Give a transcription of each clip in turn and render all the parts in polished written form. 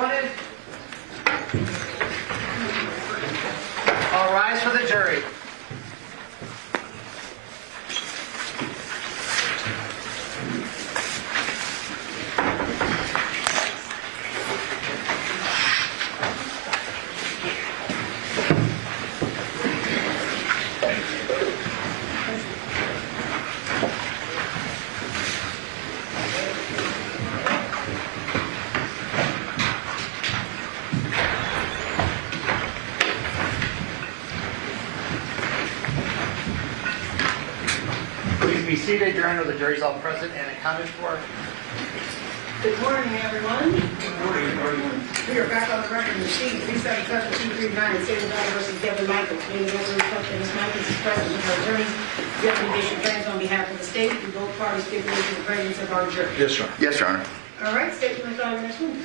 going in? All rise for the jury. Be seated. Your Honor, the jury's all present and accounted for. Good morning, everyone. Good morning. We are back on the record machine. 377-239, State of Nevada versus Devyn Michaels. Being able to reflect that Ms. Michaels is present with her attorneys, Deputy District Attorneys on behalf of the state. We both parties stipulate to the presence of our jury. Yes, sir. Yes, Your Honor. All right, State, you may call your next one.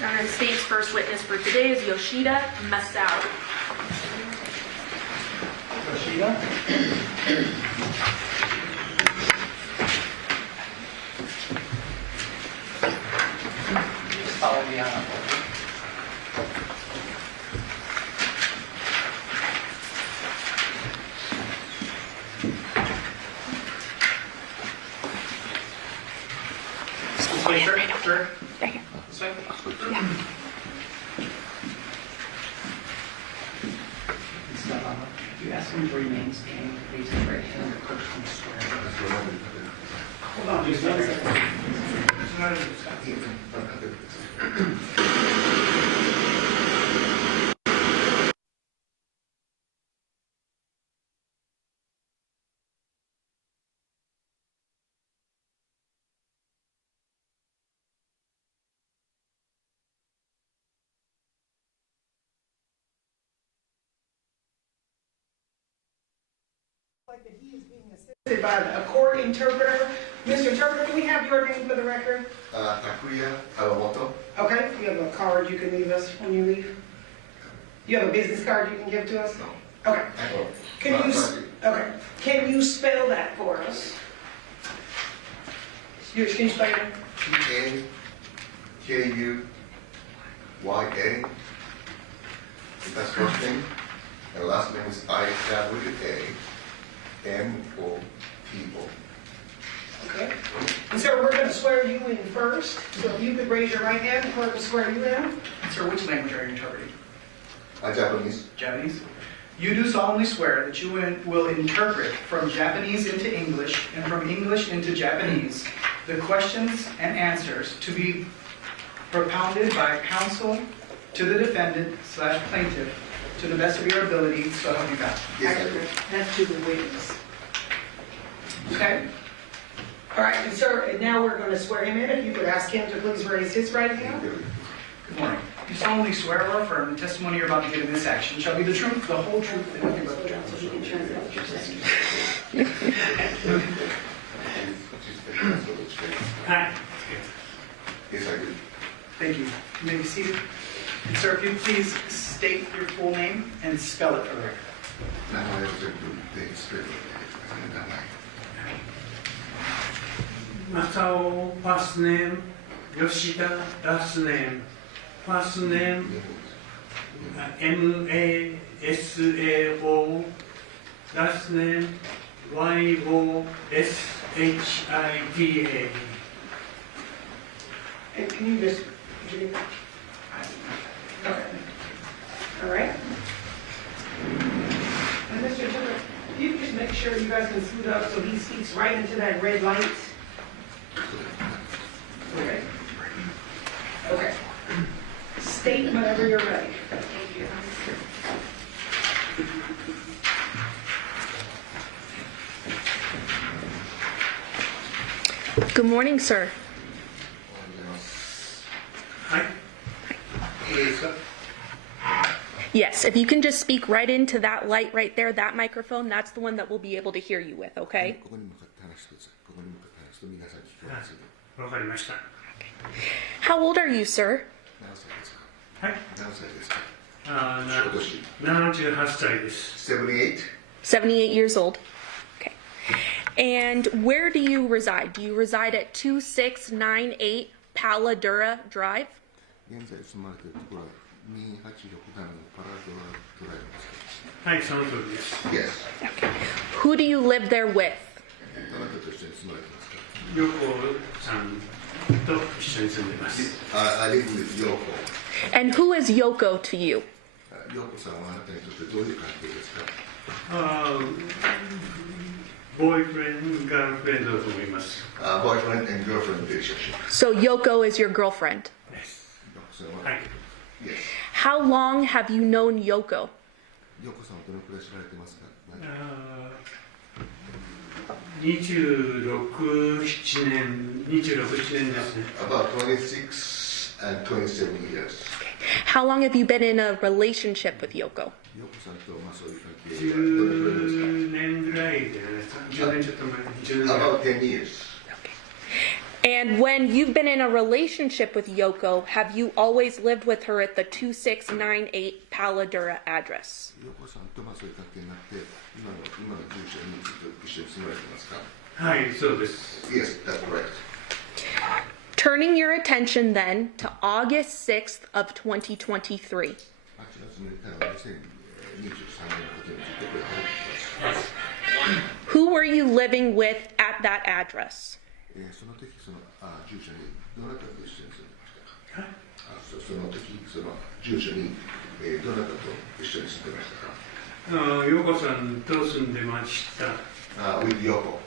Your Honor, the state's first witness for today is Yoshida Masao. Yoshida. Follow me on up. This way, sir. Sir. This way. Step on up. You ask him to remain standing, raise his right hand, or push him square. Hold on, just 1 second. Like that he is being assisted by a court interpreter. Mr. Interpreter, can we have your name for the record? Takuya Kawamoto. Okay. You have a card you can leave us when you leave? You have a business card you can give to us? No. Okay. Can you spell that for us? Can you spell it? Takuya. That's first name. And last name is Iwamo. Okay. And sir, we're going to swear you in first. So if you could raise your right hand, the clerk will swear you in. Sir, which language are you interpreting? Japanese. Japanese? You do solemnly swear that you will interpret from Japanese into English and from English into Japanese the questions and answers to be propounded by counsel to the defendant/plaintiff to the best of your ability, so help you God. Yes, I do. That's to the witness. Okay? All right, and sir, and now we're going to swear him in. If you could ask him to please raise his right hand. Good morning. You solemnly swear or affirm the testimony you're about to give in this action shall be the truth, the whole truth, and nothing but the truth. So he can translate what you're saying. Hi. Yes, I do. Thank you. You may be seated. And sir, if you please state your full name and spell it for the record. Masao, first name. Yoshida, last name. First name, M-A-S-A-O. Last name, Y-O-S-H-I-D-A. And can you just... Okay. All right. And Mr. Tiller, you can just make sure you guys can scoot up so he speaks right into that red light. Okay. Okay. State whenever you're ready. Thank you. Good morning, sir. Hi. Yes, if you can just speak right into that light right there, that microphone, that's the one that we'll be able to hear you with, okay? わかりました。 How old are you, sir? はい。何歳ですか？ 78歳です。 78? 78 years old. Okay. And where do you reside? Do you reside at 2698 Paladura Drive? 現在住まれているところは2867のパラドライブですか？はい、その通りです。 Yes. Who do you live there with? あなたと一緒に住まれてますか？ヨコさんと一緒に住んでます。I live with Yoko. And who is Yoko to you? ヨコさんはあなたにとってどういう関係ですか？ボーイフレンド、ガールフレンドだと思います。Boyfriend and girlfriend relationship. So Yoko is your girlfriend. ヨコさんは、はい。 Yes. How long have you known Yoko? ヨコさんはどのくらい知られてますか26、7年ですね。？About 26 and 27 years. How long have you been in a relationship with Yoko? ヨコさんとそういう関係はどのくらいですか10年ぐらいじゃないですか。10年ちょっと前。10年ぐらい。 ？About 10 years. And when you've been in a relationship with Yoko, have you always lived with her at the 2698 Paladura address? ヨコさんとそういう関係になって今の住所に一緒に住まれてますか？はい、そうです。 Yes, that's correct. Turning your attention then to August 6th of 2023. 8月6日の2023年のことについてこれから聞きます。 Who were you living with at that address? その時住所にどなたと一緒に住んでましたか？その時住所にどなたと一緒に住んでましたか？ヨコさんと住んでました。With Yoko.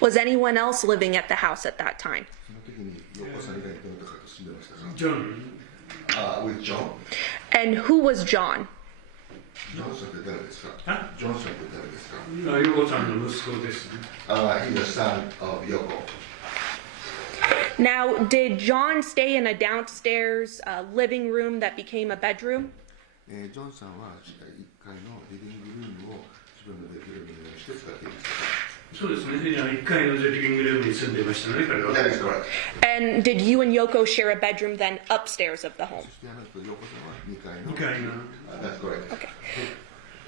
Was anyone else living at the house at that time? その時にヨコさん以外にどなたかと住んでましたか？ジョン。With John. And who was John? ジョンさんって誰ですか？あ、ジョンさんって誰ですか？ヨコさんの息子ですね。He's the son of Yoko. Now, did John stay in a downstairs living room that became a bedroom? ジョンさんは1階のリビングルームを自分のベッドルームにして使っていますか？そうですね。1階のリビングルームに住んでましたね、彼は。 That is correct. And did you and Yoko share a bedroom then upstairs of the home? そしてあなたとヨコさんは2階の2階の。That's correct. Okay.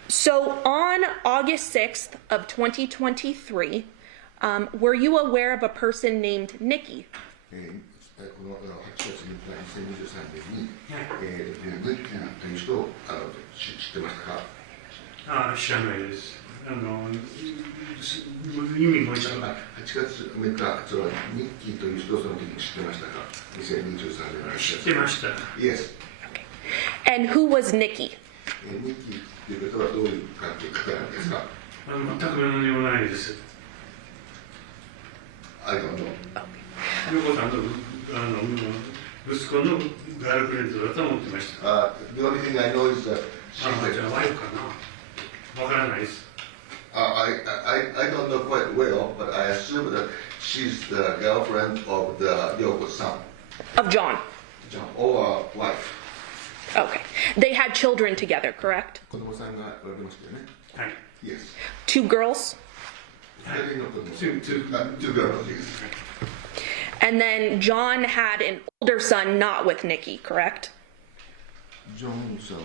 So on August 6th of 2023, were you aware of a person named Nikki? この8月3日2023年に、ニッキーという人を知ってましたか？知らないです。意味も一緒。 8月6日、そのニッキーという人をその時に知ってましたか？2023年の8月。知ってました。 Yes. And who was Nikki? ニッキーという方はどういう関係方なんですか？全く何もないです。 I don't know. ヨコさんの息子のガールフレンドだと思ってました。The only thing I know is that じゃあワイフかな。わからないです。I don't know quite well, but I assume that she's the girlfriend of the Yoko's son. Of John. John, or wife. Okay. They had children together, correct? 子供さんがおられましたよね。はい。 Yes. Two girls? 2人の子供。 Two Two girls, yes. And then John had an older son not with Nikki, correct? ジョンさんは、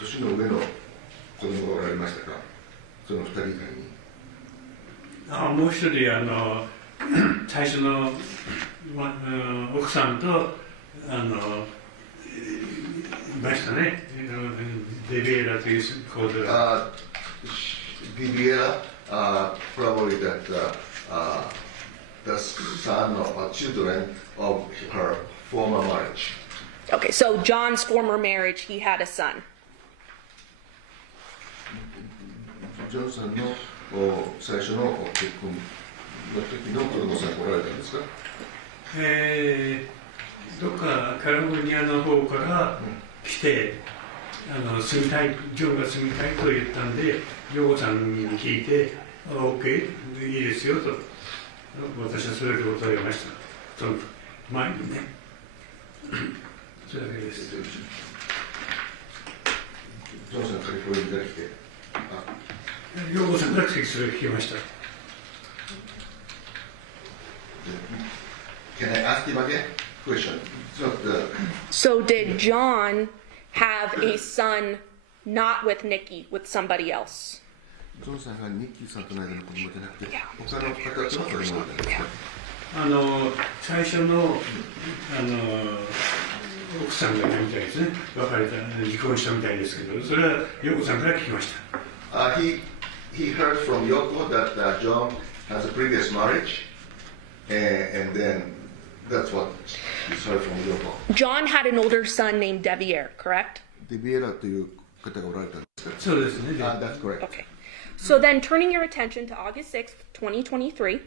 年の上の子供がおられましたか？その2人以外に。もう一人最初の、奥さんといましたね。デビエラという子で。Viviera, probably that the son or children of her former marriage. Okay, so John's former marriage, he had a son. ジョンさんの最初の結婚の時の子供さん来られたんですか？どっかカリフォルニアの方から来て、住みたい、ジョンが住みたいと言ったんで、ヨコさんに聞いて、OK、いいですよと、私はそれで答えました。その前にね。それだけです。ジョンさんカリフォルニアから来て。ヨコさんからそれ聞きました。Can I ask him again? Question. So did John have a son not with Nikki, with somebody else? ジョンさんがニッキーさんとの間の子供じゃなくて、他の方との子供だったんですか？最初の奥さんがいたみたいですね。別れた、離婚したみたいですけど、それはヨコさんから聞きました。He heard from Yoko that John has a previous marriage, and then that's what he's heard from Yoko. John had an older son named Devier, correct? デビエラという方がおられたんですか？そうですね。That's correct. Okay. So then turning your attention to August 6th, 2023,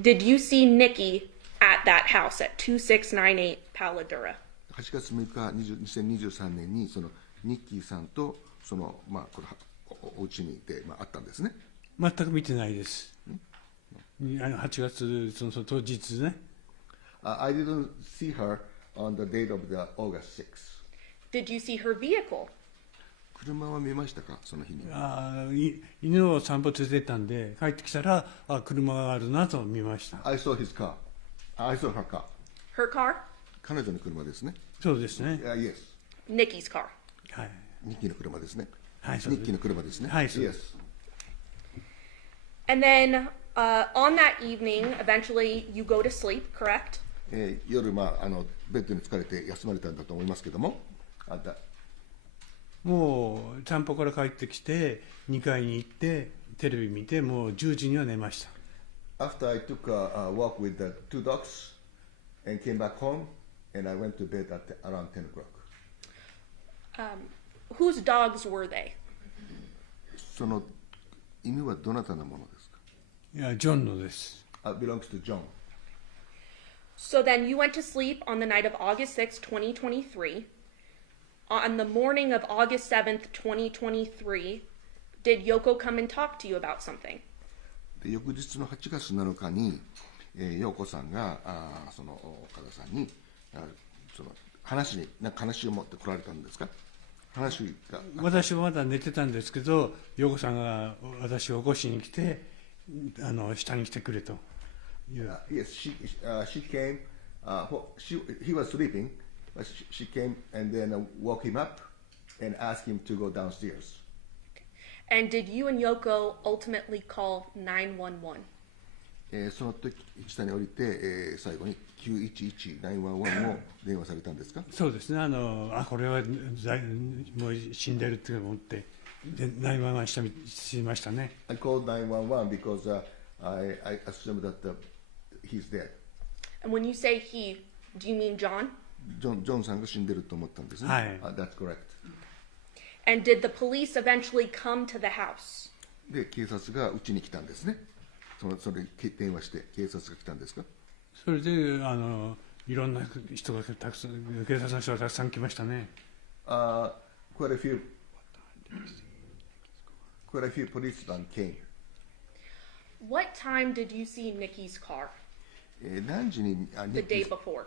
did you see Nikki at that house at 2698 Paladura? 8月6日、2023年にそのニッキーさんとそのこれお家にいて会ったんですね。全く見てないです。8月その当日ね。I didn't see her on the date of the August 6th. Did you see her vehicle? 車は見ましたか、その日に。犬を散歩連れてったんで、帰ってきたら、車があるなと見ました。I saw his car. I saw her car. Her car? 彼女の車ですね。そうですね。Yes. Nikki's car. はい。ニッキーの車ですね。はい、そうです。ニッキーの車ですね。はい、そうで Yes. す。And then on that evening, eventually you go to sleep, correct? 夜、ベッドに疲れて休まれたんだと思いますけども、もう散歩から帰ってきて、2階に行って、テレビ見て、もう10時には寝ました。After I took a walk with the two dogs and came back home, and I went to bed at around 10 o'clock. Whose dogs were they? その犬はどなたのものですか？いや、ジョンのです。belongs to John. So then you went to sleep on the night of August 6th, 2023. On the morning of August 7th, 2023, did Yoko come and talk to you about something? で翌日の8月7日に、陽子さんがその岡田さんにその話を持ってこられたんですか？話が私はまだ寝てたんですけど、陽子さんが私を起こしに来て、下に来てくれと。Yes, she came. He was sleeping, but she came and then woke him up and asked him to go downstairs. And did you and Yoko ultimately call 911? その時下に降りて、最後に911、911を電話されたんですか？そうですね。これはもう死んでるって思って、911しましたね。I called 911 because I assumed that he's dead. And when you say he, do you mean John? ジョンさんが死んでると思ったんですね。はい。That's correct. And did the police eventually come to the house? で、警察がうちに来たんですね。それ電話して警察が来たんですか？それでいろんな人がたくさん、警察の人がたくさん来ましたね。Quite a few policemen came. What time did you see Nikki's car? 何時にThe day before.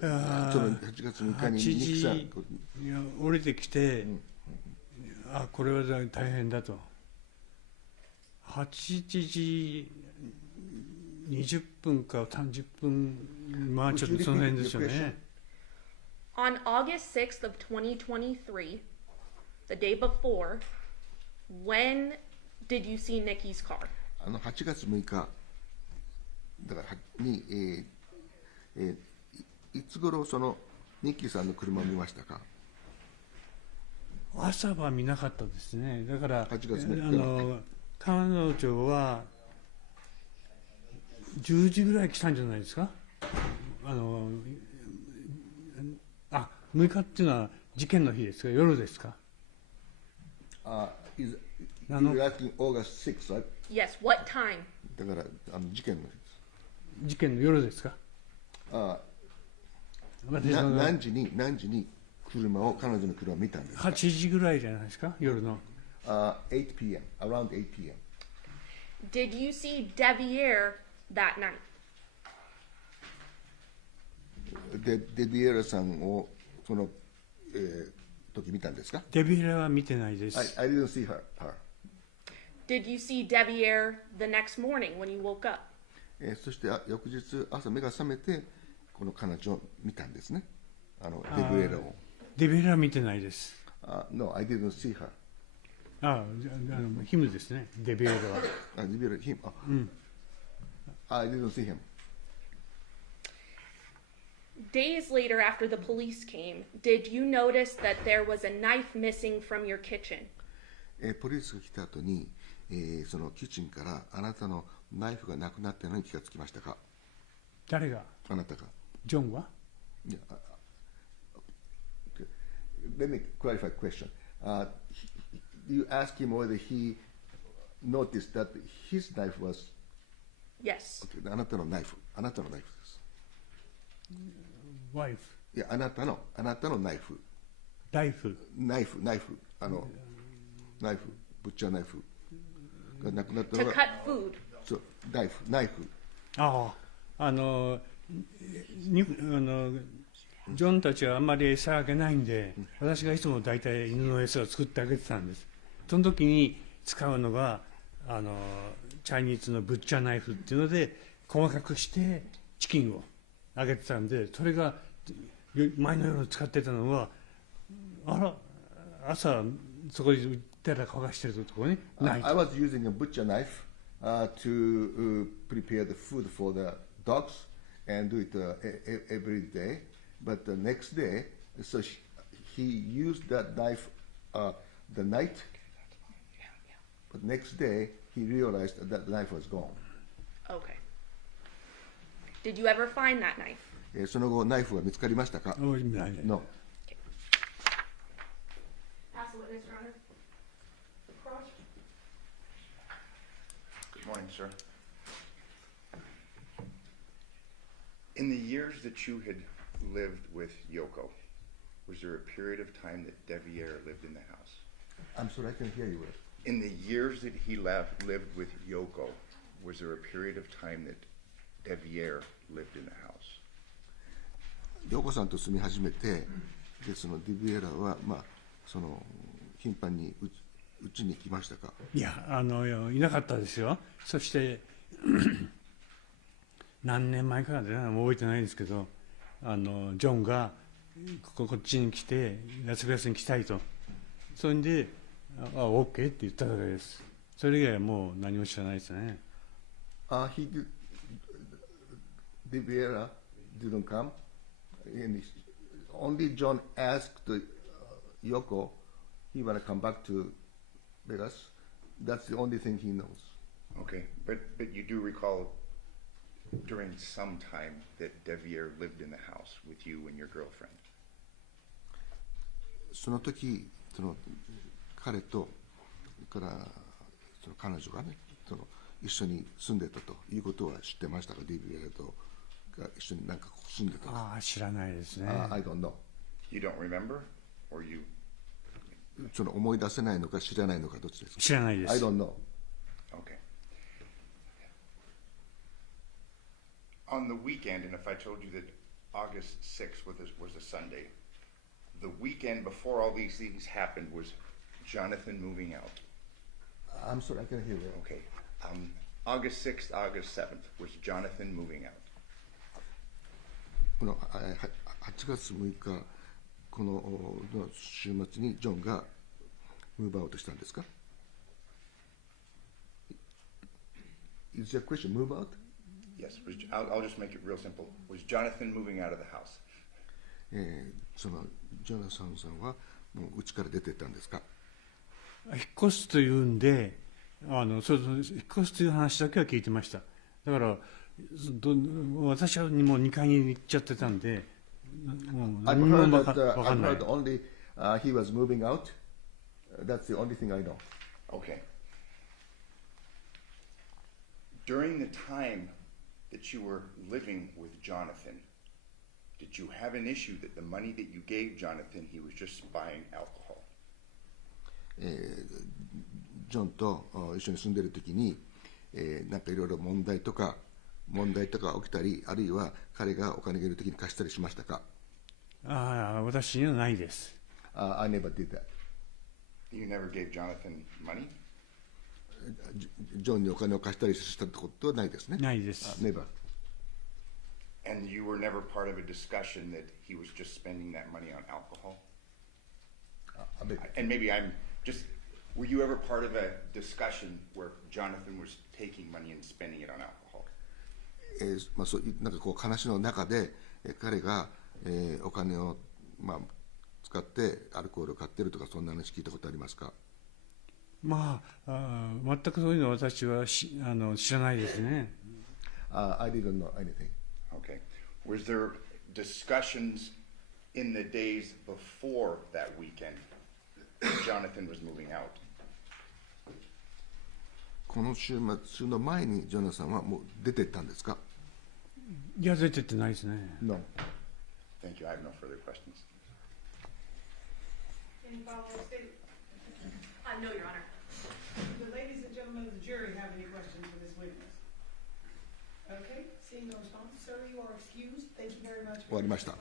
その8月6日にニッキさん降りてきて、これは大変だと。8時20分か30分、ちょっとその辺ですよね。On August 6th of 2023, the day before, when did you see Nikki's car? 8月6日だからに、いつ頃そのニッキーさんの車を見ましたか？朝は見なかったですね。だから8月6日彼女は10時ぐらい来たんじゃないですか。6日っていうのは事件の日ですか？夜ですか？You're asking August 6th, right? Yes, what time? だから事件の日です。事件の夜ですか？何時に彼女の車を見たんですか？ 8時ぐらいじゃないですか、夜の。8 p.m. around 8 p.m. Did you see Devier that night? デビエラさんをその、時見たんですか？デビエラは見てないです。I didn't see her. Did you see Devier the next morning when you woke up? そして翌日朝目が覚めてこの彼女を見たんですね。デビエラを。デビエラは見てないです。No, I didn't see her. ヒムですね、デビエラは。デビエラ、him. I didn't see him. Days later, after the police came, did you notice that there was a knife missing from your kitchen? ポリスが来た後に、そのキッチンからあなたのナイフがなくなったのに気がつきましたか？誰が？あなたが。ジョンは？ Yeah, okay. Let me clarify the question. You ask him whether he noticed that his knife was. Yes. Okay, あなたのナイフです。ワイフ。いや、あなたのナイフ。ライフ。ナイフ、ナイフ、ブッチャーナイフがなくなったの To が。 cut food. そう、ナイフ。ああ、ジョンたちはあんまり餌あげないんで、私がいつも大体犬の餌を作ってあげてたんです。その時に使うのがチャイニーズのブッチャーナイフっていうので細かくしてチキンをあげてたんで、それが前の夜使ってたのは、朝そこに売ったら焦がしてるところにない。I was using a butcher knife to prepare the food for the dogs and do it every day. But the next day, so he used that knife the night. But next day, he realized that the knife was gone. Okay. Did you ever find that knife? その後、ナイフは見つかりましたか？ No. Pass the witness, Your Honor. Cross. Good morning, sir. In the years that you had lived with Yoko, was there a period of time that Devier lived in the house? I'm sorry, I can't hear you well. In the years that he lived with Yoko, was there a period of time that Devier lived in the house? ヨーコさんと住み始めて、でそのディビエラは、その頻繁にうちに来ましたか？いや、いなかったですよ。そして何年前からで覚えてないんですけど、ジョンがこっちに来てラスベガスに来たいと、それでOK って言っただけです。それ以外はもう何も知らないですね。ディビエラ didn't come. And only John asked Yoko he want to come back to Vegas. That's the only thing he knows. Okay, but you do recall during some time that Devier lived in the house with you and your girlfriend. その時、彼とからその彼女がね、一緒に住んでたということは知ってましたか？ディビエラとが一緒になんか住んでたと。知らないですね。I don't know. You don't remember, or you? その思い出せないのか知らないのかどっちですか？知らないです。Okay. I don't know. On the weekend, and if I told you that August 6th was a Sunday, the weekend before all these things happened was Johnathan moving out. I'm sorry, I can't hear you. Okay. August 6th, August 7th was Johnathan moving out. この8月6日この週末にジョンがムーブアウトしたんですか？ Is your question move out? Yes. I'll just make it real simple. Was Johnathan moving out of the house? そのジョナサンさんはもう家から出てったんですか？引っ越すというんで、引っ越すという話だけは聞いてました。だから私はもう2階に行っちゃってたんで、もう何も分かんない。I've heard only he was moving out. That's the only thing I know. Okay. During the time that you were living with Johnathan, did you have an issue that the money that you gave Johnathan, he was just buying alcohol? ジョンと一緒に住んでる時に、なんかいろいろ問題とか起きたり、あるいは彼がお金がいる時に貸したりしましたか？私にはないです。I never did that. You never gave Johnathan money? ジョンにお金を貸したりしたってことはないですね。ないです。Never. And you were never part of a discussion that he was just spending that money on alcohol? And maybe were you ever part of a discussion where Johnathan was taking money and spending it on alcohol? そういうなんかこう話の中で、彼が、お金を、使ってアルコールを買ってるとか、そんな話聞いたことありますか？全くそういうのは私は知らないですね。I didn't know anything. Okay. Was there discussions in the days before that weekend Johnathan was moving out? この週末の前にジョナサンはもう出てったんですか？いや、出てってないですね。No. Thank you. I have no further questions. Any follow-up statement? No, Your Honor. Do the ladies and gentlemen of the jury have any questions for this witness? Okay, seeing no response, sir, you are excused. Thank you very much. 終わりました。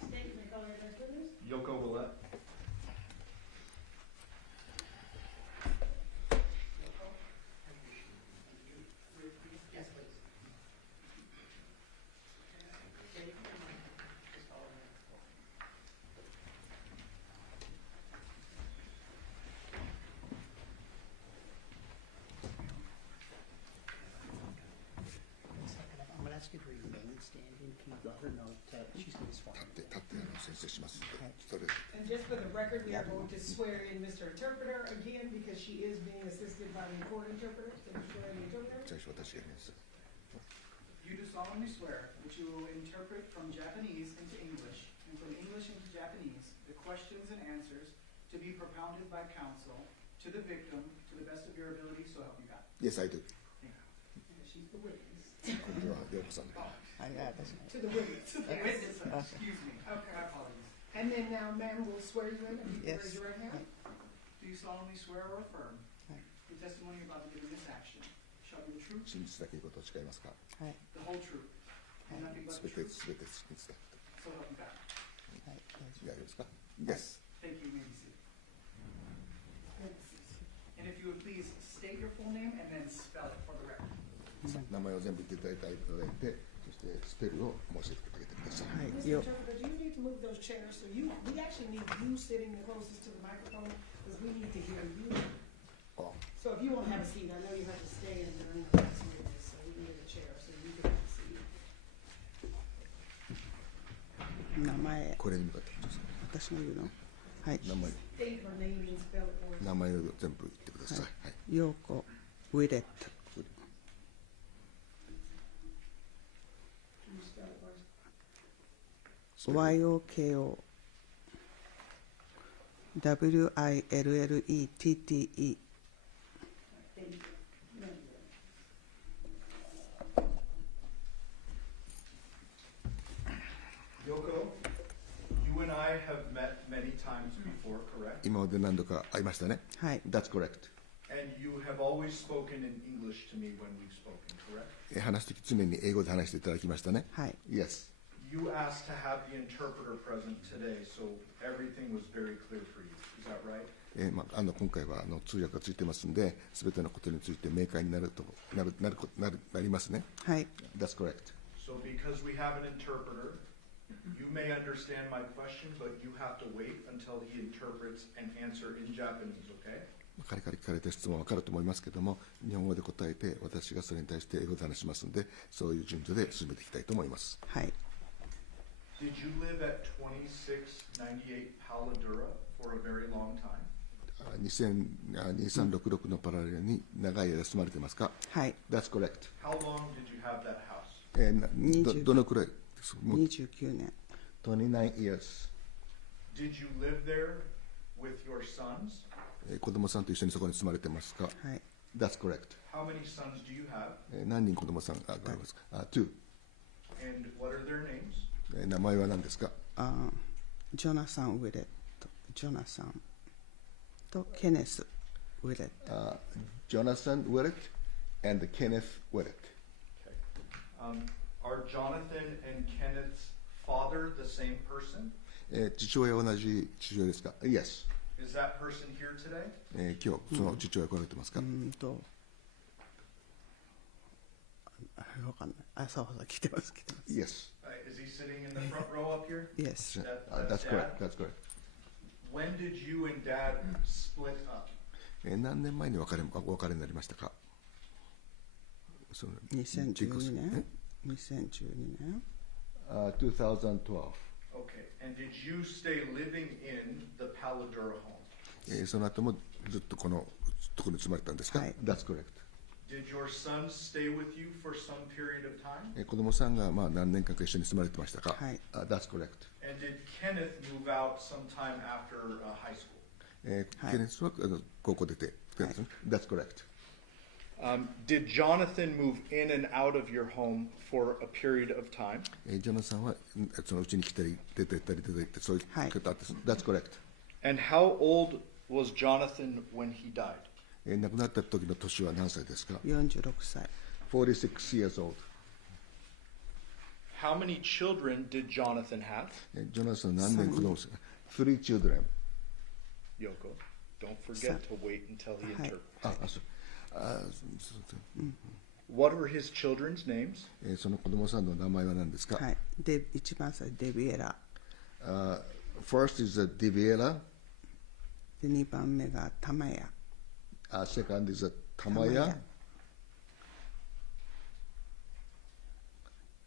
Statement, call your next witness. Yoko Willette. Yes, please. I'm going to ask you to remain standing. Can you let her know that she's going to be sworn? 立って先生しますんで、それ And just for the record, we are going to swear in Mr. Interpreter again because she is being assisted by the court interpreter. So we swear in the interpreter. 最初私がやります。 You do solemnly swear that you will interpret from Japanese into English and from English into Japanese the questions and answers to be propounded by counsel to the victim to the best of your ability, so help you God. Yes, I do. She's the witness. これはヨーコさんで。 To the witness. The witness, excuse me. Okay, I apologize. And then now, ma'am, we'll swear you in. If you Yes. raise your right hand. Do you solemnly swear or affirm the testimony you're about to give in this action shall be the truth, 真実だけいうことを誓いますか？ the whole truth, and nothing but す the べて truth, すべて真実だ so help you God. やりますか？ Yes. Thank you. You may be seated. And if you would please state your full name and then spell it for the record. 名前を全部言っていただいて、そしてスペルを申し上げてください。 Mr. Interpreter, do you need to move those chairs? So we actually need you sitting the closest to the microphone because we need to hear you. あ、 So if you want to have a seat, I know you have to stand during the next witness, so we need a chair so you can have a seat. 名前、これに向かってくださ私の言うの。はい。い。名前 State her name and spell it for us. 名前を全部言ってください。はい。ヨーコ・ウィレット。 Can you spell it for us? YOKO WILLETTE. Thank you. Yoko, you and I have met many times before, correct? 今まで何度か会いましたね。はい。 That's correct. And you have always spoken in English to me when we've spoken, correct? 話すとき常に英語で話していただきましたね。はい。 Yes. You asked to have the interpreter present today, so everything was very clear for you. Is that right? 今回は通訳がついてますんで、すべてのことについて明快になりますね。はい。 That's correct. So because we have an interpreter, you may understand my question, but you have to wait until he interprets and answer in Japanese, okay? 彼から聞かれた質問は分かると思いますけども、日本語で答えて、私がそれに対して英語で話しますので、そういう順序で進めていきたいと思います。はい。 Did you live at 2698 Paladura for a very long time? 2366のパラレルに長い間住まれてますか？はい。 That's correct. How long did you have that house? どのくらいですか29年。 ？29 years. Did you live there with your sons? 子供さんと一緒にそこに住まれてますか？はい。 That's correct. How many sons do you have? 何人子供さんがいますか？2. And what are their names? 名前は何ですか？ジョナサン・ウィレット。ジョナサンとケネス・ウィレット。Johnathan Willette and Kenneth Willette. Okay. Are Johnathan and Kenneth's father the same person? 父親は同じ父親ですか？ Yes. Is that person here today? 今日その父親来られてますか？わかんない。朝聞いてます。Yes. Is he sitting in the front row up here? Yes. That's correct. That's correct. When did you and Dad split up? 何年前にお別れになりましたか？2012年。2012年。2012. Okay. And did you stay living in the Paladura home? その後もずっとこのところに住まれたんですか？はい。That's correct. Did your son stay with you for some period of time? 子供さんが何年間か一緒に住まれてましたか？はい。That's correct. And did Kenneth move out sometime after high school? ケネスは高校出てきたんですね。That's correct. Did Johnathan move in and out of your home for a period of time? ジョナさんはそのうちに来たり出てったり出て行ってそういうことあって、That's correct. And how old was Johnathan when he died? 亡くなった時の年は何歳ですか46歳。46 years old. How many children did Johnathan have? ジョナさん何年子供ですか ?3 children. Yoko, don't forget to wait until he interprets. そう。What were his children's names? その子供さんの名前は何ですか？はい。一番最初デビエラ。First is Deviera. で2番目がタマヤ。Second is Tamaya.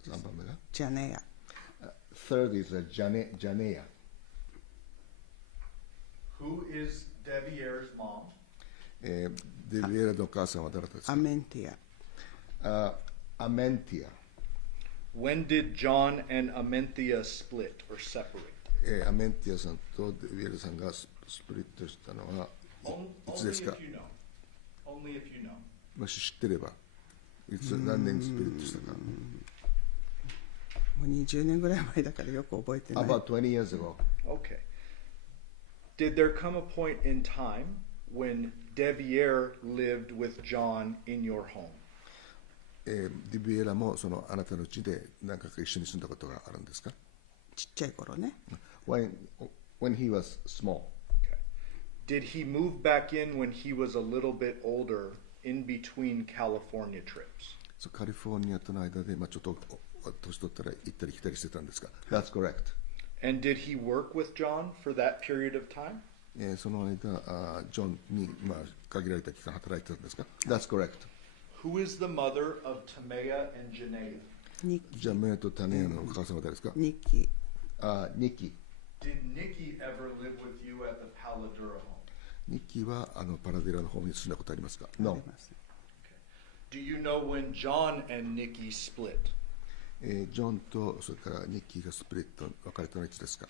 3番目がジャネヤ。Third is Janea. Who is Deviera's mom? デビエラのお母さんは誰ですか？アメンティア。Amentia. When did John and Amenthea split or separate? アメンティアさんとデビエラさんがスプリットしたのはいつですか？ Only if you know. Only if you know. もし知ってればいつ何年スプリットしたか？もう20年ぐらい前だからよく覚えてない。About 20 years ago. Okay. Did there come a point in time when Devier lived with John in your home? デビエラもそのあなたの家で何回か一緒に住んだことがあるんですか？ちっちゃい頃ね。When he was small. Okay. Did he move back in when he was a little bit older in between California trips? カリフォルニアとの間でちょっと年取ったら行ったり来たりしてたんですか？ That's correct. And did he work with John for that period of time? その間ジョンに限られた期間働いてたんですか？ That's correct. Who is the mother of Tamea and Janea? ニッキじゃあメイとタネヤのお母さんは誰ですか？ニッキ。ニッキー。Did Nikki ever live with you at the Paladura home? ニッキーはパラデラの方に住んだことありますか？ あ No. ります。 Do you know when John and Nikki split? ジョンとそれからニッキーがスプリット別れたのはいつですか？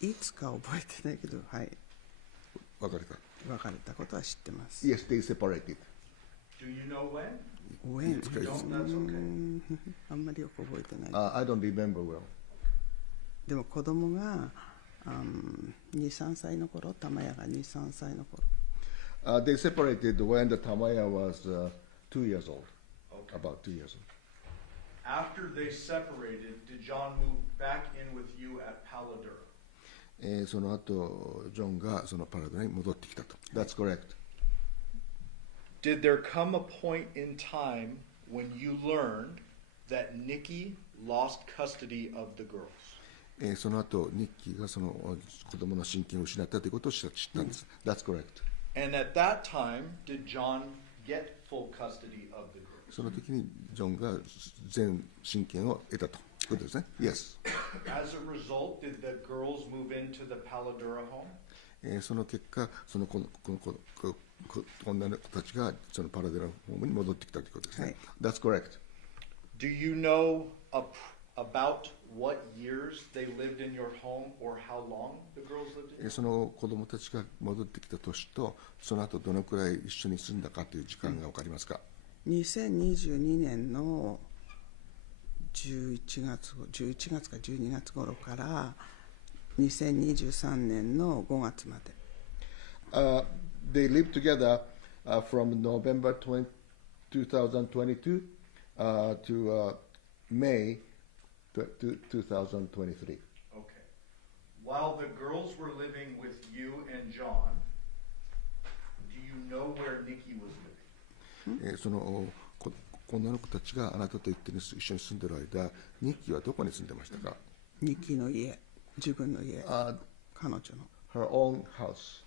いつか覚えてないけど、はい。別れた。別れたことは知ってます。 Yes, they separated. Do you know when? When? If you don't, that's okay. あんまりよく覚えてない。I don't remember well. でも子供が2、3歳の頃、玉屋が2、3歳の頃。They separated when the Tamaya was 2 years old. Okay. About 2 years old. After they separated, did John move back in with you at Paladura? その後ジョンがそのパラデラに戻ってきたと。That's correct. Did there come a point in time when you learned that Nikki lost custody of the girls? その後ニッキーがその子供の親権を失ったということを知ったんです。That's correct. And at that time, did John get full custody of the girls? その時にジョンが全親権を得たということですね。Yes. As a result, did the girls move into the Paladura home? その結果、その女の子たちがそのパラデラホームに戻ってきたということですね。That's correct. Do you know about what years they lived in your home or how long the girls lived in? その子供たちが戻ってきた年と、その後どのくらい一緒に住んだかという時間が分かりますか？2022年の11月か12月頃から2023年の5月まで。They lived together from November 2022 to May 2023. Okay. while the girls were living with you and John, do you know where Nikki was living? その女の子たちがあなたと一緒に住んでる間、ニッキーはどこに住んでましたか？ニキの家、自分の家、彼女の。Her own house.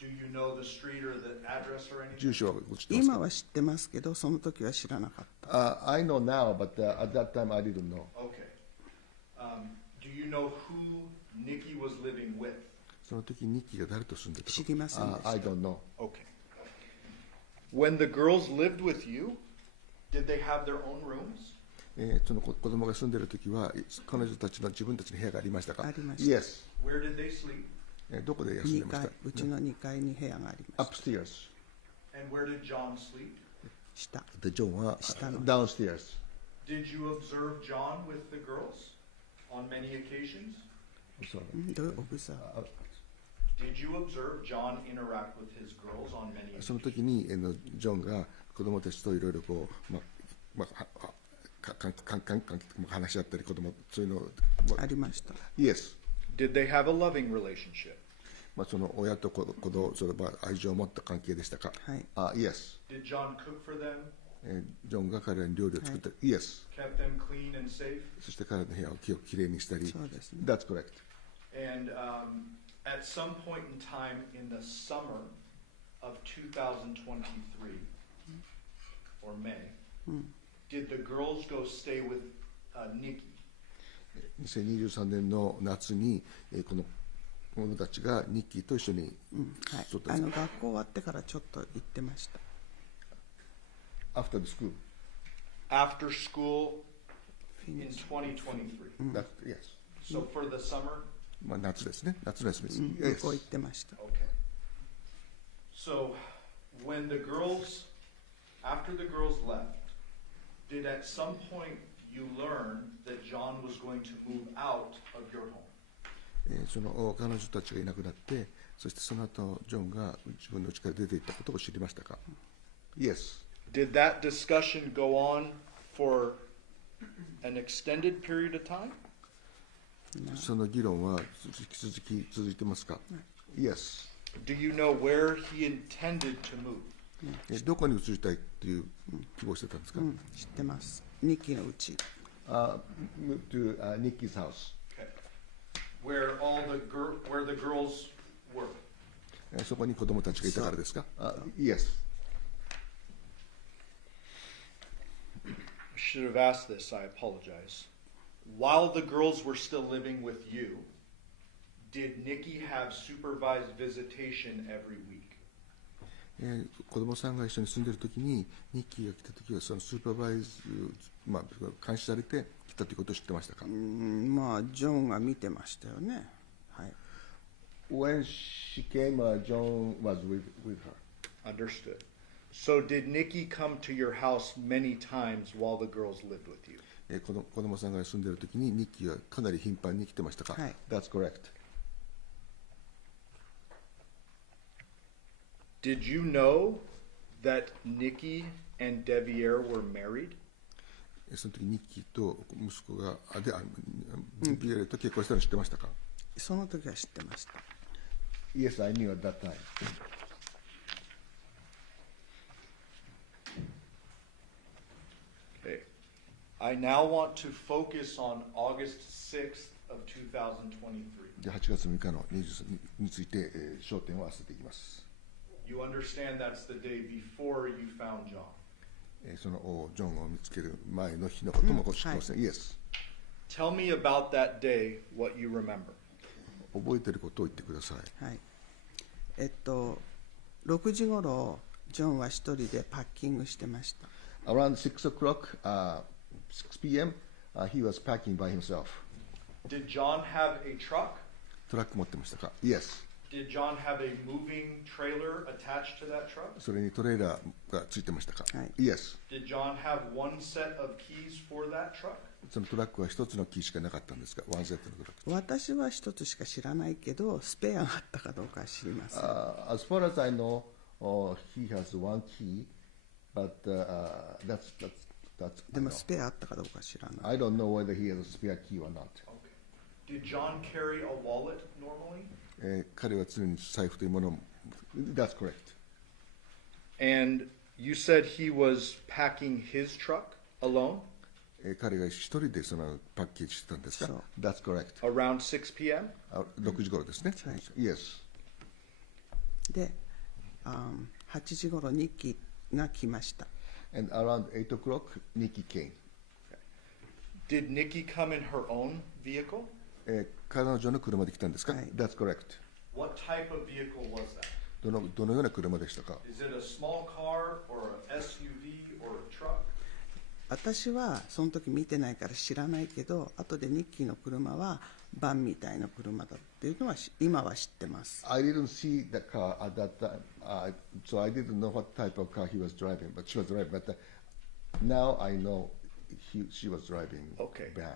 Do you know the street or the address or anything? 住所は知ってますか？今は知ってますけど、その時は知らなかった。I know now, but at that time I didn't know. Okay. Do you know who Nikki was living with? その時ニッキーが誰と住んでたか？知りませんでした。I don't know. Okay. When the girls lived with you, did they have their own rooms? その子供が住んでる時は彼女たちの自分たちの部屋がありましたか？ありました。 Yes. Where did they sleep? どこで休んでました？うちの2階に部屋がありました。 Upstairs. And where did John sleep? 下。でジョンは下の downstairs. Did you observe John with the girls on many occasions? どういうオブザー？ Did you observe John interact with his girls on many その occasions? 時にジョンが子供たちといろいろこう話し合ったり子供そういうのありました。 Yes. Did they have a loving relationship? その親と子供それは愛情を持った関係でしたか？はい。Yes. Did John cook for them? ジョンが彼らに料理を作った。Yes. Kept them clean and safe? そして彼らの部屋をきれいにしたり。そうですね。 That's correct. And at some point in time in the summer of 2023, or May, did the girls go stay with Nikki? 2023年の夏にこの者たちがニッキーと一緒にはい。そうです学校終わってからちょっと行ってました。After the school. After school in 2023. That, yes. So for the summer? 夏ですね。夏の休みです。向 Yes. こう行ってました。 Okay. So when the girls, after the girls left, did at some point you learn that John was going to move out of your home? その彼女たちがいなくなって、そしてその後ジョンが自分の家から出て行ったことを知りましたか？ Yes. Did that discussion go on for an extended period of time? その議論は続いてますか？ Yes. Do you know where he intended to move? どこに移りたいという希望してたんですか？知ってます。ニキのうち。Move to Nikki's house. Okay. Where the girls were? そこに子供たちがいたからですか？Yes. I should have asked this, I apologize. While the girls were still living with you, did Nikki have supervised visitation every week? 子供さんが一緒に住んでいるときにニッキーが来たときはそのスーパーバイズ、監視されて来たということを知ってましたか？ジョンが見てましたよね。はい。 When she came, John was with her. Understood. So did Nikki come to your house many times while the girls lived with you? 子供さんが住んでいるときにニッキーはかなり頻繁に来てましたか？はい。 That's correct. Did you know that Nikki and Devier were married? その時ニッキーと息子がビエレと結婚したの知ってましたか？その時は知ってました。 Yes, I knew at that time. Okay. I now want to focus on August 6th of 2023. で8月6日の23について、焦点を合わせていきます。You understand that's the day before you found John. そのジョンを見つける前の日のことも知ってますね。Yes. Tell me about that day, what you remember. 覚えていることを言ってください。はい。6時頃ジョンは一人でパッキングしてました。Around 6 o'clock, 6 p.m., he was packing by himself. Did John have a truck? トラック持ってましたか？ Yes. Did John have a moving trailer attached to that truck? それにトレーラーがついてましたか？はい。 Yes. Did John have one set of keys for that truck? そのトラックは一つのキーしかなかったんですか？ワンセットのトラック。私は一つしか知らないけど、スペアがあったかどうかは知りません。 As far as I know, he has one key, but that's でもスペアあったかどうか知らない。 I don't know whether he has a spare key or not. Okay. Did John carry a wallet normally? 彼は常に財布というものを That's correct. And you said he was packing his truck alone 彼が一人でそのパッケージしてたんですかそう That's correct. around 6 p.m.? 6時頃ですね、はい Yes. で、8時頃ニッキーが来ました。 And around 8 o'clock, Nikki came. Did Nikki come in her own vehicle? 彼女の車で来たんですか、はい That's correct. What type of vehicle was that? どのような車でしたか Is it a small car or an SUV or a truck? 私はその時見てないから知らないけど、後でニッキーの車はバンみたいな車だっていうのは今は知ってます。 I didn't see the car at that time, so I didn't know what type of car he was driving, but she was driving. But now I know she was driving Okay. van.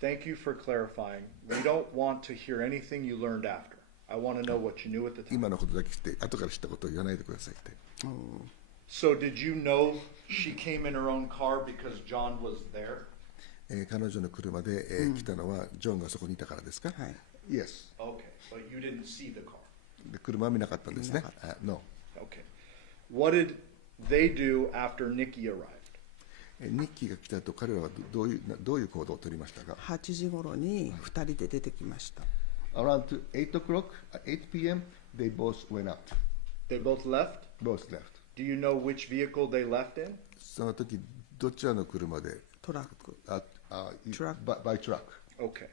Thank you for clarifying. We don't want to hear anything you learned after. I want to know what you knew at the time. 今のことだけ聞いて、後から知ったことを言わないでくださいって。So did you know she came in her own car because John was there? 彼女の車で、来たのはジョンがそこにいたからですか、はい。 Yes. Okay, but you didn't see the car. で車は見なかったんですね。見なか No. Okay. What did they do after Nikki arrived? ニッキーが来た後、彼らはどういう行動を取りましたか8時頃に2人で出てきました。 Around 8 o'clock, 8 p.m., they both went out. They both left? Both left. Do you know which vehicle they left in? その時、どちらの車でトラック。Truck. by truck. Okay.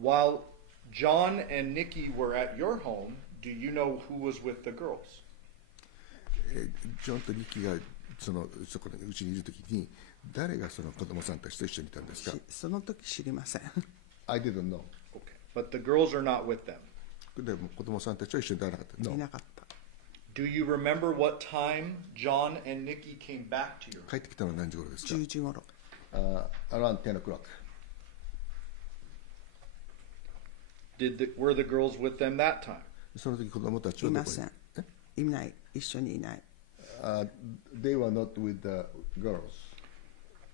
While John and Nikki were at your home, do you know who was with the girls? ジョンとニッキーがそこのうちにいる時に、誰がその子供さんたちと一緒にいたんですかその時知りません。I didn't know. Okay. But the girls are not with them. でも子供さんたちは一緒にいなかった。い No. なかった。 Do you remember what time John and Nikki came back to your 帰ってきたのは何時頃ですか10時頃。Around 10 o'clock. Were the girls with them that time? その時子供たちはいどこにません。いない。一緒にいない。They were not with the girls.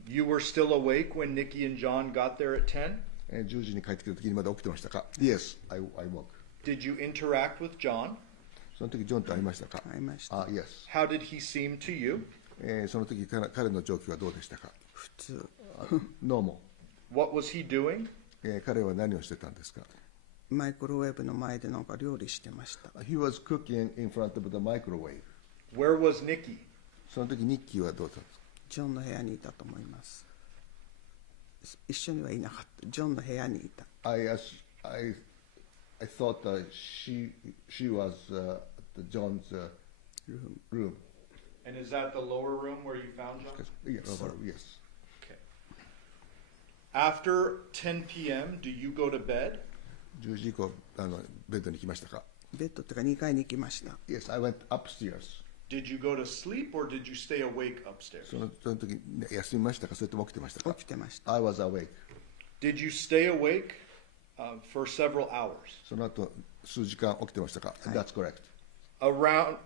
You were still awake when Nikki and John got there at 10? 10時に帰ってきた時にまだ起きてましたか Yes, I woke. Did you interact with John? その時ジョンと会いましたか会いました。 Yes. How did he seem to you? その時彼の状況はどうでしたか普通。Normal. What was he doing? 彼は何をしてたんですかマイクロウェーブの前でなんか料理してました。 He was cooking in front of the microwave. Where was Nikki? その時ニッキーはどうだったんですかジョンの部屋にいたと思います。一緒にはいなかった。ジョンの部屋にいた。I thought she was John's room. And is that the lower room where you found John? Yes, yes. Okay. After 10 p.m., do you go to bed? 10時以降ベッドに行きましたかベッドっていうか2階に行きました。 Yes, I went upstairs. Did you go to sleep or did you stay awake upstairs? その時、ね、休みましたかそれとも起きてましたか起きてました。 I was awake. Did you stay awake for several hours? その後数時間起きてましたか、はい That's correct. Around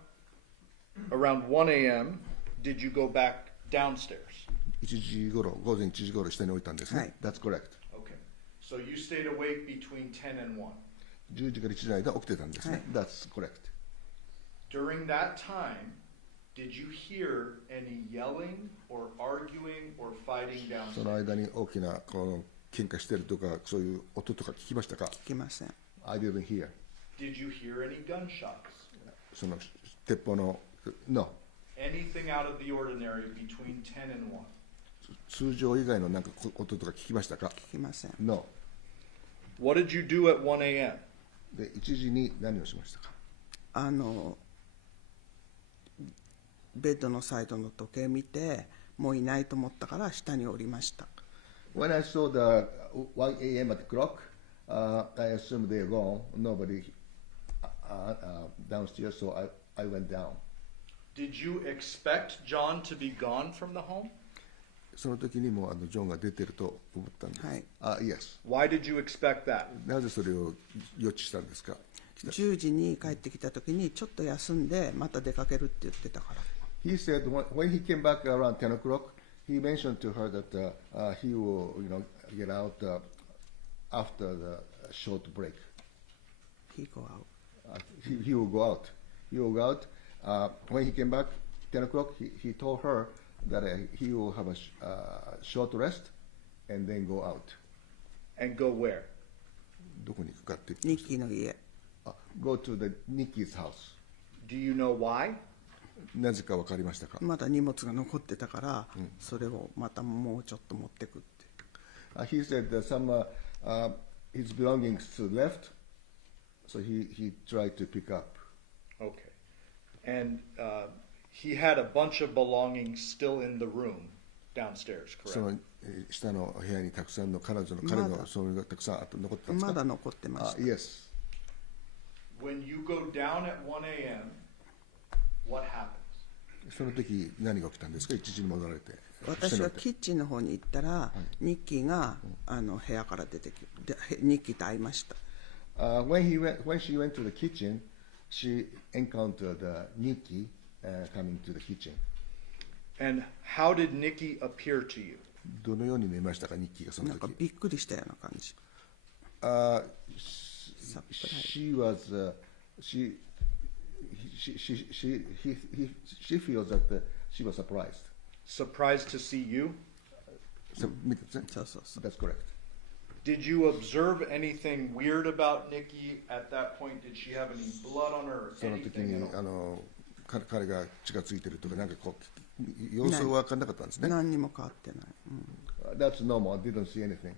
1 a.m., did you go back downstairs? 1時頃、午前1時頃下に置いたんですね、はい That's correct. Okay. So you stayed awake between 10 and 1. 10時から1時の間起きてたんですね、はい That's correct. During that time, did you hear any yelling or arguing or fighting その downstairs? 間に大きなこの喧嘩してるとかそういう音とか聞きましたか聞きません。 I didn't hear. Did you hear any gunshots? その鉄砲の No. Anything out of the ordinary between 10 and 1? 通常以外のなんか音とか聞きましたか聞きません。 No. What did you do at 1 a.m.? で1時に何をしましたかベッドのサイドの時計見てもういないと思ったから下に降りました。 When I saw the 1 a.m. at the clock, I assumed they're gone. Nobody downstairs, so I went down. Did you expect John to be gone from the home? その時にもジョンが出てると思ったんです。はい Yes. Why did you expect that? なぜそれを予知したんですか10時に帰ってきた時にちょっと休んでまた出かけるって言ってたから。 He said when he came back around 10 o'clock, he mentioned to her that he will, get out after the short break. He go out. He will go out. He will go out. When he came back, 10 o'clock, he told her that he will have a short rest and then go out. And go where? どこに行くかってニッキーの家。Go to the Nikki's house. Do you know why? なぜか分かりましたか？まだ荷物が残ってたから、それをまたもうちょっと持ってくって。He said that some his belongings left, so he tried to pick up. Okay. And he had a bunch of belongings still in the room downstairs, そ correct? の下の部屋にたくさんの彼のそういうのがたくさん残ってたんですか？まだ残ってました。Yes. When you go down at 1 a.m., what happens? その時何が起きたんですか？1時に戻られて。私はキッチンの方に行ったら、ニッキーが部屋から出てきて、ニッキーと会いました。When she went to the kitchen, she encountered Nikki coming to the kitchen. And how did Nikki appear to you? どのように見えましたか、ニッキーがそのなんか時。びっくりしたような感じ。She was she feels that she was surprised. Surprised to see you? そうそうそう。 That's correct. Did you observe anything weird about Nikki at that point? Did she have any blood on her or その時 anything に at all? 彼が血がついてるとかなんかこう様子は分かんなかったんですね。何にも変わってない。That's normal. I didn't see anything.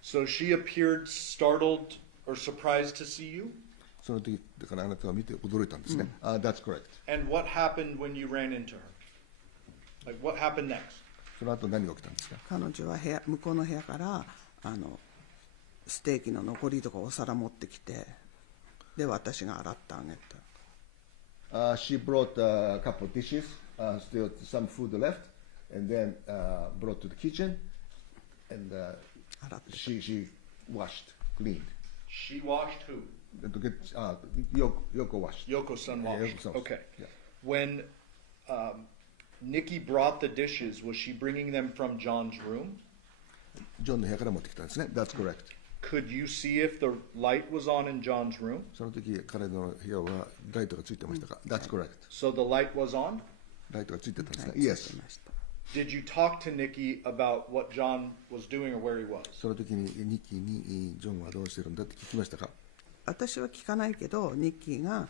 So she appeared startled or surprised to see you? その時だからあなたは見て驚いたんですね。That's correct. And what happened when you ran into her? Like what happened next? その後何が起きたんですか？彼女は向こうの部屋からステーキの残りとかお皿持ってきて、で私が洗ってあげた。She brought a couple of dishes, still some food left, and then brought to the kitchen, and 洗って she washed, cleaned. She washed who? To get, Yoko washed. Yoko-san Yeah, washed. Yoko-san. Okay. Yeah. When Nikki brought the dishes, was she bringing them from John's room? ジョンの部屋から持ってきたんですね。That's correct. Could you see if the light was on in John's room? その時彼の部屋はライトがついてましたか？ That's correct. So the light was on? ライトがついてたんですね。はい Yes. ついてました。 Did you talk to Nikki about what John was doing or where he was? その時にニッキーにジョンはどうしてるんだって聞きましたか？私は聞かないけど、ニッキーが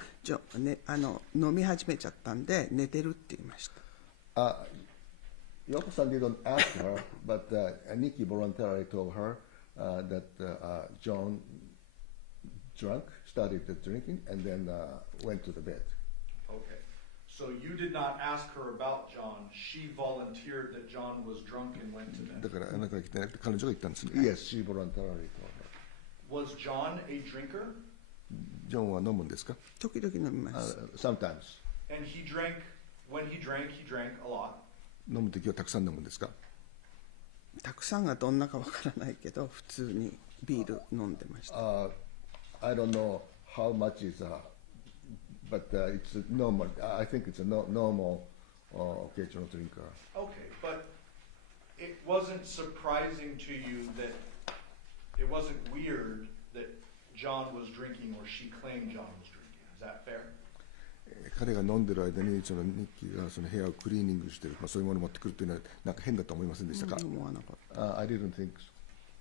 飲み始めちゃったんで寝てるって言いました。Yoko-san didn't ask her, but Nikki voluntarily told her that John started drinking, and then went to the bed. Okay. So you did not ask her about John. She volunteered that John was drunk and went to だ bed. からあなたが来てなくて彼女が言ったんですね。Yes, she voluntarily told her. Was John a drinker? ジョンは飲むんですか？時々飲みます。Sometimes. And when he drank a lot. 飲む時はたくさん飲むんですか？たくさんがどんなかわからないけど、普通にビール飲んでました。I don't know how much is, but it's normal. I think it's a normal occasional drinker. Okay, but it wasn't surprising to you that it wasn't weird that John was drinking or she claimed John was drinking. Is that fair? 彼が飲んでる間にそのニッキーがその部屋をクリーニングしてる、そういうものを持ってくるっていうのはなんか変だと思いませんでしたか？思わなかった。I didn't think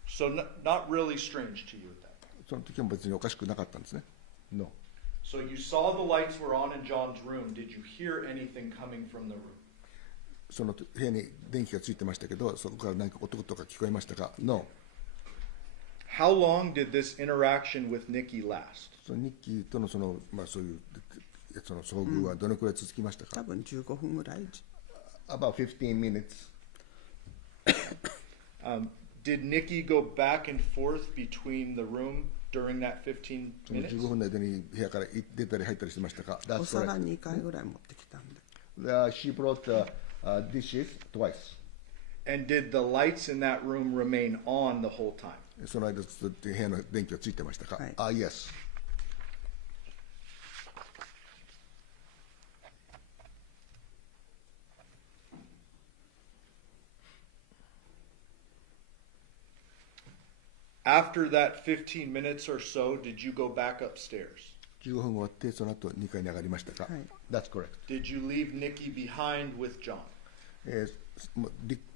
so. So not really strange to you at that point. その時は別におかしくなかったんですね。No. So you saw the lights were on in John's room. Did you hear anything coming from the room? その部屋に電気がついてましたけど、そこから何か音とか聞こえましたか？ No. How long did this interaction with Nikki last? そのニッキーとのそういうその遭遇はどのくらい続きましたか？多分15分ぐらい。About 15 minutes. Did Nikki go back and forth between the room during that 15その minutes? 15分の間に部屋から出たり入ったりしてましたか？お That's 皿 correct. 2回ぐらい持ってきたんで。She brought dishes twice. And did the lights in that room remain on the whole time? その間ずっと部屋の電気はついてましたか？はい。Yes. After that 15 minutes or so, did you go back upstairs? 15分終わってその後2階に上がりましたか？はい。 That's correct. Did you leave Nikki behind with John?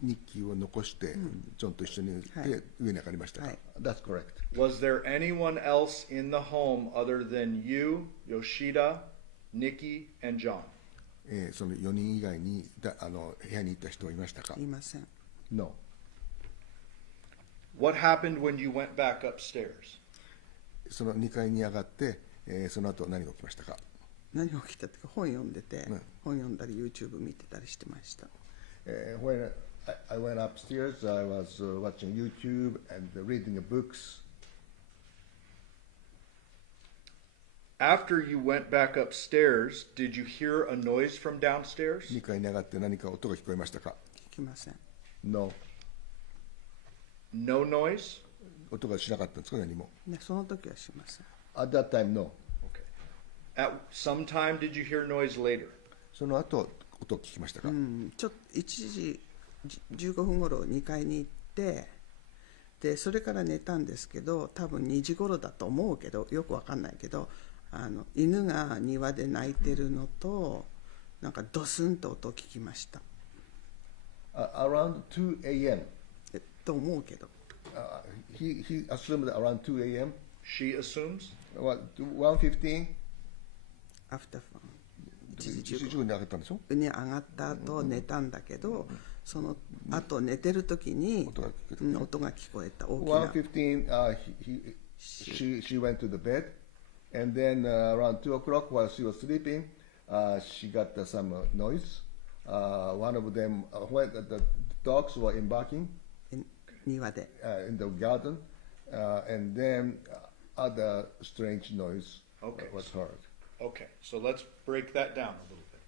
日記を残してジョンと一緒にはいで上に上がりましたか？はい。 That's correct. Was there anyone else in the home other than you, Yoshida, Nikki, and John? その4人以外に部屋に行った人はいましたか？いません。 No. What happened when you went back upstairs? その2階に上がって、その後何が起きましたか？何が起きたっていうか本読んでて、うん本読んだり YouTube 見てたりしてました。 When I went upstairs, I was watching YouTube and reading books. After you went back upstairs, did you hear a noise from downstairs? 2階に上がって何か音が聞こえましたか？ 聞きません。 No. No noise? 音がしなかったんですか？何も。ね、その時はしません。 At that time, no. Okay. At some time, did you hear noise later? その後音を聞きましたか？ちょっと1時15分頃2階に行って、でそれから寝たんですけど、多分2時頃だと思うけど、よくわかんないけど、犬が庭で鳴いてるのと、なんかドスンと音を聞きました。 Around 2 a.m. と思うけど。 He assumed that around 2 a.m. She assumes? What, 1:15? アフターファン1時1時15 15分に上がったんでしょ？分に上がった後寝たんだけど、その後寝てる時に音が聞こえた。大きな。 1:15, she went to the bed, and then around 2 o'clock while she was sleeping, she got some noise. One of them, when the dogs were embarking 庭で。 in the garden, and then other strange noise Okay. was heard. Okay, so let's break that down a little bit.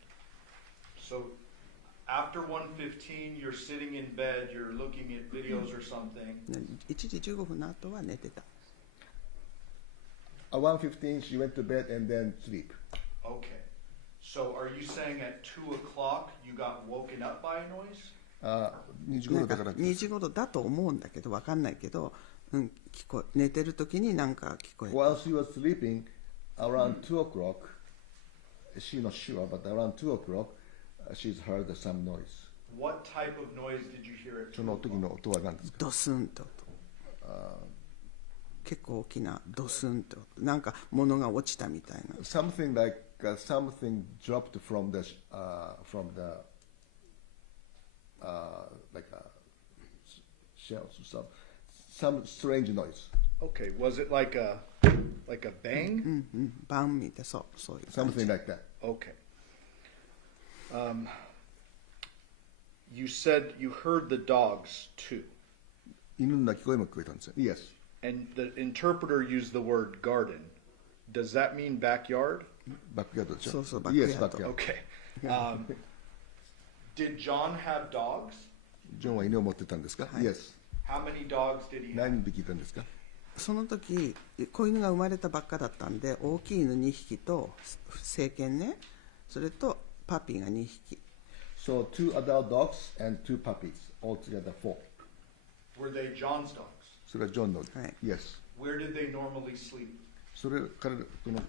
So after 1:15, you're sitting in bed, you're looking at videos or something. 1時15分の後は寝てた。 At 1:15, she went to bed and then sleep. Okay. So are you saying at 2 o'clock you got woken up by a noise? 2時なんか頃だから2時頃だと思うんだけど、わかんないけど、寝てる時になんか聞こえた。 While she was sleeping, around 2 o'clock, she's not sure, but around 2 o'clock, she's heard some noise. What type of noise did you hear at そ 2 の時 o'clock? の音は何ですか？ドスンと音。結構大きなドスンと音。なんか物が落ちたみたいな。 Something like something dropped from the like shelves, some strange noise. Okay, was it like a bang? バンみたいな、そういう感じ。 Something like that. Okay. You said you heard the dogs too, 犬の鳴き声も聞こえたんですよ。Yes. and the interpreter used the word garden. Does that mean backyard? バックヤードでしょ？そうそう、バックヤ Yes, ード。 バックヤード。 Okay. Did John have dogs? ジョンは犬を持ってたんですか？ Yes. How many dogs did he have? 何匹いたんですか？その時子犬が生まれたばっかだったんで、大きい犬2匹と成犬ね、それとパピーが2匹。 So 2 adult dogs and 2 puppies, altogether 4. Were they John's dogs? それはジョンの。はい。 Yes. Where did they normally sleep? それからこの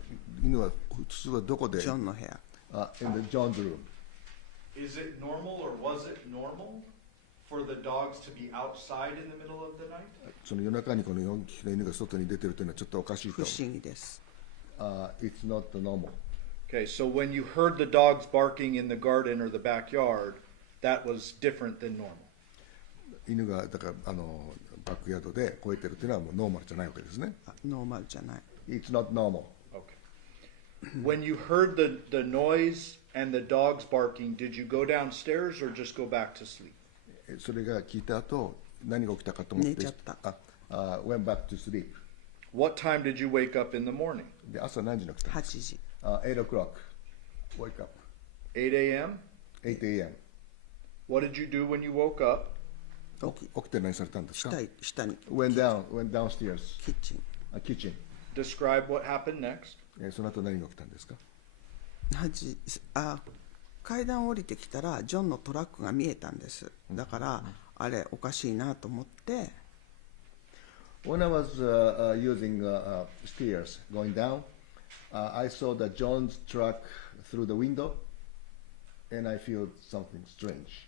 犬は普通はどこで？ジョンの部屋。In the John's room. Is it normal or was it normal for the dogs to be outside in the middle of the night? その夜中にこの4匹の犬が外に出てるというのはちょっとおかしいと。不思議です。It's not normal. Okay, so when you heard the dogs barking in the garden or the backyard, that was different than normal. 犬がだからバックヤードで吠えてるというのはもうノーマルじゃないわけですね。ノーマルじゃない。 It's not normal. Okay. When you heard the noise and the dogs barking, did you go downstairs or just go back to sleep? それが聞いた後何が起きたかと思って寝ちゃった。went back to sleep. What time did you wake up in the morning? で朝何時に起きたんです8時。か？8 o'clock. Wake up. 8 a.m.? 8 a.m. What did you do when you woke up? 起きて何されたんですか？下に Went downstairs. キッチン。Kitchen. Describe what happened next. その後何が起きたんですか？階段降りてきたらジョンのトラックが見えたんです。だから、あれおかしいなと思って。When I was using stairs going down, I saw the John's truck through the window, and I feel something strange.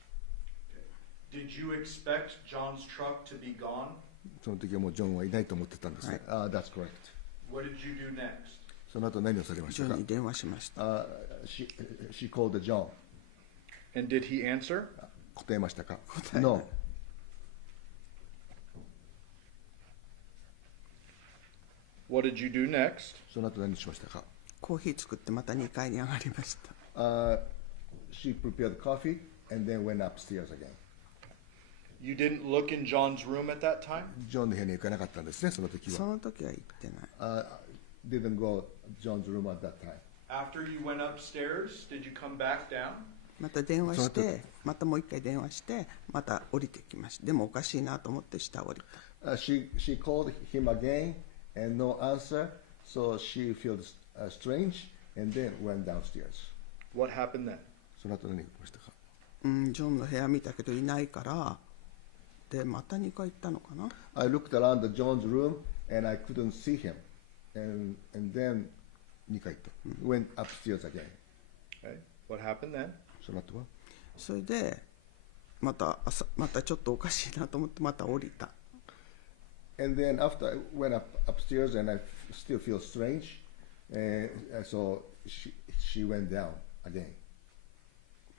Did you expect John's truck to be gone? その時はもうジョンはいないと思ってたんですね。That's correct. What did you do next? その後何をされましたかジョンに電話しました。She called the John. And did he answer? 答えましたか答えない。 No. What did you do next? その後何しましたかコーヒー作ってまた2階に上がりました。She prepared coffee and then went upstairs again. You didn't look in John's room at that time? ジョンの部屋に行かなかったんですね、その時は。その時は行ってない。Didn't go John's room at that time. After you went upstairs, did you come back down? また電話して、またもう一回電話して、また降りてきました。でもおかしいなと思って下降りた。She called him again and no answer, so she feels strange and then went downstairs. What happened then? その後何が起きましたかジョンの部屋見たけどいないから、で、また2回行ったのかな。 I looked around the John's room and I couldn't see him. And then 2回行った。Went upstairs again. Okay. What happened then? その後はそれで、またちょっとおかしいなと思ってまた降りた。And then after I went upstairs and I still feel strange, so she went down again.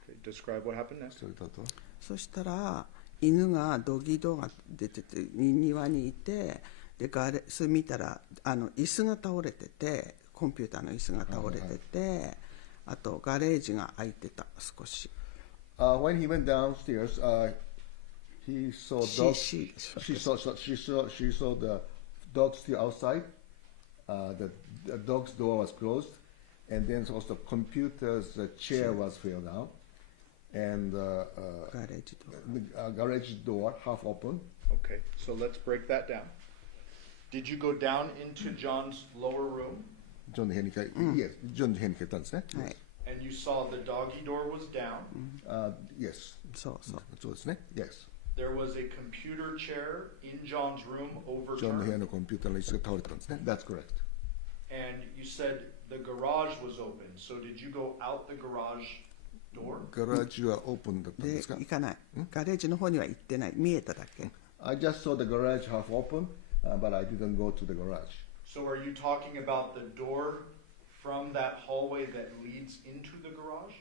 Okay. Describe what happened next. それとあとはそしたら犬がドギドが出てて庭にいて、でそれ見たら椅子が倒れてて、コンピューターの椅子が倒れてて、あとガレージが開いてた少し。When he went downstairs, he saw dogs. She saw the dog still outside. The dog's door was closed, and then also computer's chair was fell down, and ガレージと garage door half open. Okay. So let's break that down. Did you go down into John's lower room? ジョンの部屋にYes, ジョンの部屋に帰ったんですね。はい。 And you saw the doggy door was down. Yes. そうそう。そうですね。Yes. There was a computer chair in John's room ジョンの部屋 overturned. のコンピューターの椅子が倒れてたんですね。That's correct. And you said the garage was open. So did you go out the garage door? ガラージはオープンだったんでですか行かない。ガレージの方には行ってない。見えただけ。I just saw the garage half open, but I didn't go to the garage. So are you talking about the door from that hallway that leads into the garage?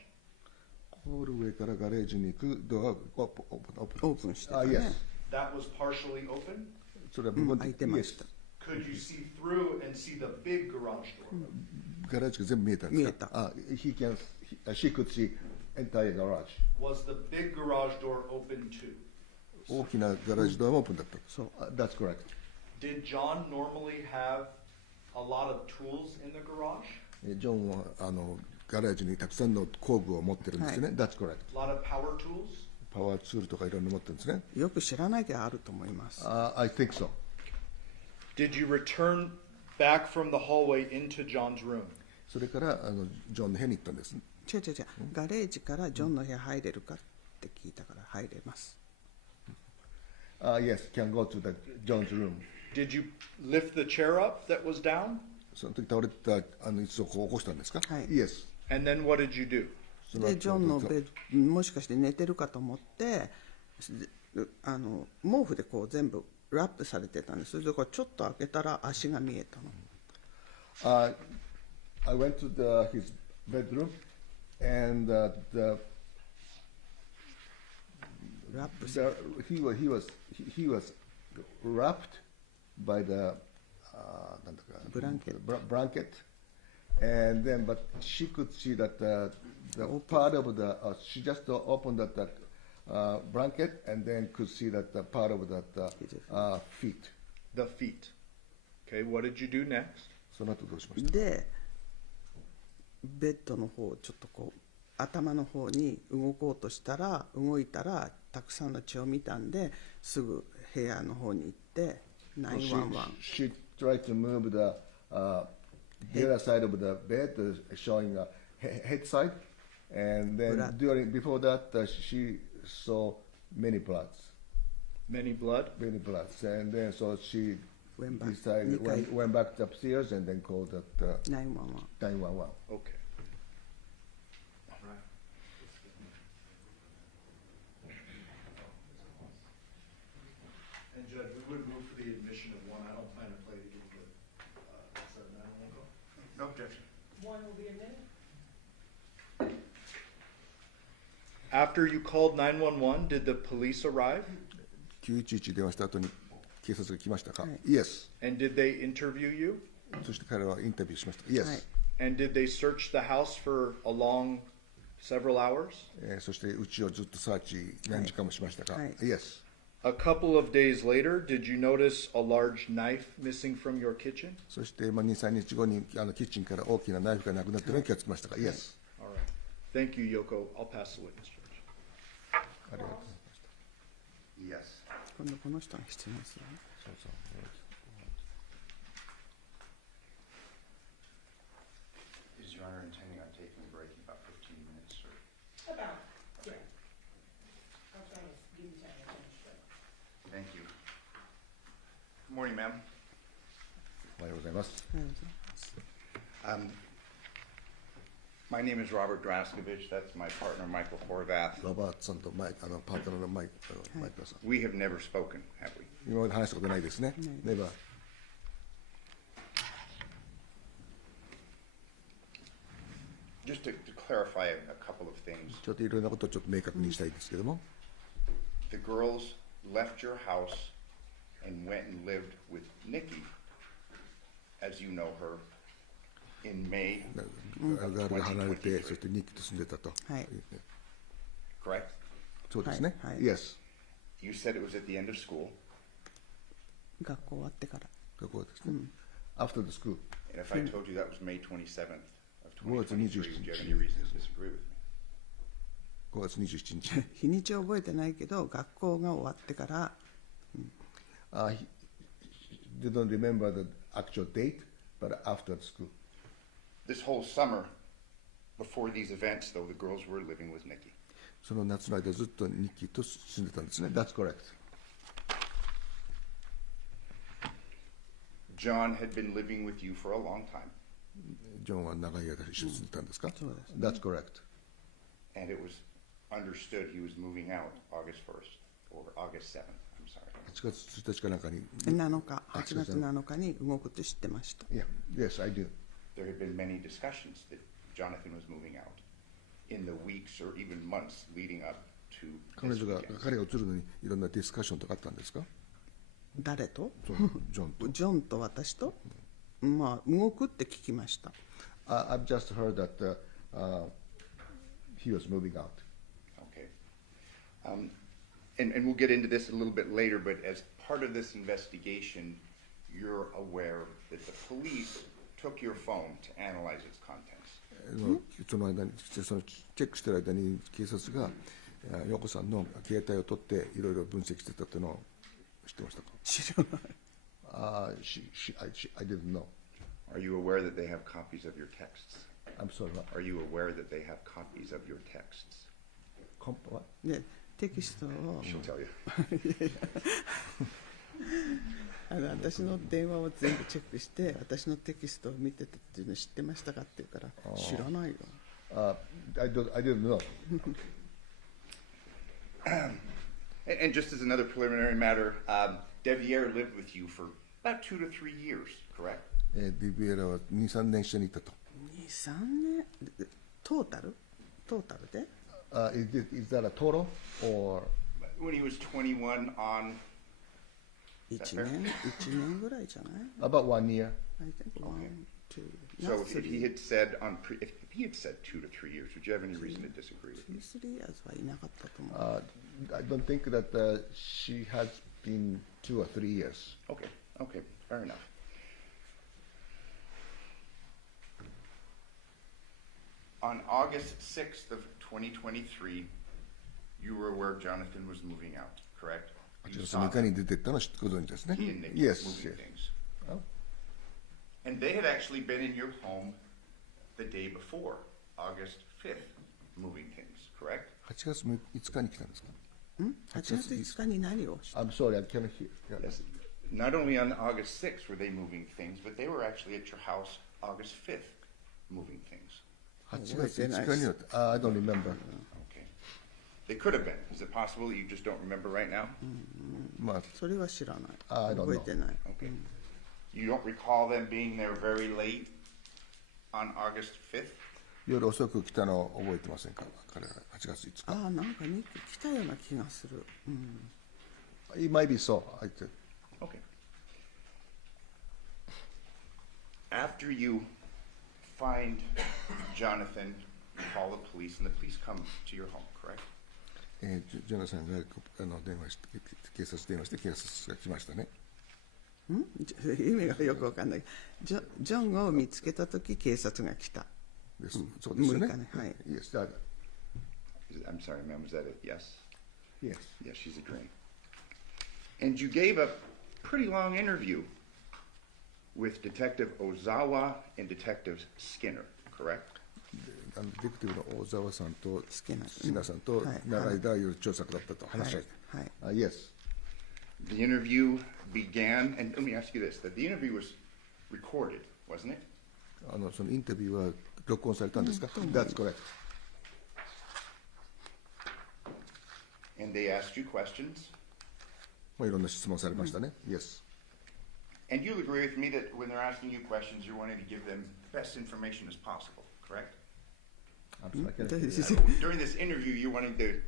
ホールウェイからガレージに行くドアがオープン。オープンしてた Yes. ね。 That was partially open? それは部分的開いてました。 Could you see through and see the big garage door? ガラージが全部見えたんですかshe could see entire garage. Was the big garage door open too? 大きなガラージドアもオープンだった。そう。That's correct. Did John normally have a lot of tools in the garage? ジョンはガラージにたくさんの工具を持ってるんですよね。That's correct. A lot of power tools? パワーツールとかいろいろ持ってるんですね。よく知らないけどあると思います。 I think so. Did you return back from the hallway into John's room? それからジョンの部屋に行ったんです。違う。ガレージからジョンの部屋入れるかって聞いたから入れます。Yes, can go to the John's room. Did you lift the chair up that was down? その時倒れてた椅子をこう起こしたんですかはい。 Yes. And then what did you do? でジョンのベッドもしかして寝てるかと思って毛布でこう全部ラップされてたんです。それでこうちょっと開けたら足が見えたの。I went to his bedroom and he was wrapped by the blanket, and then but she could see that the part of the she just opened that blanket and then could see that the part of that feet. The feet. Okay, what did you do next? その後どうしました？でベッドの方をちょっとこう頭の方に動こうとしたら動いたらたくさんの血を見たんですぐ部屋の方に行って911 She tried to move the other side of the bed, showing a head side, and then before that she saw many bloods. Many blood? Many bloods, and then so she went back. decided, 2回 went back upstairs and then called at 911. 911. Okay. And Judge, we would move for the admission of one. I don't plan to play it again, but that's a 911 call. No objection. One will be admitted. After you called 911, did the police arrive? 911電話した後に警察が来ましたか、はい Yes. And did they interview you? そして彼はインタビューしました。Yes. はい And did they search the house for a long, several hours? そしてうちをずっとサーチ何時間もしましたか、はい Yes. A couple of days later, did you notice a large knife missing from your kitchen? そして、2、3日後にキッチンから大きなナイフがなくなっているのに気がつきましたか、Yes. All right. Thank you, Yoko. I'll pass the witness, Judge. ありがとうございました。 Yes. 今度この人が質問するね。そうそう。 Is Your Honor intending on taking a break in about 15 minutes, or? About, yeah. I'll try to give you time to finish. Thank you. Good morning, ma'am. おはようございます。 My name is Robert Draskovich. That's my partner, Michael Horvath. ロバートさんとパートナーのマイクさん。 We have never spoken, have we? 今まで話したことないですね。ネバー。 Just to clarify a couple of things. ちょっといろいろなことをちょっと明確にしたいですけども、 The girls left your house and went and lived with Nikki, as you know her, in May ガールが離れて、そしてニッキと住んでたと。はい correct? そうですね。はいはい Yes. You said it was at the end of school, 学校終わってから。学校ですね。After the school. and if I told you that was May 27th of 5月 2023, 27 would you have any reason to disagree with me? 5月27日。日にちは覚えてないけど、学校が終わってから、 He didn't remember the actual date, but after the school. This whole summer, before these events, though, the girls were living with Nikki. その夏の間ずっとニッキーと住んでたんですね。That's correct. John had been living with you for a long time, ジョンは長い間一緒に住んでたんですか、そうですね。 That's correct. and it was understood he was moving out August 1st or August 7th. I'm sorry. 8月1日かなんかに。 7日、8月7日に動くって知ってました。 Yeah. Yes, I do. There had been many discussions that Johnathan was moving out in the weeks or even months leading up to 彼 this 女が weekend. 彼が移るのにいろんなディスカッションとかあったんですか、誰とジョンと。ジョンと私と、まあ、動くって聞きました。 I've just heard that he was moving out. Okay. And we'll get into this a little bit later, but as part of this investigation, you're aware that the police took your phone to analyze its contents. その間にそのチェックしてる間に警察が陽子さんの携帯を取っていろいろ分析してたっていうのを知ってましたか？知らない。I didn't know. Are you aware that they have copies of your texts? I'm sorry. What? Are you aware that they have copies of your texts? What? で、テキストを She'll tell you. 私の電話を全部チェックして私のテキストを見てたっていうの知ってましたかって言うから知らないよ。I didn't know. And just as another preliminary matter, Devier lived with you for about 2 to 3 years, correct? デビエラは2、3年一緒にいたと。2、3年トータルで Is that a total or? When he was 21 on, 1年ぐらいじゃない About 1 year. I think 1, 2, so not if he 3. had said if he had said 2 to 3 years, would you have any reason to disagree with me? 3 years はいなかったと思う。 I don't think that she has been 2 or 3 years. Okay, fair enough. On August 6th of 2023, you were aware Johnathan was moving out, correct? You 8月 saw 6日に出てったのはご存知ですね。 he and Nick Yes, moving yes. things. Oh. And they had actually been in your home the day before, August 5th, moving things, correct? 8月5日に来たんですか？ 8月5日に何をした I'm sorry, I cannot hear. Yes. not only on August 6th were they moving things, but they were actually at your house August 5th moving things. 8月5日には、I don't remember. Okay. They could have been. Is it possible that you just don't remember right now? まあ、それは知らない。 I don't know. 覚えてない。 Okay. You don't recall them being there very late on August 5th? 夜遅く来たのを覚えてませんか、彼ら8月5日。ああ、なんかニッキー来たような気がする。うん。It might be so. I think. Okay. After you find Johnathan, you call the police, and the police come to your home, correct? ジョナサンが電話して警察電話して警察が来ましたね。意味がよくわかんない。ジョンを見つけたとき警察が来た。です。そうですよね。6日ね。はい。Yes, that. I'm sorry, ma'am, was that it? Yes? Yes. Yes, she's agreeing. And you gave a pretty long interview with Detective Ozawa and Detective Skinner, correct? ディテクティブの大沢さんとスキナさんと長い間いろいろ調査だったと話し合い。はい。Yes. The interview began, and let me ask you this, that the interview was recorded, wasn't it? そのインタビューは録音されたんですか？ That's correct. And they asked you questions. まあいろんな質問されましたね。Yes. And you'll agree with me that when they're asking you questions, you're wanting to give them the best information as possible, correct? During this interview, you're wanting to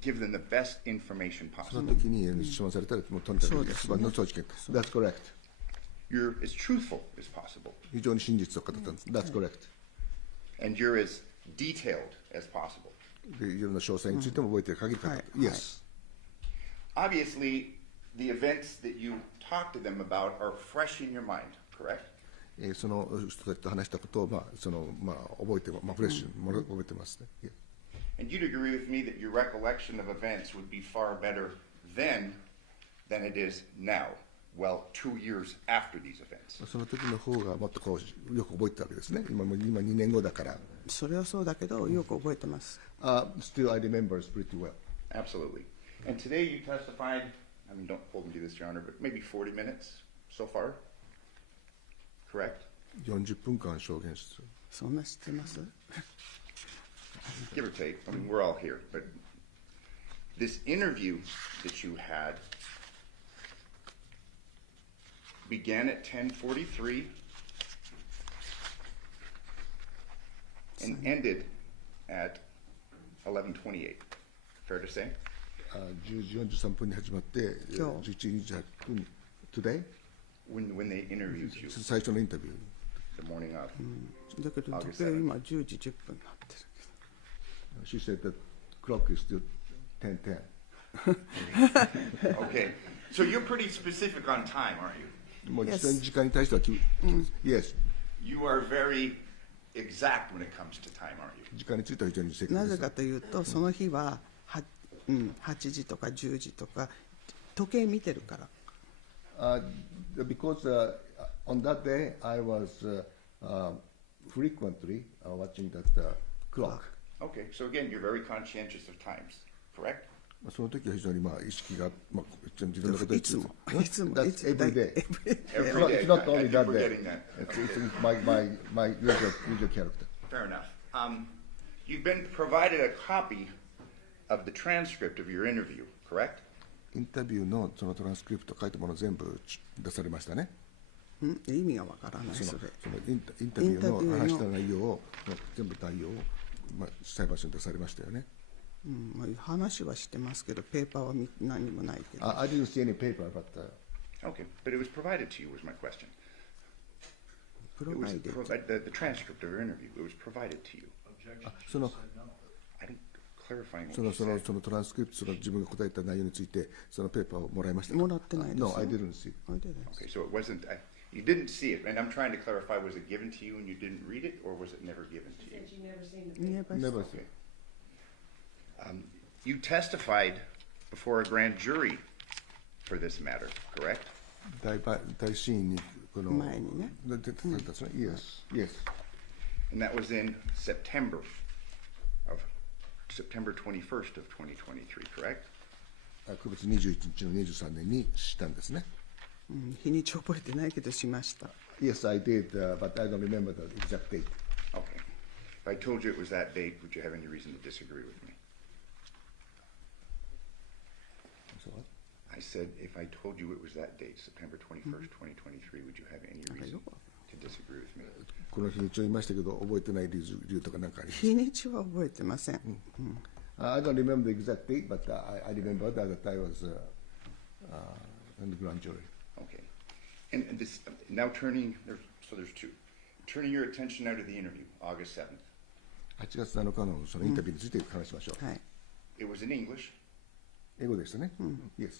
give them the best information そ possible. の時に質問されたらもうとにかく一番の正直。That's correct. You're as truthful as possible. 非常に真実を語ったんです。That's correct. And you're as detailed as possible. でいろんな詳細についても覚えている限り語った。Yes. Obviously, the events that you talk to them about are fresh in your mind, correct? その人たちと話したことを覚えてフレッシュに覚えてますね。Yeah. And you'd agree with me that your recollection of events would be far better then than it is now, well, 2 years after these events. その時の方がもっとこうよく覚えてたわけですね。今2年後だから。それはそうだけどよく覚えてます。Still, I remember it pretty well. Absolutely. And today you testified, I mean, don't hold me to this, Your Honor, but maybe 40 minutes so far, correct? 40分間証言する。そんな知ってます？ Give or take. I mean, we're all here. But this interview that you had began at 10:43 and ended at 11:28. Fair to say? 10時43分に始まって11時28分 Today? When they interviewed you, 最初のインタビュー。 the morning of. だけど時計今10時10分になってる。She said that clock is still 10:10. Okay. So you're pretty specific on time, aren't you? もう時間に対してはYes. You are very exact when it comes to time, aren't you? 時間については非常に正確です。なぜかというとその日は8時とか10時とか時計見てるから。Because on that day I was frequently watching that clock. Okay. So again, you're very conscientious of times, correct? その時は非常に意識が自分のことについて。いつも That's every day. Every day. It's not only I keep that day. forgetting that. It's my usual character. Fair enough. You've been provided a copy of the transcript of your interview, correct? インタビューのそのトランスクリプト書いたもの全部出されましたね。意味がわからないそれ。そのインタビューの話した内容を全部内容を裁判所に出されましたよね。話はしてますけどペーパーは何もないけど。I didn't see any paper, but Okay, but it was provided to you was my question. It was the transcript of your interview. It was provided to you. その I don't clarifying what そ you の said. そのトランスクリプト、その自分が答えた内容についてそのペーパーをもらいましたか？もらってないですよ。 No, I didn't see. Okay, so it wasn't. You didn't see it, and I'm trying to clarify: was it given to you and you didn't read it, or was it never given to you? Never see. You testified before a grand jury for this matter, correct? 大審員にこの前にね。Yes, yes. And that was in September 21st of 2023, correct? 9月21日の23年にしたんですね。日にち覚えてないけどしました。 Yes, I did, but I don't remember the exact date. Okay. If I told you it was that date, would you have any reason to disagree with me? So what? I said, if I told you it was that date, September 21st, 2023, would you have any reason to disagree with me? この日にちを言いましたけど覚えてない理由とか何かありますか？日にちは覚えてません。I don't remember the exact date, but I remember that I was in the grand jury. Okay. And this, now so there's two. Turning your attention now to the interview, August 7th. 8月7日のそのインタビューについて話しましょう。はい。 It was in English, 英語でしたね。Yes.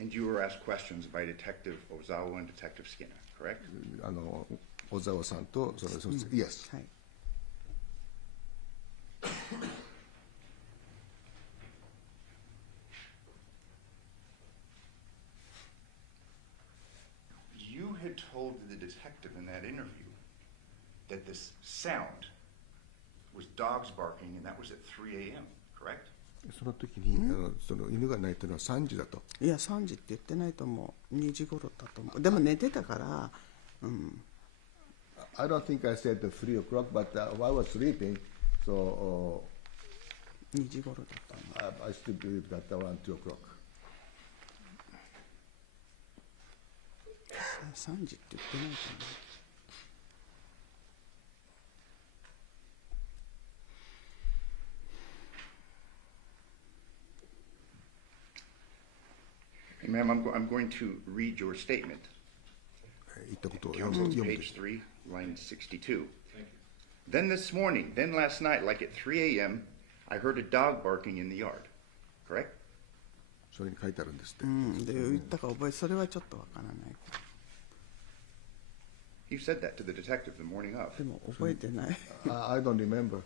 and you were asked questions by Detective Ozawa and Detective Skinner, correct? 小沢さんとYes. はい。You had told the detective in that interview that this sound was dogs barking, and that was at 3 a.m., correct? その時にその犬が鳴いたのは3時だと。いや、3時って言ってないと思う。2時頃だと思う。でも寝てたから、I don't think I said 3 o'clock, but while I was sleeping, so 2時頃だと思う。 I still believe that around 2 o'clock. 3時って言ってないと思う。Hey, ma'am, I'm going to read your statement. 言ったことを Counsel, 読む page 3, line 62. Then this morning, then last night, like at 3 a.m., I heard a dog barking in the yard. Correct? それに書いてあるんですって。で、言ったか覚え、それはちょっとわからない。 You said that to the detective the morning of. でも覚えてない。 I don't remember.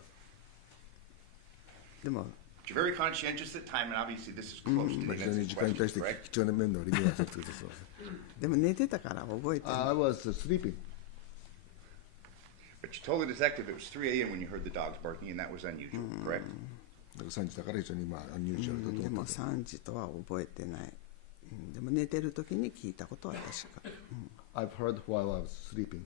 でも、 But you're very conscientious at time, and obviously this is close to the 非常に events 時 in 間に対 question, して correct? 貴重な面の割にはそうです。でも寝てたから覚えてない。 I was sleeping. But you told the detective it was 3 a.m. when you heard the dogs barking, and that was unusual, correct? だから3時だから非常にアンニュージュアルだとでも思った。 3時とは覚えてない。でも寝てる時に聞いたことは確か。 I've heard while I was sleeping.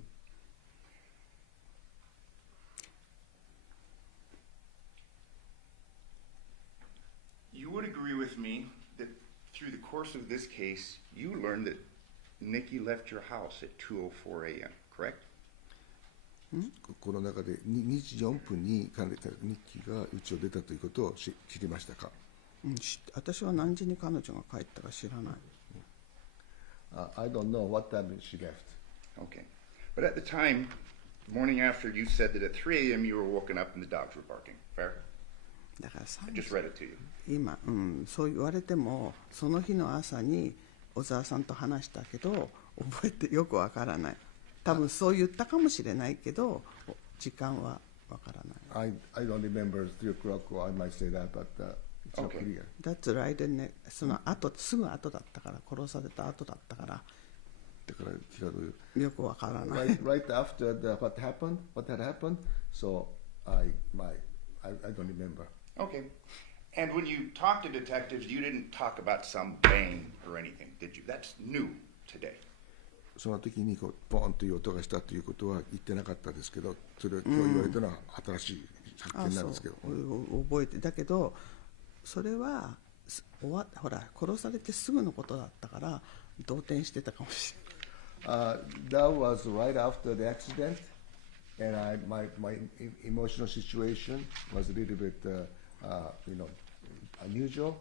You would agree with me that through the course of this case, you learned that Nikki left your house at 2:04 a.m., correct? この中で2時4分に彼女ニッキーが家を出たということを知りましたか？私は何時に彼女が帰ったか知らない。I don't know what time she left. Okay. But at the time, the morning after, you said that at 3 a.m. you were woken up and the dogs were barking. Fair? だから I 3 just 時 read it to you. 今、そう言われてもその日の朝に小沢さんと話したけど覚えてよくわからない。多分そう言ったかもしれないけど時間はわからない。 I don't remember 3 o'clock, or I might say that, but it's not Okay. clear. That's right, ね、その後すぐ後だったから殺された後だったからだから気がどういうよくわからない。 right after what had happened, so I don't remember. Okay. And when you talked to detectives, you didn't talk about some bang or anything, did you? That's new today. その時にこうボーンという音がしたということは言ってなかったですけど、それを今日言われたのは新しい発見なんですけど。覚えてだけどそれはほら殺されてすぐのことだったから動転してたかもしれない。 That was right after the accident, and my emotional situation was a little bit, unusual.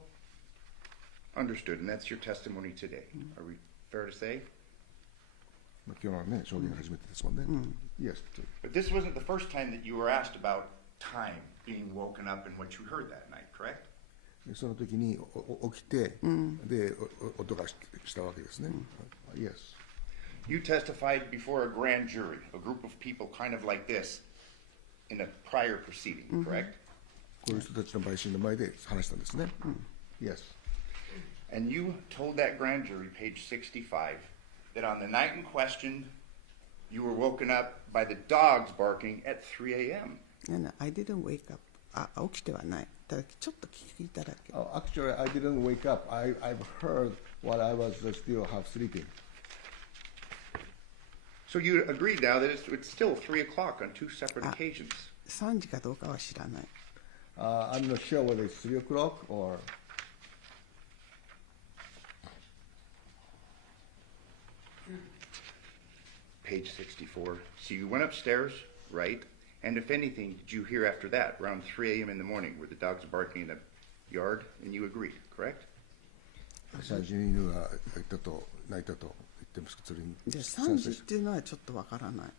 Understood. And that's your testimony today. Are we fair to say? 今日はね、証言が初めてですもんね。Yes. But this wasn't the first time that you were asked about time being woken up and what you heard that night, correct? その時に起きて、で音がしたわけですね。Yes. You testified before a grand jury, a group of people kind of like this, in a prior proceeding, correct? こういう人たちの陪審の前で話したんですね。Yes. And you told that grand jury, page 65, that on the night in question, you were woken up by the dogs barking at 3 a.m. I didn't wake up. 起きてはない。ただちょっと聞いただけ。 Actually, I didn't wake up. I've heard while I was still half sleeping. So you agreed now that it's still 3 o'clock on two separate occasions. 3時かどうかは知らない。I'm not sure whether it's 3 o'clock or. Page 64. So you went upstairs, right? And if anything, did you hear after that, around 3 a.m. in the morning, were the dogs barking in the yard? And you agreed, correct? 3時に犬がいたと泣いたと言ってますけど、それにで3時っていうのはちょっとわからない。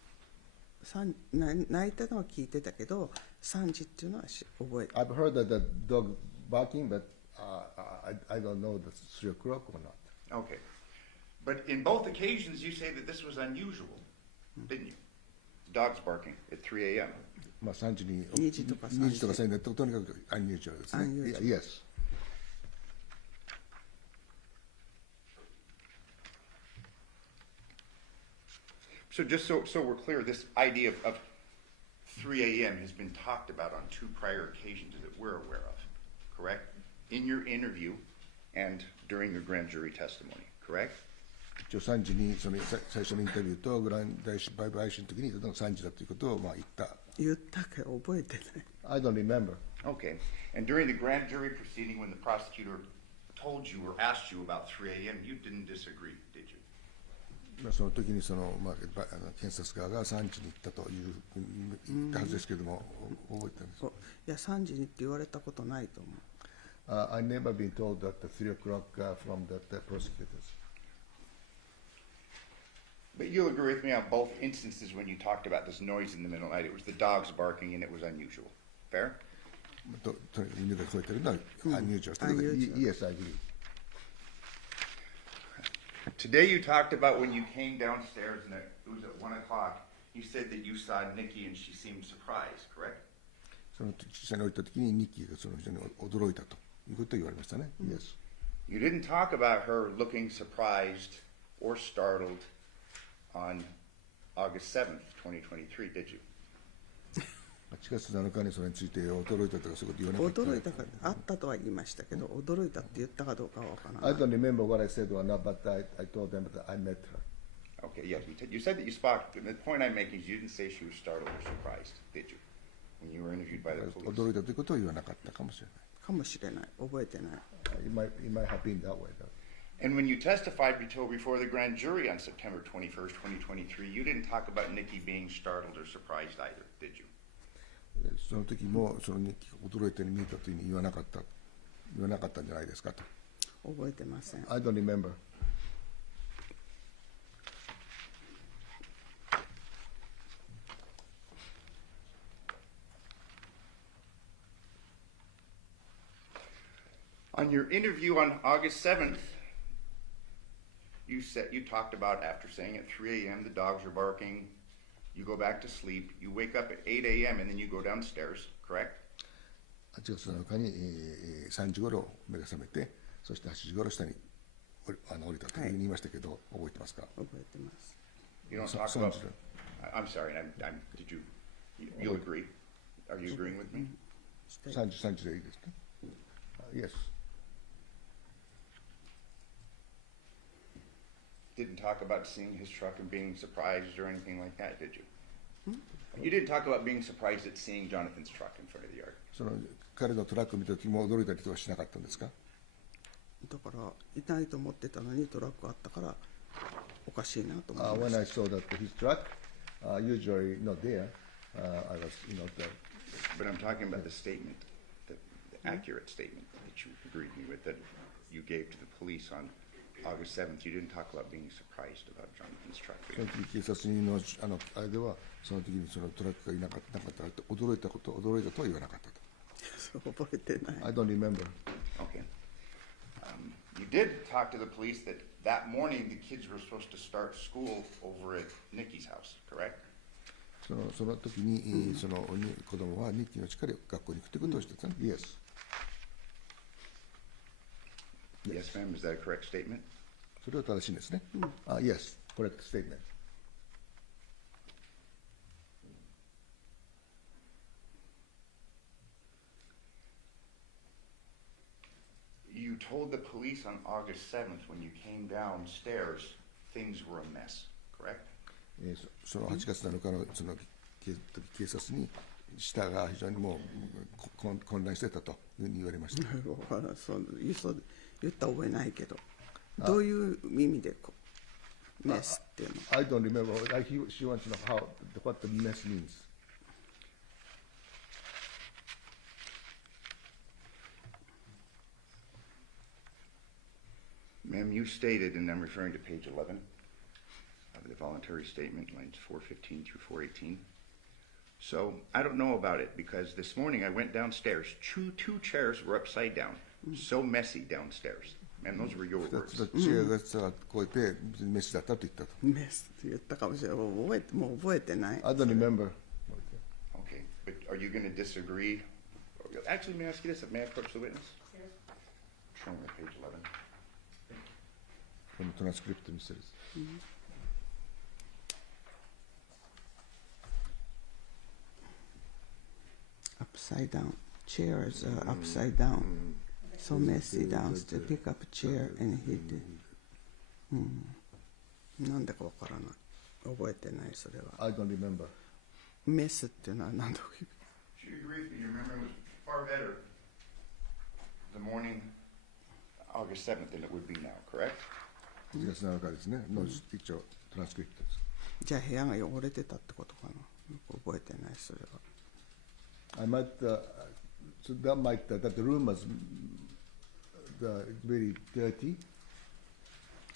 泣いたのは聞いてたけど、3時っていうのは覚えて。 I've heard that the dog barking, but I don't know if it's 3 o'clock or not. Okay. But in both occasions, you say that this was unusual, didn't you? Dogs barking at 3 a.m. まあ3時に2時とか3時2時とか3時だととにかくunusualですね。Unusual. Yes. So just so we're clear, this idea of 3 a.m. has been talked about on two prior occasions that we're aware of, correct? In your interview and during your grand jury testimony, correct? 一応3時にその最初のインタビューとグラン大売買収の時に3時だということをまあ言ったか覚えてない。I don't remember. Okay. And during the grand jury proceeding, when the prosecutor told you or asked you about 3 a.m., you didn't disagree, did you? まあその時にそのまあ検察側が3時に行ったという言ったはずですけれども覚えてるんです。いや3時にって言われたことないと思う。I never been told that the 3 o'clock from the prosecutors. But you'll agree with me on both instances when you talked about this noise in the middle of the night. It was the dogs barking and it was unusual. Fair? とにかく犬が聞こえてるのはunusual ということで Yes, I agree. Today you talked about when you came downstairs and it was at 1 o'clock. You said that you saw Nikki and she seemed surprised, correct? その下に置いた時にニッキーがその非常に驚いたということを言われましたね。Yes. You didn't talk about her looking surprised or startled on August 7th, 2023, did you? 8月7日にそれについて驚いたとかそういうこと言わなかった。驚いたかあったとは言いましたけど、驚いたって言ったかどうかは分からない。 I don't remember what I said or not, but I told them that I met her. Okay, yes. You said that you spoke. The point I'm making is you didn't say she was startled or surprised, did you? When you were interviewed by the police. 驚いたということを言わなかったかもしれない。かもしれない。覚えてない。It might have been that way, though. And when you testified before the grand jury on September 21st, 2023, you didn't talk about Nikki being startled or surprised either, did you? その時もそのニッキーが驚いたように見えたというふうに言わなかったんじゃないですかと。覚えてません。 I don't remember. On your interview on August 7th, you talked about after saying at 3 a.m. the dogs are barking, you go back to sleep, you wake up at 8 a.m. and then you go downstairs, correct? 8月7日に3時頃目が覚めて、そして8時頃下に降りたというふうに言いましたけど、覚えてますか？覚えてます。 You don't talk about. I'm sorry. Did you'll agree? Are you agreeing with me? 3時でいいですか？ Yes. Didn't talk about seeing his truck and being surprised or anything like that, did you? You didn't talk about being surprised at seeing Jonathan's truck in front of the yard. その彼のトラックを見た時も驚いたりとかしなかったんですか？だからいないと思ってたのにトラックあったからおかしいなと思いま When し I saw that his truck, usually not there, I was, But I'm talking about the statement, the accurate statement that you agreed me with, that you gave to the police on August 7th. You didn't talk about being surprised about Jonathan's truck. その時警察のあれではその時にそのトラックがいなかったから驚いたとは言わなかったと。た。覚えてない。 I don't remember. Okay. You did talk to the police that morning the kids were supposed to start school over at Nikki's house, correct? その時に、その子供はニッキーの家から学校に行くということをしてたんです。Yes, ma'am. Is that a correct statement? それは正しいんですね。Yes, correct statement. You told the police on August 7th when you came downstairs things were a mess, correct? その8月7日のその警察に下が非常にもう混乱してたというふうに言われました。そう言った覚えないけど、どういう意味でメスっていうの？ I don't remember. She wants to know what the mess means. Ma'am, you stated, and I'm referring to page 11 of the voluntary statement, lines 415 through 418. So I don't know about it because this morning I went downstairs. Two chairs were upside down. So messy downstairs. Man, those were your 2 words. つの知恵が超えてメスだったと言ったと。メスって言ったかもしれない。もう覚えてない。 I don't remember. Okay, but are you going to disagree? Actually, may I ask you this? May I approach the witness? Show me page 11. このトランスクリプトにする。Upside down. Chairs are upside down. So messy downstairs. Pick up a chair and hit it. なんだかわからない。覚えてない、それは。I don't remember. メスっていうのは何だろう。 Should you agree with me? Your memory was far better the morning, August 7th, than it would be now, correct? 8月7日ですね。の一応トランスクリプトです。じゃあ部屋が汚れてたってことかな。覚えてない、それは。I might, so that the room was very dirty,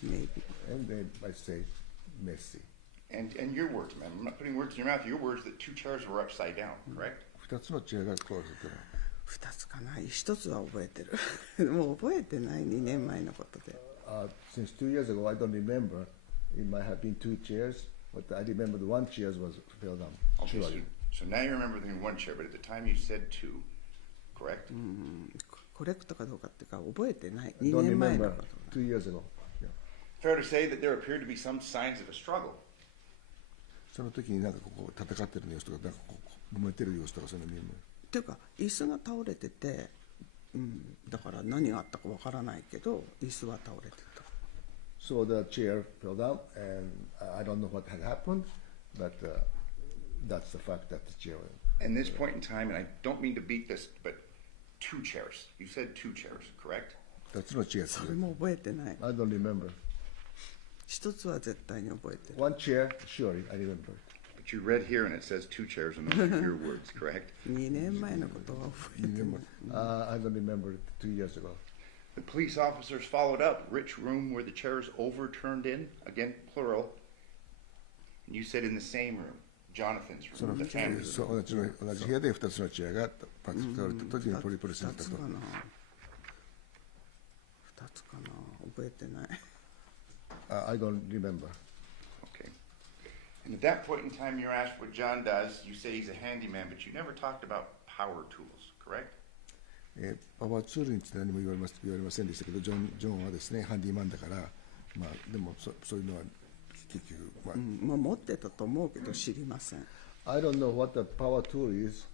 Maybe. and then I say messy. And your words, ma'am. I'm not putting words in your mouth. Your words that 2 chairs were upside down, correct? 2つの知恵がこうです2つかな。1つは覚えてる。もう覚えてない、2年前のことで。Since 2 years ago, I don't remember. It might have been 2 chairs, but I remember the 1 chair was fell down. Okay, Surely. so now you remember the 1 chair, but at the time you said 2, correct? コレクトかどうかっていうか覚えてない。 I 2 don't 年前の remember こと。 2 years ago. Yeah. Fair to say that there appeared to be some signs of a struggle. その時になんかここ戦ってる様子とか、なんかこう揉めてる様子とかそういうの見える。っていうか椅子が倒れてて、だから何があったかわからないけど椅子は倒れてた。 So the chair fell down, and I don't know what had happened, but that's the fact that the chair. And this point in time, and I don't mean to beat this, but 2 chairs. You said 2 chairs, correct? 2つのチェアそれも覚えてない。 I don't remember. 1つは絶対に覚えてる。 1 chair, surely I remember. But you read here and it says 2 chairs, and those are your words, correct? 2年前のことは覚えてない。 I don't remember it 2 years ago. The police officers followed up. Which room were the chairs overturned in? Again, plural. And you said in the same room, Jonathan's その room, the family そう room. 同じ部屋で2つのチェアが倒れた時にポリポリスになったと。 2つかな。2つかな。覚えてない。 I don't remember. Okay. And at that point in time, you're asked what John does. You say he's a handyman, but you never talked about power tools, correct? パワーツールについて何も言われませんでしたけど、ジョンはですね、ハンディマンだから、まあ、でもそういうのは結局、まあもう持ってたと思うけど知りません。 I don't know what the power tool is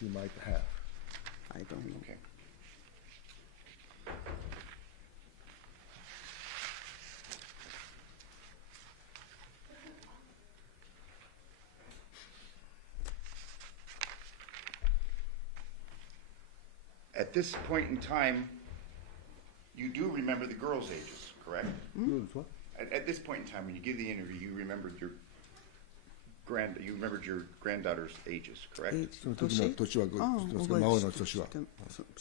he might have. I don't know. Okay. At this point in time, you do remember the girls' ages, correct? What? At this point in time, when you give the interview, you remembered your granddaughter's ages, correct? その時の年は、孫の年は。知っ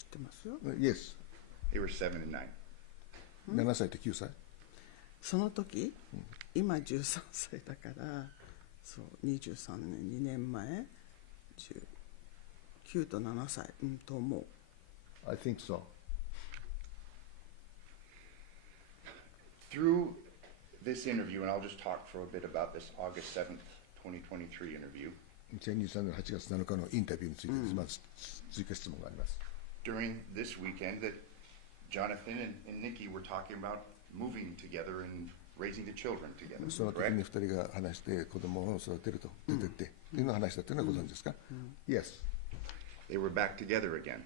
てますよ。 Yes. They were 7 and 9. 7歳と9歳。その時、今13歳だからそう23年2年前9と7歳、と思う。 I think so. Through this interview, and I'll just talk for a bit about this August 7th, 2023 interview. 2023年8月7日のインタビューについて、まず追加質問があります。 During this weekend, that Johnathan and Nikki were talking about moving together and raising the children together, その時に2 correct? 人が話して子供を育てると出てって、っていうのを話したというのはご存知ですか？ Yes. They were back together again.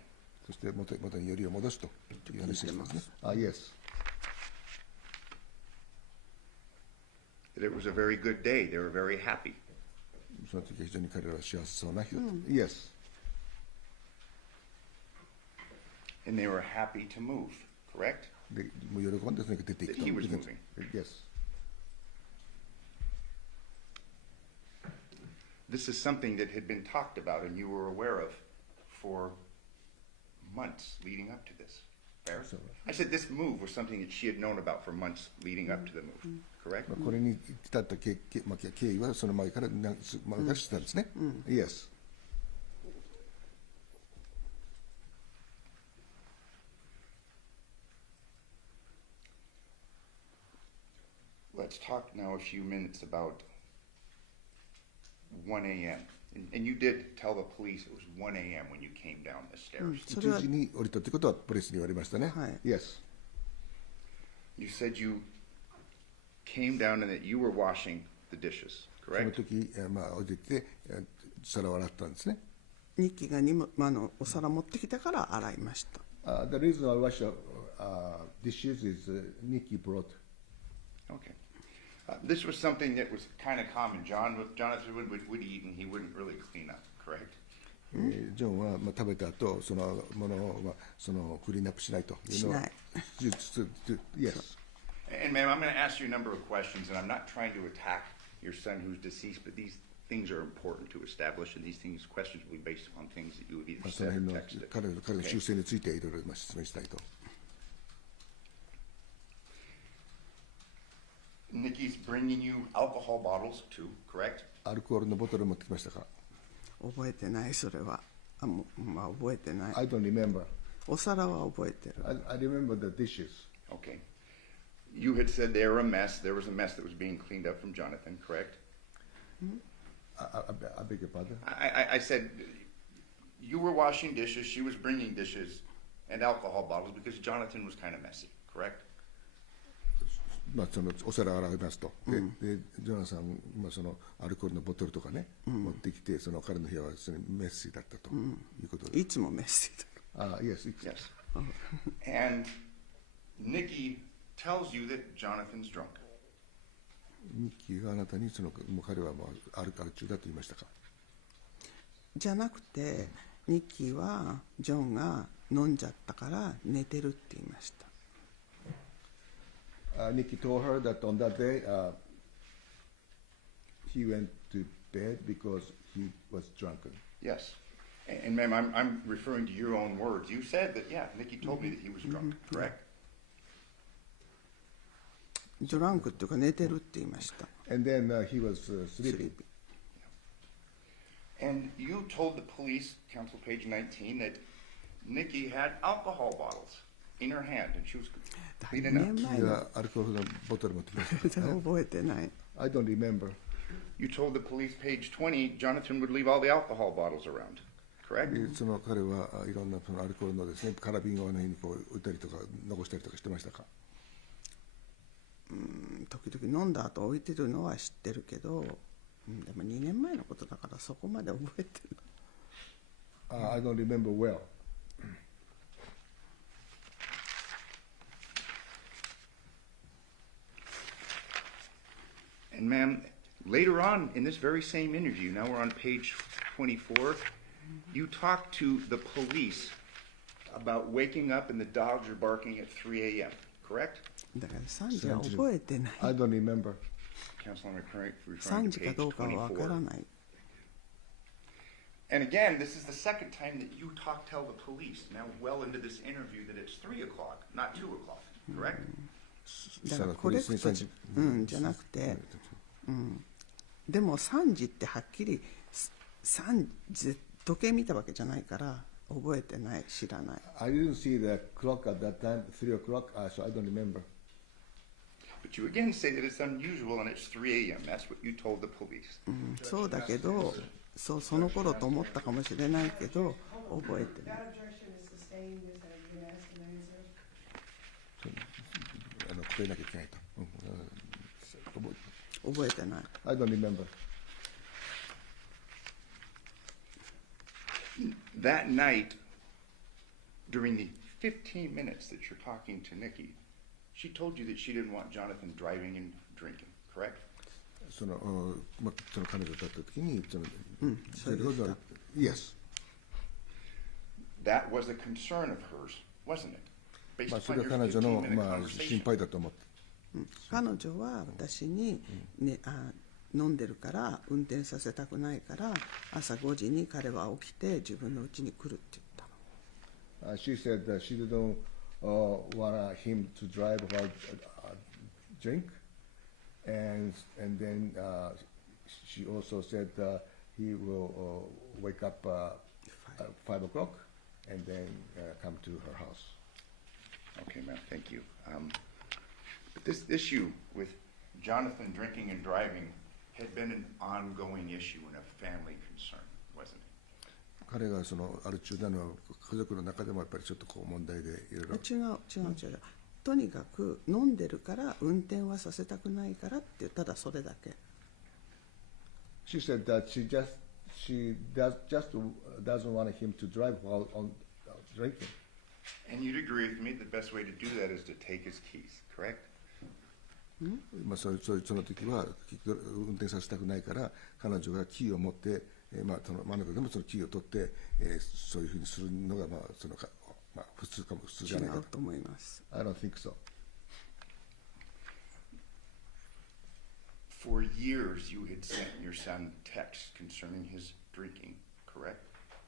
そして元によりを戻すという話をしてますね。Yes. that it was a very good day. They were very happy. その時は非常に彼らは幸せそうな日だった。Yes. And they were happy to move, correct? で、もう喜んでその時出ていくと。 That he was moving. Yes. This is something that had been talked about and you were aware of for months leading up to this. Fair? I said this move was something that she had known about for months leading up to the move, correct? これに至った経緯はその前から前から知ってたんですね。Yes. Let's talk now a few minutes about 1 a.m. And you did tell the police it was 1 a.m. when you came down the stairs. 1時に降りたってことはプレスに言われましたね。はい。Yes. You said you came down and that you were washing the dishes, その correct? 時、降りてきて皿を洗ったんですね。ニッキーがお皿持ってきたから洗いました。The reason I wash dishes is Nikki brought. Okay. This was something that was kind of common. Johnathan would eat and he wouldn't really clean up, correct? ジョンは食べた後そのものをクリーンアップしないというのはしない。Yes. And ma'am, I'm going to ask you a number of questions, and I'm not trying to attack your son who's deceased, but these things are important to establish, and these questions will be based upon things that you would either その said or 辺の texted. 彼の習性についていろいろ説明したいと。Nikki's bringing you alcohol bottles too, correct? アルコールのボトル持ってきましたか？覚えてないそれは。覚えてない。 I don't remember. お皿は覚えてる。I remember the dishes. Okay. You had said they were a mess. There was a mess that was being cleaned up from Johnathan, correct? I beg your pardon? I said you were washing dishes, she was bringing dishes and alcohol bottles because Johnathan was kind of messy, correct? そのお皿を洗いますと、でジョナサンはそのアルコールのボトルとかね、持ってきてその彼の部屋はそのメッシーだったということで。いつもメッセージだ。Yes. Yes. And Nikki tells you that Jonathan's drunk. ミッキーがあなたにもう彼はもうアル中だと言いましたか？じゃなくてニッキーはジョンが飲んじゃったから寝てるって言いました。Nikki told her that on that day he went to bed because he was drunken. Yes. And ma'am, I'm referring to your own words. You said that, yeah, Nikki told me that he was drunk, correct? ドランクっていうか寝てるって言いました。 And then he was sleeping. And you told the police, counsel page 19, that Nikki had alcohol bottles in her hand and she was cleaning up. 年前 He の アルコールのボトル持ってきました。覚えてない。 I don't remember. You told the police, page 20, Johnathan would leave all the alcohol bottles around, correct? その彼はいろんなそのアルコールのですね、カラビンをあの辺にこう置いたりとか残したりとかしてましたか？時々飲んだ後置いてるのは知ってるけど、でも2年前のことだからそこまで覚えてる。I don't remember well. And ma'am, later on in this very same interview, now we're on page 24, you talked to the police about waking up and the dogs are barking at 3 a.m., correct? だから3時は覚えてない。 I don't remember. Counsel, I'm referring 3 to 時か page どうかはわからない。 And again, this is the second time that you tell the police, now well into this interview, that it's 3 o'clock, not 2 o'clock, correct? だからこれじゃなくて、でも3時ってはっきり3時時計見たわけじゃないから覚えてない知らない。 I didn't see the clock at that time, 3 o'clock, so I don't remember. But you again say that it's unusual and it's 3 a.m. That's what you told the police. そうだけど、その頃と思ったかもしれないけど覚えてない。答えなきゃいけないと。覚えてない。 I don't remember. That night, during the 15 minutes that you're talking to Nikki, she told you that she didn't want Johnathan driving and drinking, correct? その彼女だった時にそうでした。Yes. That was a concern of hers, wasn't it? Based そ upon れ your は彼女の 15-minute 心 conversation. 配だと思って。彼女は私に、ね、飲んでるから運転させたくないから朝5時に彼は起きて自分の家に来るって言ったの。She said that she didn't want him to drive while drink, and then she also said he will wake up at 5 o'clock and then come to her house. Okay, ma'am, thank you. But this issue with Johnathan drinking and driving had been an ongoing issue and a family concern, wasn't it? 彼がアル中なのは家族の中でもやっぱりちょっと問題でいろいろ。違う。とにかく飲んでるから運転はさせたくないからってただそれだけ。She said that she doesn't want him to drive while on drinking. And you'd agree with me that the best way to do that is to take his keys, correct? その時は運転させたくないから彼女がキーを持って、真ん中でもそのキーを取って、そういうふうにするのが普通じゃないか違うと思います。I don't think so. For years, you had sent your son texts concerning his drinking, correct?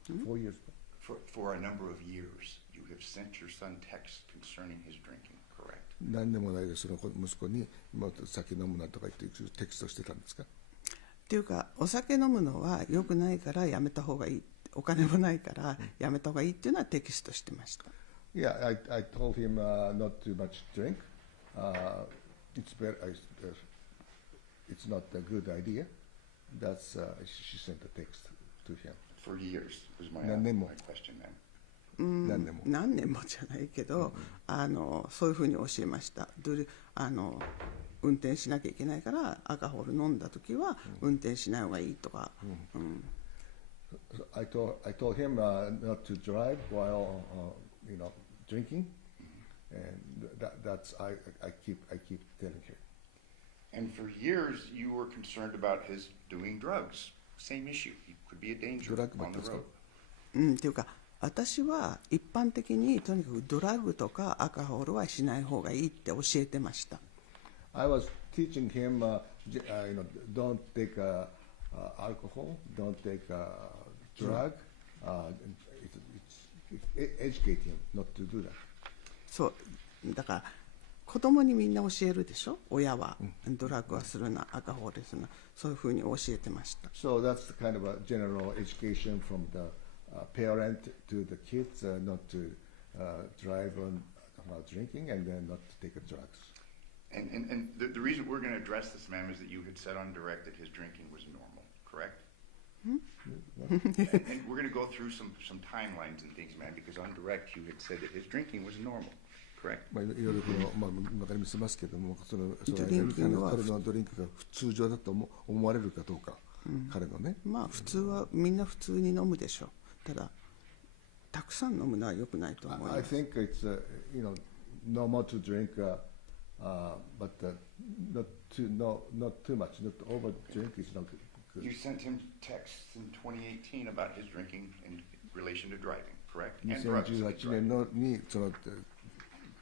4 years. For a number of years, you have sent your son texts concerning his drinking, correct? 何年もないでその息子に酒飲むなとか言ってテキストしてたんですか？っていうかお酒飲むのは良くないからやめた方がいい、お金もないからやめた方がいいっていうのはテキストしてました。Yeah, I told him not too much drink. It's not a good idea. That's she sent a text to him. For years was my question then. 何年も何年もじゃないけど、そういうふうに教えました。運転しなきゃいけないからアルコール飲んだ時は運転しない方がいいとか。I told him not to drive while drinking, and that's I keep telling him. And for years, you were concerned about his doing drugs. Same issue. He could be a danger on the road. っていうか私は一般的にとにかくドラッグとかアルコールはしない方がいいって教えてました。I was teaching him, don't take alcohol, don't take drug. Educate him not to do that. そうだから子供にみんな教えるでしょ。親はドラッグはするな、アルコールするな、そういうふうに教えてました。So that's kind of a general education from the parent to the kids, not to drive while drinking and then not to take drugs. And the reason we're going to address this, ma'am, is that you had said on direct that his drinking was normal, correct? And we're going to go through some timelines and things, ma'am, because on direct you had said that his drinking was normal, correct? いろいろ分かりますけども、彼のドリンクが通常だと思われるかどうか、彼のね。まあ普通はみんな普通に飲むでしょ。ただたくさん飲むのは良くないと思います。I think it's normal to drink, but not too much, not over drink is not good. You sent him texts in 2018 about his drinking in relation to driving, correct? And drugs. 2018年に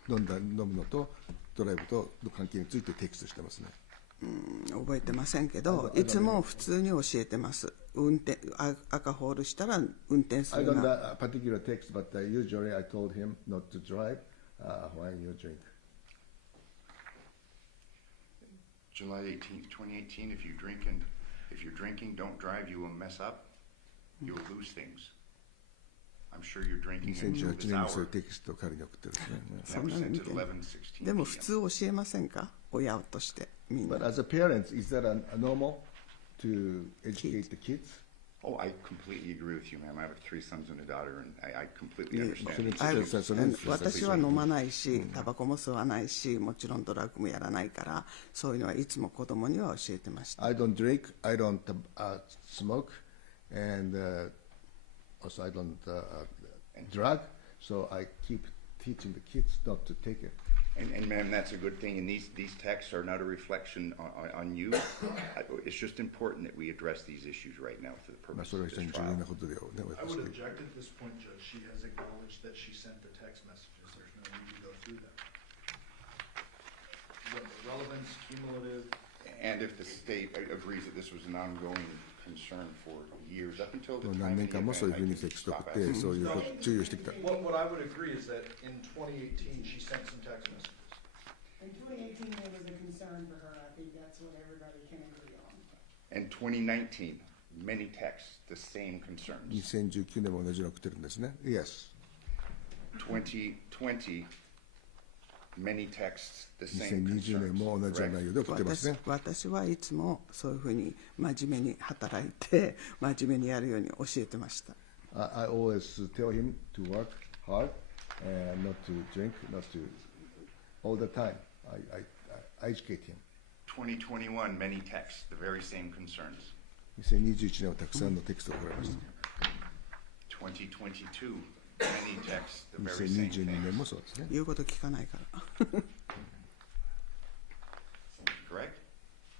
飲むのとドライブとの関係についてテキストしてますね。覚えてませんけど、いつも普通に教えてます。アルコールしたら運転するな。I don't have a particular text, but usually I told him not to drive when you drink. July 18th, 2018, if you're drinking, don't drive, you will mess up, you will lose things. I'm sure you're drinking until this 2018年に hour. そういうテキストを彼に送ってるんですね。 That was sent at 11:16 でも普 p.m. 通教えませんか、親としてみんな。 But as a parent, is that normal to educate the kids? Oh, I completely agree with you, ma'am. I have 3 sons and a daughter, and I completely understand. 私は飲まないし、タバコも吸わないし、もちろんドラッグもやらないから、そういうのはいつも子供には教えてました。I don't drink, I don't smoke, and also I don't drug, so I keep teaching the kids not to take it. And ma'am, that's a good thing, and these texts are not a reflection on you. It's just important that we address these issues right now for the まあ purpose それは of 非常 this に重要 trial. なことでね I 私 would は object at this point, Judge. She has acknowledged that she sent the text messages. There's no need to go through them. What the relevance, cumulative, And if the state agrees that this was an ongoing concern for years, up until the 何 time 年 of the 間も event, そういう I ふうに think テ we キストを stop 送って asking. そういうこと注意をしてきた what I would agree is that in 2018 she sent some text messages. In 2018, there was a concern for her. I think that's what everybody can agree on. And 2019, many texts, the same concerns. 2019年も同じのを送ってるんですね Yes 2020, many texts, the same 2020年 concerns. も同じような内 Correct? 容で送ってますね私はいつもそういうふうに真面目に働いて真面目にやるように教えてました I always tell him to work hard and not to drink not to all the time I educate him 2021, many texts, the very same concerns. 2021年はたくさんのテキストが送られました2022, many texts, the very same 2022 things. 年もそうですね言うこと聞かないからCorrect?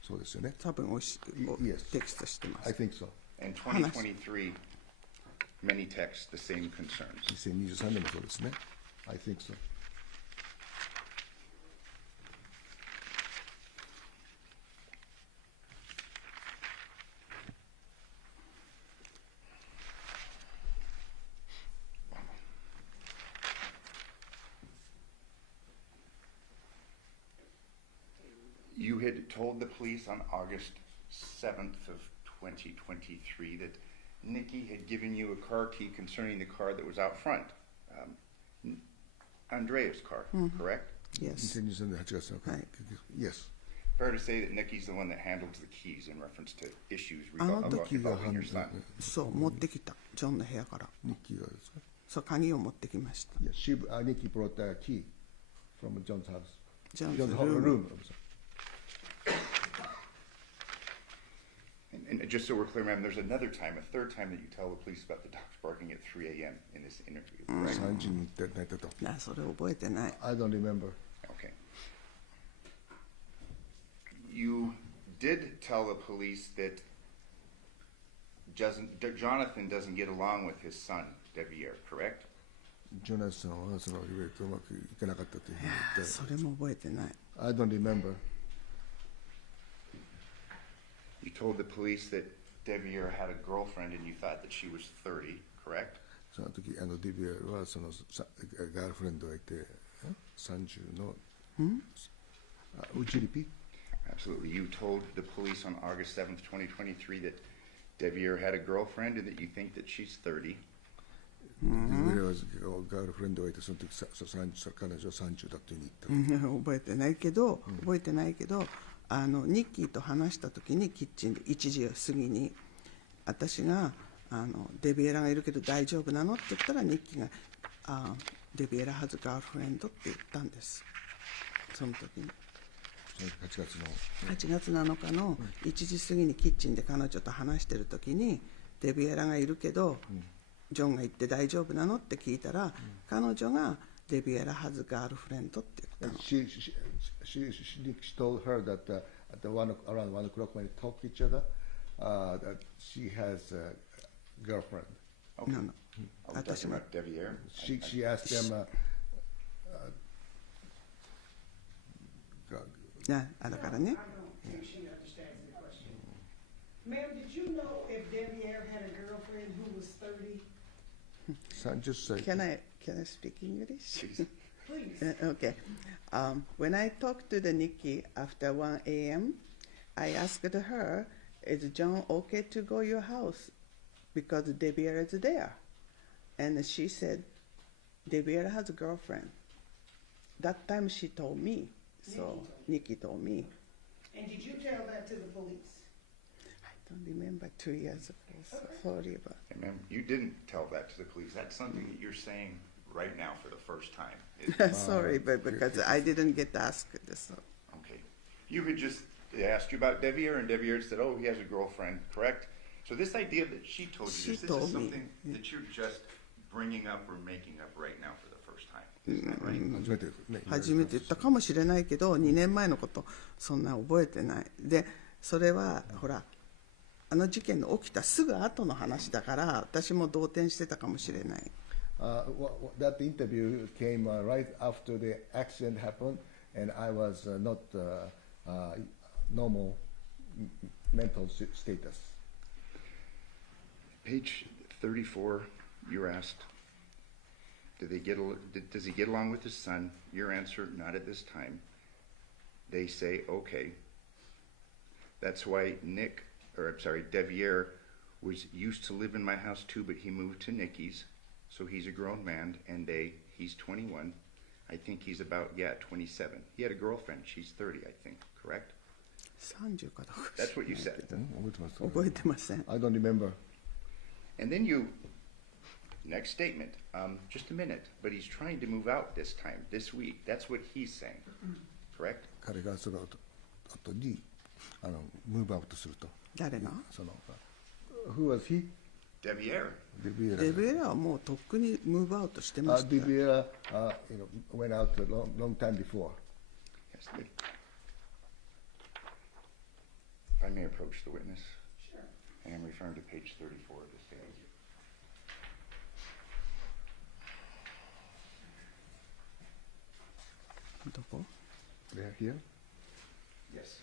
そうですよね多分おし Yes テキストしてま I す think so And 2023, many texts, the same concerns. 2023年もそうですね I think so You had told the police on August 7th of 2023 that Nikki had given you a car key concerning the car that was out front. Andrea's car, correct? Yes 2023年8月のはい Yes Fair to say that Nikki's the one that handles the keys in reference to issues あの時 involving your son. そう持ってきたジョンの部屋からニッキーがですかそう鍵を持ってきました Yes Nikki brought a key from John's house John's John's room. room And just so we're clear, ma'am, there's another time, a third time that you tell the police about the dogs barking at 3 a.m. in this interview, correct? 3時に行って泣いたとあそれ覚えてない I don't remember Okay. You did tell the police that Johnathan doesn't get along with his son, Devyn, correct? ジョナサンはそのいろいろとうまくいかなかったというふうに言ってそれも覚えてない I don't remember You told the police that Devyn had a girlfriend and you thought that she was 30, correct? その時デビューはそのガールフレンドがいて30のWould you repeat? Absolutely. You told the police on August 7th, 2023 that Devyn had a girlfriend and that you think that she's 30. デビューはガールフレンドがいてその時彼女は30だというふうに言った覚えてないけどニッキーと話した時にキッチンで1時過ぎに私がデビエラがいるけど大丈夫なのって言ったらニッキーがデビエラハズガールフレンドって言ったんですその時に8月7日の1時過ぎにキッチンで彼女と話してる時にデビエラがいるけど、ジョンが言って大丈夫なのって聞いたら、彼女がデビエラハズガールフレンドって言ったの。She told her that at around 1 o'clock when they talk to each other, that she has a girlfriend. Okay. No, no. Are we talking about Devyn? She asked them. だからね。 I don't think she understands the question. Ma'am, did you know if Devyn had a girlfriend who was 30? 30歳 Can I speak English? Please. Okay. When I talked to the Nikki after 1 a.m., I asked her, "Is John okay to go your house? Because Devyn is there." And she said, "Devyn has a girlfriend." That time she told me. So Nikki told me. And did you tell that to the police? I don't remember 2 years ago. So sorry about. Hey, ma'am, you didn't tell that to the police. That's something that you're saying right now for the first time. Sorry, but because I didn't get asked this. Okay. You had just asked you about Devyn, and Devyn said, "Oh, he has a girlfriend," correct? So this idea that she told you She this told is me. something that you're just bringing up or making up right now for the first time. 初めて言ったかもしれないけど、2年前のことそんな覚えてない。でそれはほらあの事件の起きたすぐ後の話だから私も動転してたかもしれない。That interview came right after the accident happened, and I was not normal mental status. Page 34, you're asked, does he get along with his son? Your answer, not at this time. They say, okay. That's why Devyn was used to live in my house too, but he moved to Nikki's. So he's a grown man, and he's 21. I think he's about, 27. He had a girlfriend. She's 30, I think, correct? 30かどうか。That's what you said. 覚えてません。I don't remember. And then next statement, just a minute, but he's trying to move out this time, this week. That's what he's saying, correct? 彼がその後にムーブアウトすると。誰が？その Who was he? Devyn. デビエラはもうとっくにムーブアウトしてました。Devyn went out a long time before. Yes, if I may approach the witness. Sure. And I'm referring to page 34 of this statement. They're here. Yes.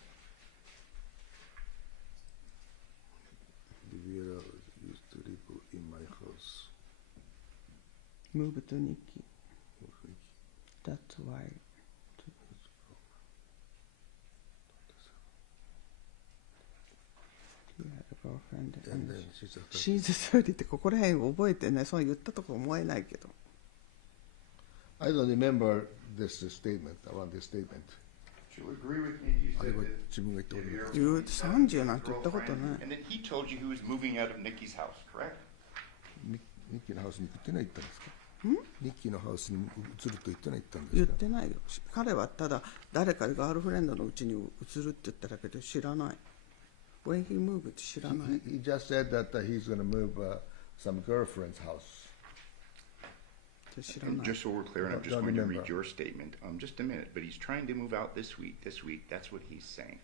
Devyn used to live in my house. Move to Nikki. That's why. He had a girlfriend. And then she's 30ってここら辺覚えてね、そう言ったとこ思えないけど。I don't remember this statement, around this statement. Do you agree with me? You あれ said は that 自分が言ったことです。言う30なんて言ったことない。 And then he told you he was moving out of Nikki's house, correct? ニッキーのハウスに行ってない言ったんですか？ニッキーのハウスに移ると言ってない言ったんで言っすか？てないよ。彼はただ誰かガールフレンドのうちに移るって言っただけで知らない。When he moved 知らない。He just said that he's going to move some girlfriend's house. 知ら And ない。 just so we're clear, and I'm just Don't going to remember. read your statement. Just a minute, but he's trying to move out this week. That's what he's saying.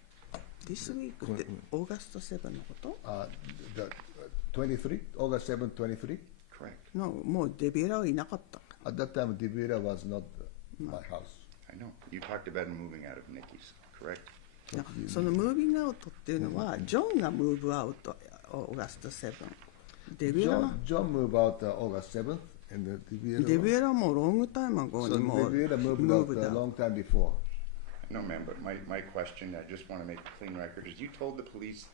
This week ってオーガスト7のこと？ The 23, August 7th, 23. Correct. No, もうデビエラはいなかった。 At that time, Devyn was not my house. I know. You talked about him moving out of Nikki's, correct? そのムービングアウトっていうのはジョンがムーブアウトオーガスト7。デビエラの John moved out August 7th, and デビエラはもうロングタイムアゴ so にもう Devyn ム moved ー out ブ a ダウン。 long time before. No, ma'am, but my question, I just want to make a clean record, is you told the police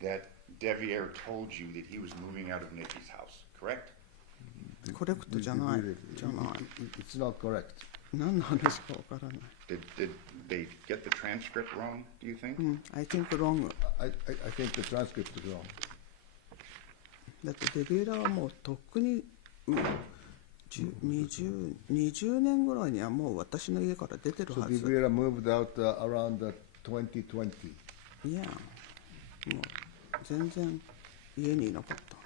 that Devyn told you that he was moving out of Nikki's house, correct? コレクトじゃない。じゃない。 It's not correct. 何の話かわからない。Did they get the transcript wrong, do you think? I think wrong. I think the transcript is wrong. だってデビエラはもうとっくに20年ぐらいにはもう私の家から出てる So はず。 Devyn moved out around 2020. いや、もう全然家にいなかった。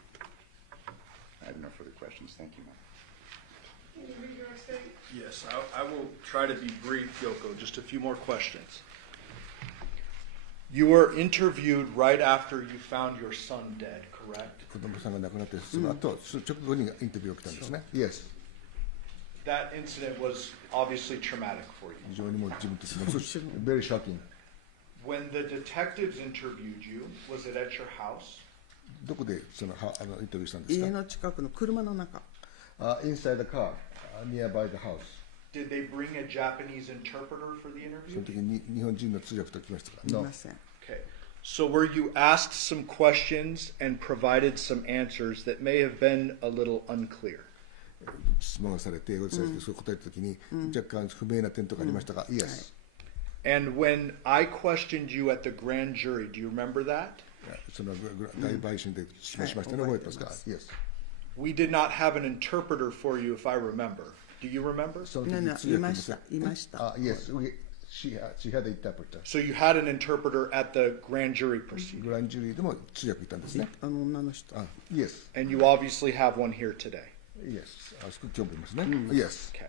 I have no further questions. Thank you, ma'am. Can you read your statement? Yes, I will try to be brief, Yoko. Just a few more questions. You were interviewed right after you found your son dead, correct? 子供さんが亡くなってその後、直後にインタビューが来たんですね。Yes. That incident was obviously traumatic for you. 非常にもう自分としても very shocking. When the detectives interviewed you, was it at your house? どこでそのインタビューしたんですか？家の近くの車の中。Inside the car, nearby the house. Did they bring a Japanese interpreter for the その interview? 時に日本人の通訳と来ましたか？い No. ません。 Okay. So were you asked some questions and provided some answers that may have been a little unclear? 質問されて英語でされてそう答えた時に若干不明な点とかありましたが、Yes. And when I questioned you at the grand jury, do you remember that? その大陪審で示しましたね。覚えてますか？ Yes. We did not have an interpreter for you, if I remember. Do you remember? そのいや時通訳もさいました。Yes. She had an interpreter. So you had an interpreter at the grand jury proceeding. グランジュリーでも通訳いたんですね。あの女の人。Yes. And you obviously have one here today. Yes. あそこ今日もいますね。Yes. Okay.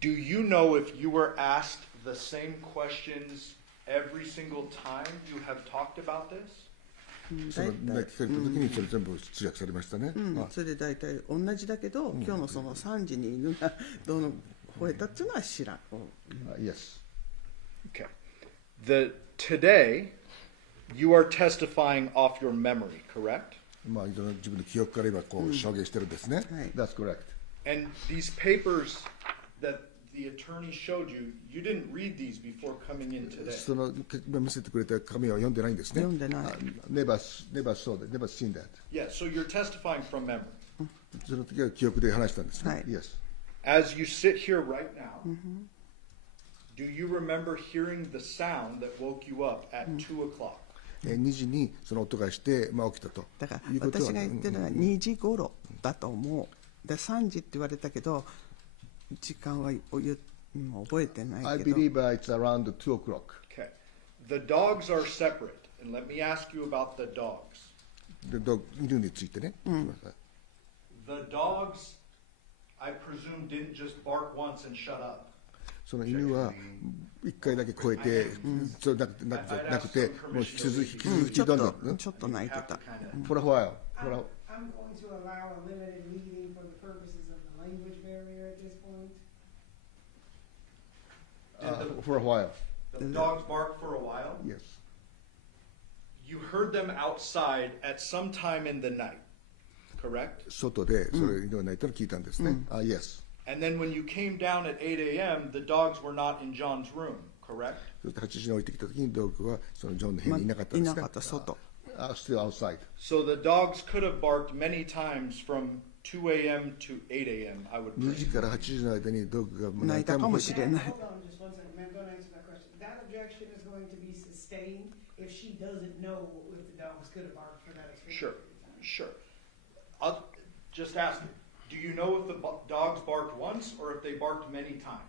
Do you know if you were asked the same questions every single time you have talked about this? その聞かれた時にそれ全部通訳されましたね。それで大体同じだけど、今日のその3時に犬がどの吠えたっていうのは知らん。Yes. Okay. Today, you are testifying off your memory, correct? まあ自分の記憶から今こう証言してるんですね。That's correct. And these papers that the attorney showed you, you didn't read these before coming in today. その今見せてくれた紙は読んでないんですね。読んでない。Never saw that, never seen that. Yeah, so you're testifying from memory. その時は記憶で話したんですね。Yes. As you sit here right now, do you remember hearing the sound that woke you up at 2 o'clock? 2時にその音がして、まあ、起きたと。だから私が言ってるのは2時頃だと思う。で3時って言われたけど時間は覚えてないけど。I believe it's around 2 o'clock. Okay. The dogs are separate, and let me ask you about the dogs. 犬についてね。The dogs, I presume, didn't just bark once and shut up. その犬は1回だけ超えて、そうなくて、もう引き続きどんどん。ちょっと泣いてた。For a while. I'm going to allow a limited reading for the purposes of the language barrier at this point. For a while. The dogs barked for a while? Yes. You heard them outside at some time in the night, correct? 外でそれ犬が鳴いたの聞いたんですね。Yes. And then when you came down at 8 a.m., the dogs were not in John's room, correct? そして8時に降りてきた時にドッグはそのジョンの部屋にいなかったんですね。いなかった外。Still outside. So the dogs could have barked many times from 2 a.m. to 8 a.m., I would 2 presume. 時から8時の間にドッグが泣いたかもしれない。 Hold on just one second, ma'am. Don't answer that question. That objection is going to be sustained if she doesn't know if the dogs could have barked for that experience. Sure. I'll just ask you, do you know if the dogs barked once or if they barked many times?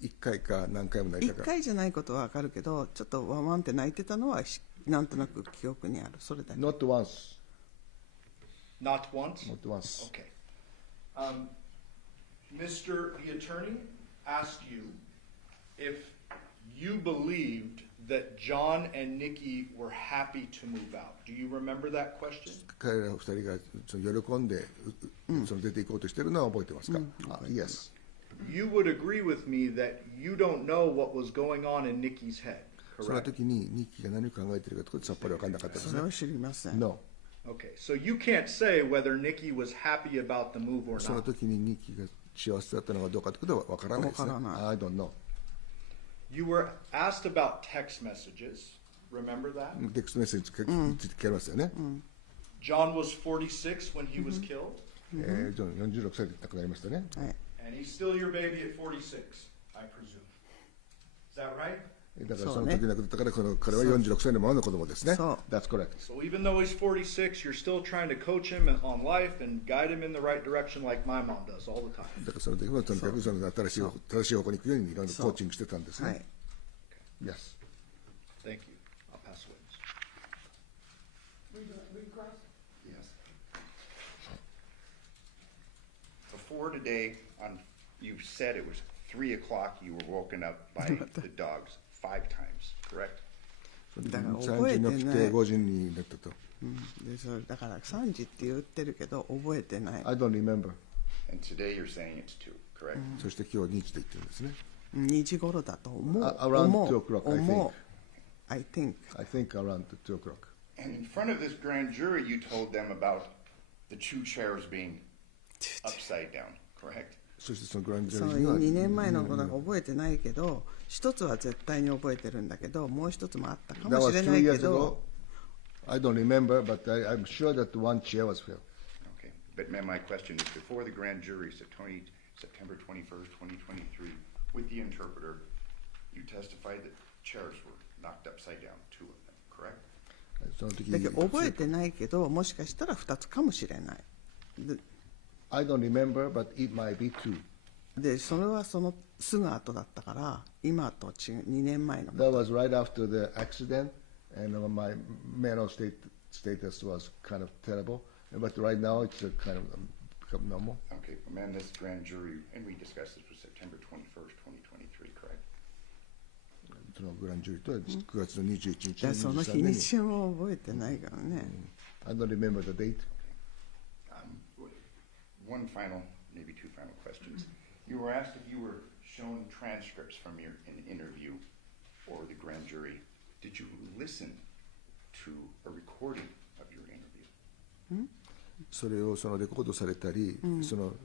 1回か何回も泣いた1か。回じゃないことはわかるけど、ちょっとワンワンって泣いてたのはなんとなく記憶にある。それだけ。 Not once. Not once? Not once. Okay. Mr. the attorney asked you if you believed that John and Nikki were happy to move out. Do you remember that question? 彼ら2人がその喜んでその出て行こうとしているのは覚えてますか？Yes. You would agree with me that you don't know what was going on in Nikki's head, その correct? 時にニッキーが何を考えているかとかさっぱり分からなかったですねそれは。知りません。 No. Okay, so you can't say whether Nikki was happy about the move or その not. 時にニッキーが幸せだったのかどうかということは分からないですね。分からない I don't know. You were asked about text messages. Remember that? テクストメッセージについて聞かれますよね。John was 46 when he was killed, ジョン46歳で亡くなりましたね。はい。 and he's still your baby at 46, I presume. Is that right? だからその時亡くなったから彼は46歳のままの子供ですね。そう That's correct. So even though he's 46, you're still trying to coach him on life and guide him in the right direction like my mom does all the time. だからその時もとにかくその正しい方向に行くようにいろんなコーチングしてたんですはいね。Yes. Thank you. I'll pass the witness. Read cross? Yes. Before today, you said it was 3 o'clock. You were woken up by the dogs 5 times, correct? だから3覚えてない時に起きて5時になったと。でそれだから3時って言ってるけど覚えてない。 I don't remember. And today you're saying it's 2, correct? そして今日2時と言ってるんですね。2時頃だと思う。 Around 2 o'clock, I think. I think around 2 o'clock. And in front of this grand jury, you told them about the 2 chairs being upside down, correct? そしてそのグランジそのャーには2年前のことは覚えてないけど、一つは絶対に覚えてるんだけど、もう一つもあったか That も was しれ 2ないけ years ど ago. I don't remember, but I'm sure that one chair was filled. Okay. But ma'am, my question is, before the grand jury, September 21st, 2023, with the interpreter, you testified that chairs were knocked upside down, 2 of them, correct? その時だけど覚えてないけど、もしかしたら2つかもしれない。 I don't remember, but it might be 2. で、それはそのすぐ後だったから、今と違う2年前の。 That was right after the accident, and my mental status was kind of terrible. But right now, it's kind of No more. Okay, and this grand jury, and we discussed this, was September 21st, 2023, correct? そのグランジュリーとは9月の21日だその23日に年にちも覚えてないからね、I don't remember the date. One final, maybe two final questions. You were asked if you were shown transcripts from an interview or the grand jury. Did you listen to a recording of your interview? それをそのレコードされたり、その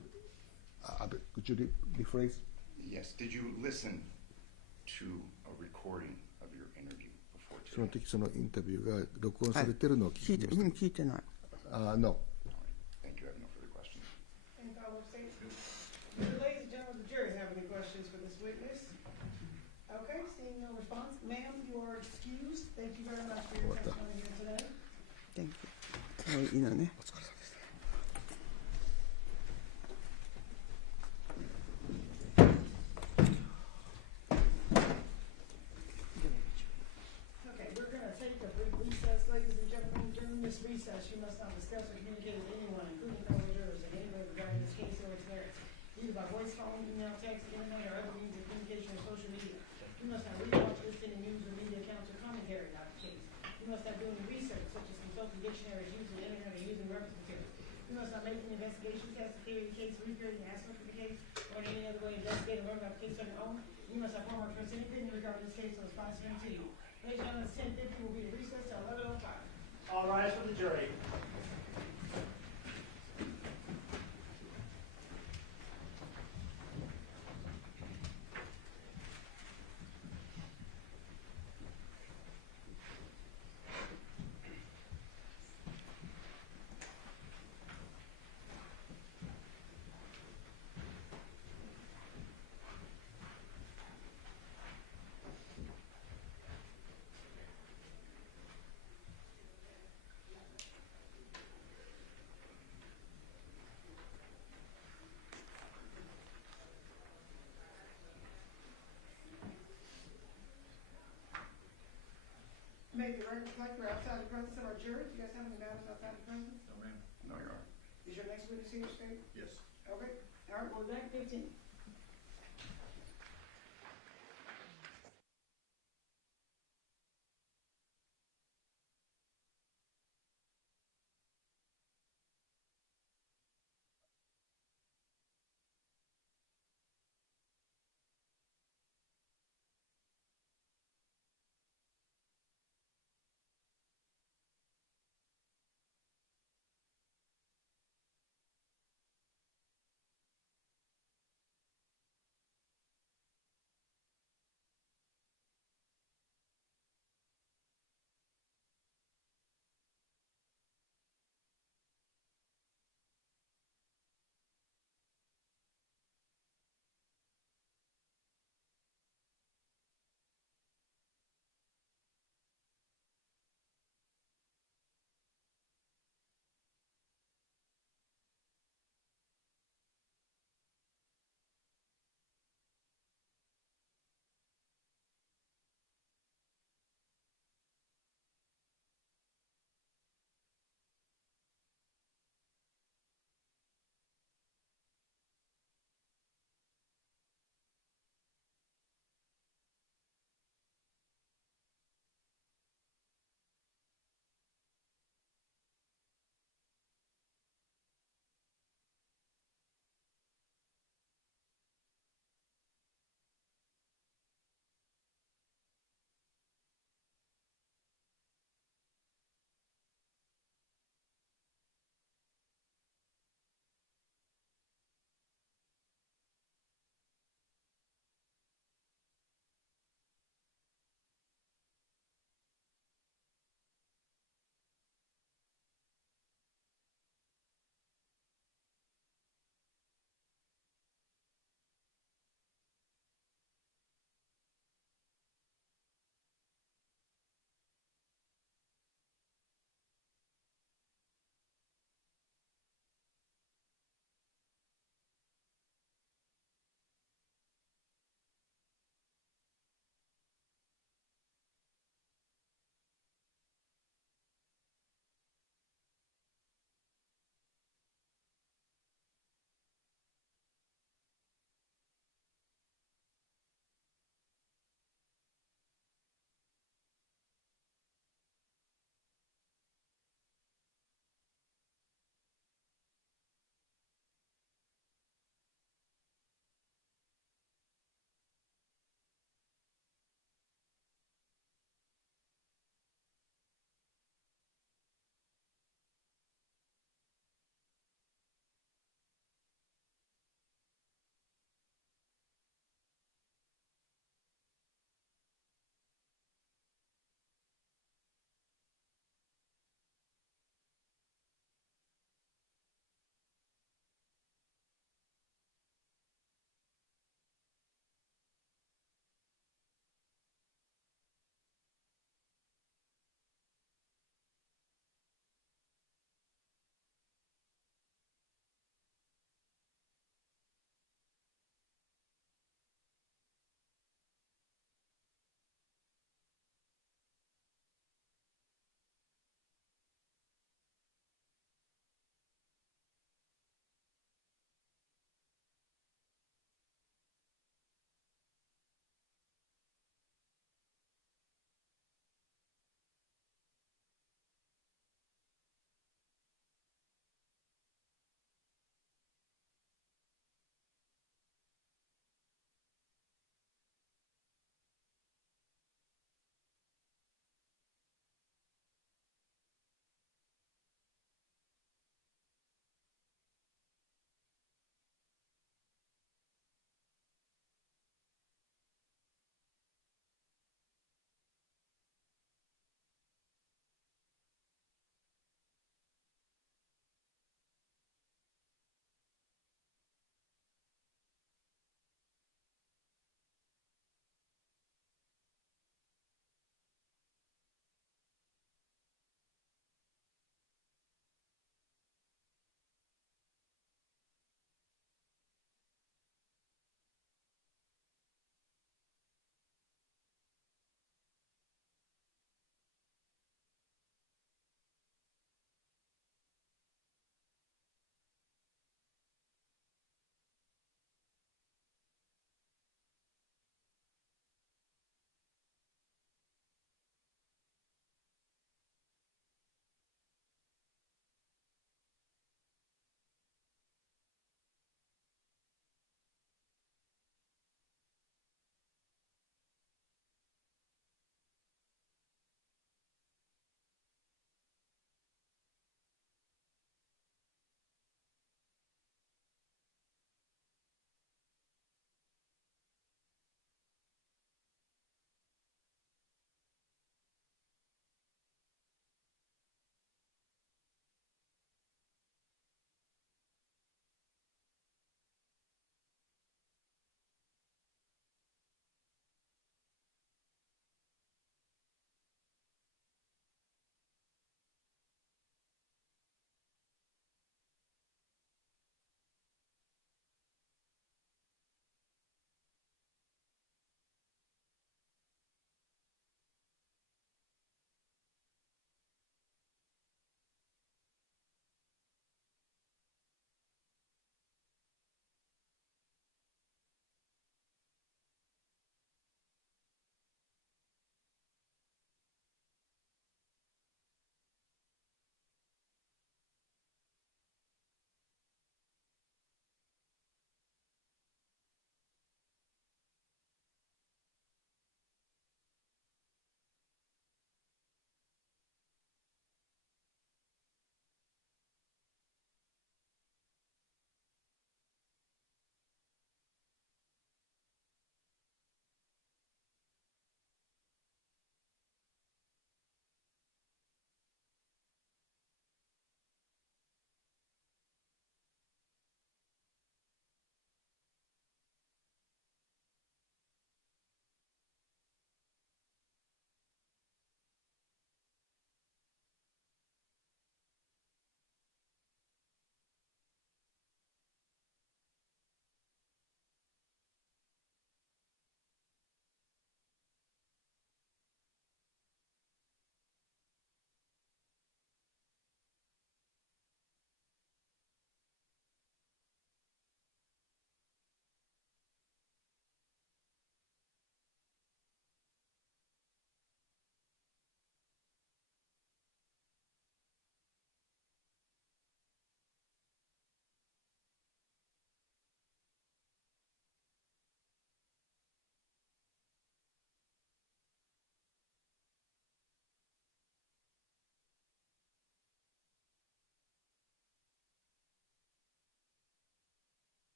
could you rephrase? Yes. Did you listen to a recording of your interview before その today? 時そのインタビューが録音されてるのを聞いてました。聞いてない。No. Thank you. I have no further questions. Any follow-up statements? Ladies and gentlemen of the jury, have any questions for this witness? Okay, seeing no response, ma'am, you are excused. Thank you very much for your testimony here today. Thank you. もういいのね。Okay, we're going to take a brief recess, ladies and gentlemen. During this recess, you must not discuss or communicate with anyone, including fellow jurors, in any way regarding this case or its merits, either by voice, phone, email, text, internet, or other means of communication or social media. You must not read, watch, listen to news or media accounts or commentary about the case. You must not do any research, such as consulting dictionaries, using the internet, or using reference materials. You must not make an investigation, test, theory of the case, repeat an aspect of the case, or in any other way investigate or learn about the case on your own. You must have formal express any opinion regarding this case unless sponsored to you. Ladies and gentlemen, it's 10:50. Will be a recess till 11:05. All rise for the jury. Make the record reflect we're outside the presence of our jury. Do you guys have any matters outside the presence? No, ma'am. No, Your Honor. Is your next witness here, State? Yes. Okay. All right, well, back 15.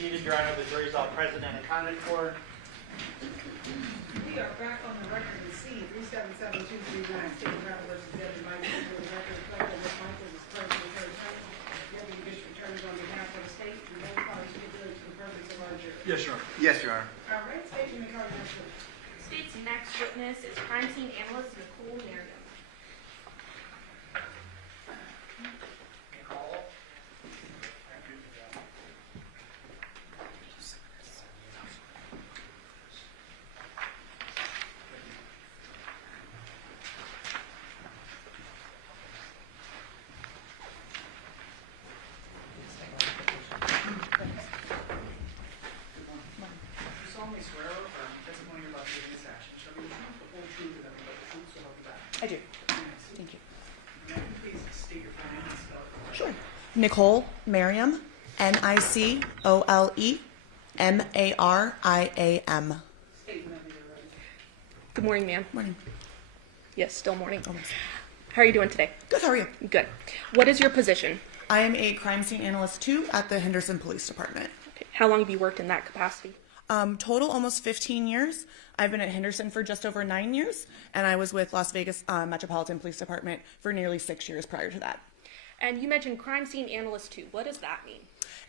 seated, Your Honor. The jury's all present and accounted for. We are back on the record in C, 377239, State of Colorado versus Devyn Michaels. For the record, reflect that Ms. Michaels is present with her attorney. Deputy District Attorney on behalf of the state, and both parties stipulate to the purpose of our jury. Yes, Your Honor. Yes, Your Honor. All right, state your name, next witness. State's next witness is crime scene analyst Nicole Merriam. You solemnly swear or affirm testimony you're about to give in this action shall be the truth, the whole truth, and nothing but the truth, so help you God. I do. Yes. Thank you. May I please state your full name and spell it correctly? Sure. Nicole Merriam, Nicole Mariam. State whenever you're ready. Good morning, ma'am. Morning. Yes, still morning. Almost. How are you doing today? Good, how are you? Good. What is your position? I am a crime scene analyst 2 at the Henderson Police Department. Okay. How long have you worked in that capacity? Total almost 15 years. I've been at Henderson for just over 9 years, and I was with Las Vegas Metropolitan Police Department for nearly 6 years prior to that. And you mentioned crime scene analyst 2. What does that mean?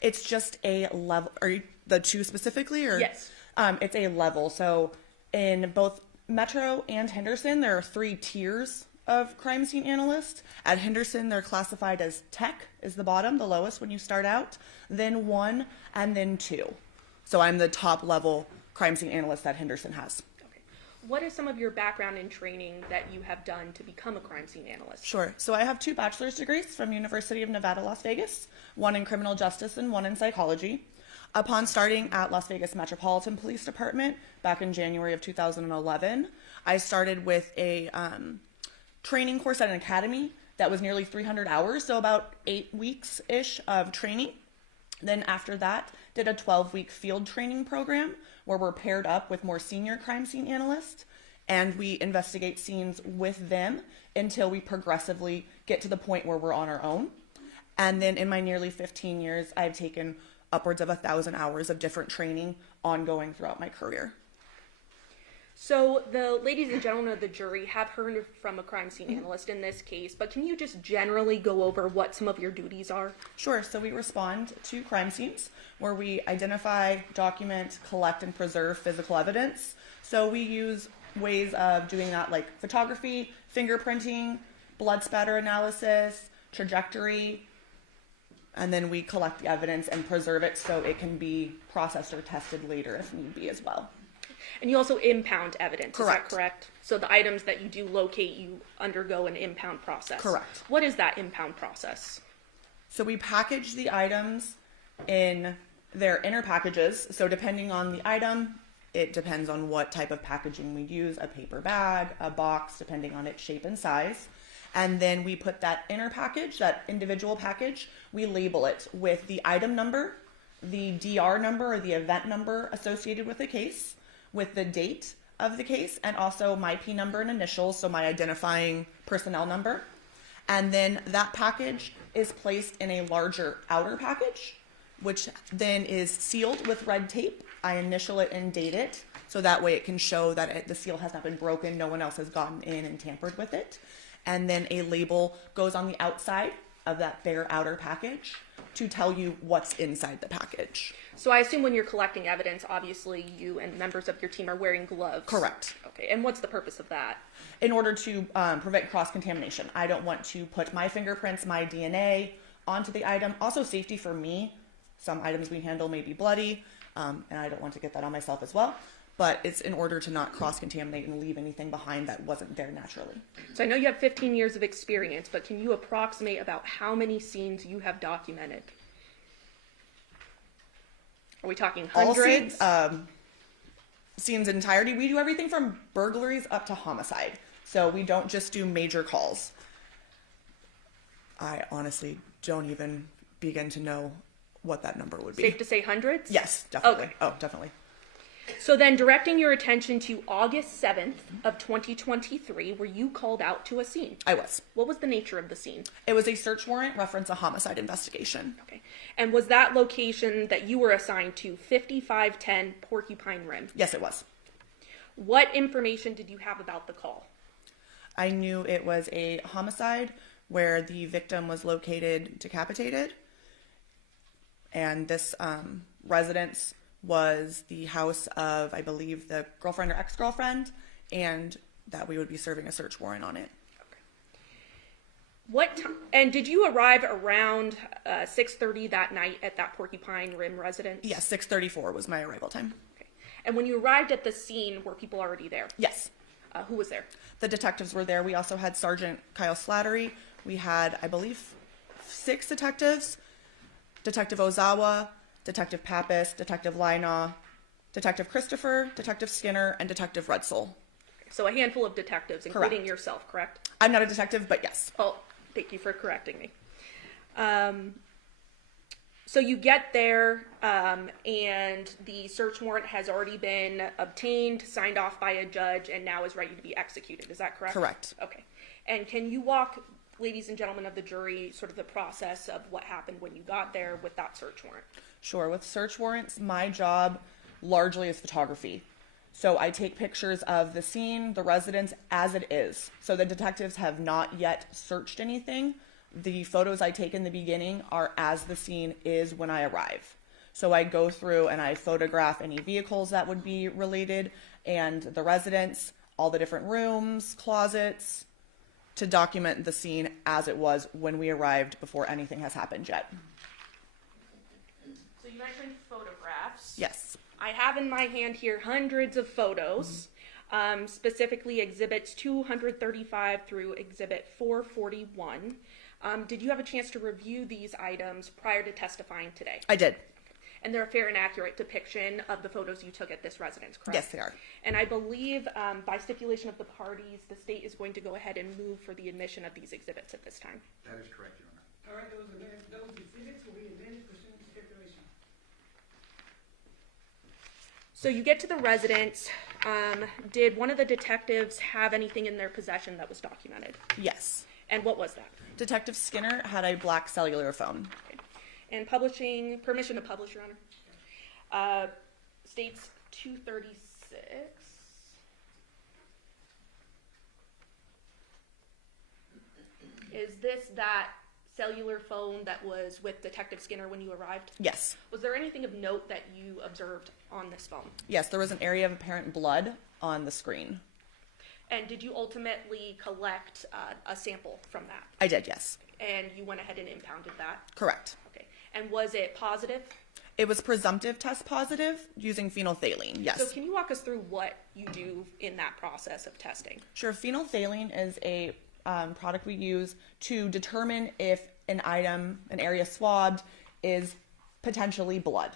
It's just a level. Are you the 2 specifically, or? Yes. It's a level. So in both Metro and Henderson, there are 3 tiers of crime scene analysts. At Henderson, they're classified as tech is the bottom, the lowest when you start out, then 1, and then 2. So I'm the top level crime scene analyst that Henderson has. Okay. What is some of your background and training that you have done to become a crime scene analyst? Sure. So I have 2 bachelor's degrees from University of Nevada, Las Vegas, one in criminal justice and one in psychology. Upon starting at Las Vegas Metropolitan Police Department back in January of 2011, I started with a training course at an academy that was nearly 300 hours, so about 8 weeks-ish of training. Then after that, did a 12-week field training program where we're paired up with more senior crime scene analysts, and we investigate scenes with them until we progressively get to the point where we're on our own. And then in my nearly 15 years, I've taken upwards of 1,000 hours of different training ongoing throughout my career. So the ladies and gentlemen of the jury have heard from a crime scene analyst in this case, but can you just generally go over what some of your duties are? Sure. So we respond to crime scenes where we identify, document, collect, and preserve physical evidence. So we use ways of doing that like photography, fingerprinting, blood spatter analysis, trajectory, and then we collect the evidence and preserve it so it can be processed or tested later if need be as well. And you also impound evidence, Correct. Is that correct? So the items that you do locate, you undergo an impound process. Correct. What is that impound process? So we package the items in their inner packages. So depending on the item, it depends on what type of packaging we use, a paper bag, a box, depending on its shape and size. And then we put that inner package, that individual package, we label it with the item number, the DR number or the event number associated with the case, with the date of the case, and also my P number and initials, so my identifying personnel number. And then that package is placed in a larger outer package, which then is sealed with red tape. I initial it and date it, so that way it can show that the seal has not been broken, no one else has gotten in and tampered with it. And then a label goes on the outside of that bare outer package to tell you what's inside the package. So I assume when you're collecting evidence, obviously you and members of your team are wearing gloves. Correct. Okay, and what's the purpose of that? In order to prevent cross-contamination. I don't want to put my fingerprints, my DNA onto the item. Also safety for me. Some items we handle may be bloody, and I don't want to get that on myself as well. But it's in order to not cross-contaminate and leave anything behind that wasn't there naturally. So I know you have 15 years of experience, but can you approximate about how many scenes you have documented? Are we talking hundreds? All scenes in entirety. We do everything from burglaries up to homicide. So we don't just do major calls. I honestly don't even begin to know what that number would be. Safe to say hundreds? Yes, definitely. Okay. Oh, definitely. So then directing your attention to August 7th of 2023, were you called out to a scene? I was. What was the nature of the scene? It was a search warrant reference a homicide investigation. Okay. And was that location that you were assigned to 5510 Porcupine Rim? Yes, it was. What information did you have about the call? I knew it was a homicide where the victim was located decapitated. And this residence was the house of, I believe, the girlfriend or ex-girlfriend, and that we would be serving a search warrant on it. And did you arrive around 6:30 that night at that Porcupine Rim residence? Yes, 6:34 was my arrival time. Okay. And when you arrived at the scene, were people already there? Yes. Who was there? The detectives were there. We also had Sergeant Kyle Slattery. We had, I believe, 6 detectives. Detective Ozawa, Detective Pappas, Detective Lina, Detective Christopher, Detective Skinner, and Detective Redsole. So a handful of detectives, including Correct. yourself, correct? I'm not a detective, but yes. Oh, thank you for correcting me. So you get there, and the search warrant has already been obtained, signed off by a judge, and now is ready to be executed. Is that correct? Correct. Okay. And can you walk, ladies and gentlemen of the jury, sort of the process of what happened when you got there with that search warrant? Sure. With search warrants, my job largely is photography. So I take pictures of the scene, the residence as it is. So the detectives have not yet searched anything. The photos I take in the beginning are as the scene is when I arrive. So I go through and I photograph any vehicles that would be related and the residence, all the different rooms, closets, to document the scene as it was when we arrived before anything has happened yet. So you mentioned photographs. Yes. I have in my hand here hundreds of photos, specifically exhibits 235 through exhibit 441. Did you have a chance to review these items prior to testifying today? I did. And they're a fair and accurate depiction of the photos you took at this residence, correct? Yes, they are. And I believe by stipulation of the parties, the state is going to go ahead and move for the admission of these exhibits at this time. That is correct, Your Honor. All right, those exhibits will be admitted pursuant to stipulation. So you get to the residence. Did one of the detectives have anything in their possession that was documented? Yes. And what was that? Detective Skinner had a black cellular phone. Okay. And publishing, permission to publish, Your Honor, states 236. Is this that cellular phone that was with Detective Skinner when you arrived? Yes. Was there anything of note that you observed on this phone? Yes, there was an area of apparent blood on the screen. And did you ultimately collect a sample from that? I did, yes. And you went ahead and impounded that? Correct. Okay. And was it positive? It was presumptive test positive using phenolphthalein, yes. So can you walk us through what you do in that process of testing? Sure. Phenolphthalein is a product we use to determine if an item, an area swabbed, is potentially blood.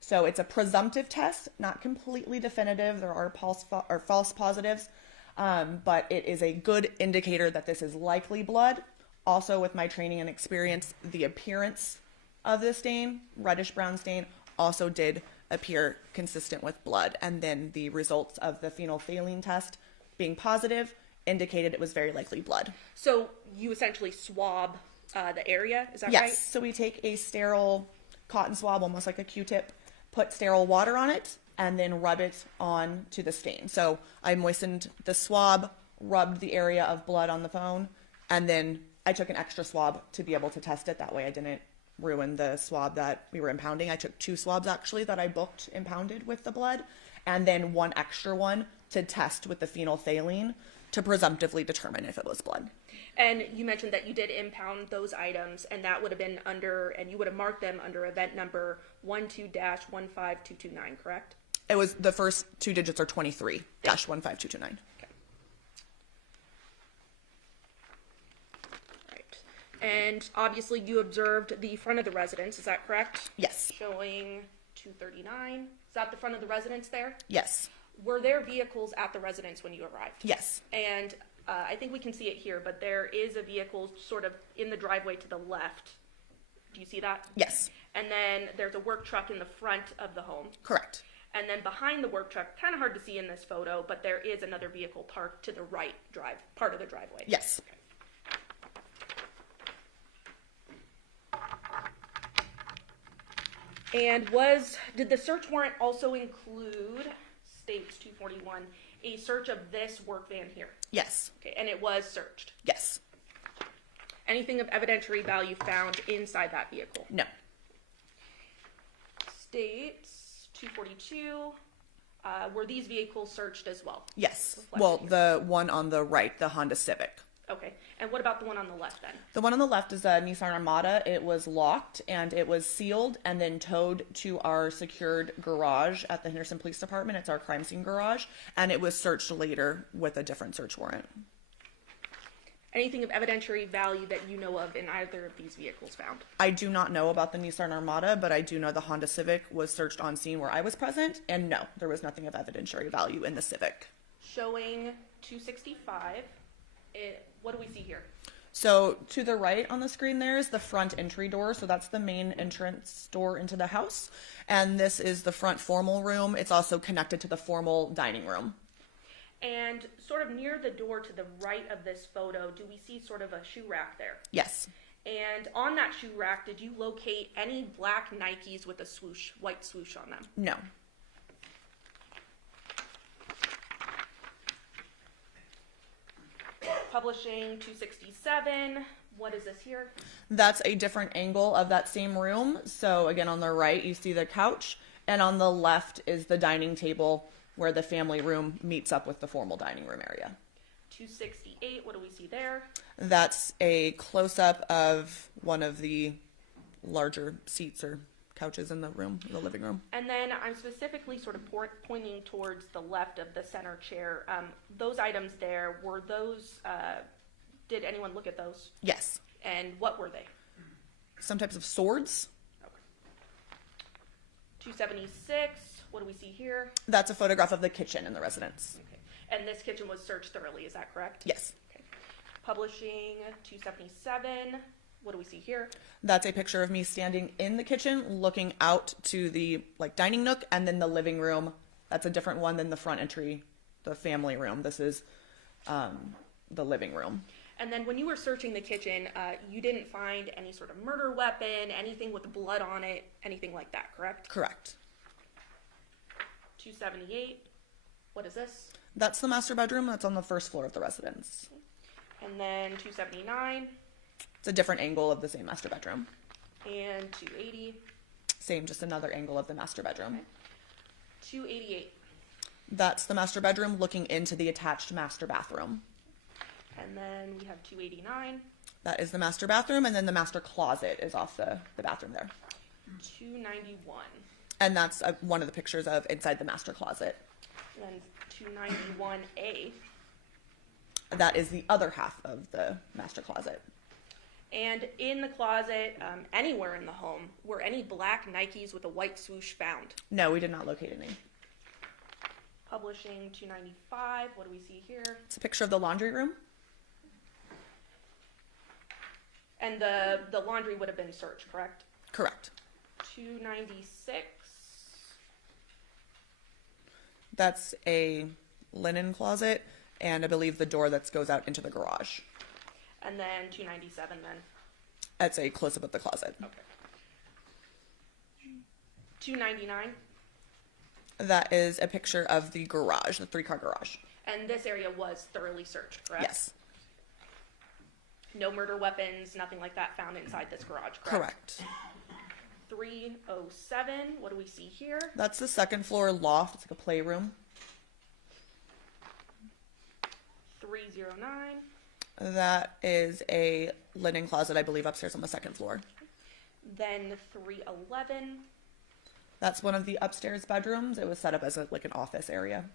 So it's a presumptive test, not completely definitive. There are false positives, but it is a good indicator that this is likely blood. Also, with my training and experience, the appearance of the stain, reddish brown stain, also did appear consistent with blood. And then the results of the phenolphthalein test being positive indicated it was very likely blood. So you essentially swab the area, is that yes. right? Yes, so we take a sterile cotton swab, almost like a Q-tip, put sterile water on it, and then rub it on to the stain. So I moistened the swab, rubbed the area of blood on the phone, and then I took an extra swab to be able to test it. That way I didn't ruin the swab that we were impounding. I took 2 swabs actually that I booked impounded with the blood, and then 1 extra one to test with the phenolphthalein to presumptively determine if it was blood. And you mentioned that you did impound those items, and that would have been under, and you would have marked them under event number 12-15229, correct? It was, the first 2 digits are 23-15229. And obviously you observed the front of the residence, is that correct? Yes. Showing 239. Is that the front of the residence there? Yes. Were there vehicles at the residence when you arrived? Yes. And I think we can see it here, but there is a vehicle sort of in the driveway to the left. Do you see that? Yes. And then there's a work truck in the front of the home. Correct. And then behind the work truck, kind of hard to see in this photo, but there is another vehicle parked to the right part of the driveway. Yes. Okay. And did the search warrant also include, states 241, a search of this work van here? Yes. Okay, and it was searched. Yes. Anything of evidentiary value found inside that vehicle? No. States 242, were these vehicles searched as well? Yes. Reflected Well, here. the one on the right, the Honda Civic. Okay, and what about the one on the left then? The one on the left is a Nissan Armada. It was locked and it was sealed and then towed to our secured garage at the Henderson Police Department. It's our crime scene garage, and it was searched later with a different search warrant. Anything of evidentiary value that you know of in either of these vehicles found? I do not know about the Nissan Armada, but I do know the Honda Civic was searched on scene where I was present, and no, there was nothing of evidentiary value in the Civic. Showing 265, what do we see here? So to the right on the screen there is the front entry door. So that's the main entrance door into the house. And this is the front formal room. It's also connected to the formal dining room. And sort of near the door to the right of this photo, do we see sort of a shoe rack there? Yes. And on that shoe rack, did you locate any black Nikes with a swoosh, white swoosh on them? No. Publishing 267, what is this here? That's a different angle of that same room. So again, on the right, you see the couch, and on the left is the dining table where the family room meets up with the formal dining room area. 268, what do we see there? That's a close-up of one of the larger seats or couches in the room, the living room. And then I'm specifically sort of pointing towards the left of the center chair. Those items there, were those, did anyone look at those? Yes. And what were they? Some types of swords. Okay. 276, what do we see here? That's a photograph of the kitchen in the residence. Okay. And this kitchen was searched thoroughly, is that correct? Yes. Okay. Publishing 277, what do we see here? That's a picture of me standing in the kitchen looking out to the dining nook, and then the living room. That's a different one than the front entry, the family room. This is the living room. And then when you were searching the kitchen, you didn't find any sort of murder weapon, anything with blood on it, anything like that, correct? Correct. 278, what is this? That's the master bedroom. That's on the first floor of the residence. And then 279. It's a different angle of the same master bedroom. And 280. Same, just another angle of the master bedroom. Okay. 288. That's the master bedroom looking into the attached master bathroom. And then we have 289. That is the master bathroom, and then the master closet is off the bathroom there. 291. And that's one of the pictures of inside the master closet. And then 291A. That is the other half of the master closet. And in the closet, anywhere in the home, were any black Nikes with a white swoosh found? No, we did not locate any. Publishing 295, what do we see here? It's a picture of the laundry room. And the laundry would have been searched, correct? Correct. 296. That's a linen closet, and I believe the door that goes out into the garage. And then 297 then. That's a close-up of the closet. Okay. 299. That is a picture of the garage, the 3-car garage. And this area was thoroughly searched, correct? Yes. No murder weapons, nothing like that found inside this garage, correct? Correct. 307, what do we see here? That's the second floor loft. It's like a playroom. 309. That is a linen closet, I believe, upstairs on the second floor. Then 311. That's one of the upstairs bedrooms. It was set up as an office area.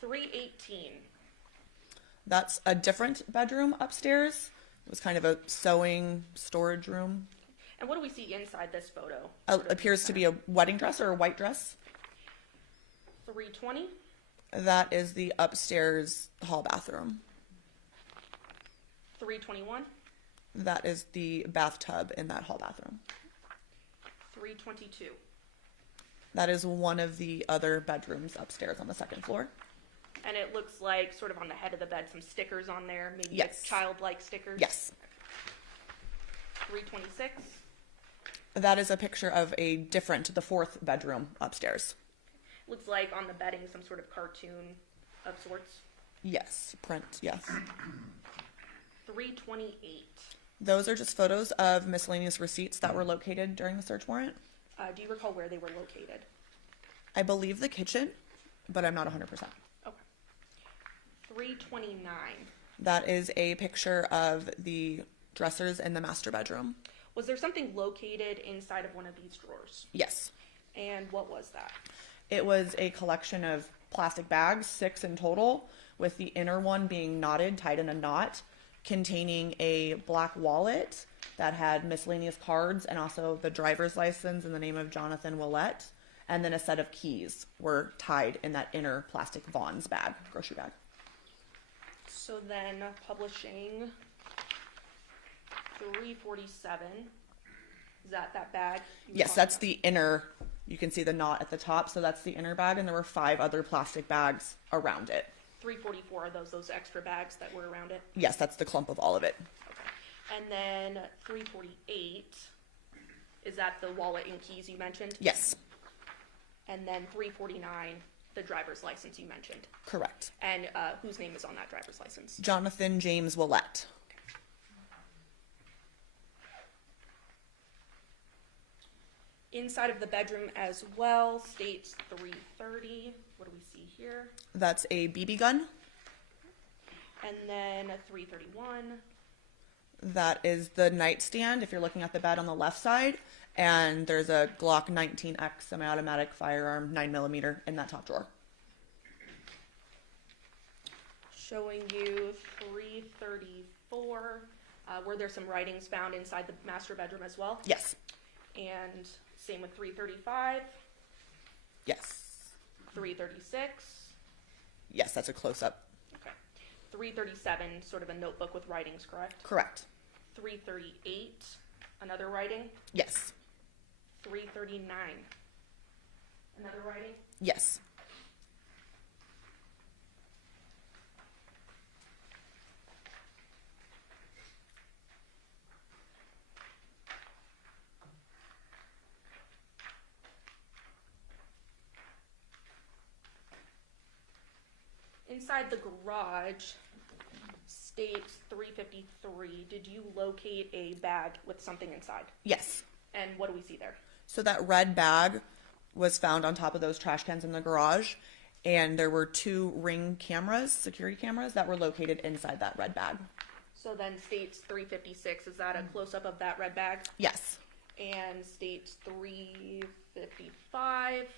318. That's a different bedroom upstairs. It was kind of a sewing storage room. And what do we see inside this photo? Appears to be a wedding dress or a white dress. 320. That is the upstairs hall bathroom. 321. That is the bathtub in that hall bathroom. 322. That is one of the other bedrooms upstairs on the second floor. And it looks like sort of on the head of the bed, some stickers on there, maybe Yes. childlike stickers. Yes. 326. That is a picture of the fourth bedroom upstairs. Looks like on the bedding some sort of cartoon of sorts. Yes, print, yes. 328. Those are just photos of miscellaneous receipts that were located during the search warrant. Do you recall where they were located? I believe the kitchen, but I'm not 100%. Okay. 329. That is a picture of the dressers in the master bedroom. Was there something located inside of one of these drawers? Yes. And what was that? It was a collection of plastic bags, 6 in total, with the inner one being knotted, tied in a knot, containing a black wallet that had miscellaneous cards and also the driver's license in the name of Johnathan Willette, and then a set of keys were tied in that inner plastic Vaughn's bag, grocery bag. So then publishing 347. Is that bag? Yes, that's the inner, you can see the knot at the top, so that's the inner bag, and there were 5 other plastic bags around it. 344 are those extra bags that were around it? Yes, that's the clump of all of it. Okay. And then 348, is that the wallet and keys you mentioned? Yes. And then 349, the driver's license you mentioned? Correct. And whose name is on that driver's license? Johnathan James Willette. Inside of the bedroom as well, states 330. What do we see here? That's a BB gun. And then 331. That is the nightstand, if you're looking at the bed on the left side. And there's a Glock 19X semi-automatic firearm, 9mm, in that top drawer. Showing you 334. Were there some writings found inside the master bedroom as well? Yes. And same with 335. Yes. 336. Yes, that's a close-up. Okay. 337, sort of a notebook with writings, correct? Correct. 338, another writing. Yes. 339, another writing. Yes. Inside the garage, states 353. Did you locate a bag with something inside? Yes. And what do we see there? So that red bag was found on top of those trash cans in the garage, and there were 2 Ring cameras, security cameras, that were located inside that red bag. So then states 356. Is that a close-up of that red bag? Yes. And states 355.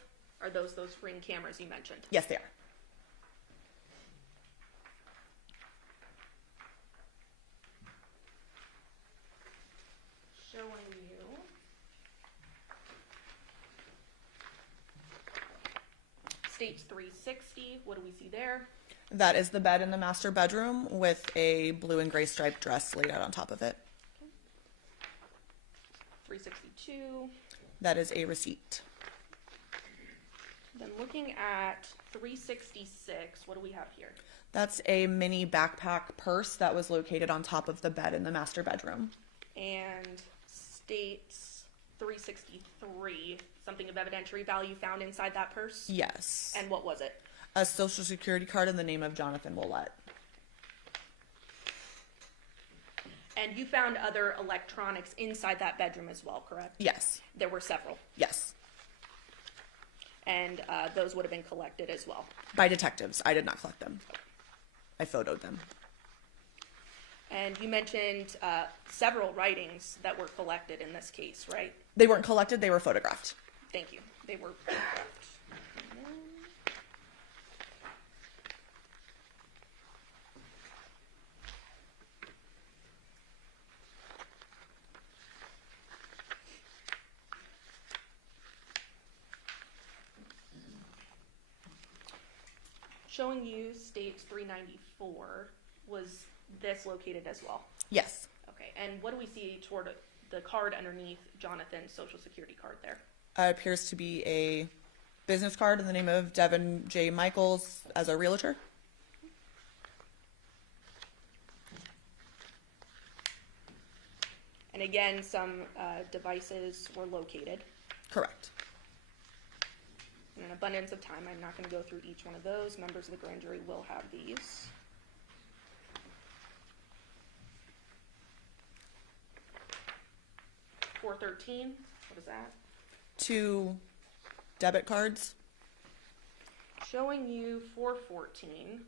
Are those Ring cameras you mentioned? Yes, they are. Showing you states 360. What do we see there? That is the bed in the master bedroom with a blue and gray striped dress laid out on top of it. Okay. 362. That is a receipt. Then looking at 366, what do we have here? That's a mini backpack purse that was located on top of the bed in the master bedroom. And states 363, something of evidentiary value found inside that purse? Yes. And what was it? A social security card in the name of Johnathan Willette. And you found other electronics inside that bedroom as well, correct? Yes. There were several. Yes. And those would have been collected as well. By detectives. I did not collect them. I photoed them. And you mentioned several writings that were collected in this case, right? They weren't collected, they were photographed. Thank you. They were photographed. Showing you states 394. Was this located as well? Yes. Okay, and what do we see toward the card underneath Jonathan's social security card there? Appears to be a business card in the name of Devyn Michaels as a realtor. And again, some devices were located. Correct. In an abundance of time, I'm not going to go through each one of those. Members of the grand jury will have these. $413, what is that? 2 debit cards. Showing you 414.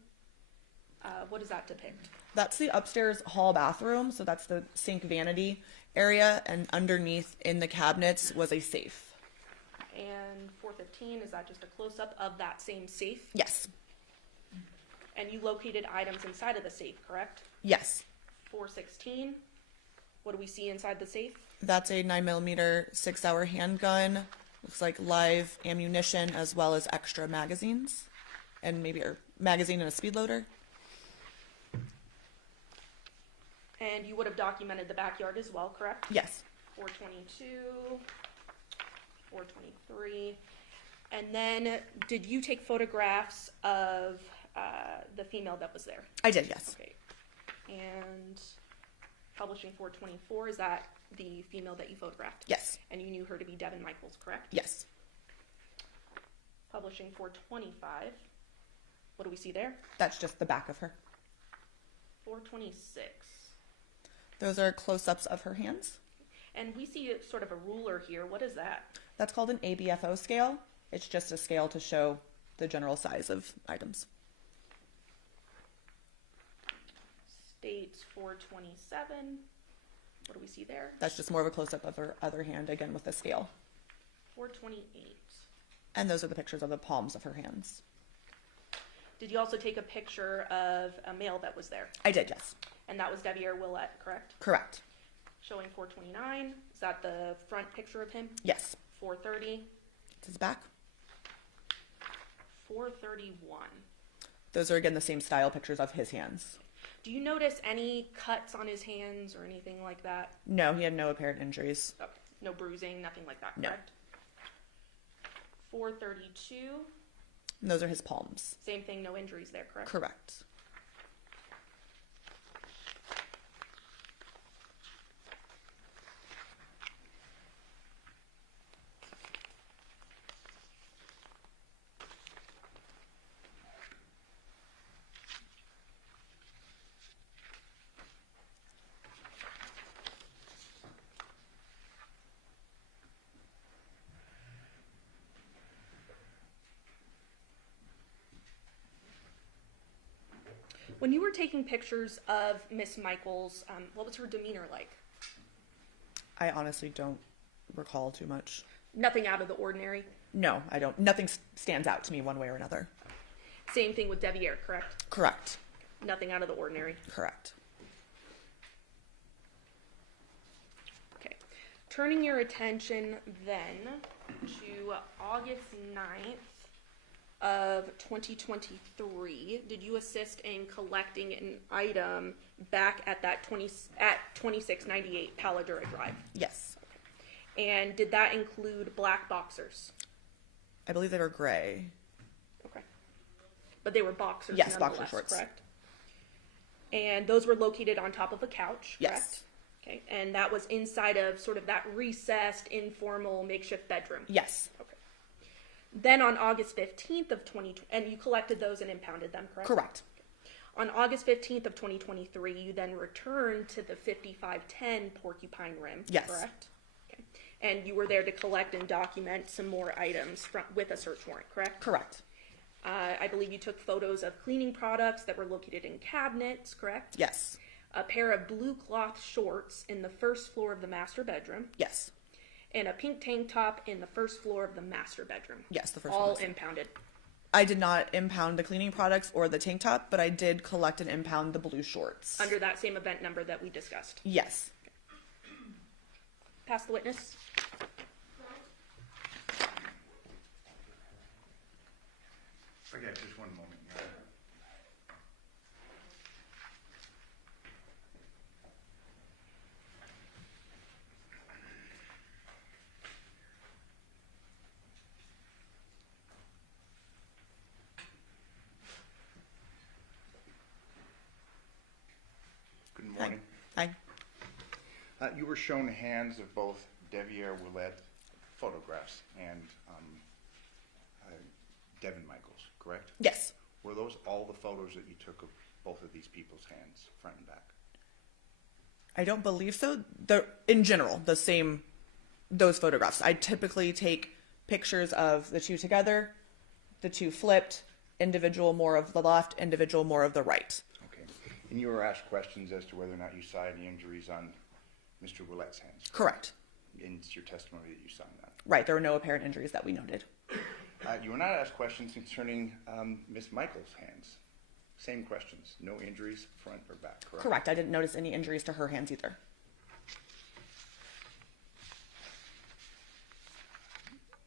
What does that depict? That's the upstairs hall bathroom, so that's the sink vanity area, and underneath in the cabinets was a safe. And 415, is that just a close-up of that same safe? Yes. And you located items inside of the safe, correct? Yes. 416, what do we see inside the safe? That's a 9mm 6-hour handgun. Looks like live ammunition as well as extra magazines, and maybe a magazine and a speed loader. And you would have documented the backyard as well, correct? Yes. 422, 423. And then did you take photographs of the female that was there? I did, yes. Okay. And publishing 424, is that the female that you photographed? Yes. And you knew her to be Devyn Michaels, correct? Yes. Publishing 425, what do we see there? That's just the back of her. 426. Those are close-ups of her hands. And we see sort of a ruler here. What is that? That's called an ABFO scale. It's just a scale to show the general size of items. States 427. What do we see there? That's just more of a close-up of her other hand, again with the scale. 428. And those are the pictures of the palms of her hands. Did you also take a picture of a male that was there? I did, yes. And that was Devyn Willette, correct? Correct. Showing 429. Is that the front picture of him? Yes. 430. It's his back. 431. Those are, again, the same style pictures of his hands. Do you notice any cuts on his hands or anything like that? No, he had no apparent injuries. Okay. No bruising, nothing like that, No. correct? 432. And those are his palms. Same thing, no injuries there, correct? Correct. When you were taking pictures of Miss Michaels, what was her demeanor like? I honestly don't recall too much. Nothing out of the ordinary? No, I don't. Nothing stands out to me one way or another. Same thing with Devyn, correct? Correct. Nothing out of the ordinary? Correct. Okay. Turning your attention then to August 9th of 2023, did you assist in collecting an item back at that 2698 Paladura Drive? Yes. Okay. And did that include black boxers? I believe they were gray. Okay. But they were boxers Yes, nonetheless, boxer shorts. correct? And those were located on top of a couch, correct? Yes. Okay. And that was inside of sort of that recessed, informal, makeshift bedroom? Yes. Okay. Then on August 15th of 2020, and you collected those and impounded them, correct? Correct. On August 15th of 2023, you then returned to the 5510 Porcupine Rim, Yes. correct? Okay. And you were there to collect and document some more items with a search warrant, correct? Correct. I believe you took photos of cleaning products that were located in cabinets, correct? Yes. A pair of blue cloth shorts in the first floor of the master bedroom. Yes. And a pink tank top in the first floor of the master bedroom. Yes, the first all one. impounded. I did not impound the cleaning products or the tank top, but I did collect and impound the blue shorts. Under that same event number that we discussed. Yes. Pass the witness. Okay, just one moment. Good morning. Hi. You were shown hands of both Devyn Willette photographs and Devyn Michaels, correct? Yes. Were those all the photos that you took of both of these people's hands, front and back? I don't believe so. In general, those photographs. I typically take pictures of the two together, the two flipped, individual more of the left, individual more of the right. Okay. And you were asked questions as to whether or not you saw any injuries on Mr. Willette's hands? Correct. In your testimony that you saw that? Right. There were no apparent injuries that we noted. You were not asked questions concerning Ms. Michaels' hands. Same questions. No injuries, front or back, correct? Correct. I didn't notice any injuries to her hands either.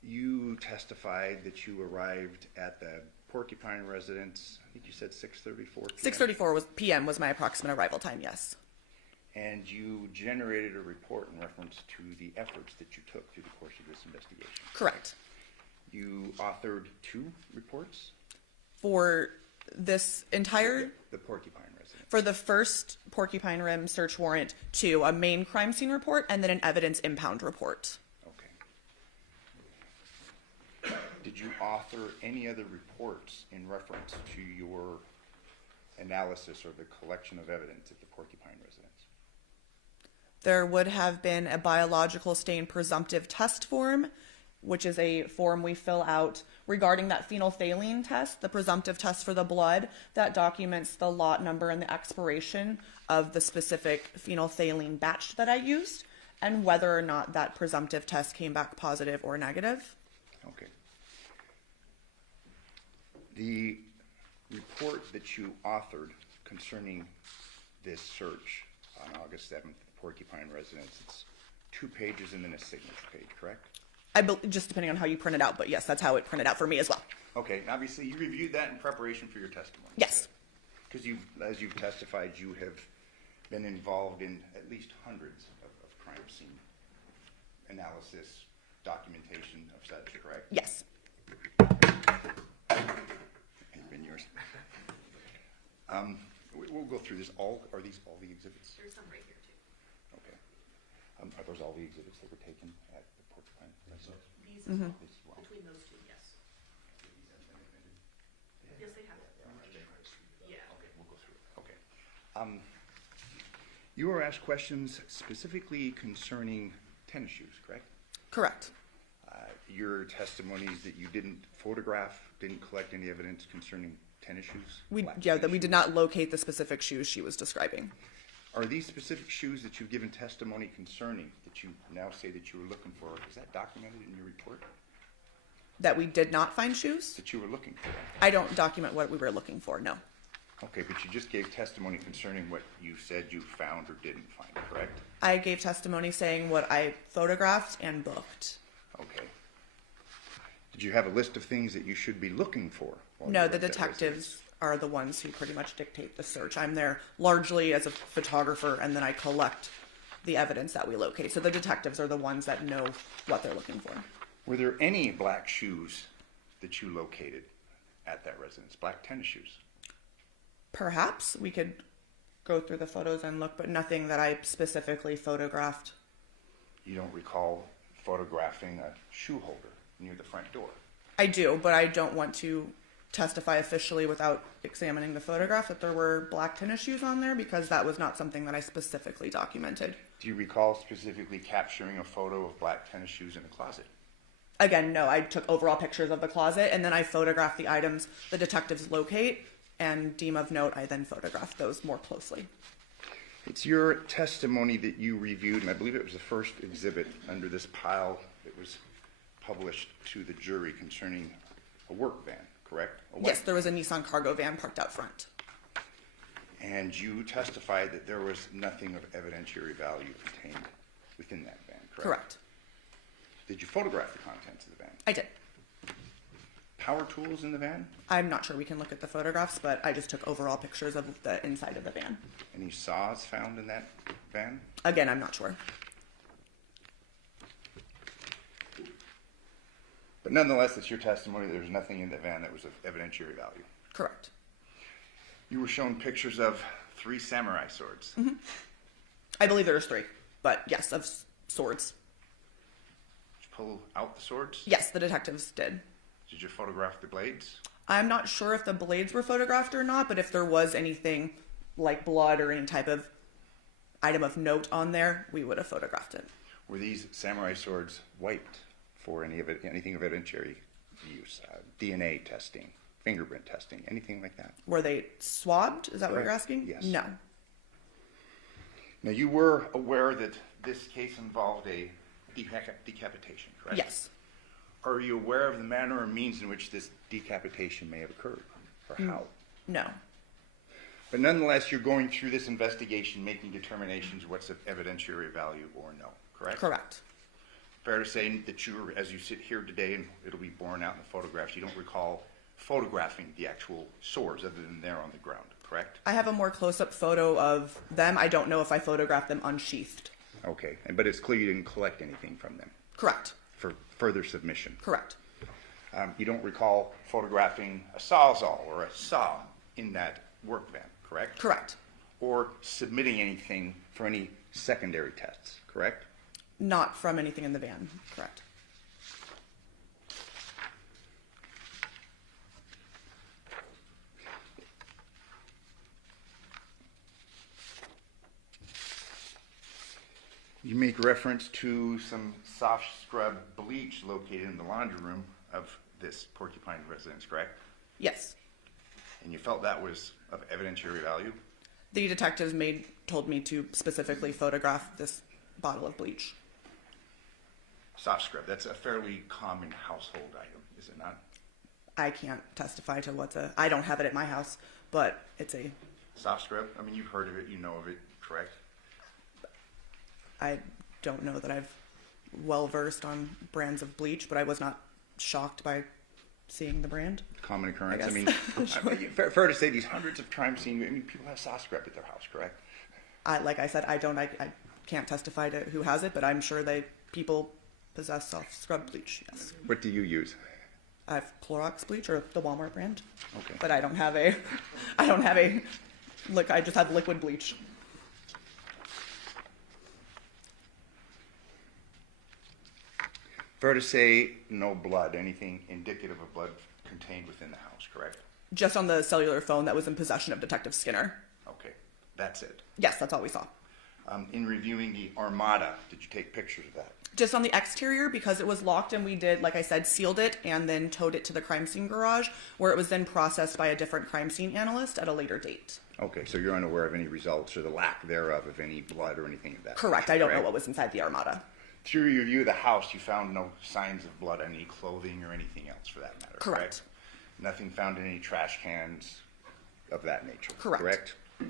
You testified that you arrived at the Porcupine residence, I think you said 6:34 p.m.? 6:34 p.m. was my approximate arrival time, yes. And you generated a report in reference to the efforts that you took through the course of this investigation? Correct. You authored 2 reports? For this entire... The Porcupine residence. For the first Porcupine Rim search warrant, 2, a main crime scene report and then an evidence impound report. Okay. Did you author any other reports in reference to your analysis or the collection of evidence at the Porcupine residence? There would have been a biological stain presumptive test form, which is a form we fill out regarding that phenolphthalein test, the presumptive test for the blood, that documents the lot number and the expiration of the specific phenolphthalein batch that I used, and whether or not that presumptive test came back positive or negative. Okay. The report that you authored concerning this search on August 7th, Porcupine residence, it's 2 pages and then a signature page, correct? Just depending on how you print it out, but yes, that's how it printed out for me as well. Okay, and obviously you reviewed that in preparation for your testimony. Yes. Because as you've testified, you have been involved in at least hundreds of crime scene analysis, documentation of such, correct? Yes. It's been yours. We'll go through this. Are these all the exhibits? There's some right here too. Okay. Are those all the exhibits that were taken at the Porcupine? These Mm-hmm. between those two, yes. Yes, they have it. Yeah. Okay, we'll go through it. Okay. You were asked questions specifically concerning tennis shoes, correct? Correct. Your testimony is that you didn't photograph, didn't collect any evidence concerning tennis shoes? That we did not locate the specific shoes she was describing. Are these specific shoes that you've given testimony concerning that you now say that you were looking for, is that documented in your report? That we did not find shoes? That you were looking for? I don't document what we were looking for, no. Okay, but you just gave testimony concerning what you said you found or didn't find, correct? I gave testimony saying what I photographed and booked. Okay. Did you have a list of things that you should be looking for? No, the detectives are the ones who pretty much dictate the search. I'm there largely as a photographer, and then I collect the evidence that we locate. So the detectives are the ones that know what they're looking for. Were there any black shoes that you located at that residence, black tennis shoes? Perhaps we could go through the photos and look, but nothing that I specifically photographed. You don't recall photographing a shoe holder near the front door? I do, but I don't want to testify officially without examining the photograph that there were black tennis shoes on there, because that was not something that I specifically documented. Do you recall specifically capturing a photo of black tennis shoes in a closet? Again, no, I took overall pictures of the closet, and then I photographed the items the detectives locate and deem of note. I then photographed those more closely. It's your testimony that you reviewed, and I believe it was the first exhibit under this pile that was published to the jury concerning a work van, correct? Yes, there was a Nissan cargo van parked out front. And you testified that there was nothing of evidentiary value contained within that van, correct? Correct. Did you photograph the contents of the van? I did. Power tools in the van? I'm not sure we can look at the photographs, but I just took overall pictures of the inside of the van. Any saws found in that van? Again, I'm not sure. But nonetheless, it's your testimony that there was nothing in the van that was of evidentiary value. Correct. You were shown pictures of 3 samurai swords. Mm-hmm. I believe there was 3. but yes, of swords. Did you pull out the swords? Yes, the detectives did. Did you photograph the blades? I'm not sure if the blades were photographed or not, but if there was anything like blood or any type of item of note on there, we would have photographed it. Were these samurai swords wiped for anything of evidentiary use? DNA testing, fingerprint testing, anything like that? Were they swabbed? Is that what you're Correct. asking? Yes. No. Now, you were aware that this case involved a decapitation, correct? Yes. Are you aware of the manner or means in which this decapitation may have occurred, or how? No. But nonetheless, you're going through this investigation, making determinations what's of evidentiary value or no, correct? Correct. Fair to say that you, as you sit here today, and it'll be borne out in the photographs, you don't recall photographing the actual swords other than they're on the ground, correct? I have a more close-up photo of them. I don't know if I photographed them unsheathed. Okay, but it's clear you didn't collect anything from them Correct. for further submission. Correct. You don't recall photographing a sawzall or a saw in that work van, correct? Correct. Or submitting anything for any secondary tests, correct? Not from anything in the van. Correct. You make reference to some soft scrub bleach located in the laundry room of this Porcupine residence, correct? Yes. And you felt that was of evidentiary value? The detectives told me to specifically photograph this bottle of bleach. Soft scrub, that's a fairly common household item, is it not? I can't testify to I don't have it at my house, but it's a, Soft scrub, I mean, you've heard of it, you know of it, correct? I don't know that I've well versed on brands of bleach, but I was not shocked by seeing the brand. Common occurrence. I guess. mean, fair to say these hundreds of crime scenes, I mean, people have soft scrub at their house, correct? Like I said, I can't testify to who has it, but I'm sure people possess soft scrub bleach, yes. What do you use? I have Clorox bleach, or the Walmart brand. Okay. But I just have liquid bleach. Fair to say no blood, anything indicative of blood contained within the house, correct? Just on the cellular phone that was in possession of Detective Skinner. Okay, that's it. Yes, that's all we saw. In reviewing the Armada, did you take pictures of that? Just on the exterior, because it was locked, and we did, like I said, sealed it and then towed it to the crime scene garage, where it was then processed by a different crime scene analyst at a later date. Okay, so you're unaware of any results or the lack thereof of any blood or anything of that? Correct. I don't know what was inside the Armada. Through your review of the house, you found no signs of blood on any clothing or anything else for that matter, Correct. Nothing found in any trash cans of that nature, Correct. I'd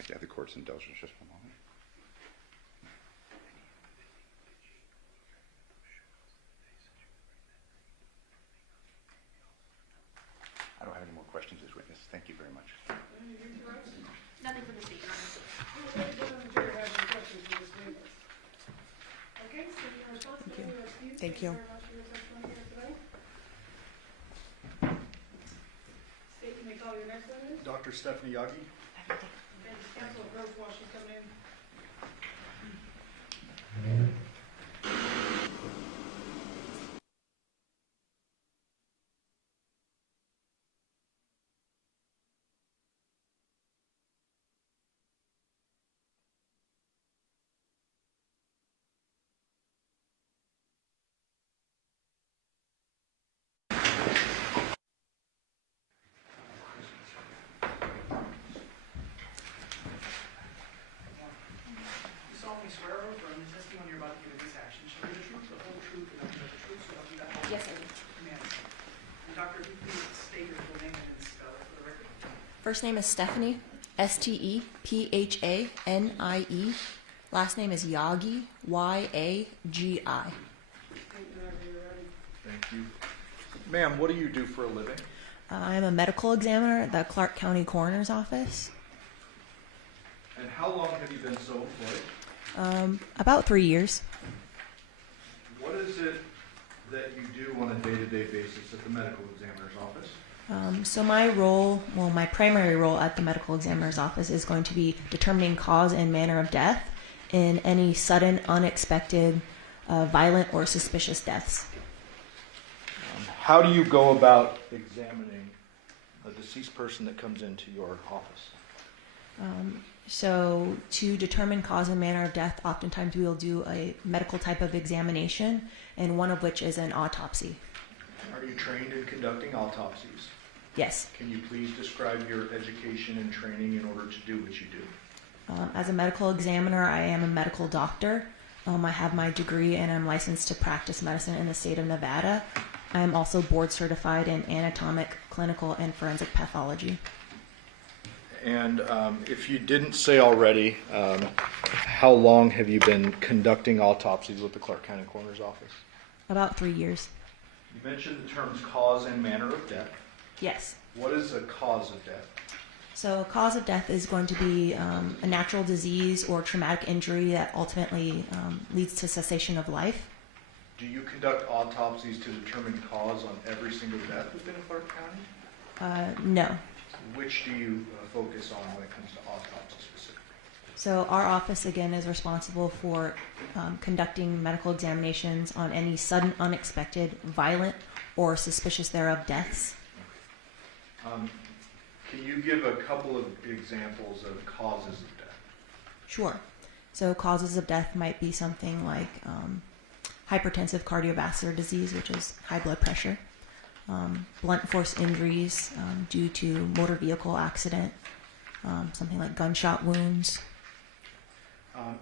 like to have the court's indulgence just for a moment. I don't have any more questions as witness. Thank you very much. Nothing from the state. Okay, so your responsibility is excused. Thank you. Very much for your testimony here today. State, you may call your next witness. Dr. Stephanie Yagi. And counsel approach while she's coming in. You solemnly swear or affirm the testimony you're about to give in this action shall be the truth, the whole truth, and nothing but the truth, so help you God. Yes, I do. Amen. And Doctor, if you please state your full name and then spell it for the record. First name is Stephanie, Stephanie. Last name is Yagi, Yagi. Thank you. Ma'am, what do you do for a living? I'm a medical examiner at the Clark County Coroner's Office. And how long have you been so employed? About 3 years. What is it that you do on a day-to-day basis at the medical examiner's office? So my role, well, my primary role at the medical examiner's office is going to be determining cause and manner of death in any sudden, unexpected, violent, or suspicious deaths. How do you go about examining a deceased person that comes into your office? So to determine cause and manner of death, oftentimes we will do a medical type of examination, and one of which is an autopsy. Are you trained in conducting autopsies? Yes. Can you please describe your education and training in order to do what you do? As a medical examiner, I am a medical doctor. I have my degree and I'm licensed to practice medicine in the state of Nevada. I am also board certified in anatomic, clinical, and forensic pathology. And if you didn't say already, how long have you been conducting autopsies with the Clark County Coroner's Office? About 3 years. You mentioned the terms cause and manner of death. Yes. What is a cause of death? So a cause of death is going to be a natural disease or traumatic injury that ultimately leads to cessation of life. Do you conduct autopsies to determine cause on every single death within Clark County? No. Which do you focus on when it comes to autopsy specifically? So our office, again, is responsible for conducting medical examinations on any sudden, unexpected, violent, or suspicious thereof deaths. Can you give a couple of examples of causes of death? Sure. So causes of death might be something like hypertensive cardiovascular disease, which is high blood pressure, blunt force injuries due to motor vehicle accident, something like gunshot wounds.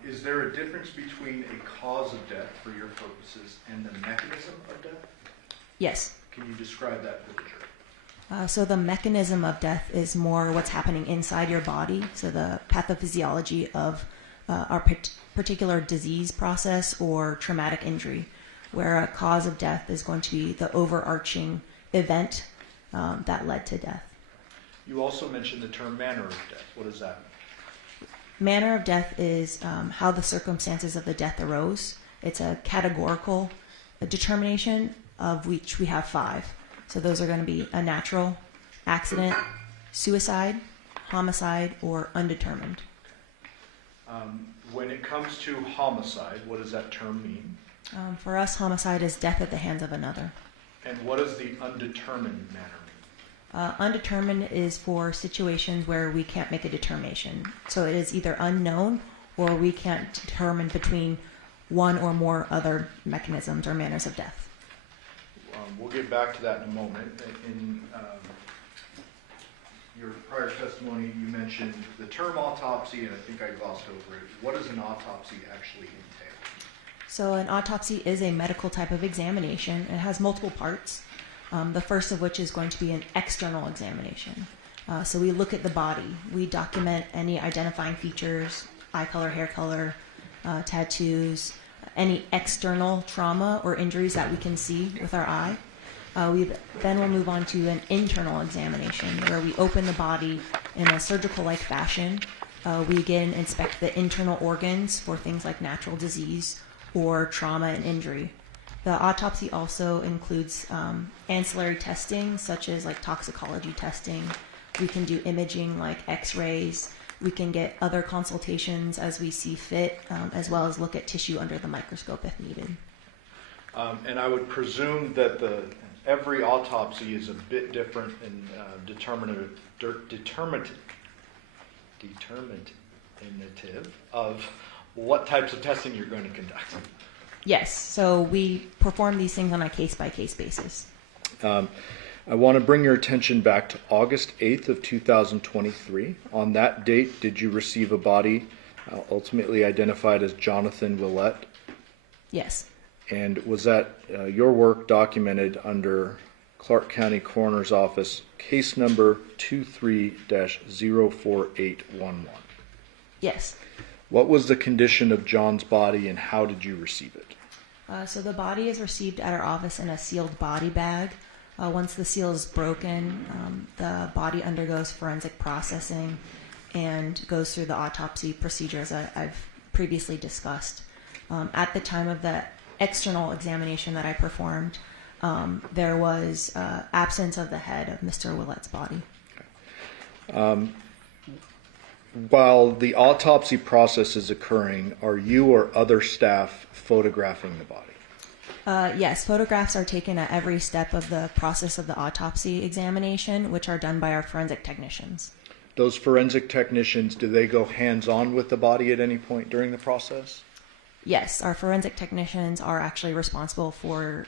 Is there a difference between a cause of death for your purposes and the mechanism of death? Yes. Can you describe that for the jury? So the mechanism of death is more what's happening inside your body, so the pathophysiology of our particular disease process or traumatic injury, where a cause of death is going to be the overarching event that led to death. You also mentioned the term manner of death. What does that mean? Manner of death is how the circumstances of the death arose. It's a categorical determination, of which we have 5. So those are going to be a natural, accident, suicide, homicide, or undetermined. When it comes to homicide, what does that term mean? For us, homicide is death at the hands of another. And what does the undetermined manner mean? Undetermined is for situations where we can't make a determination. So it is either unknown or we can't determine between one or more other mechanisms or manners of death. We'll get back to that in a moment. In your prior testimony, you mentioned the term autopsy, and I think I glossed over it. What does an autopsy actually entail? So an autopsy is a medical type of examination. It has multiple parts, the first of which is going to be an external examination. So we look at the body. We document any identifying features, eye color, hair color, tattoos, any external trauma or injuries that we can see with our eye. Then we'll move on to an internal examination where we open the body in a surgical-like fashion. We again inspect the internal organs for things like natural disease or trauma and injury. The autopsy also includes ancillary testing such as like toxicology testing. We can do imaging like x-rays. We can get other consultations as we see fit, as well as look at tissue under the microscope if needed. And I would presume that every autopsy is a bit different and determinative of what types of testing you're going to conduct. Yes, so we perform these things on a case-by-case basis. I want to bring your attention back to August 8th of 2023. On that date, did you receive a body ultimately identified as Johnathan Willette? Yes. And was that your work documented under Clark County Coroner's Office case number 23-04811? Yes. What was the condition of John's body and how did you receive it? So the body is received at our office in a sealed body bag. Once the seal is broken, the body undergoes forensic processing and goes through the autopsy procedures I've previously discussed. At the time of the external examination that I performed, there was absence of the head of Mr. Willette's body. While the autopsy process is occurring, are you or other staff photographing the body? Yes, photographs are taken at every step of the process of the autopsy examination, which are done by our forensic technicians. Those forensic technicians, do they go hands-on with the body at any point during the process? Yes, our forensic technicians are actually responsible for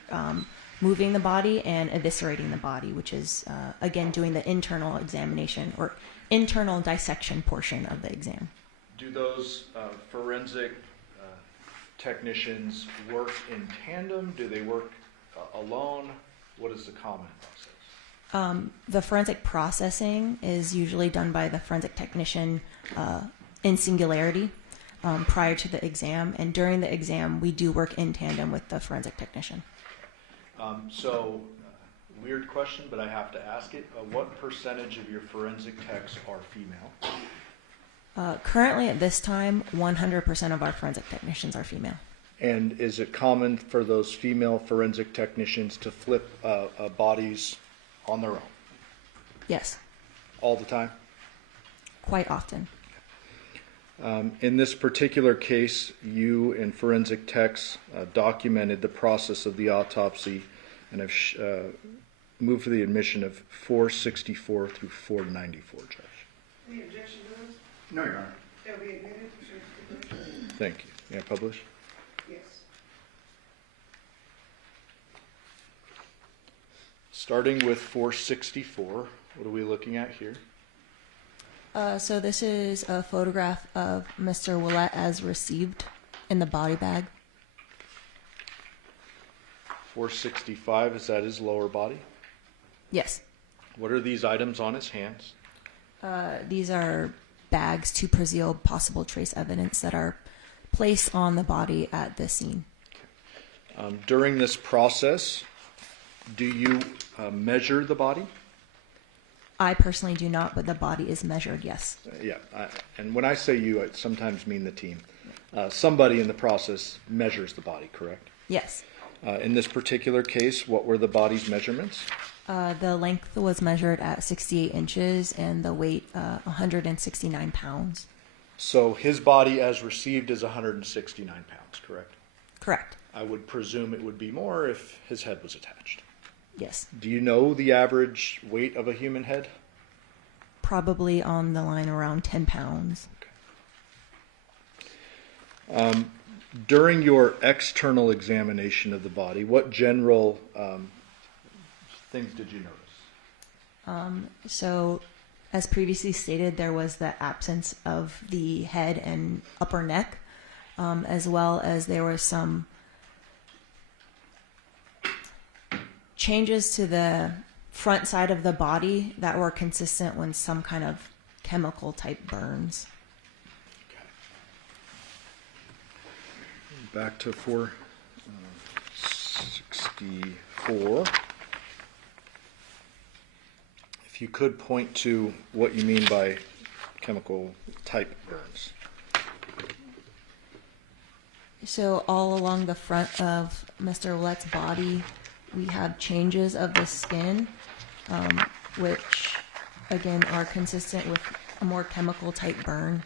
moving the body and eviscerating the body, which is, again, doing the internal examination or internal dissection portion of the exam. Do those forensic technicians work in tandem? Do they work alone? What is the common process? The forensic processing is usually done by the forensic technician in singularity prior to the exam, and during the exam we do work in tandem with the forensic technician. Weird question, but I have to ask it. What percentage of your forensic techs are female? Currently at this time, 100% of our forensic technicians are female. And is it common for those female forensic technicians to flip bodies on their own? Yes. All the time? Quite often. In this particular case, you and forensic techs documented the process of the autopsy and have moved for the admission of 464 through 494, Judge. Any objection to this? No, Your Honor. Shall be admitted? Thank you. May I publish? Yes. Starting with 464, what are we looking at here? So this is a photograph of Mr. Willette as received in the body bag. 465, is that his lower body? Yes. What are these items on his hands? These are bags to preserve possible trace evidence that are placed on the body at the scene. During this process, do you measure the body? I personally do not, but the body is measured, yes. And when I say you, I sometimes mean the team. Somebody in the process measures the body, correct? Yes. In this particular case, what were the body's measurements? The length was measured at 68 inches and the weight 169 pounds. So his body as received is 169 pounds, correct? Correct. I would presume it would be more if his head was attached. Yes. Do you know the average weight of a human head? Probably on the line around 10 pounds. Okay. During your external examination of the body, what general things did you notice? So, as previously stated, there was the absence of the head and upper neck, as well as there was some changes to the front side of the body that were consistent with some kind of chemical type burns. Okay. Back to 464. If you could point to what you mean by chemical type burns. So all along the front of Mr. Willette's body, we have changes of the skin, which again are consistent with a more chemical type burn.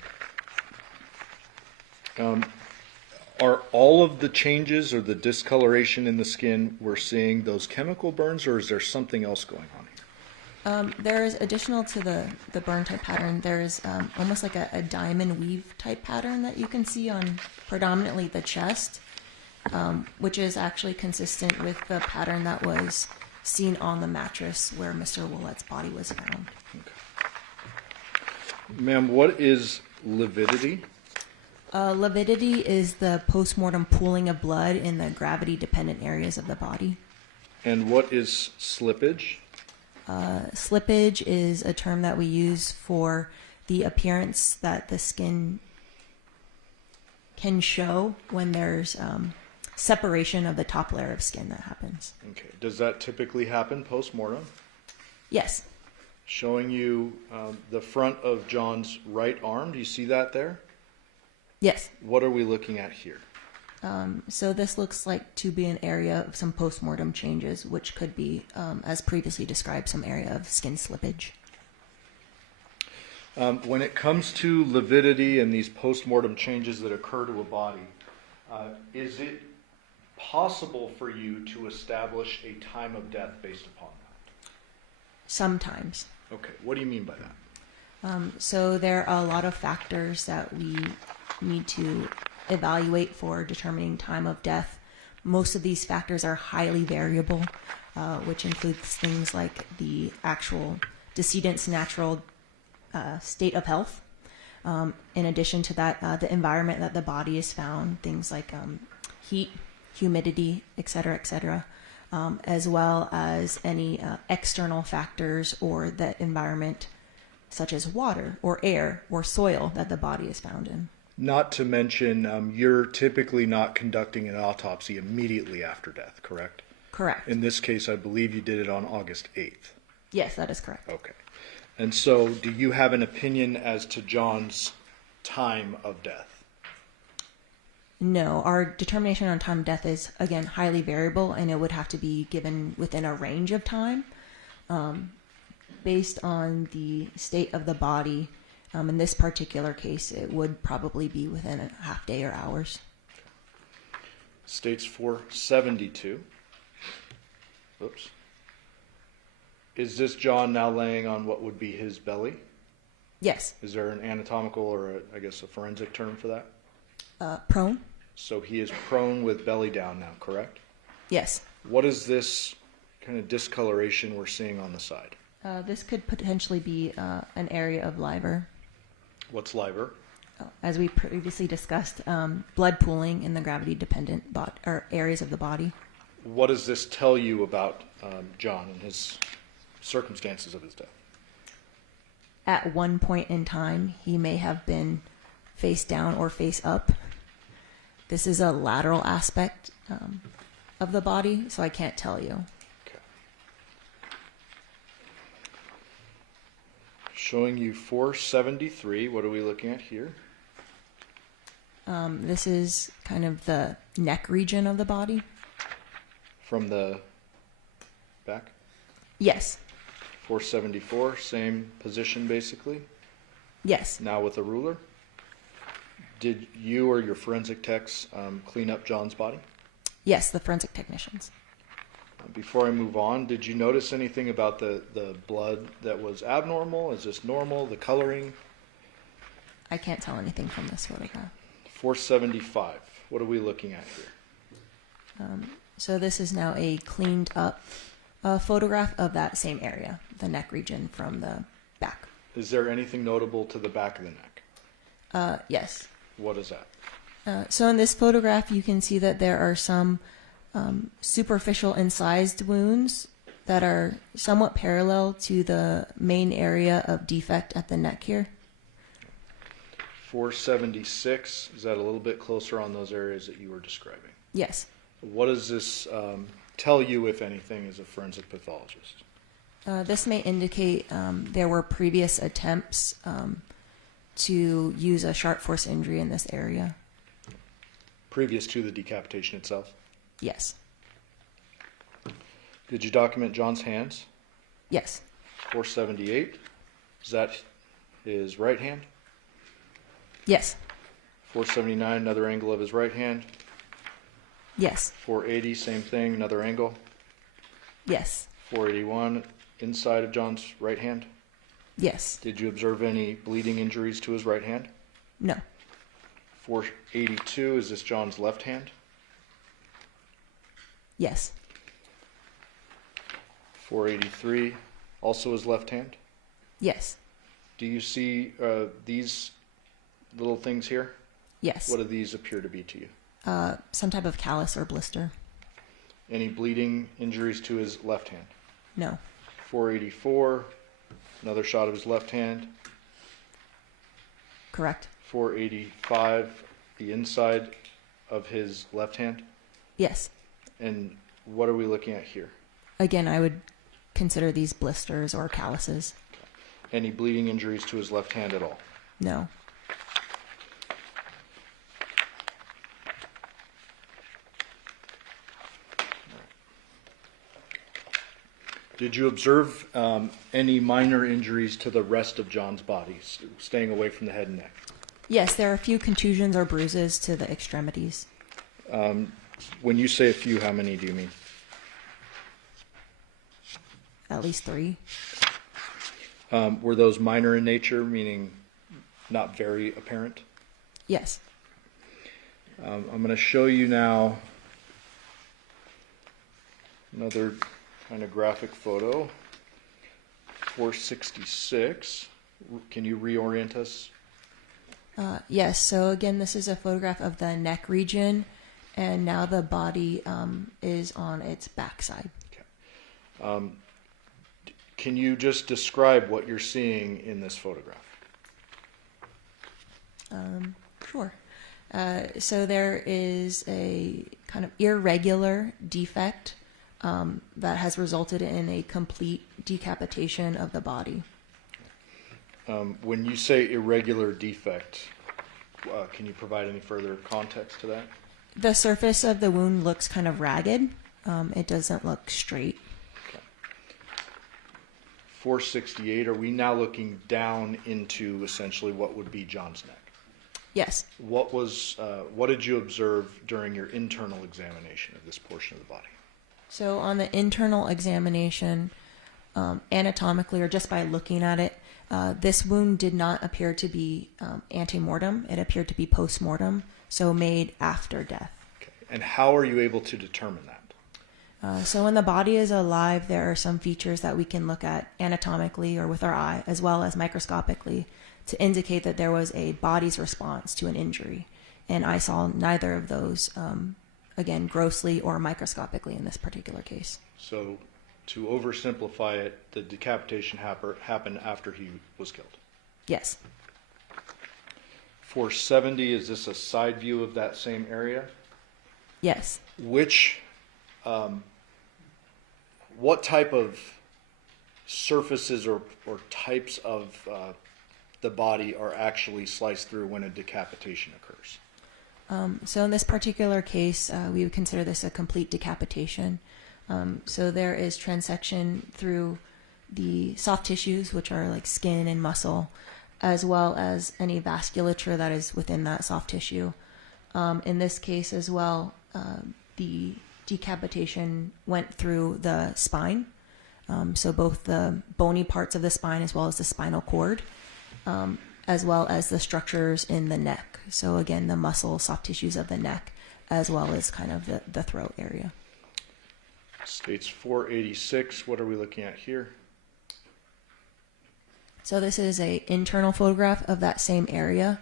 Are all of the changes or the discoloration in the skin we're seeing those chemical burns, or is there something else going on here? There is additional to the burn type pattern. There is almost like a diamond weave type pattern that you can see on predominantly the chest, which is actually consistent with the pattern that was seen on the mattress where Mr. Willette's body was found. Okay. Ma'am, what is lividity? Lividity is the postmortem pooling of blood in the gravity-dependent areas of the body. And what is slippage? Slippage is a term that we use for the appearance that the skin can show when there's separation of the top layer of skin that happens. Okay. Does that typically happen post-mortem? Yes. Showing you the front of John's right arm. Do you see that there? Yes. What are we looking at here? So this looks like to be an area of some postmortem changes, which could be, as previously described, some area of skin slippage. When it comes to lividity and these postmortem changes that occur to a body, is it possible for you to establish a time of death based upon that? Sometimes. Okay, what do you mean by that? So there are a lot of factors that we need to evaluate for determining time of death. Most of these factors are highly variable, which includes things like the actual decedent's natural state of health. In addition to that, the environment that the body is found, things like heat, humidity, etc., as well as any external factors or the environment, such as water or air or soil that the body is found in. Not to mention, you're typically not conducting an autopsy immediately after death, correct? Correct. In this case, I believe you did it on August 8th. Yes, that is correct. Okay. And so, do you have an opinion as to John's time of death? No, our determination on time of death is, again, highly variable, and it would have to be given within a range of time based on the state of the body. In this particular case, it would probably be within a half day or hours. States 472. Oops. Is this John now laying on what would be his belly? Yes. Is there an anatomical or, I guess, a forensic term for that? Prone? So he is prone with belly down now, correct? Yes. What is this kind of discoloration we're seeing on the side? This could potentially be an area of liver. What's liver? As we previously discussed, blood pooling in the gravity-dependent areas of the body. What does this tell you about John and his circumstances of his death? At one point in time, he may have been face down or face up. This is a lateral aspect of the body, so I can't tell you. Okay. Showing you 473. What are we looking at here? This is kind of the neck region of the body. From the back? Yes. 474, same position basically? Yes. Now with a ruler? Did you or your forensic techs clean up John's body? Yes, the forensic technicians. Before I move on, did you notice anything about the blood that was abnormal? Is this normal? The coloring? I can't tell anything from this photograph. 475. What are we looking at here? So this is now a cleaned up photograph of that same area, the neck region from the back. Is there anything notable to the back of the neck? Yes. What is that? So in this photograph, you can see that there are some superficial incised wounds that are somewhat parallel to the main area of defect at the neck here. 476, is that a little bit closer on those areas that you were describing? Yes. What does this tell you, if anything, as a forensic pathologist? This may indicate there were previous attempts to use a sharp force injury in this area. Previous to the decapitation itself? Yes. Did you document John's hands? Yes. 478, is that his right hand? Yes. 479, another angle of his right hand. Yes. 480, same thing, another angle. Yes. 481, inside of John's right hand. Yes. Did you observe any bleeding injuries to his right hand? No. 482, is this John's left hand? Yes. 483, also his left hand? Yes. Do you see these little things here? Yes. What do these appear to be to you? Some type of callus or blister. Any bleeding injuries to his left hand? No. 484, another shot of his left hand. Correct. 485, the inside of his left hand. Yes. And what are we looking at here? Again, I would consider these blisters or calluses. Any bleeding injuries to his left hand at all? No. Did you observe any minor injuries to the rest of John's body, staying away from the head and neck? Yes, there are a few contusions or bruises to the extremities. When you say a few, how many do you mean? At least 3. Were those minor in nature, meaning not very apparent? Yes. I'm going to show you now another kind of graphic photo. 466. Can you reorient us? Yes, so again, this is a photograph of the neck region, and now the body is on its backside. Okay. Can you just describe what you're seeing in this photograph? Sure. So there is a kind of irregular defect that has resulted in a complete decapitation of the body. When you say irregular defect, can you provide any further context to that? The surface of the wound looks kind of ragged. It doesn't look straight. Okay. 468, are we now looking down into essentially what would be John's neck? Yes. What did you observe during your internal examination of this portion of the body? So on the internal examination, anatomically or just by looking at it, this wound did not appear to be ante-mortem. It appeared to be post-mortem, so made after death. Okay. And how are you able to determine that? So when the body is alive, there are some features that we can look at anatomically or with our eye, as well as microscopically, to indicate that there was a body's response to an injury. And I saw neither of those, again, grossly or microscopically in this particular case. So, to oversimplify it, the decapitation happened after he was killed? Yes. 470, is this a side view of that same area? Yes. What type of surfaces or types of the body are actually sliced through when a decapitation occurs? So in this particular case, we would consider this a complete decapitation. So there is transection through the soft tissues, which are like skin and muscle, as well as any vasculature that is within that soft tissue. In this case as well, the decapitation went through the spine, so both the bony parts of the spine as well as the spinal cord, as well as the structures in the neck. So again, the muscle, soft tissues of the neck, as well as kind of the throat area. States 486, what are we looking at here? So this is an internal photograph of that same area,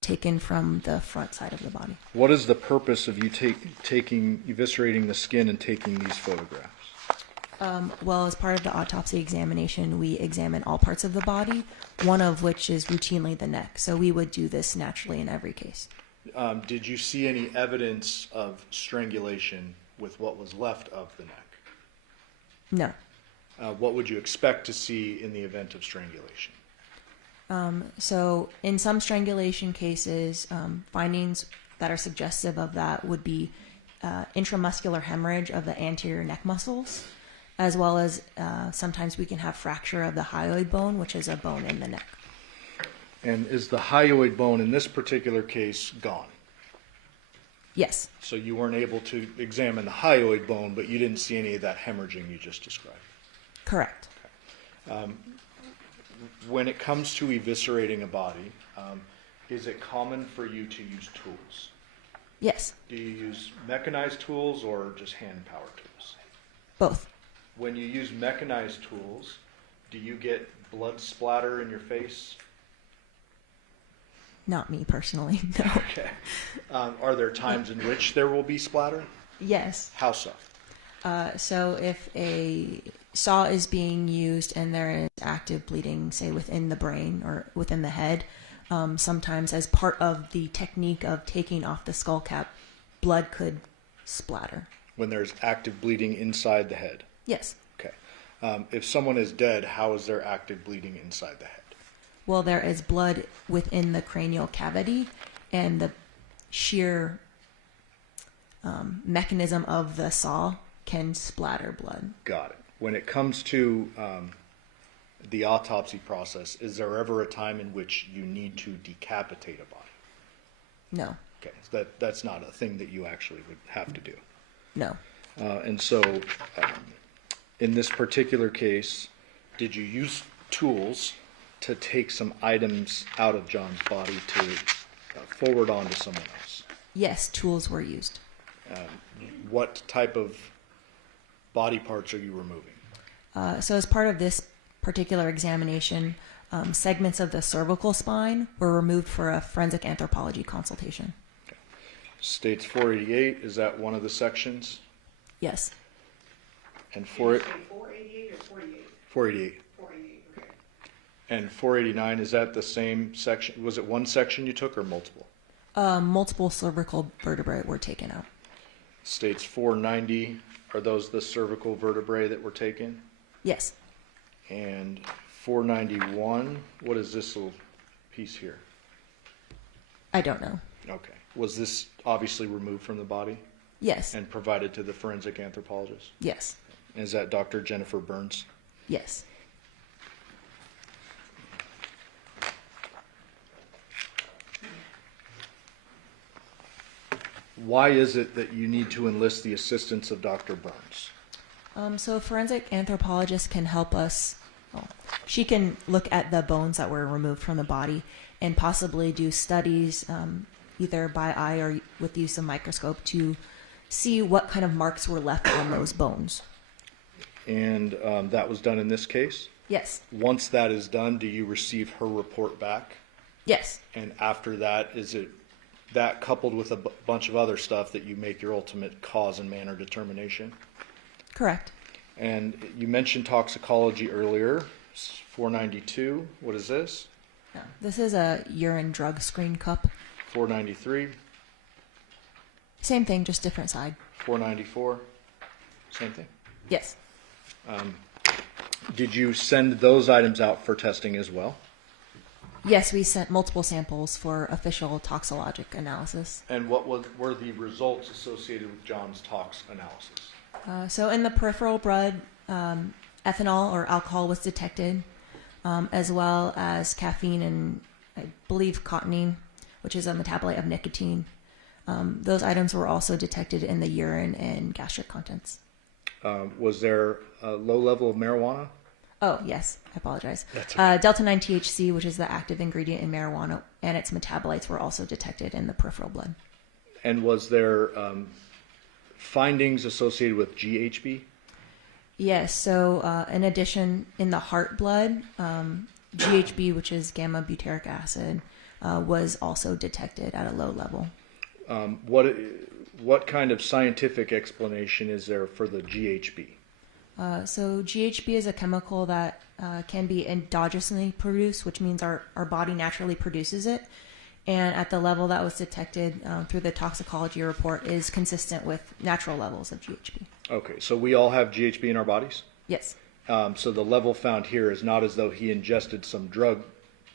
taken from the front side of the body. What is the purpose of you eviscerating the skin and taking these photographs? Well, as part of the autopsy examination, we examine all parts of the body, one of which is routinely the neck. So we would do this naturally in every case. Did you see any evidence of strangulation with what was left of the neck? No. What would you expect to see in the event of strangulation? So in some strangulation cases, findings that are suggestive of that would be intramuscular hemorrhage of the anterior neck muscles, as well as sometimes we can have fracture of the hyoid bone, which is a bone in the neck. And is the hyoid bone in this particular case gone? Yes. So you weren't able to examine the hyoid bone, but you didn't see any of that hemorrhaging you just described? Correct. Okay. When it comes to eviscerating a body, is it common for you to use tools? Yes. Do you use mechanized tools or just hand power tools? Both. When you use mechanized tools, do you get blood splatter in your face? Not me personally, no. Okay. Are there times in which there will be splatter? Yes. How so? So if a saw is being used and there is active bleeding, say within the brain or within the head, sometimes as part of the technique of taking off the skull cap, blood could splatter. When there's active bleeding inside the head? Yes. Okay. If someone is dead, how is there active bleeding inside the head? Well, there is blood within the cranial cavity, and the sheer mechanism of the saw can splatter blood. Got it. when it comes to the autopsy process, is there ever a time in which you need to decapitate a body? No. Okay, so that's not a thing that you actually would have to do. No. And so, in this particular case, did you use tools to take some items out of John's body to forward on to someone else? Yes, tools were used. What type of body parts are you removing? So as part of this particular examination, segments of the cervical spine were removed for a forensic anthropology consultation. Okay. States 488, is that one of the sections? Yes. And Did you say 488 or 48? 488. 488, okay. And 489, is that the same section? Was it one section you took or multiple? Multiple cervical vertebrae were taken out. States 490, are those the cervical vertebrae that were taken? Yes. And 491, what is this little piece here? I don't know. Okay. Was this obviously removed from the body Yes. and provided to the forensic anthropologist? Yes. Is that Dr. Jennifer Burns? Yes. Why is it that you need to enlist the assistance of Dr. Burns? So a forensic anthropologist can help us. She can look at the bones that were removed from the body and possibly do studies, either by eye or with the use of microscope, to see what kind of marks were left on those bones. And that was done in this case? Yes. Once that is done, do you receive her report back? Yes. And after that, is it that coupled with a bunch of other stuff that you make your ultimate cause and manner determination? Correct. And you mentioned toxicology earlier, 492. What is this? No, this is a urine drug screen cup. 493, Same thing, just different side. 494, same thing. Yes. Did you send those items out for testing as well? Yes, we sent multiple samples for official toxicologic analysis. And what were the results associated with John's tox analysis? So in the peripheral blood, ethanol or alcohol was detected, as well as caffeine and I believe cotinine, which is a metabolite of nicotine. Those items were also detected in the urine and gastric contents. Was there a low level of marijuana? Oh, yes, I apologize. That's okay. Delta-9 THC, which is the active ingredient in marijuana, and its metabolites were also detected in the peripheral blood. And was there findings associated with GHB? Yes, so in addition, in the heart blood, GHB, which is gamma butyric acid, was also detected at a low level. What kind of scientific explanation is there for the GHB? So GHB is a chemical that can be endogenously produced, which means our body naturally produces it. And at the level that was detected through the toxicology report is consistent with natural levels of GHB. Okay, so we all have GHB in our bodies? Yes. So the level found here is not as though he ingested some drug.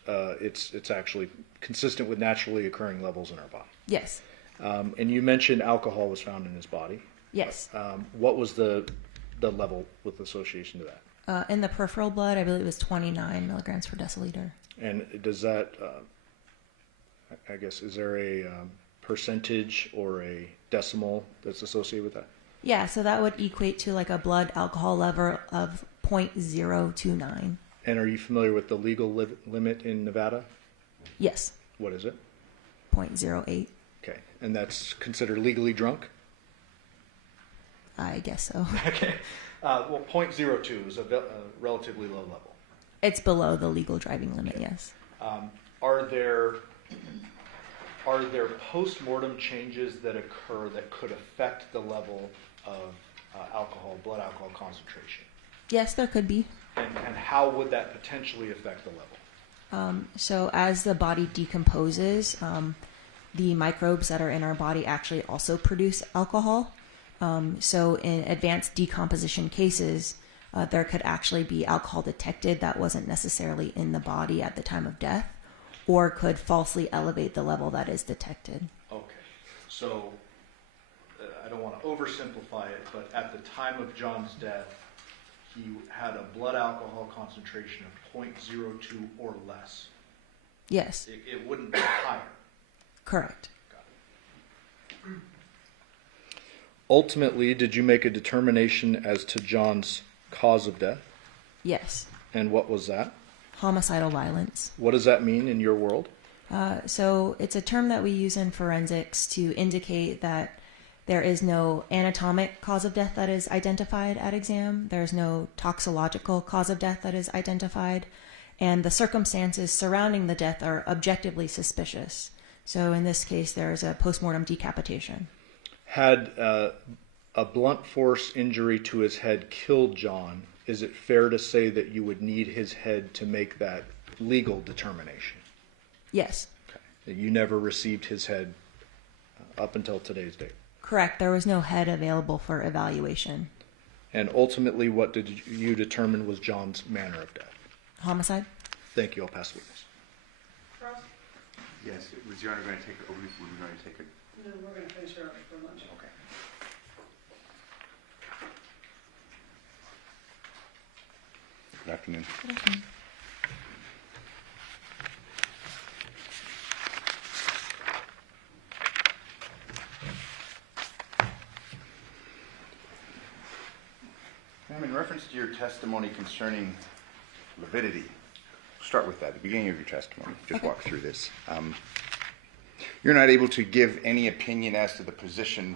It's actually consistent with naturally occurring levels in our body. Yes. And you mentioned alcohol was found in his body. Yes. What was the level with association to that? In the peripheral blood, I believe it was 29 milligrams per deciliter. And does that, I guess, is there a percentage or a decimal that's associated with that? Yeah, so that would equate to like a blood alcohol level of 0.029. And are you familiar with the legal limit in Nevada? Yes. What is it? 0.08. Okay, and that's considered legally drunk? I guess so. Okay. Well, 0.02 is a relatively low level. It's below the legal driving limit, yes. Are there post-mortem changes that occur that could affect the level of blood alcohol concentration? Yes, there could be. And how would that potentially affect the level? So as the body decomposes, the microbes that are in our body actually also produce alcohol. So in advanced decomposition cases, there could actually be alcohol detected that wasn't necessarily in the body at the time of death, or could falsely elevate the level that is detected. Okay, so I don't want to oversimplify it, but at the time of John's death, he had a blood alcohol concentration of 0.02 or less. Yes, It wouldn't be higher. correct. Ultimately, did you make a determination as to John's cause of death? Yes. And what was that? Homicidal violence. What does that mean in your world? So it's a term that we use in forensics to indicate that there is no anatomic cause of death that is identified at exam. There's no toxicological cause of death that is identified. And the circumstances surrounding the death are objectively suspicious. So in this case, there is a postmortem decapitation. Had a blunt force injury to his head killed John, is it fair to say that you would need his head to make that legal determination? Yes. Okay. That you never received his head up until today's date? Correct. There was no head available for evaluation. And ultimately, what did you determine was John's manner of death? Homicide? Thank you. I'll pass the witness. Yes, was Your Honor going to take it, or were we going to take it? No, we're going to finish early for lunch. Okay. Good afternoon. Ma'am, in reference to your testimony concerning lividity, start with that, the beginning of your testimony. Just walk through this. You're not able to give any opinion as to the position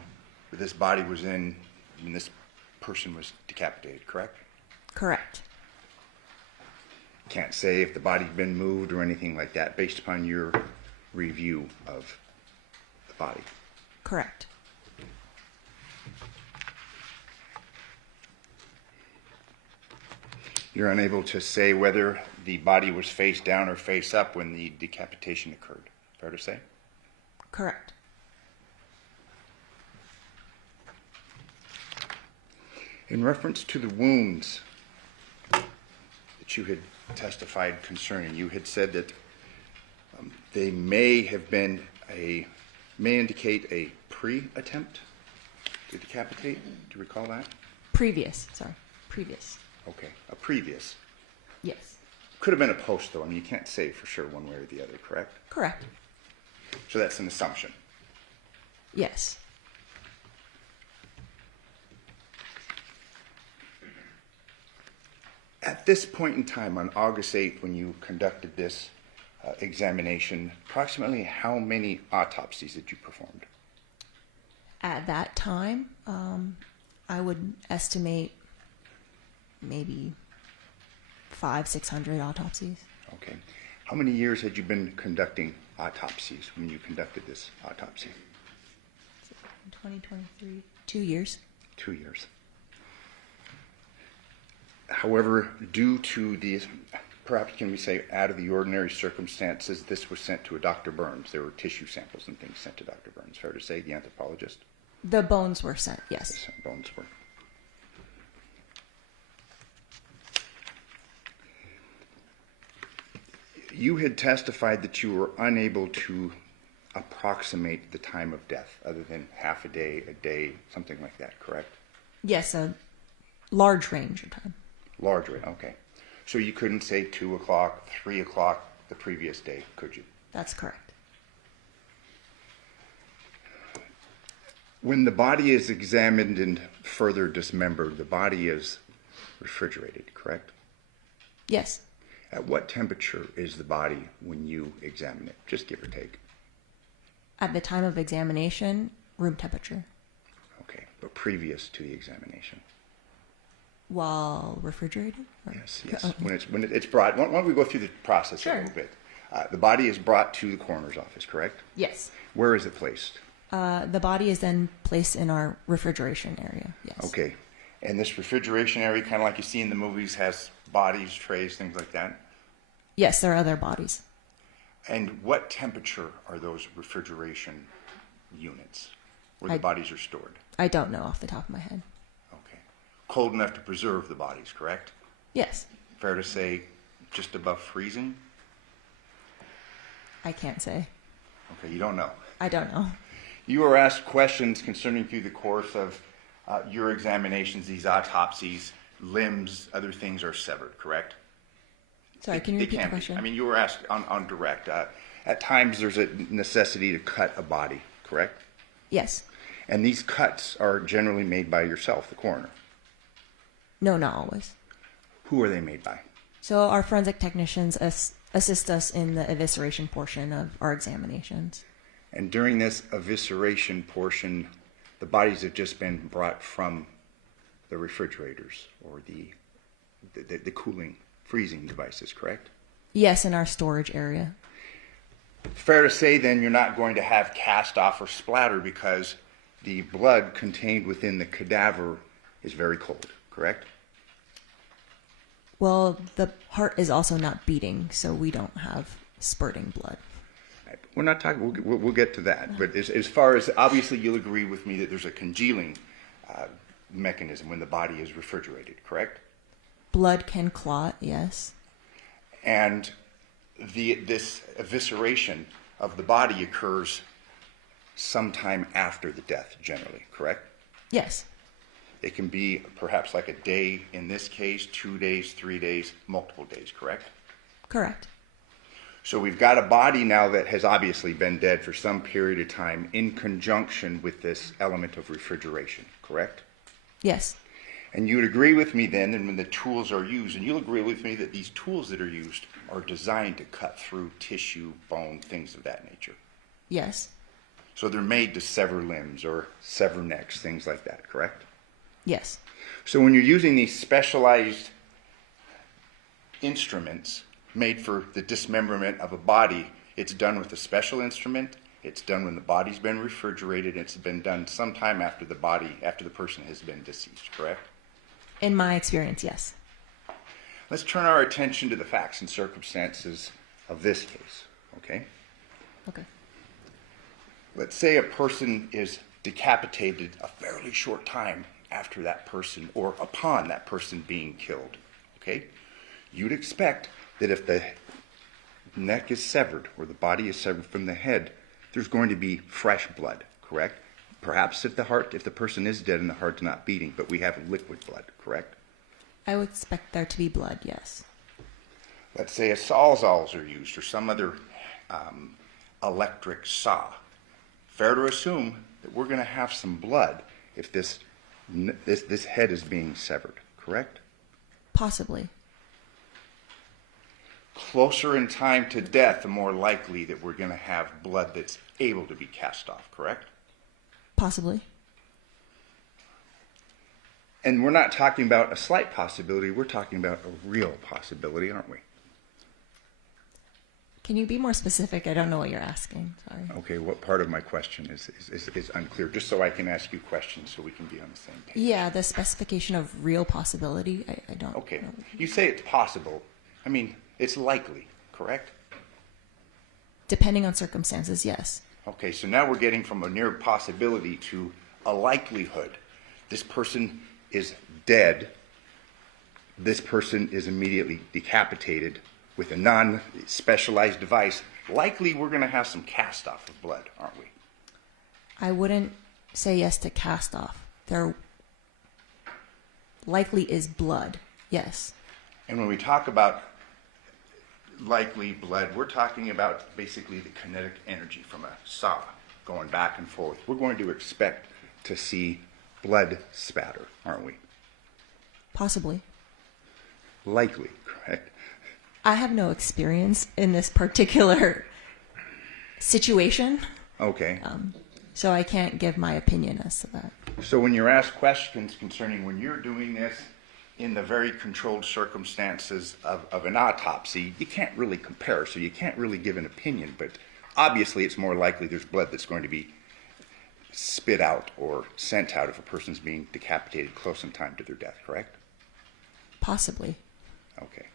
that this body was in when this person was decapitated, correct? Correct. Can't say if the body's been moved or anything like that based upon your review of the body. Correct. You're unable to say whether the body was face down or face up when the decapitation occurred. Fair to say? Correct. In reference to the wounds that you had testified concerning, you had said that they may indicate a pre-attempt to decapitate. Do you recall that? Previous. Okay, a previous. Yes. Could have been a post, though. I mean, you can't say for sure one way or the other, correct? Correct. So that's an assumption. Yes. At this point in time, on August 8th, when you conducted this examination, approximately how many autopsies had you performed? At that time, I would estimate maybe 500-600 autopsies. Okay. How many years had you been conducting autopsies when you conducted this autopsy? 2023. 2 years. 2 years. However, due to these, perhaps can we say out of the ordinary circumstances, this was sent to a Dr. Burns. There were tissue samples and things sent to Dr. Burns. Fair to say, the anthropologist? The bones were sent, yes. Yes, bones were. You had testified that you were unable to approximate the time of death, other than half a day, something like that, correct? Yes, a large range of time. Large range, okay. So you couldn't say 2 o'clock, 3 o'clock the previous day, could you? That's correct. When the body is examined and further dismembered, the body is refrigerated, correct? Yes. At what temperature is the body when you examine it? Just give or take. At the time of examination, room temperature. Okay, but previous to the examination? While refrigerated? Yes, yes. Okay. When it's brought, why don't we go through the process a little bit? The body is brought to the coroner's office, correct? Yes. Where is it placed? The body is then placed in our refrigeration area, yes. Okay. And this refrigeration area, kind of like you see in the movies, has bodies, trays, things like that? Yes, there are other bodies. And what temperature are those refrigeration units where the bodies are stored? I don't know off the top of my head. Okay. Cold enough to preserve the bodies, correct? Yes. Fair to say just above freezing? I can't say. Okay, you don't know. I don't know. You were asked questions concerning through the course of your examinations, these autopsies, limbs, other things are severed, correct? Sorry, can you repeat the can be. question? I mean, you were asked on direct. At times, there's a necessity to cut a body, correct? Yes. And these cuts are generally made by yourself, the coroner. No, not always. Who are they made by? So our forensic technicians assist us in the evisceration portion of our examinations. And during this evisceration portion, the bodies have just been brought from the refrigerators or the cooling, freezing devices, correct? Yes, in our storage area. Fair to say then you're not going to have cast off or splatter because the blood contained within the cadaver is very cold, correct? Well, the heart is also not beating, so we don't have spurting blood. We're not talking, we'll get to that. But as far as, obviously you'll agree with me that there's a congealing mechanism when the body is refrigerated, correct? Blood can clot, yes. And this evisceration of the body occurs sometime after the death, generally, correct? Yes. It can be perhaps like a day in this case, 2 days, 3 days, multiple days, correct? Correct. So we've got a body now that has obviously been dead for some period of time in conjunction with this element of refrigeration, correct? Yes. And you'd agree with me then that when the tools are used, and you'll agree with me that these tools that are used are designed to cut through tissue, bone, things of that nature. Yes. So they're made to sever limbs or sever necks, things like that, correct? Yes. So when you're using these specialized instruments made for the dismemberment of a body, it's done with a special instrument. It's done when the body's been refrigerated. It's been done sometime after the person has been deceased, correct? In my experience, yes. Let's turn our attention to the facts and circumstances of this case, okay? Okay. Let's say a person is decapitated a fairly short time after that person or upon that person being killed, okay? You'd expect that if the neck is severed or the body is severed from the head, there's going to be fresh blood, correct? Perhaps if the person is dead and the heart's not beating, but we have liquid blood, correct? I would expect there to be blood, yes. Let's say a sawzalls are used or some other electric saw. Fair to assume that we're going to have some blood if this head is being severed, correct? Possibly. Closer in time to death, the more likely that we're going to have blood that's able to be cast off, correct? Possibly. And we're not talking about a slight possibility, we're talking about a real possibility, aren't we? Can you be more specific? I don't know what you're asking. Sorry. Okay, what part of my question is unclear? Just so I can ask you questions so we can be on the same page. Yeah, the specification of real possibility, I don't Okay, know. you say it's possible. I mean, it's likely, correct? Depending on circumstances, yes. Okay, so now we're getting from a near possibility to a likelihood. This person is dead. This person is immediately decapitated with a non-specialized device. Likely we're going to have some cast off of blood, aren't we? I wouldn't say yes to cast off. There likely is blood, yes. And when we talk about likely blood, we're talking about basically the kinetic energy from a saw going back and forth. We're going to expect to see blood spatter, aren't we? Possibly. Likely, correct? I have no experience in this particular situation, Okay. so I can't give my opinion as to that. So when you're asked questions concerning when you're doing this in the very controlled circumstances of an autopsy, you can't really compare, so you can't really give an opinion, but obviously it's more likely there's blood that's going to be spit out or sent out if a person's being decapitated close in time to their death, correct? Possibly. Okay.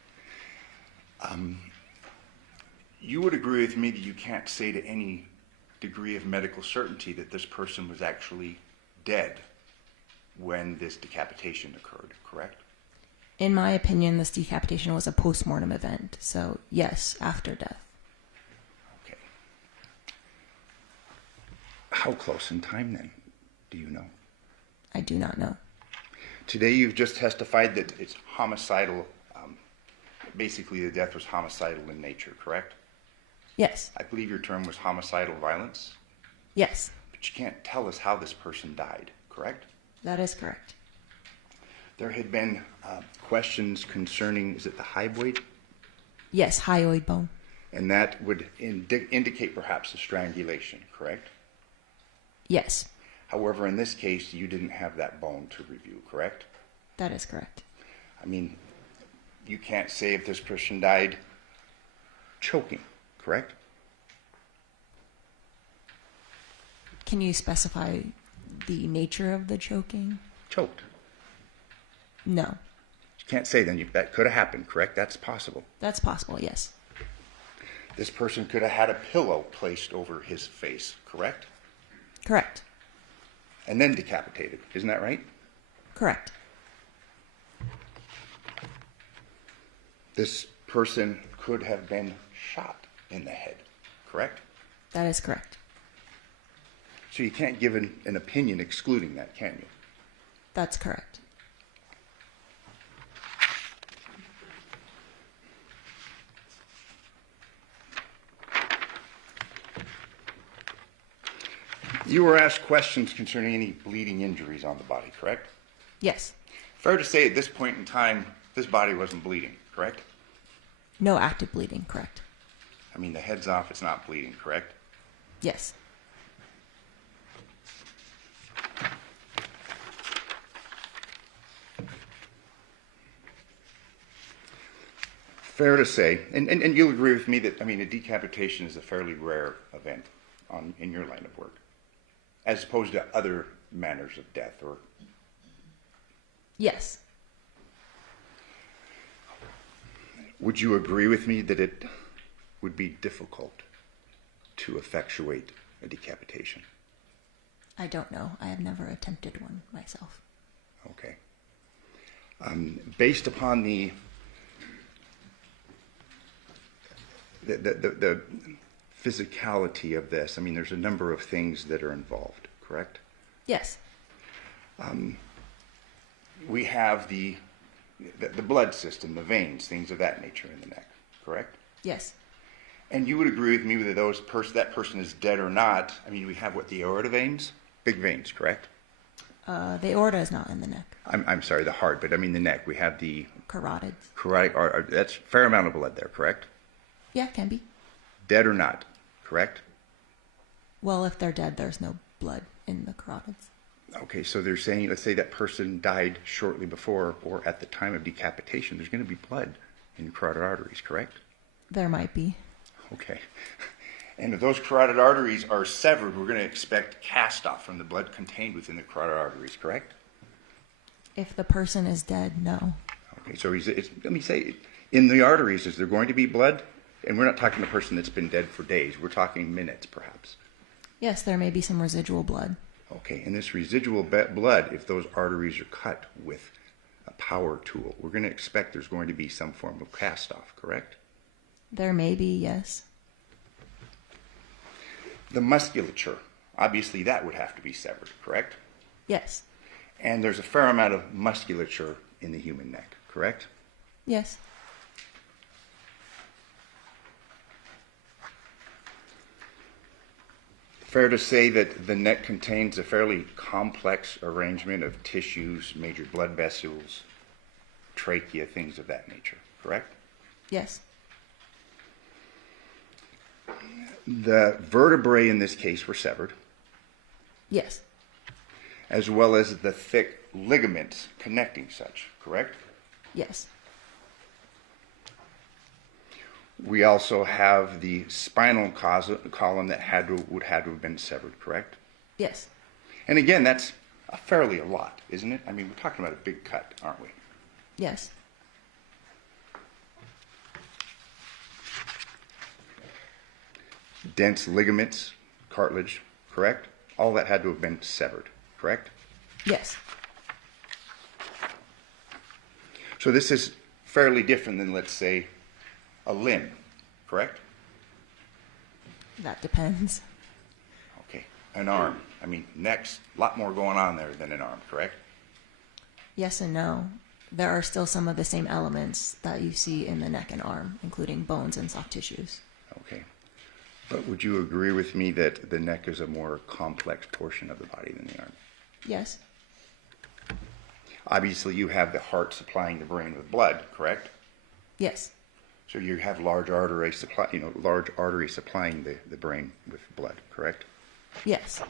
You would agree with me that you can't say to any degree of medical certainty that this person was actually dead when this decapitation occurred, correct? In my opinion, this decapitation was a post-mortem event, so yes, after death. Okay. How close in time then? Do you know? I do not know. Today you've just testified that it's homicidal. Basically, the death was homicidal in nature, correct? Yes. I believe your term was homicidal violence. Yes. But you can't tell us how this person died, correct? That is correct. There had been questions concerning, is it the hyoid? Yes, hyoid bone. And that would indicate perhaps a strangulation, correct? Yes. However, in this case, you didn't have that bone to review, correct? That is correct. I mean, you can't say if this person died choking, correct? Can you specify the nature of the choking? Choked. No. You can't say then that could have happened, correct? That's possible. That's possible, yes. This person could have had a pillow placed over his face, correct? Correct. And then decapitated, isn't that right? Correct. This person could have been shot in the head, correct? That is correct. So you can't give an opinion excluding that, can you? That's correct. You were asked questions concerning any bleeding injuries on the body, correct? Yes. Fair to say at this point in time, this body wasn't bleeding, correct? No active bleeding, correct. I mean, the head's off, it's not bleeding, correct? Yes. Fair to say, and you'll agree with me that, I mean, a decapitation is a fairly rare event in your line of work, as opposed to other manners of death, or... Yes. Would you agree with me that it would be difficult to effectuate a decapitation? I don't know. I have never attempted one myself. Okay. Based upon the physicality of this, I mean, there's a number of things that are involved, correct? Yes. We have the blood system, the veins, things of that nature in the neck, correct? Yes. And you would agree with me that that person is dead or not. I mean, we have what, the aorta veins? Big veins, correct? The aorta is not in the neck. I'm sorry, the heart, but I mean the neck. We have the Carotids. carotid. That's a fair amount of blood there, correct? Yeah, can be. Dead or not, correct? Well, if they're dead, there's no blood in the carotids. Okay, so they're saying, let's say that person died shortly before or at the time of decapitation, there's going to be blood in your carotid arteries, correct? There might be. Okay. And if those carotid arteries are severed, we're going to expect cast off from the blood contained within the carotid arteries, correct? If the person is dead, no. Okay, so let me say, in the arteries, is there going to be blood? And we're not talking a person that's been dead for days. We're talking minutes, perhaps. Yes, there may be some residual blood. Okay, and this residual blood, if those arteries are cut with a power tool, we're going to expect there's going to be some form of cast off, correct? There may be, yes. The musculature, obviously that would have to be severed, correct? Yes. And there's a fair amount of musculature in the human neck, correct? Yes. Fair to say that the neck contains a fairly complex arrangement of tissues, major blood vessels, trachea, things of that nature, correct? Yes. The vertebrae in this case were severed. Yes. As well as the thick ligaments connecting such, correct? Yes. We also have the spinal column that would have to have been severed, correct? Yes. And again, that's fairly a lot, isn't it? I mean, we're talking about a big cut, aren't we? Yes. Dense ligaments, cartilage, correct? All that had to have been severed, correct? Yes. So this is fairly different than, let's say, a limb, correct? That depends. Okay. An arm. I mean, neck's a lot more going on there than an arm, correct? Yes and no. There are still some of the same elements that you see in the neck and arm, including bones and soft tissues. Okay. But would you agree with me that the neck is a more complex portion of the body than the arm? Yes. Obviously, you have the heart supplying the brain with blood, correct? Yes. So you have large artery supplying the brain with blood, correct? Yes.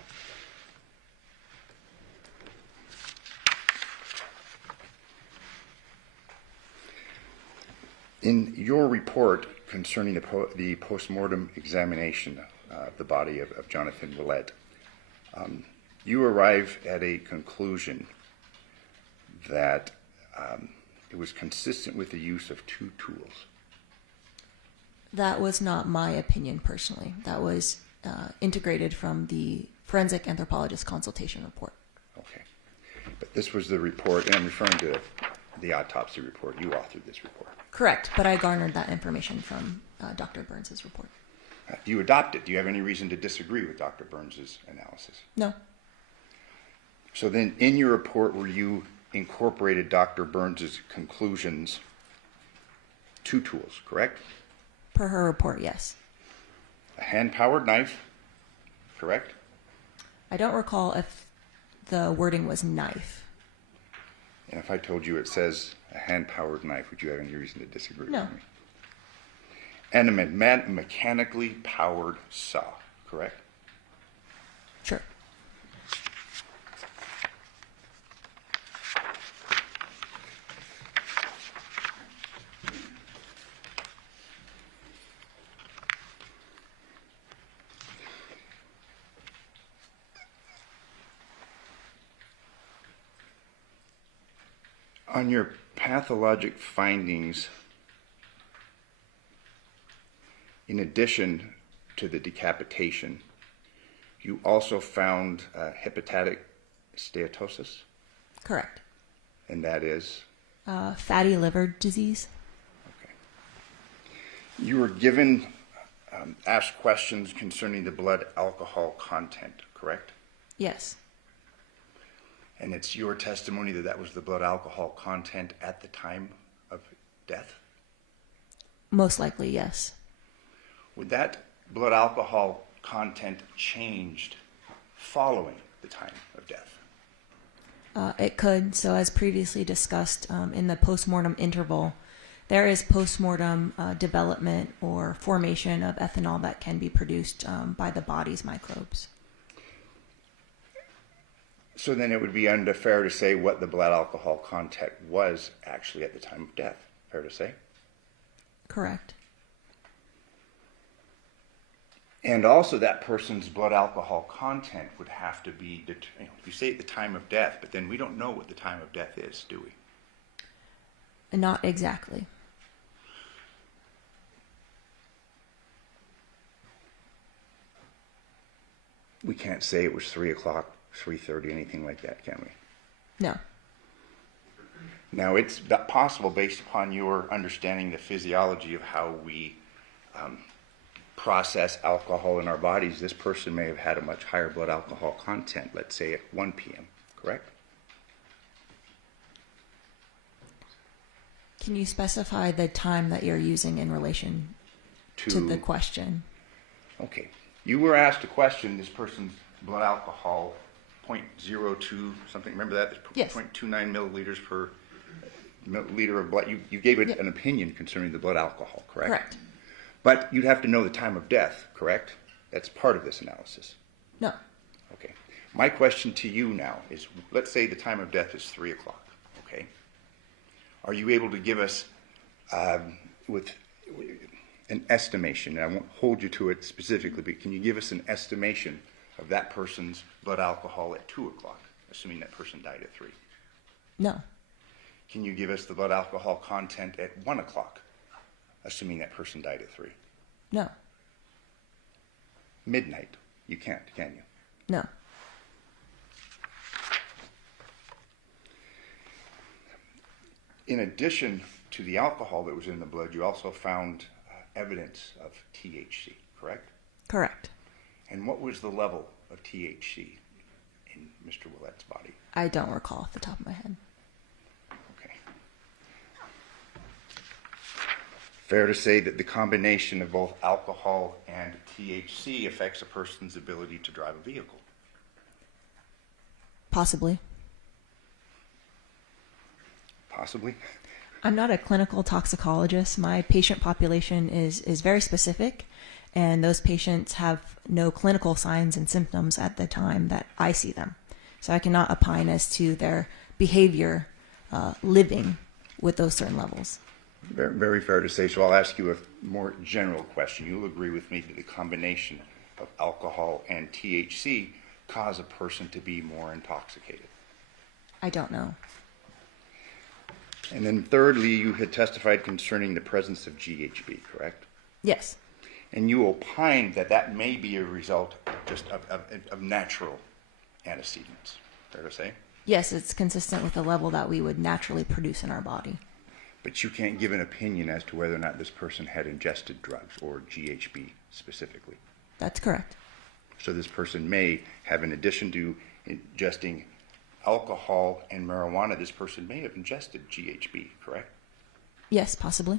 In your report concerning the postmortem examination of the body of Johnathan Willette, you arrive at a conclusion that it was consistent with the use of 2 tools. That was not my opinion personally. That was integrated from the forensic anthropologist consultation report. Okay. But this was the report, and I'm referring to the autopsy report. You authored this report. Correct, but I garnered that information from Dr. Burns' report. Do you adopt it? Do you have any reason to disagree with Dr. Burns' analysis? No. So then, in your report where you incorporated Dr. Burns' conclusions, 2 tools, correct? Per her report, yes. A hand-powered knife, correct? I don't recall if the wording was knife. And if I told you it says a hand-powered knife, would you have any reason to disagree No. with me? And a mechanically powered saw, correct? Sure. On your pathologic findings, in addition to the decapitation, you also found hepatic steatosis, Correct. and that is? Fatty liver disease. Okay. You were given, asked questions concerning the blood alcohol content, correct? Yes. And it's your testimony that that was the blood alcohol content at the time of death? Most likely, yes. Would that blood alcohol content changed following the time of death? It could. So, as previously discussed in the postmortem interval, there is postmortem development or formation of ethanol that can be produced by the body's microbes. So then it would be unfair to say what the blood alcohol content was actually at the time of death. Fair to say? Correct. And also that person's blood alcohol content would have to be, you say at the time of death, but then we don't know what the time of death is, do we? Not exactly. We can't say it was 3 o'clock, 3:30, anything like that, can we? No. Now, it's possible, based upon your understanding the physiology of how we process alcohol in our bodies, this person may have had a much higher blood alcohol content, let's say at 1 p.m., correct? Can you specify the time that you're using in relation to the question? Okay. You were asked a question, this person's blood alcohol, 0.02 something, remember that? Yes. 0.29 milliliters per milliliter of blood. You gave it an opinion concerning the blood alcohol, correct? Correct. But you'd have to know the time of death, correct? That's part of this analysis. No. Okay. My question to you now is, let's say the time of death is 3 o'clock, okay? Are you able to give us with an estimation, and I won't hold you to it specifically, but can you give us an estimation of that person's blood alcohol at 2 o'clock, assuming that person died at 3? No. Can you give us the blood alcohol content at 1 o'clock, assuming that person died at 3? No. Midnight, you can't, can you? No. In addition to the alcohol that was in the blood, you also found evidence of THC, correct? Correct. And what was the level of THC in Mr. Willette's body? I don't recall off the top of my head. fair to say that the combination of both alcohol and THC affects a person's ability to drive a vehicle? Possibly. Possibly. I'm not a clinical toxicologist. My patient population is very specific, and those patients have no clinical signs and symptoms at the time that I see them. So I cannot opine as to their behavior living with those certain levels. Very, very fair to say. So I'll ask you a more general question. You'll agree with me that the combination of alcohol and THC cause a person to be more intoxicated? I don't know. And then thirdly, you had testified concerning the presence of GHB, correct? Yes. And you opined that that may be a result just of natural antecedents, fair to say? Yes, it's consistent with the level that we would naturally produce in our body. But you can't give an opinion as to whether or not this person had ingested drugs or GHB specifically. That's correct. So this person may have, in addition to ingesting alcohol and marijuana, this person may have ingested GHB, correct? Yes, possibly.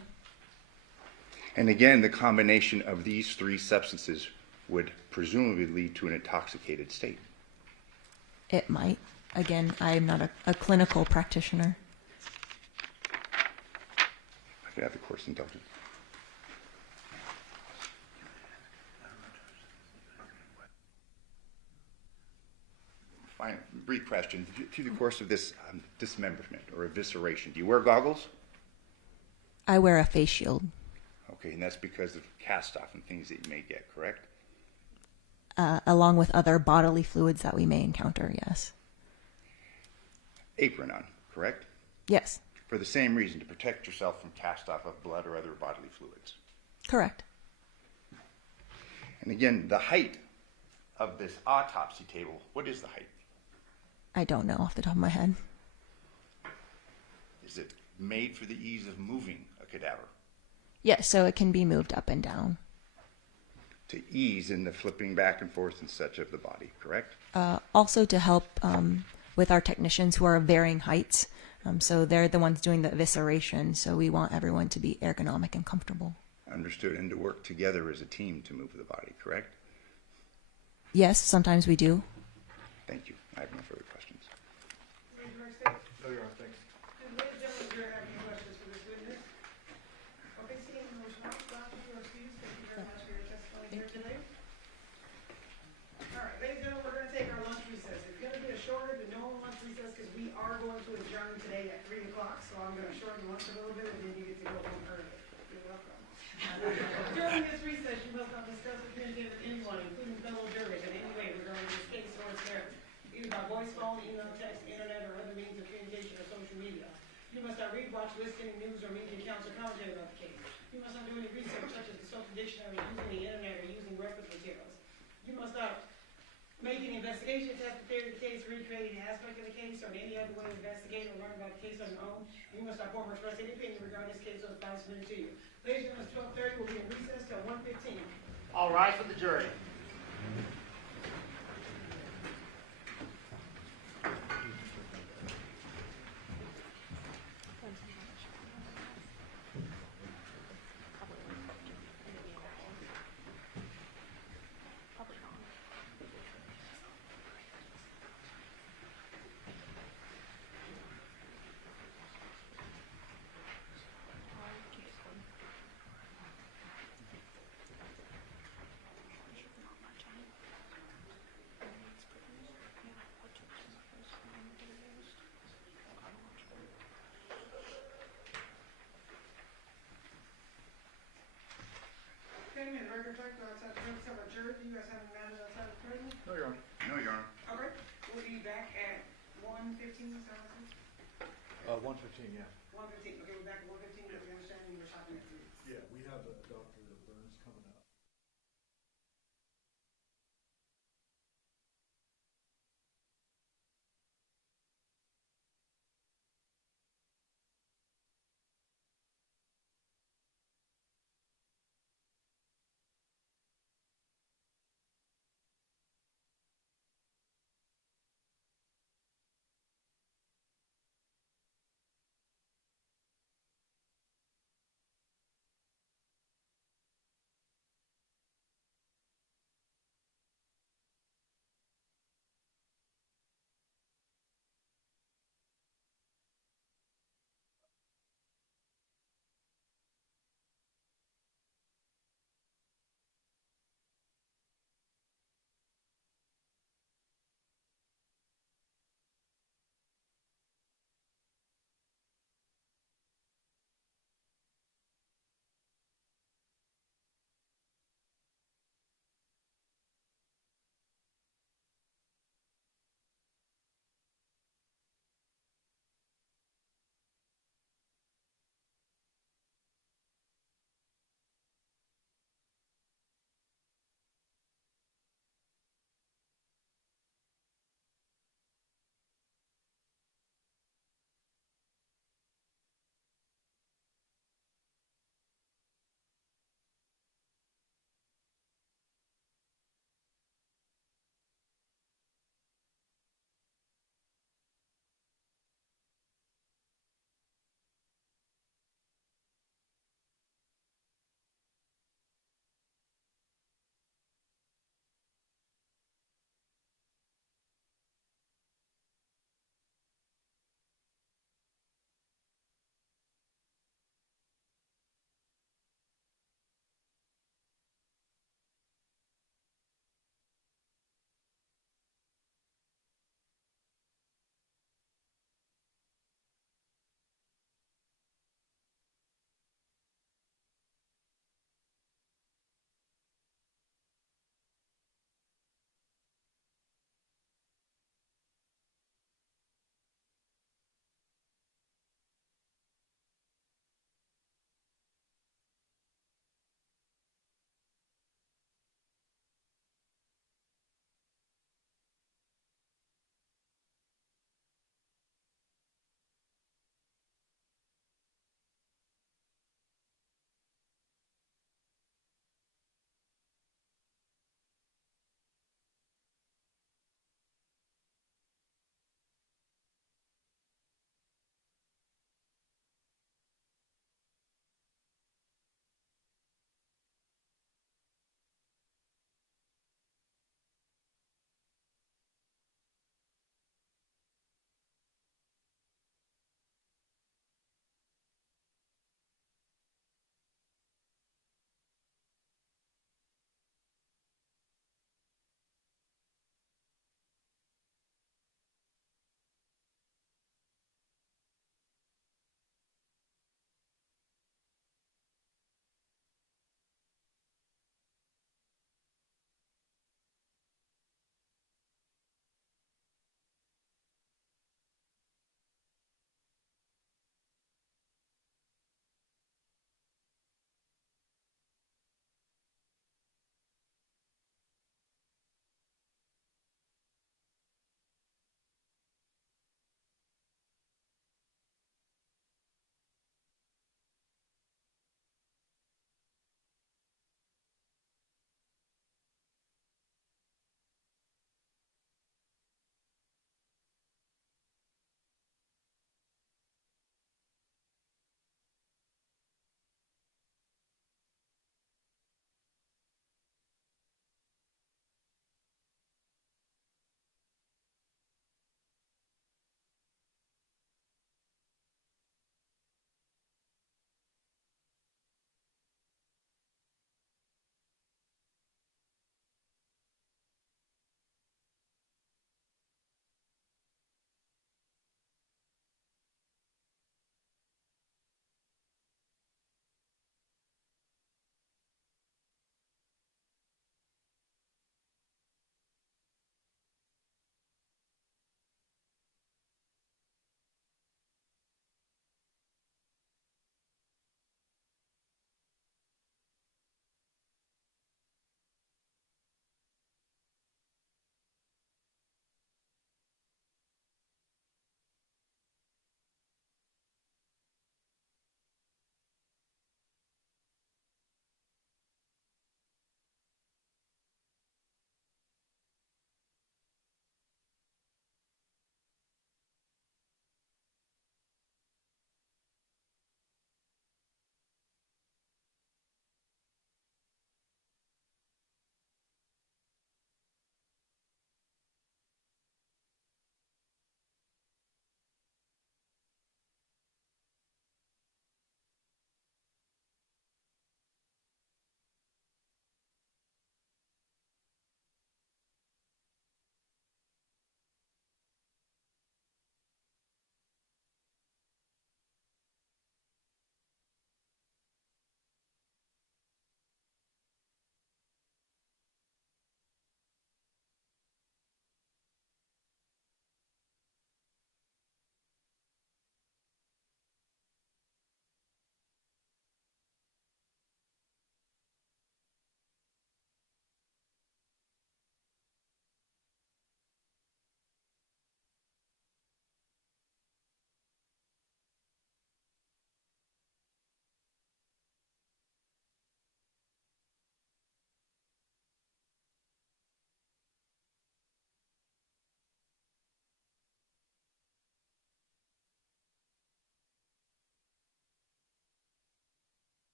And again, the combination of these three substances would presumably lead to an intoxicated state. It might. Again, I'm not a clinical practitioner. I could have the court's indulgence. Fine, brief question. Through the course of this dismemberment or evisceration, do you wear goggles? I wear a face shield. Okay, and that's because of cast off and things that you may get, correct? Along with other bodily fluids that we may encounter, yes. Apron on, correct? Yes. For the same reason, to protect yourself from cast off of blood or other bodily fluids. Correct. And again, the height of this autopsy table, what is the height? I don't know off the top of my head. Is it made for the ease of moving a cadaver? Yes, so it can be moved up and down. To ease in the flipping back and forth and such of the body, correct? Also to help with our technicians who are of varying heights. So they're the ones doing the evisceration, so we want everyone to be ergonomic and comfortable. Understood, and to work together as a team to move the body, correct? Yes, sometimes we do. Thank you. I have no further questions. No, Your Honor, thanks. Ladies and gentlemen, do you have any questions for this witness? Okay, seeing no response, Doctor, you are excused. Thank you very much for your testimony here today. All right, ladies and gentlemen, we're going to take our lunch recess. It's going to be a shorter than normal lunch recess because we are going to adjourn today at 3 o'clock, so I'm going to shorten lunch a little bit and then you get to go home early. You're welcome. During this recess, you must not discuss or communicate with anyone, including fellow jurors, in any way regarding this case or its merits, either by voice, phone, email, text, internet, or other means of communication or social media. You must not read, watch, listen to news or media accounts or commentary about the case. You must not do any research such as consult the dictionary, using the internet, or using reference materials. You must not make an investigation, test the theory of the case, recreate any aspect of the case, or in any other way investigate or learn about the case on your own. You must not form or express any opinion regarding this case or the facts submitted to you. Ladies and gentlemen, 12:30 will be in recess till 1:15. All rise for the jury. Okay, man, record fact, outside the presence of our jury, do you guys have any matters outside the presence? No, Your Honor. No, Your Honor. Okay, we'll be back at 1:15, sounds good? 1:15, yeah. 1:15, okay, we're back at 1:15, because we understand you were shopping at 3. Yeah, we have Dr. Burns coming up.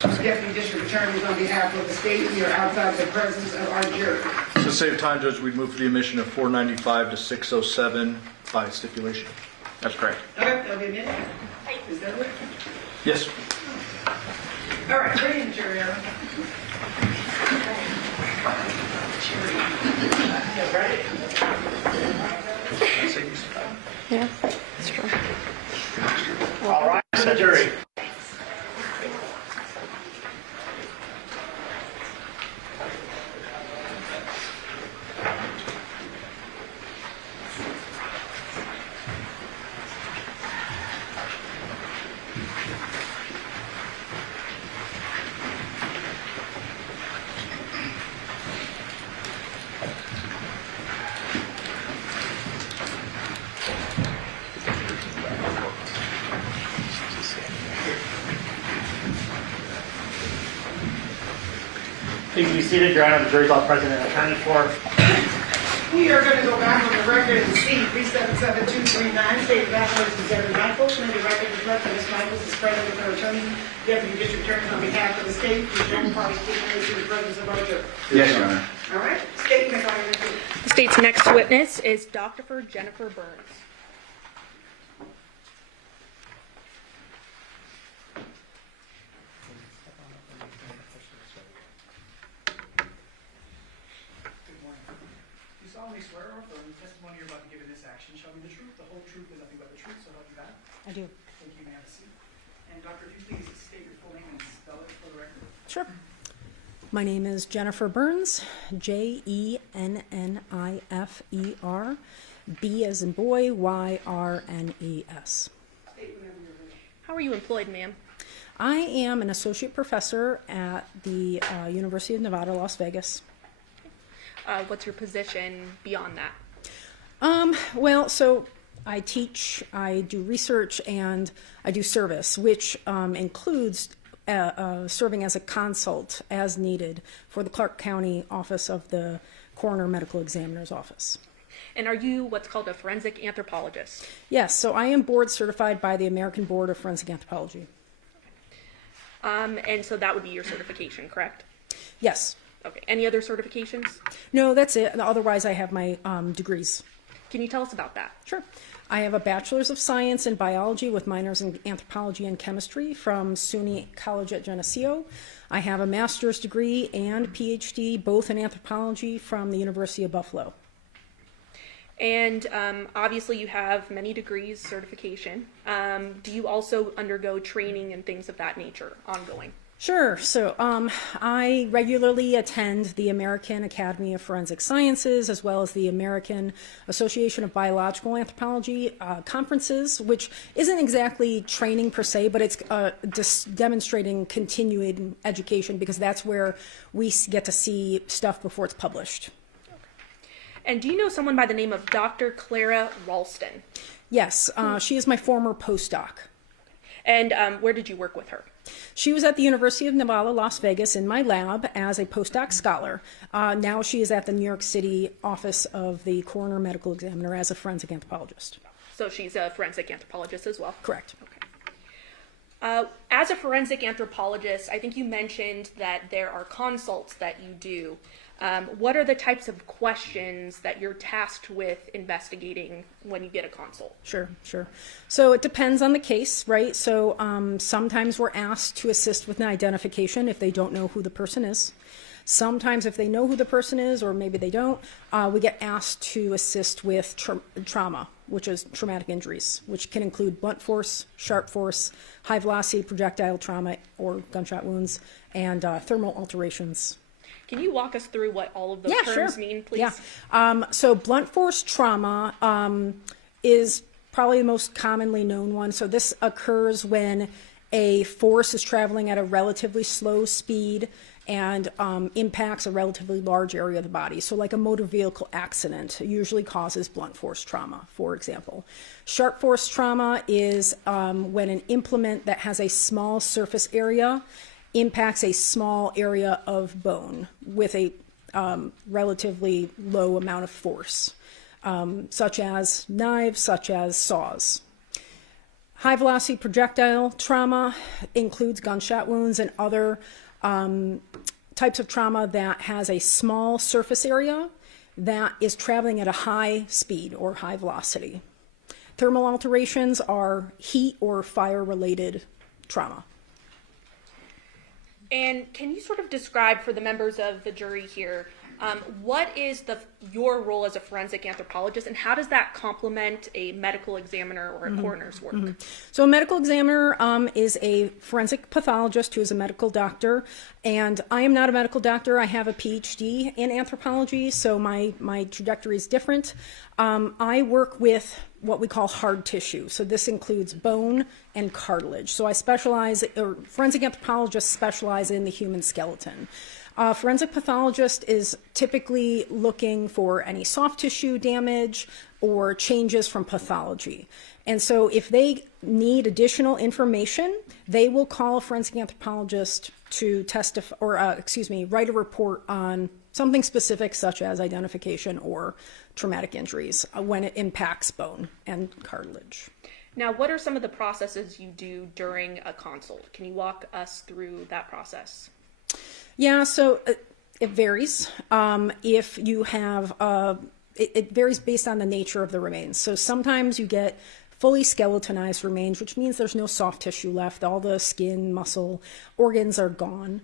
Deputy District Attorneys, on behalf of the state, we are outside the presence of our jury. To save time, Judge, we'd move for the omission of 495 to 607 by stipulation. That's correct. Okay, that'll be a minute. Is that it? Yes. All right, bring in jury. Yeah, that's true. All right, to the jury. Please be seated. Your Honor, the jury's all present and accounted for. We are going to go back on the record and see 377-239, State of Bachelor versus Devyn Michaels. May the record reflect that Ms. Michaels is present with her attorney, Deputy District Attorney, on behalf of the state. Please don't party statement in the presence of our jury. Yes, Your Honor. All right, state may call your next. The state's next witness is Dr. Jennifer Burns. Good morning. Do you solemnly swear or affirm the testimony you're about to give in this action shall be the truth, the whole truth, and nothing but the truth, so help you God? I do. Thank you. You may have a seat. And Doctor, if you please state your full name and spell it for the record. Sure. My name is Jennifer Burns, Jennifer, B as in boy, YRNES. How are you employed, ma'am? I am an associate professor at the University of Nevada, Las Vegas. What's your position beyond that? Well, so I teach, I do research, and I do service, which includes serving as a consult as needed for the Clark County office of the Coroner Medical Examiner's Office. And are you what's called a forensic anthropologist? Yes, so I am board certified by the American Board of Forensic Anthropology. And so that would be your certification, correct? Yes. Okay. Any other certifications? No, that's it. Otherwise, I have my degrees. Can you tell us about that? Sure. I have a Bachelor's of Science in Biology with minors in Anthropology and Chemistry from SUNY College at Geneseo. I have a master's degree and PhD, both in anthropology, from the University of Buffalo. And obviously you have many degrees, certification. Do you also undergo training and things of that nature ongoing? Sure. So I regularly attend the American Academy of Forensic Sciences as well as the American Association of Biological Anthropology conferences, which isn't exactly training per se, but it's just demonstrating continuing education because that's where we get to see stuff before it's published. And do you know someone by the name of Dr. Clara Ralston? Yes, she is my former postdoc. And where did you work with her? She was at the University of Nevada, Las Vegas in my lab as a postdoc scholar. Now she is at the New York City office of the Coroner Medical Examiner as a forensic anthropologist. So she's a forensic anthropologist as well? Correct. Okay. As a forensic anthropologist, I think you mentioned that there are consults that you do. What are the types of questions that you're tasked with investigating when you get a consult? Sure. So it depends on the case, right? So sometimes we're asked to assist with an identification if they don't know who the person is. Sometimes if they know who the person is, or maybe they don't, we get asked to assist with trauma, which is traumatic injuries, which can include blunt force, sharp force, high velocity projectile trauma or gunshot wounds, and thermal alterations. Can you walk us through what all of those terms mean, please? Yeah. So blunt force trauma is probably the most commonly known one. So this occurs when a force is traveling at a relatively slow speed and impacts a relatively large area of the body. So like a motor vehicle accident usually causes blunt force trauma, for example. Sharp force trauma is when an implement that has a small surface area impacts a small area of bone with a relatively low amount of force, such as knives, such as saws. High velocity projectile trauma includes gunshot wounds and other types of trauma that has a small surface area that is traveling at a high speed or high velocity. Thermal alterations are heat or fire related trauma. And can you sort of describe for the members of the jury here, what is your role as a forensic anthropologist, and how does that complement a medical examiner or a coroner's work? So a medical examiner is a forensic pathologist who is a medical doctor, and I am not a medical doctor. I have a PhD in anthropology, so my trajectory is different. I work with what we call hard tissue. So this includes bone and cartilage. So forensic anthropologists specialize in the human skeleton. Forensic pathologist is typically looking for any soft tissue damage or changes from pathology. And so if they need additional information, they will call a forensic anthropologist to testify, or write a report on something specific such as identification or traumatic injuries when it impacts bone and cartilage. Now, what are some of the processes you do during a consult? Can you walk us through that process? Yeah, so it varies. If you have, it varies based on the nature of the remains. So sometimes you get fully skeletonized remains, which means there's no soft tissue left. All the skin, muscle, organs are gone.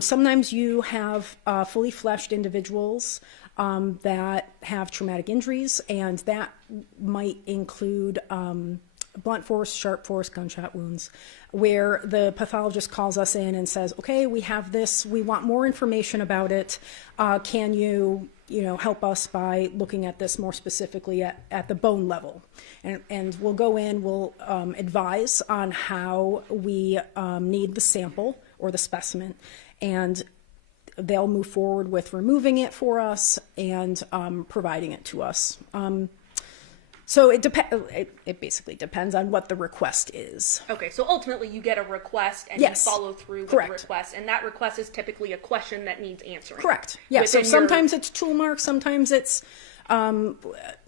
Sometimes you have fully fleshed individuals that have traumatic injuries, and that might include blunt force, sharp force, gunshot wounds, where the pathologist calls us in and says, okay, we have this, we want more information about it. Can you help us by looking at this more specifically at the bone level? And we'll go in, we'll advise on how we need the sample or the specimen, and they'll move forward with removing it for us and providing it to us. So it basically depends on what the request is. Okay, so ultimately you get a request and Yes. you follow through with Correct. the request, and that request is typically a question that needs answering. Correct. Yeah. So sometimes it's tool marks, sometimes it's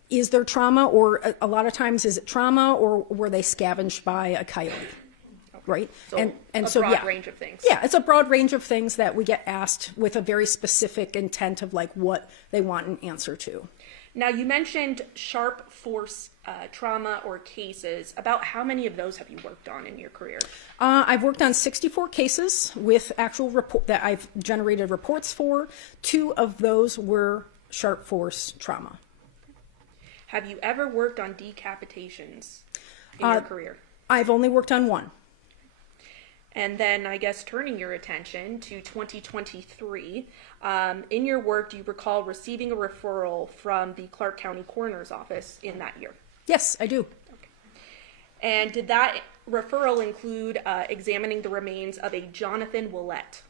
is there trauma, or a lot of times is it trauma, or were they scavenged by a coyote? Right. So and a so broad range of things. Yeah, it's a broad range of things that we get asked with a very specific intent of like what they want an answer to. Now, you mentioned sharp force trauma or cases. About how many of those have you worked on in your career? I've worked on 64 cases with actual report that I've generated reports for. 2 of those were sharp force trauma. Have you ever worked on decapitations in your career? I've only worked on 1. And then, I guess, turning your attention to 2023, in your work, do you recall receiving a referral from the Clark County Coroner's Office in that year? Yes, I do. Okay. And did that referral include examining the remains of a Johnathan Willette?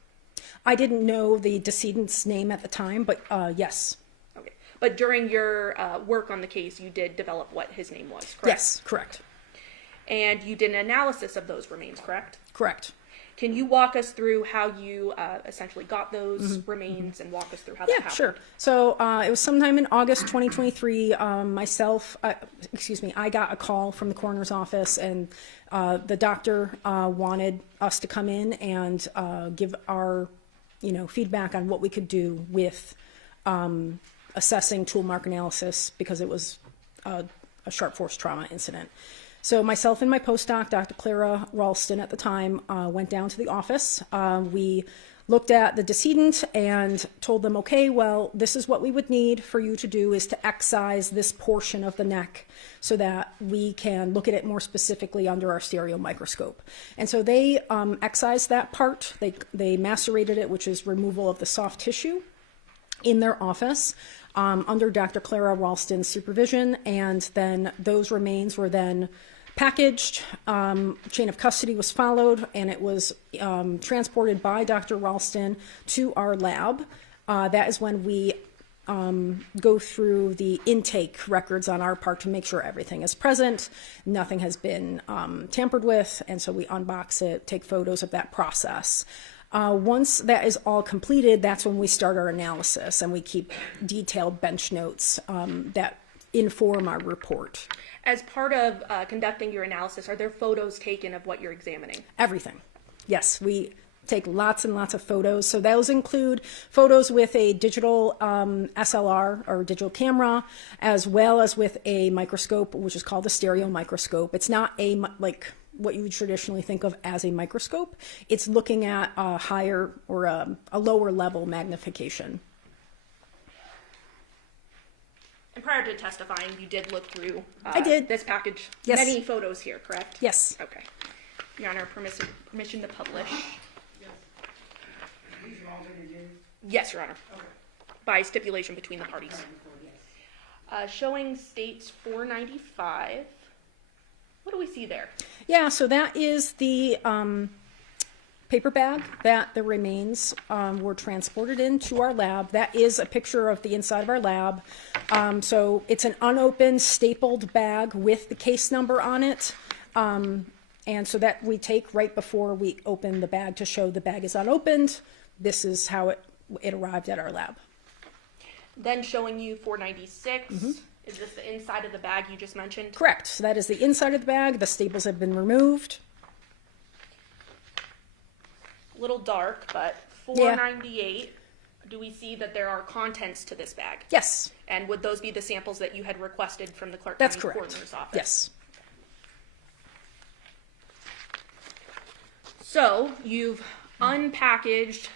I didn't know the decedent's name at the time, but yes. Okay. But during your work on the case, you did develop what his name was, correct? Yes, correct. And you did an analysis of those remains, correct? Correct. Can you walk us through how you essentially got those remains and walk us through how that happened? Sure. So it was sometime in August 2023. I got a call from the coroner's office, and the doctor wanted us to come in and give our, feedback on what we could do with assessing tool mark analysis, because it was a sharp force trauma incident. So myself and my postdoc, Dr. Clara Ralston at the time, went down to the office. We looked at the decedent and told them, okay, well, this is what we would need for you to do, is to excise this portion of the neck so that we can look at it more specifically under our stereo microscope. And so they excised that part. They macerated it, which is removal of the soft tissue, in their office under Dr. Clara Ralston's supervision. And then those remains were then packaged, chain of custody was followed, and it was transported by Dr. Ralston to our lab. That is when we go through the intake records on our part to make sure everything is present, nothing has been tampered with, and so we unbox it, take photos of that process. Once that is all completed, that's when we start our analysis, and we keep detailed bench notes that inform our report. As part of conducting your analysis, are there photos taken of what you're examining? Everything. Yes, we take lots and lots of photos. So those include photos with a digital SLR or digital camera, as well as with a microscope, which is called a stereo microscope. It's not like what you would traditionally think of as a microscope. It's looking at a higher or a lower level magnification. And prior to testifying, you did look through I did. This package. Yes. Many photos here, correct? Yes. Okay. Your Honor, permission to publish. Yes, Your Honor. Okay. By stipulation between the parties. Showing states 495. What do we see there? Yeah, so that is the paper bag that the remains were transported into our lab. That is a picture of the inside of our lab. So it's an unopened, stapled bag with the case number on it. And so that we take right before we open the bag to show the bag is unopened. This is how it arrived at our lab. Then showing you 496. Is this the inside of the bag you just mentioned? Correct. So that is the inside of the bag. The staples have been removed. A little dark, but 498. Do we see that there are contents to this bag? Yes. And would those be the samples that you had requested from the Clark That's County correct. Coroner's office? Yes. So you've unpackaged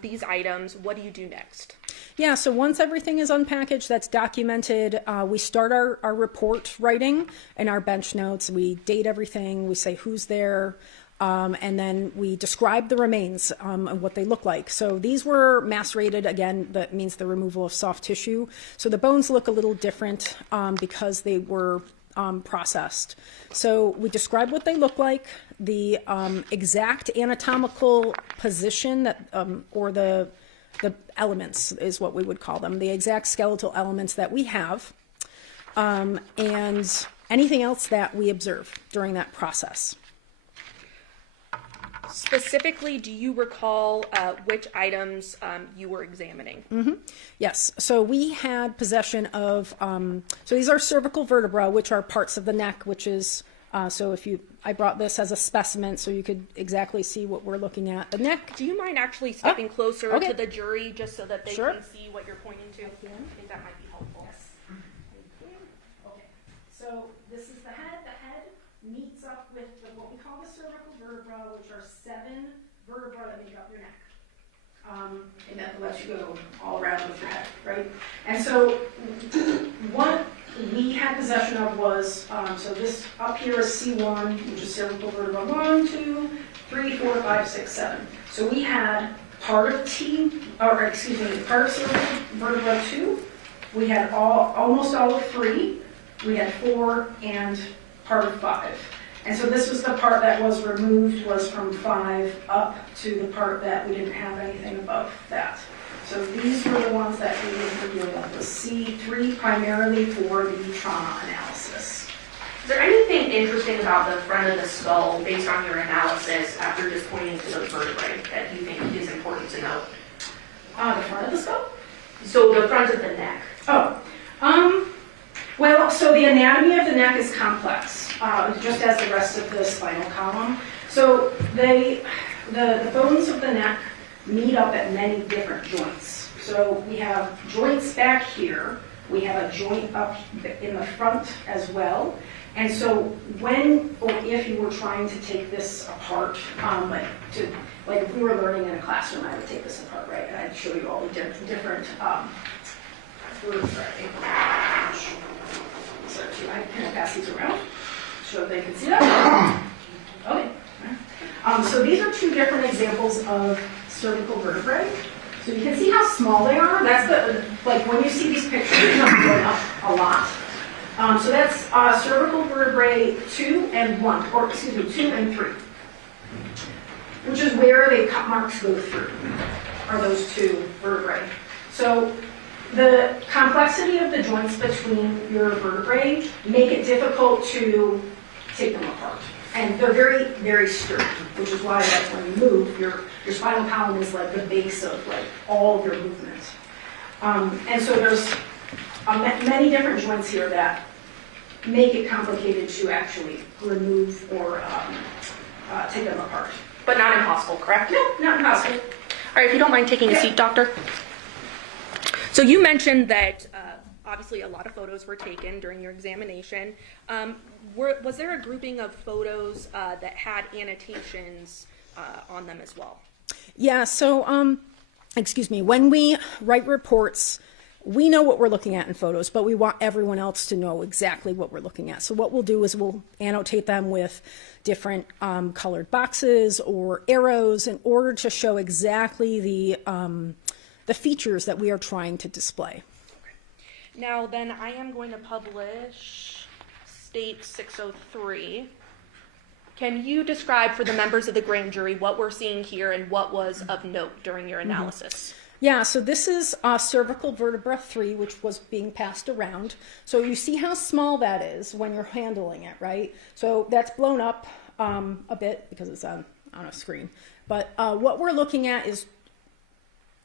these items. What do you do next? Yeah, so once everything is unpackaged, that's documented, we start our report writing and our bench notes. We date everything, we say who's there, and then we describe the remains and what they look like. So these were macerated, again, that means the removal of soft tissue. So the bones look a little different because they were processed. So we describe what they look like, the exact anatomical position that, or the elements is what we would call them, the exact skeletal elements that we have, and anything else that we observe during that process. Specifically, do you recall which items you were examining? Yes, so we had possession of, so these are cervical vertebrae, which are parts of the neck, which is, so I brought this as a specimen so you could exactly see what we're looking at. The neck. Do you mind actually stepping closer okay. to the jury just so that they Sure. can see what you're pointing to? I think that might be helpful. Yes. Okay, so this is the head. The head meets up with what we call the cervical vertebrae, which are 7 vertebrae that make up your neck. And that lets you go all around with your head, right? And so what we had possession of was, so this up here is C1, which is cervical vertebra 1, 2, 3, 4, 5, 6, 7. So we had part of part of cervical vertebra 2. We had almost all of 3. We had 4 and part of 5. And so this was the part that was removed, was from 5 up to the part that we didn't have anything above that. So these were the ones that we were dealing with, was C3 primarily for the trauma analysis. Is there anything interesting about the front of the skull based on your analysis after just pointing to those vertebrae that you think is important to note? The front of the skull? So the front of the neck. Well, so the anatomy of the neck is complex, just as the rest of the spinal column. So the bones of the neck meet up at many different joints. So we have joints back here. We have a joint up in the front as well. And so when or if you were trying to take this apart, like if we were learning in a classroom, I would take this apart, right? And I'd show you all the different groups, right? So I can pass these around so they can see that. Okay. So these are 2 different examples of cervical vertebrae. So you can see how small they are. That's like when you see these pictures, they're not going up a lot. So that's cervical vertebrae 2 and 1, or excuse me, 2 and 3, which is where the cut marks go through, are those 2 vertebrae. So the complexity of the joints between your vertebrae make it difficult to take them apart. And they're very, very sturdy, which is why like when you move, your spinal column is like the base of like all of your movement. And so there's many different joints here that make it complicated to actually remove or take them apart. But not impossible, correct? No, not impossible. All right, if you don't mind taking a seat, doctor. So you mentioned that obviously a lot of photos were taken during your examination. Was there a grouping of photos that had annotations on them as well? Yeah, so, excuse me, when we write reports, we know what we're looking at in photos, but we want everyone else to know exactly what we're looking at. So what we'll do is we'll annotate them with different colored boxes or arrows in order to show exactly the features that we are trying to display. Now then, I am going to publish State 603. Can you describe for the members of the grand jury what we're seeing here and what was of note during your analysis? Yeah, so this is cervical vertebra 3, which was being passed around. So you see how small that is when you're handling it, right? So that's blown up a bit because it's on a screen. But what we're looking at is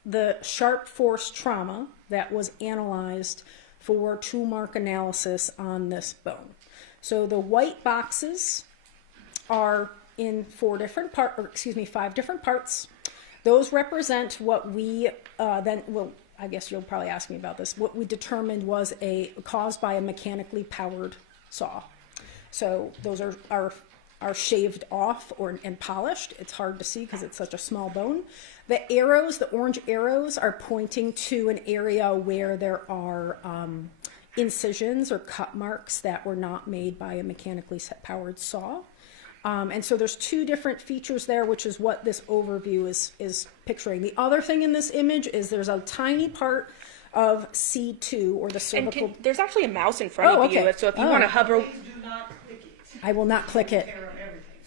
the sharp force trauma that was analyzed for tool mark analysis on this bone. So the white boxes are in 5 different parts. Those represent what we I guess you'll probably ask me about this, what we determined was caused by a mechanically powered saw. So those are shaved off and polished. It's hard to see because it's such a small bone. The arrows, the orange arrows, are pointing to an area where there are incisions or cut marks that were not made by a mechanically powered saw. And so there's 2 different features there, which is what this overview is picturing. The other thing in this image is there's a tiny part of C2 or the cervical. And there's actually a mouse in front of you, so if you want to hover. I will not click it.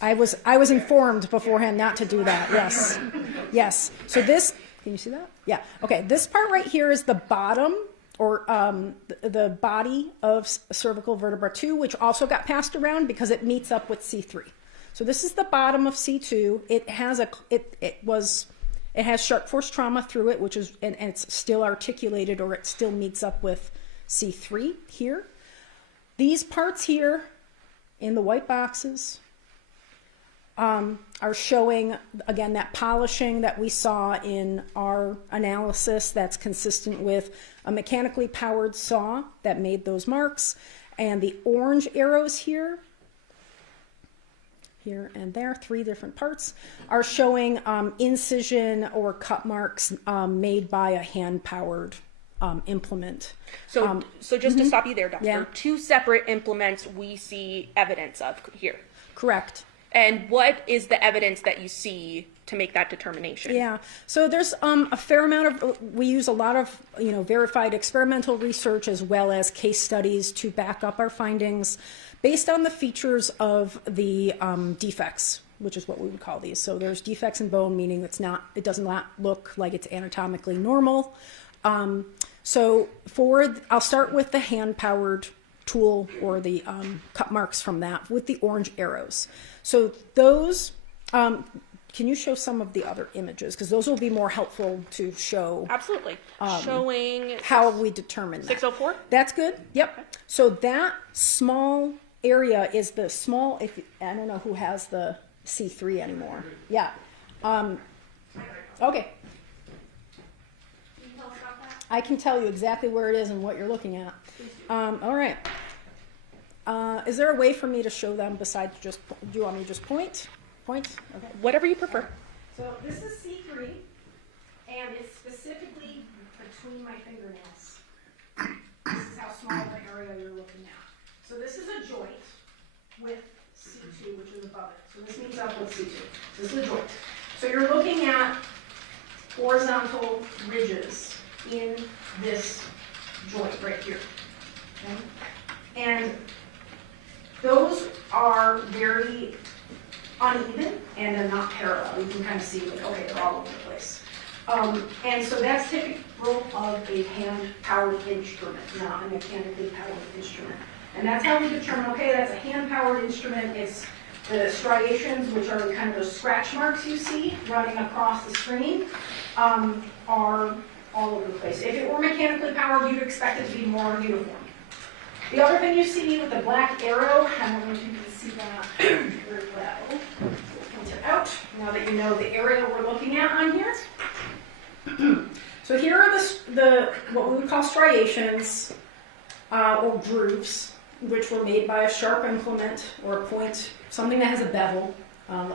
I was informed beforehand not to do that. Yes. Yes. So this, can you see that? Yeah. Okay. This part right here is the bottom or the body of cervical vertebra 2, which also got passed around because it meets up with C3. So this is the bottom of C2. It has it has sharp force trauma through it, which is and it's still articulated, or it still meets up with C3 here. These parts here in the white boxes are showing, again, that polishing that we saw in our analysis that's consistent with a mechanically powered saw that made those marks. And the orange arrows here and there, 3 different parts, are showing incision or cut marks made by a hand-powered implement. So just to stop you there, Doctor, yeah. 2 separate implements we see evidence of here. Correct. And what is the evidence that you see to make that determination? Yeah, so there's a fair amount of, we use a lot of, verified experimental research as well as case studies to back up our findings based on the features of the defects, which is what we would call these. So there's defects in bone, meaning it does not look like it's anatomically normal. So I'll start with the hand-powered tool or the cut marks from that with the orange arrows. So those, can you show some of the other images? Because those will be more helpful to show. Absolutely. Showing how we determine that. 604? That's good. Yep. Okay. So that small area is the small, I don't know who has the C3 anymore. Yeah. Okay. I can tell you exactly where it is and what you're looking at. All right. Is there a way for me to show them besides just, do you want me to just point? Point? Okay. Whatever you prefer. So this is C3, and it's specifically between my fingernails. This is how small the area you're looking at. So this is a joint with C2, which is above it. So this meets up with C2. This is a joint. So you're looking at horizontal ridges in this joint right here. Okay? And those are very uneven and they're not parallel. You can kind of see, like, okay, they're all over the place. And so that's typical of a hand-powered instrument, not a mechanically powered instrument. And that's how we determine, okay, that's a hand-powered instrument. It's the striations, which are kind of those scratch marks you see running across the screen, are all over the place. If it were mechanically powered, you'd expect it to be more uniform. The other thing you see with the black arrow, I don't know if you can see that very well. We'll point it out now that you know the area we're looking at on here. So here are the what we would call striations or grooves, which were made by a sharp implement or a point, something that has a bevel.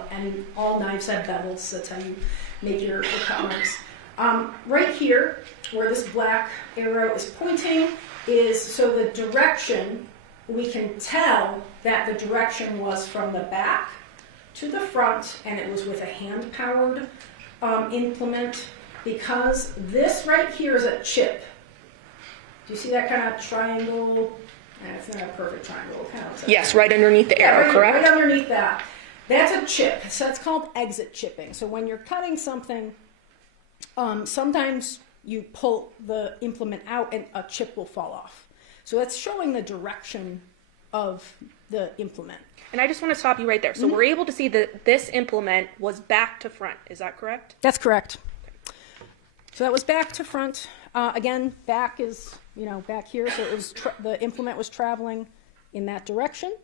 And all knives have bevels. That's how you make your cut marks. Right here, where this black arrow is pointing, is so the direction, we can tell that the direction was from the back to the front, and it was with a hand-powered implement, because this right here is a chip. Do you see that kind of triangle? It's not a perfect triangle. Kind of Yes, right underneath the arrow, right, correct? Right underneath that. That's a chip. So that's called exit chipping. So when you're cutting something, sometimes you pull the implement out and a chip will fall off. So it's showing the direction of the implement. And I just want to stop you right there. So we're able to see that this implement was back to front. Is that correct? That's correct. So that was back to front. Again, back is, back here. So it was the implement was traveling in that direction.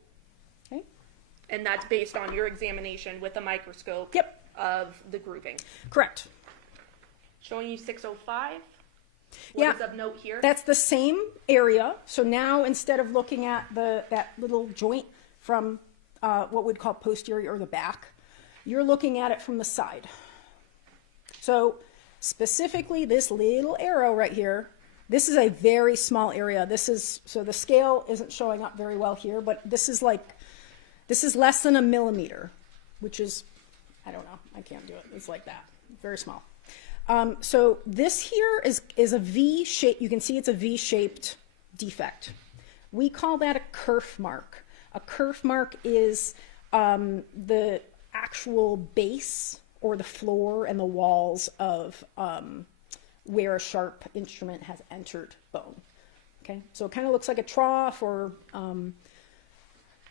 Okay. And that's based on your examination with a microscope of the grooving. Correct. Showing you 605. What is of note here? That's the same area. So now instead of looking at that little joint from what we'd call posterior or the back, you're looking at it from the side. So specifically this little arrow right here, this is a very small area. So the scale isn't showing up very well here, but this is less than 1 millimeter, which is, I don't know, I can't do it. It's like that, very small. So this here is a V shape. You can see it's a V-shaped defect. We call that a kerf mark. A kerf mark is the actual base or the floor and the walls of where a sharp instrument has entered bone. Okay, so it kind of looks like a trough or I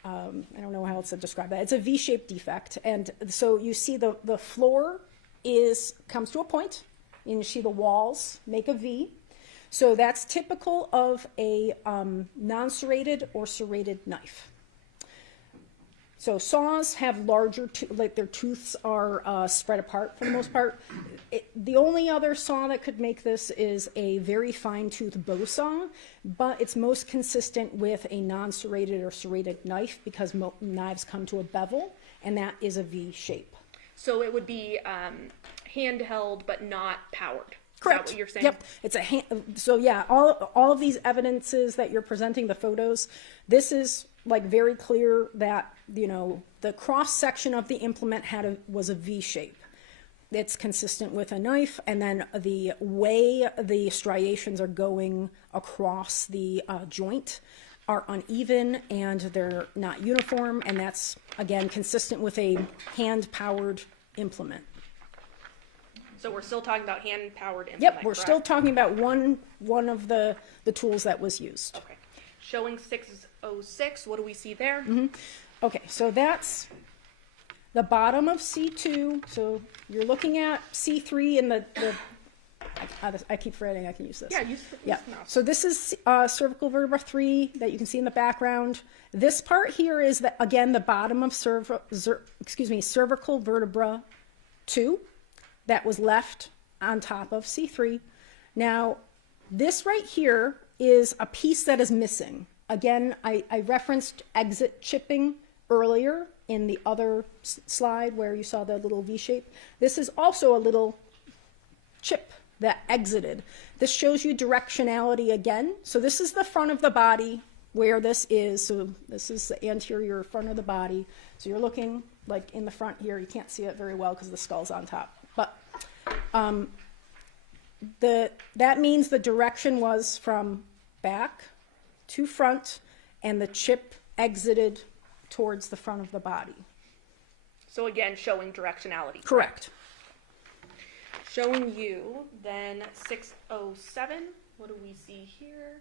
don't know how else to describe that. It's a V-shaped defect, and so you see the floor comes to a point, and you see the walls make a V. So that's typical of a non-serrated or serrated knife. So saws have larger, their tooths are spread apart for the most part. The only other saw that could make this is a very fine tooth bow saw, but it's most consistent with a non-serrated or serrated knife because knives come to a bevel, and that is a V shape. So it would be handheld but not powered. Correct. Is that what you're saying? Yep. It's so yeah, all of these evidences that you're presenting, the photos, this is like very clear that, the cross section of the implement was a V shape. It's consistent with a knife, and then the way the striations are going across the joint are uneven and they're not uniform, and that's again consistent with a hand-powered implement. So we're still talking about hand-powered implement. Yep, we're correct? still talking about one of the tools that was used. Okay. Showing 606, what do we see there? Okay, so that's the bottom of C2. So you're looking at C3 in I keep forgetting I can use this. Yeah, use So this is cervical vertebra 3 that you can see in the background. This part here is, again, the bottom of cervical vertebra 2 that was left on top of C3. Now, this right here is a piece that is missing. Again, I referenced exit chipping earlier in the other slide where you saw the little V shape. This is also a little chip that exited. This shows you directionality again. So this is the front of the body where this is. So this is the anterior front of the body. So you're looking like in the front here. You can't see it very well because the skull's on top. But that means the direction was from back to front, and the chip exited towards the front of the body. So again, showing directionality. Correct. Showing you then 607. What do we see here?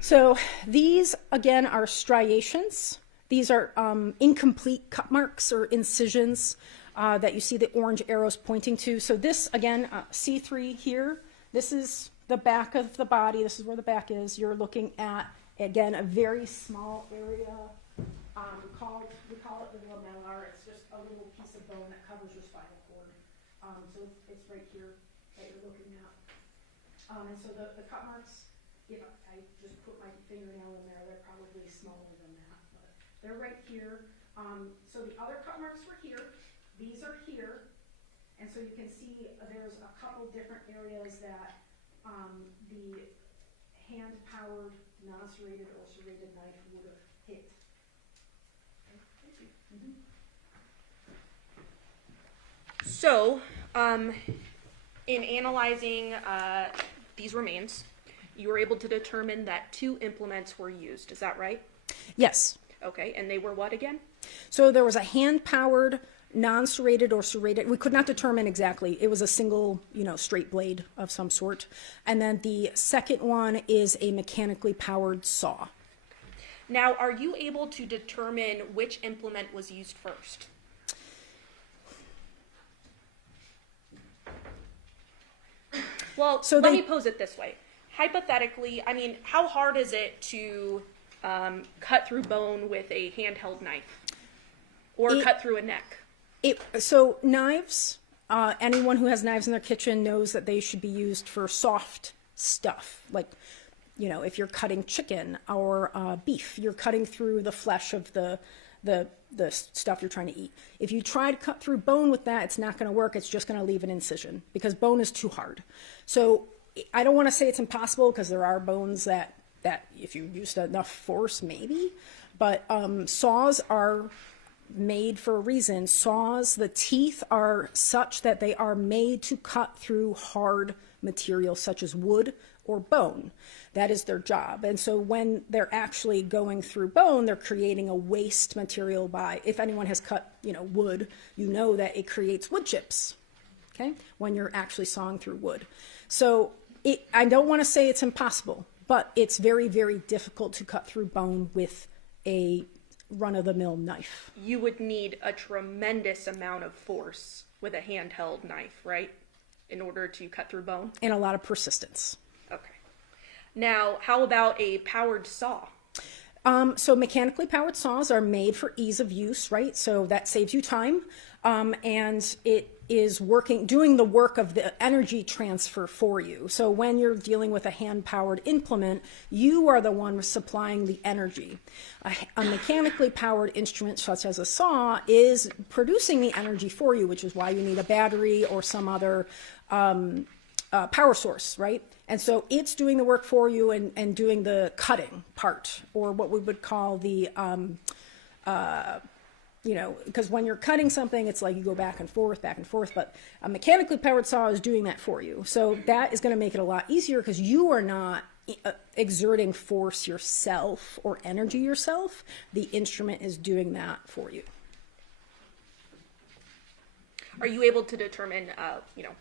So these again are striations. These are incomplete cut marks or incisions that you see the orange arrows pointing to. So this again, C3 here, this is the back of the body. This is where the back is. You're looking at, again, a very small area. We call it the lamellar. It's just a little piece of bone that covers your spinal cord. So it's right here that you're looking at. And so the cut marks, I just put my fingernail in there. They're probably smaller than that, but they're right here. So the other cut marks were here. These are here. And so you can see there's a couple different areas that the hand-powered, non-serrated or serrated knife would have hit. Okay, thank you. Mm-hmm. So, in analyzing these remains, you were able to determine that 2 implements were used. Is that right? Yes. Okay, and they were what again? So there was a hand-powered, non-serrated or serrated. We could not determine exactly. It was a single, straight blade of some sort. And then the second one is a mechanically powered saw. Now, are you able to determine which implement was used first? Well, so let me pose it this way. Hypothetically, how hard is it to cut through bone with a handheld knife? Or cut through a neck? So knives, anyone who has knives in their kitchen knows that they should be used for soft stuff. Like, if you're cutting chicken or beef, you're cutting through the flesh of the stuff you're trying to eat. If you try to cut through bone with that, it's not going to work. It's just going to leave an incision because bone is too hard. So I don't want to say it's impossible because there are bones that if you used enough force, maybe. But saws are made for a reason. Saws, the teeth are such that they are made to cut through hard material such as wood or bone. That is their job. And so when they're actually going through bone, they're creating a waste material by, if anyone has cut, wood, that it creates wood chips, okay, when you're actually sawing through wood. So I don't want to say it's impossible, but it's very, very difficult to cut through bone with a run-of-the-mill knife. You would need a tremendous amount of force with a handheld knife, right? In order to cut through bone? And a lot of persistence. Okay. Now, how about a powered saw? So mechanically powered saws are made for ease of use, right? So that saves you time. And it is doing the work of the energy transfer for you. So when you're dealing with a hand-powered implement, you are the one supplying the energy. A mechanically powered instrument, such as a saw, is producing the energy for you, which is why you need a battery or some other power source, right? And so it's doing the work for you and doing the cutting part, or what we would call the, because when you're cutting something, it's like you go back and forth, but a mechanically powered saw is doing that for you. So that is going to make it a lot easier because you are not exerting force yourself or energy yourself. The instrument is doing that for you. Are you able to determine,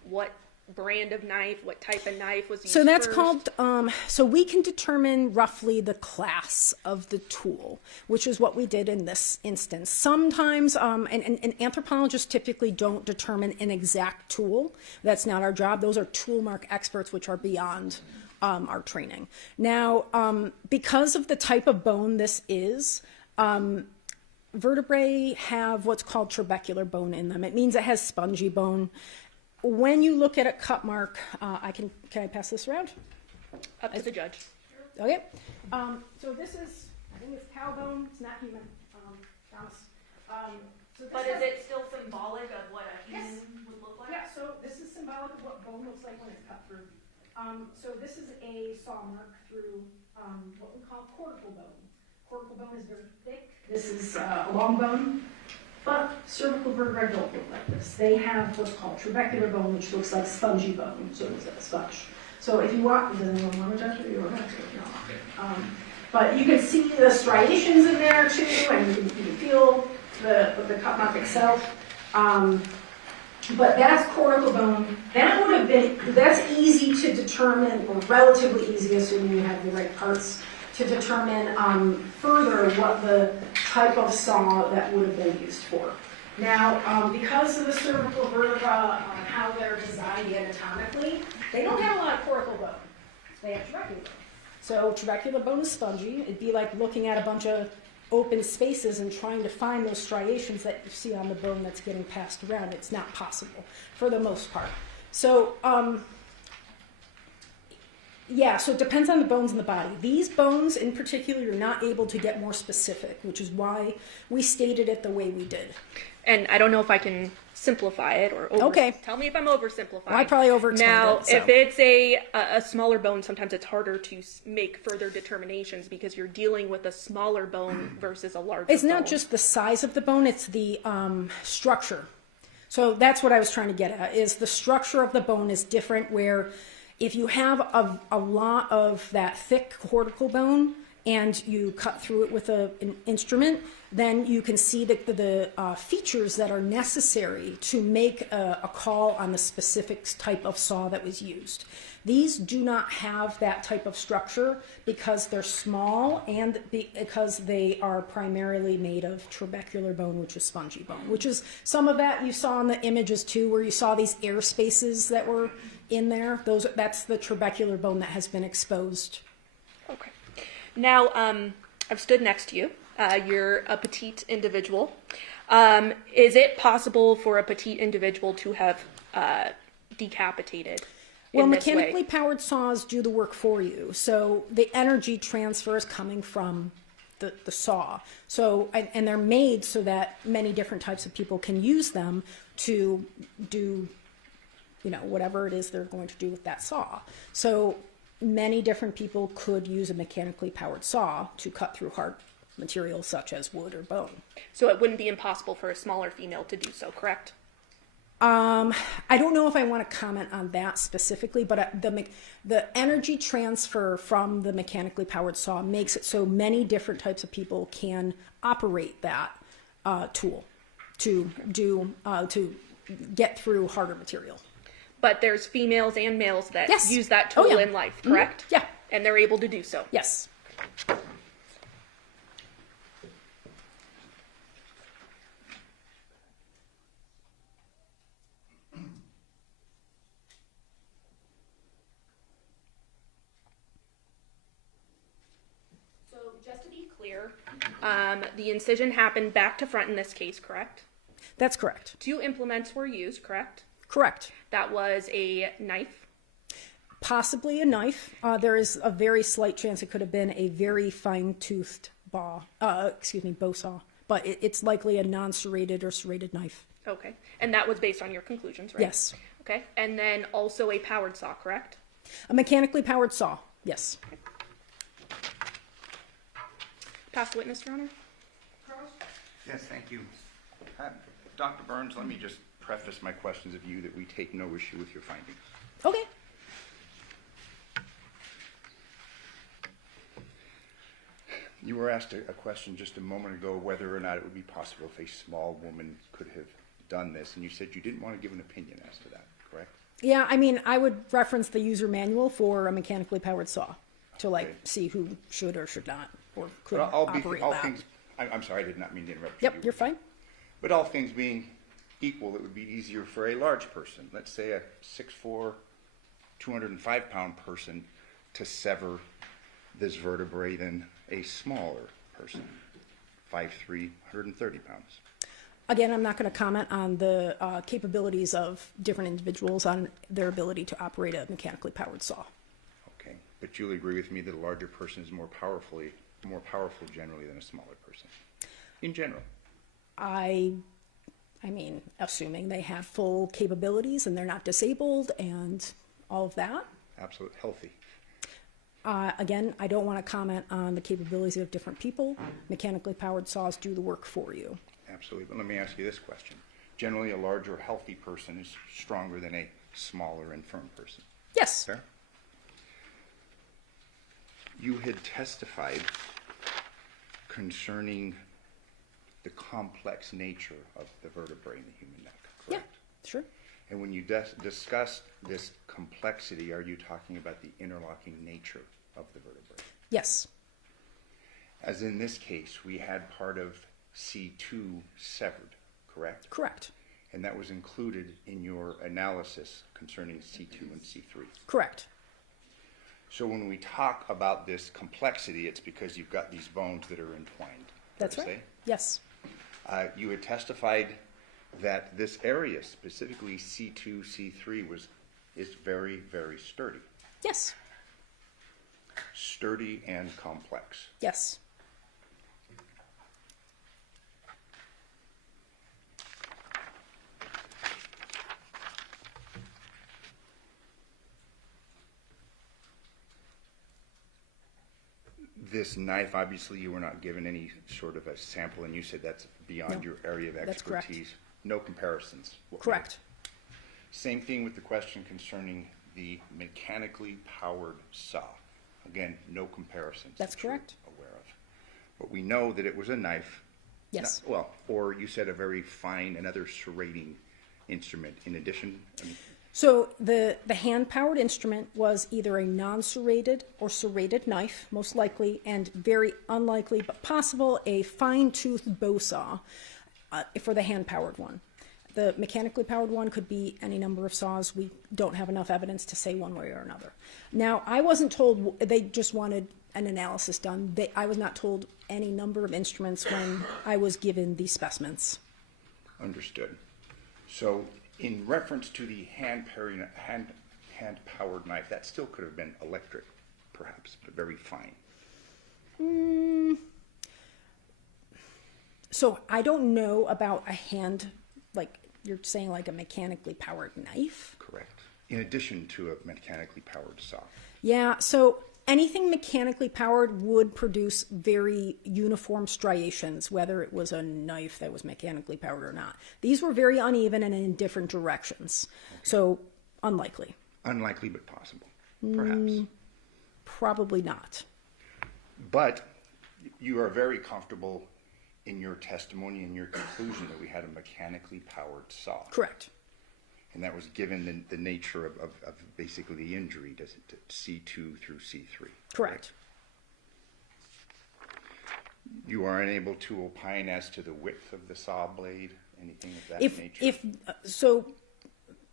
what brand of knife, what type of knife was used So that's first? called, so we can determine roughly the class of the tool, which is what we did in this instance. Sometimes, and anthropologists typically don't determine an exact tool. That's not our job. Those are tool mark experts, which are beyond our training. Now, because of the type of bone this is, vertebrae have what's called trabecular bone in them. It means it has spongy bone. When you look at a cut mark, can I pass this around? Up to the judge. Okay. So this is, I think it's cow bone. It's not human. But is it still symbolic of what a human would look like? Yeah, so this is symbolic of what bone looks like when it's cut through. So this is a saw mark through what we call cortical bone. Cortical bone is very thick. This is a long bone. But cervical vertebrae don't look like this. They have what's called trabecular bone, which looks like spongy bone, so it looks like a sponge. So if you walk, does anyone want to touch it? You don't have to. No. But you can see the striations in there too, and you can feel the cut mark itself. But that's cortical bone. That would have been, that's easy to determine, or relatively easy, assuming you have the right parts, to determine further what the type of saw that would have been used for. Now, because of the cervical vertebra, how they're designed anatomically, they don't have a lot of cortical bone. They have trabecular bone. So trabecular bone is spongy. It'd be like looking at a bunch of open spaces and trying to find those striations that you see on the bone that's getting passed around. It's not possible for the most part. So, yeah, so it depends on the bones in the body. These bones in particular, you're not able to get more specific, which is why we stated it the way we did. And I don't know if I can simplify it or tell me if I'm oversimplifying. Well, I probably overexplained now, it. So. if it's a smaller bone, sometimes it's harder to make further determinations because you're dealing with a smaller bone versus a larger bone. It's not just the size of the bone, it's the structure. So that's what I was trying to get at, is the structure of the bone is different, where if you have a lot of that thick cortical bone and you cut through it with an instrument, then you can see the features that are necessary to make a call on the specific type of saw that was used. These do not have that type of structure because they're small and because they are primarily made of trabecular bone, which is spongy bone, which is some of that you saw in the images too, where you saw these air spaces that were in there. That's the trabecular bone that has been exposed. Okay. Now, I've stood next to you. You're a petite individual. Is it possible for a petite individual to have decapitated? Well, mechanically powered saws do the work for you. So the energy transfer is coming from the saw. So, and they're made so that many different types of people can use them to do, whatever it is they're going to do with that saw. So many different people could use a mechanically powered saw to cut through hard materials such as wood or bone. So it wouldn't be impossible for a smaller female to do so, correct? I don't know if I want to comment on that specifically, but the energy transfer from the mechanically powered saw makes it so many different types of people can operate that tool to get through harder material. But there's females and males that use that tool in life, correct? Mm-hmm. Yeah. And they're able to do so. Yes. So just to be clear, the incision happened back to front in this case, correct? That's correct. 2 implements were used, correct? Correct. That was a knife. Possibly a knife. There is a very slight chance it could have been a very fine-toothed bow saw, but it's likely a non-serrated or serrated knife. Okay. And that was based on your conclusions, right? Yes. Okay. And then also a powered saw, correct? A mechanically powered saw, yes. Okay. Past witness, Your Honor. Yes, thank you. Dr. Burns, let me just preface my questions of you that we take no issue with your findings. Okay. You were asked a question just a moment ago whether or not it would be possible if a small woman could have done this, and you said you didn't want to give an opinion as to that, correct? Yeah, I mean, I would reference the user manual for a mechanically powered saw to see who should or should not or could operate that. I'm sorry, I did not mean to interrupt you. Yep, you're fine. But all things being equal, it would be easier for a large person, let's say a 6'4", 205-pound person, to sever this vertebrae than a smaller person, 5'3", 130 pounds. Again, I'm not going to comment on the capabilities of different individuals on their ability to operate a mechanically powered saw. Okay, but you'll agree with me that a larger person is more powerful generally than a smaller person, in general. I mean, assuming they have full capabilities and they're not disabled and all of that. Absolutely healthy. Again, I don't want to comment on the capabilities of different people. Mechanically powered saws do the work for you. Absolutely, but let me ask you this question. Generally, a larger, healthy person is stronger than a smaller, infirm person. Yes. Fair? You had testified concerning the complex nature of the vertebrae in the human neck, correct? Yeah, sure. And when you discussed this complexity, are you talking about the interlocking nature of the vertebrae? Yes. As in this case, we had part of C2 severed, correct? Correct. And that was included in your analysis concerning C2 and C3. Correct. So when we talk about this complexity, it's because you've got these bones that are entwined. That's right. Say? Yes. You had testified that this area, specifically C2, C3, is very, very sturdy. Yes. Sturdy and complex. Yes. This knife, obviously, you were not given any sort of a sample, and you said that's beyond No, your area of that's correct. expertise. No comparisons. Correct. Same thing with the question concerning the mechanically powered saw. Again, no comparisons. That's that you're correct. Aware of. But we know that it was a knife. Yes. Well, or you said a very fine, another serrating instrument. In addition, So the hand-powered instrument was either a non-serrated or serrated knife, most likely, and very unlikely, but possible, a fine-toothed bow saw for the hand-powered one. The mechanically powered one could be any number of saws. We don't have enough evidence to say one way or another. Now, I wasn't told, they just wanted an analysis done. I was not told any number of instruments when I was given these specimens. understood. So, in reference to the hand-powered knife, that still could have been electric, perhaps, but very fine. So I don't know about a hand, like you're saying, like a mechanically powered knife. Correct. In addition to a mechanically powered saw. Yeah, so anything mechanically powered would produce very uniform striations, whether it was a knife that was mechanically powered or not. These were very uneven and in different directions. Okay. So unlikely. Unlikely, but possible, perhaps. Probably not. But you are very comfortable in your testimony and your conclusion that we had a mechanically powered saw. Correct. And that was given the nature of basically the injury to C2 through C3. Correct. You are unable to opine as to the width of the saw blade, anything of that nature? So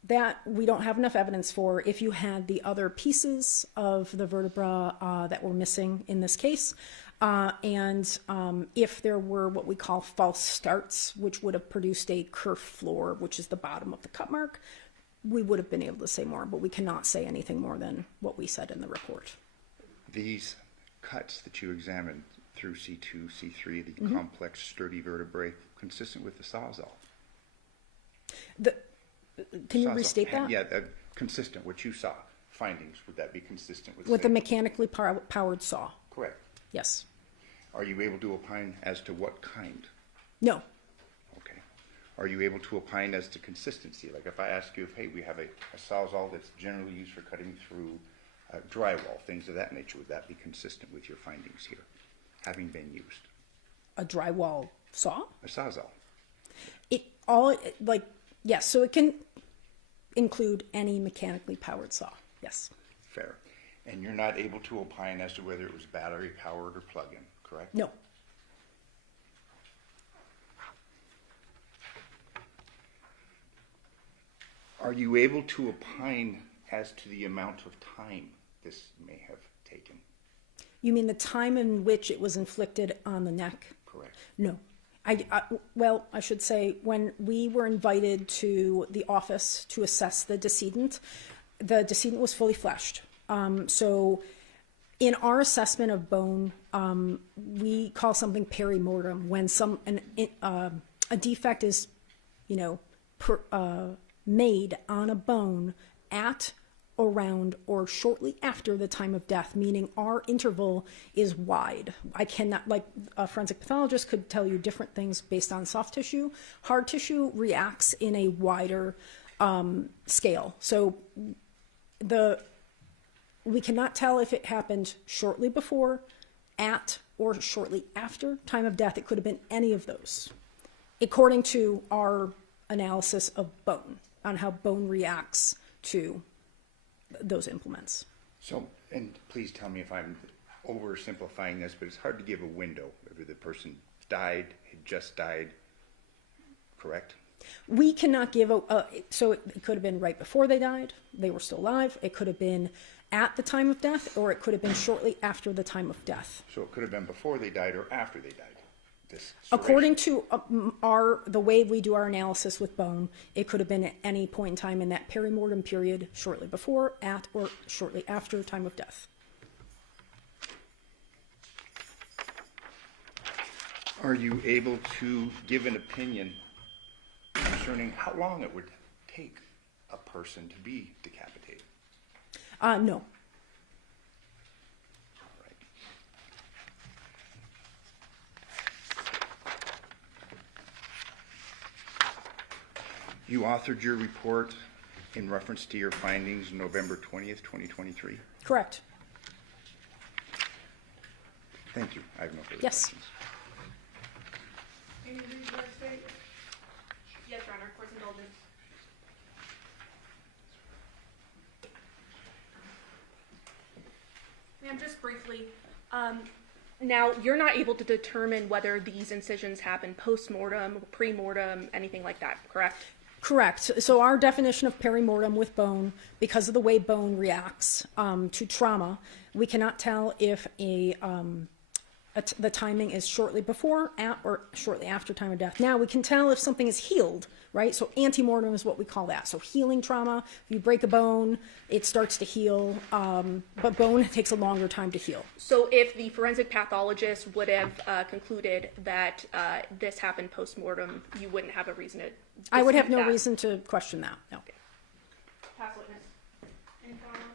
that we don't have enough evidence for. If you had the other pieces of the vertebra that were missing in this case, and if there were what we call false starts, which would have produced a kerf floor, which is the bottom of the cut mark, we would have been able to say more, but we cannot say anything more than what we said in the report. These cuts that you examined through C2, C3, the complex, sturdy vertebrae, consistent with the Sawzall? Can you restate that? Yeah, consistent, what you saw. Findings, would that be consistent with the mechanically powered saw? Correct. Yes. Are you able to opine as to what kind? No. Okay. Are you able to opine as to consistency? Like if I ask you, hey, we have a Sawzall that's generally used for cutting through drywall, things of that nature, would that be consistent with your findings here, having been used? A drywall saw? A Sawzall. Yes, so it can include any mechanically powered saw, yes. Fair. And you're not able to opine as to whether it was battery powered or plug-in, correct? No. Are you able to opine as to the amount of time this may have taken? You mean the time in which it was inflicted on the neck? Correct. No. I should say, when we were invited to the office to assess the decedent was fully fleshed. So in our assessment of bone, we call something perimortem when a defect is, made on a bone at, around, or shortly after the time of death, meaning our interval is wide. I cannot, like a forensic pathologist could tell you different things based on soft tissue. Hard tissue reacts in a wider scale. So we cannot tell if it happened shortly before, at, or shortly after time of death. It could have been any of those, according to our analysis of bone, on how bone reacts to those implements. So, and please tell me if I'm oversimplifying this, but it's hard to give a window. Whether the person died, had just died, correct? We cannot give so it could have been right before they died, they were still alive. It could have been at the time of death, or it could have been shortly after the time of death. So it could have been before they died or after they died. This According to the way we do our analysis with bone, it could have been at any point in time in that perimortem period, shortly before, at, or shortly after time of death. Are you able to give an opinion concerning how long it would take a person to be decapitated? No. You authored your report in reference to your findings November 20th, 2023? Correct. Thank you. I have no further Yes. questions. Any reason to state? Yes, Your Honor, court's indulgence. Ma'am, just briefly, now you're not able to determine whether these incisions happen post-mortem, pre-mortem, anything like that, correct? Correct. So our definition of perimortem with bone, because of the way bone reacts to trauma, we cannot tell if the timing is shortly before, at, or shortly after time of death. Now, we can tell if something is healed, right? So antemortem is what we call that. So healing trauma, if you break a bone, it starts to heal, but bone takes a longer time to heal. So if the forensic pathologist would have concluded that this happened post-mortem, you wouldn't have a reason to dispute I would have no that? reason to question that, no. Okay. Past witness. Any comment?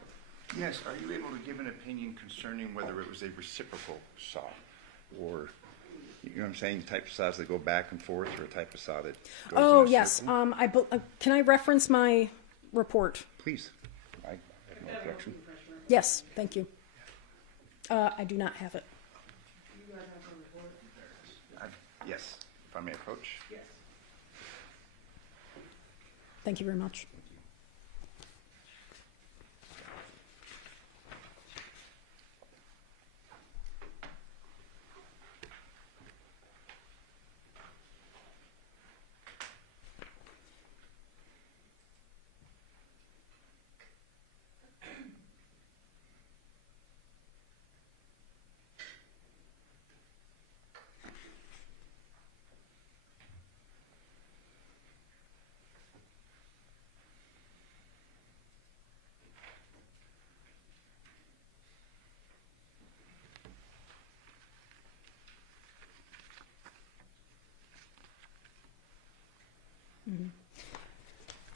Yes, are you able to give an opinion concerning whether it was a reciprocal saw, or, you know what I'm saying, type of saws that go back and forth, or a type of saw that goes Oh, in a yes. circle? Can I reference my report? Please. I have no objection. Yes, thank you. I do not have it. Yes, if I may approach. Yes. Thank you very much.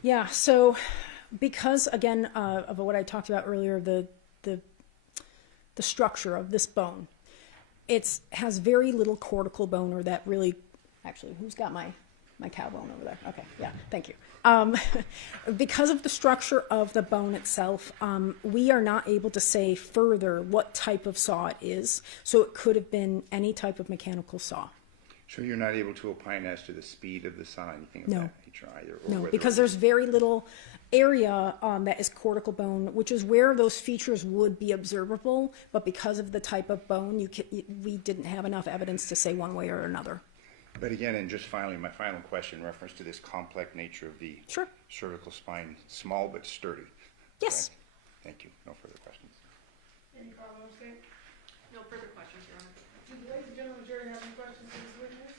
Yeah, so because, again, of what I talked about earlier, the structure of this bone, it has very little cortical bone, or that really, actually, who's got my cow bone over there? Okay, yeah, thank you. Because of the structure of the bone itself, we are not able to say further what type of saw it is, so it could have been any type of mechanical saw. So you're not able to opine as to the speed of the saw, anything of No. that nature either? Or No, whether because it there's very little area that is cortical bone, which is where those features would be observable, but because of the type of bone, we didn't have enough evidence to say one way or another. But again, and just finally, my final question in reference to this complex nature of the Sure. cervical spine, small but sturdy. Yes. Correct? Thank you. No further questions. Any comments, state? No further questions, Your Honor. Do the ladies and gentlemen of the jury have any questions for this witness?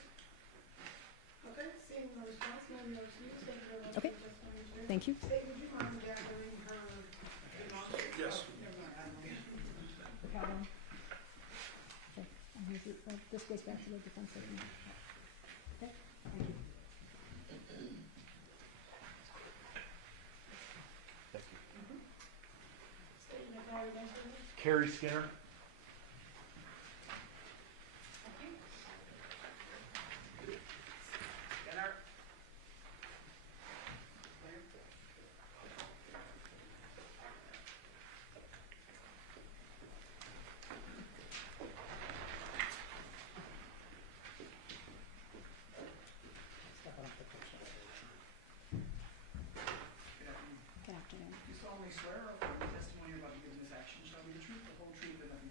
Okay, seeing no response, no excuse, thank you very much. Okay. for your testimony today. Thank you. State, would you mind gathering her remarks? Yes. This goes back to the defense. Okay, thank you. State your name, against her. Carrie Skinner. Good afternoon. You solemnly swear or affirm the testimony you're about to give in this action shall be the truth, the whole truth, and nothing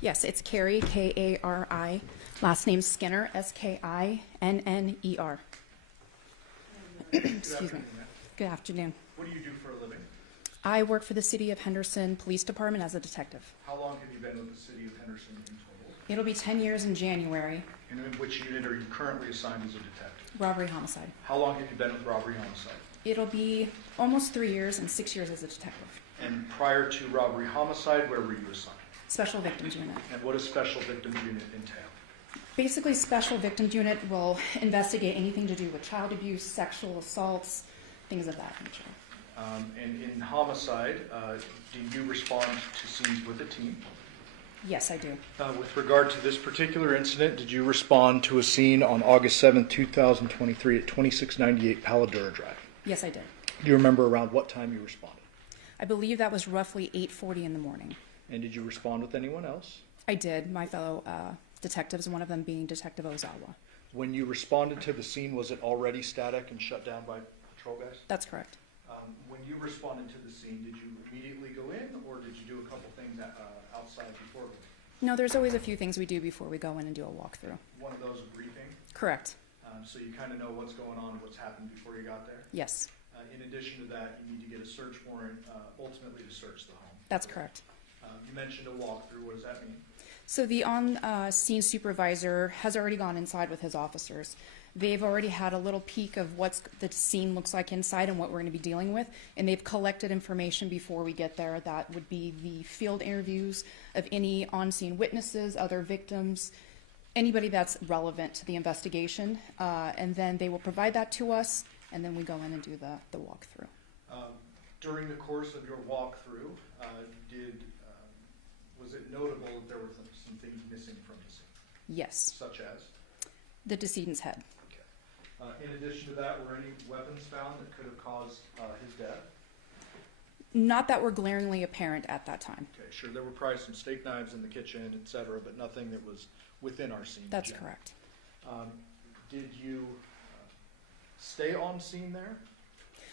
Yes, it's Carrie, K-A-R-I. Last name Skinner, S-K-I-N-N-E-R. Excuse me. Good afternoon. What do you do for a living? I work for the City of Henderson Police Department as a detective. How long have you been with the City of Henderson in total? It'll be 10 years in January. And in which unit are you currently assigned as a detective? Robbery homicide. How long have you been with robbery homicide? It'll be almost 3 years and 6 years as a detective. And prior to robbery homicide, where were you assigned? Special Victims Unit. And what does Special Victims Unit entail? Basically, Special Victims Unit will investigate anything to do with child abuse, sexual assaults, things of that nature. And in homicide, do you respond to scenes with a team? Yes, I do. With regard to this particular incident, did you respond to a scene on August 7, 2023 at 2698 Paladura Drive? Yes, I did. Do you remember around what time you responded? I believe that was roughly 8:40 in the morning. And did you respond with anyone else? I did. My fellow detectives, one of them being Detective Ozawa. When you responded to the scene, was it already static and shut down by patrol guys? That's correct. When you responded to the scene, did you immediately go in, or did you do a couple things outside before? No, there's always a few things we do before we go in and do a walkthrough. One of those a briefing? Correct. So you kind of know what's going on and what's happened before you got there? Yes. In addition to that, you need to get a search warrant, ultimately to search the home. That's correct. You mentioned a walkthrough. What does that mean? So the on-scene supervisor has already gone inside with his officers. They've already had a little peek of what the scene looks like inside and what we're going to be dealing with, and they've collected information before we get there. That would be the field interviews of any on-scene witnesses, other victims, anybody that's relevant to the investigation, and then they will provide that to us, and then we go in and do the walkthrough. During the course of your walkthrough, was it notable that there were some things missing from the scene? Yes. Such as? The decedent's head. Okay. In addition to that, were any weapons found that could have caused his death? Not that were glaringly apparent at that time. Okay, sure. There were probably some steak knives in the kitchen, et cetera, but nothing that was within our scene. That's correct. Did you stay on scene there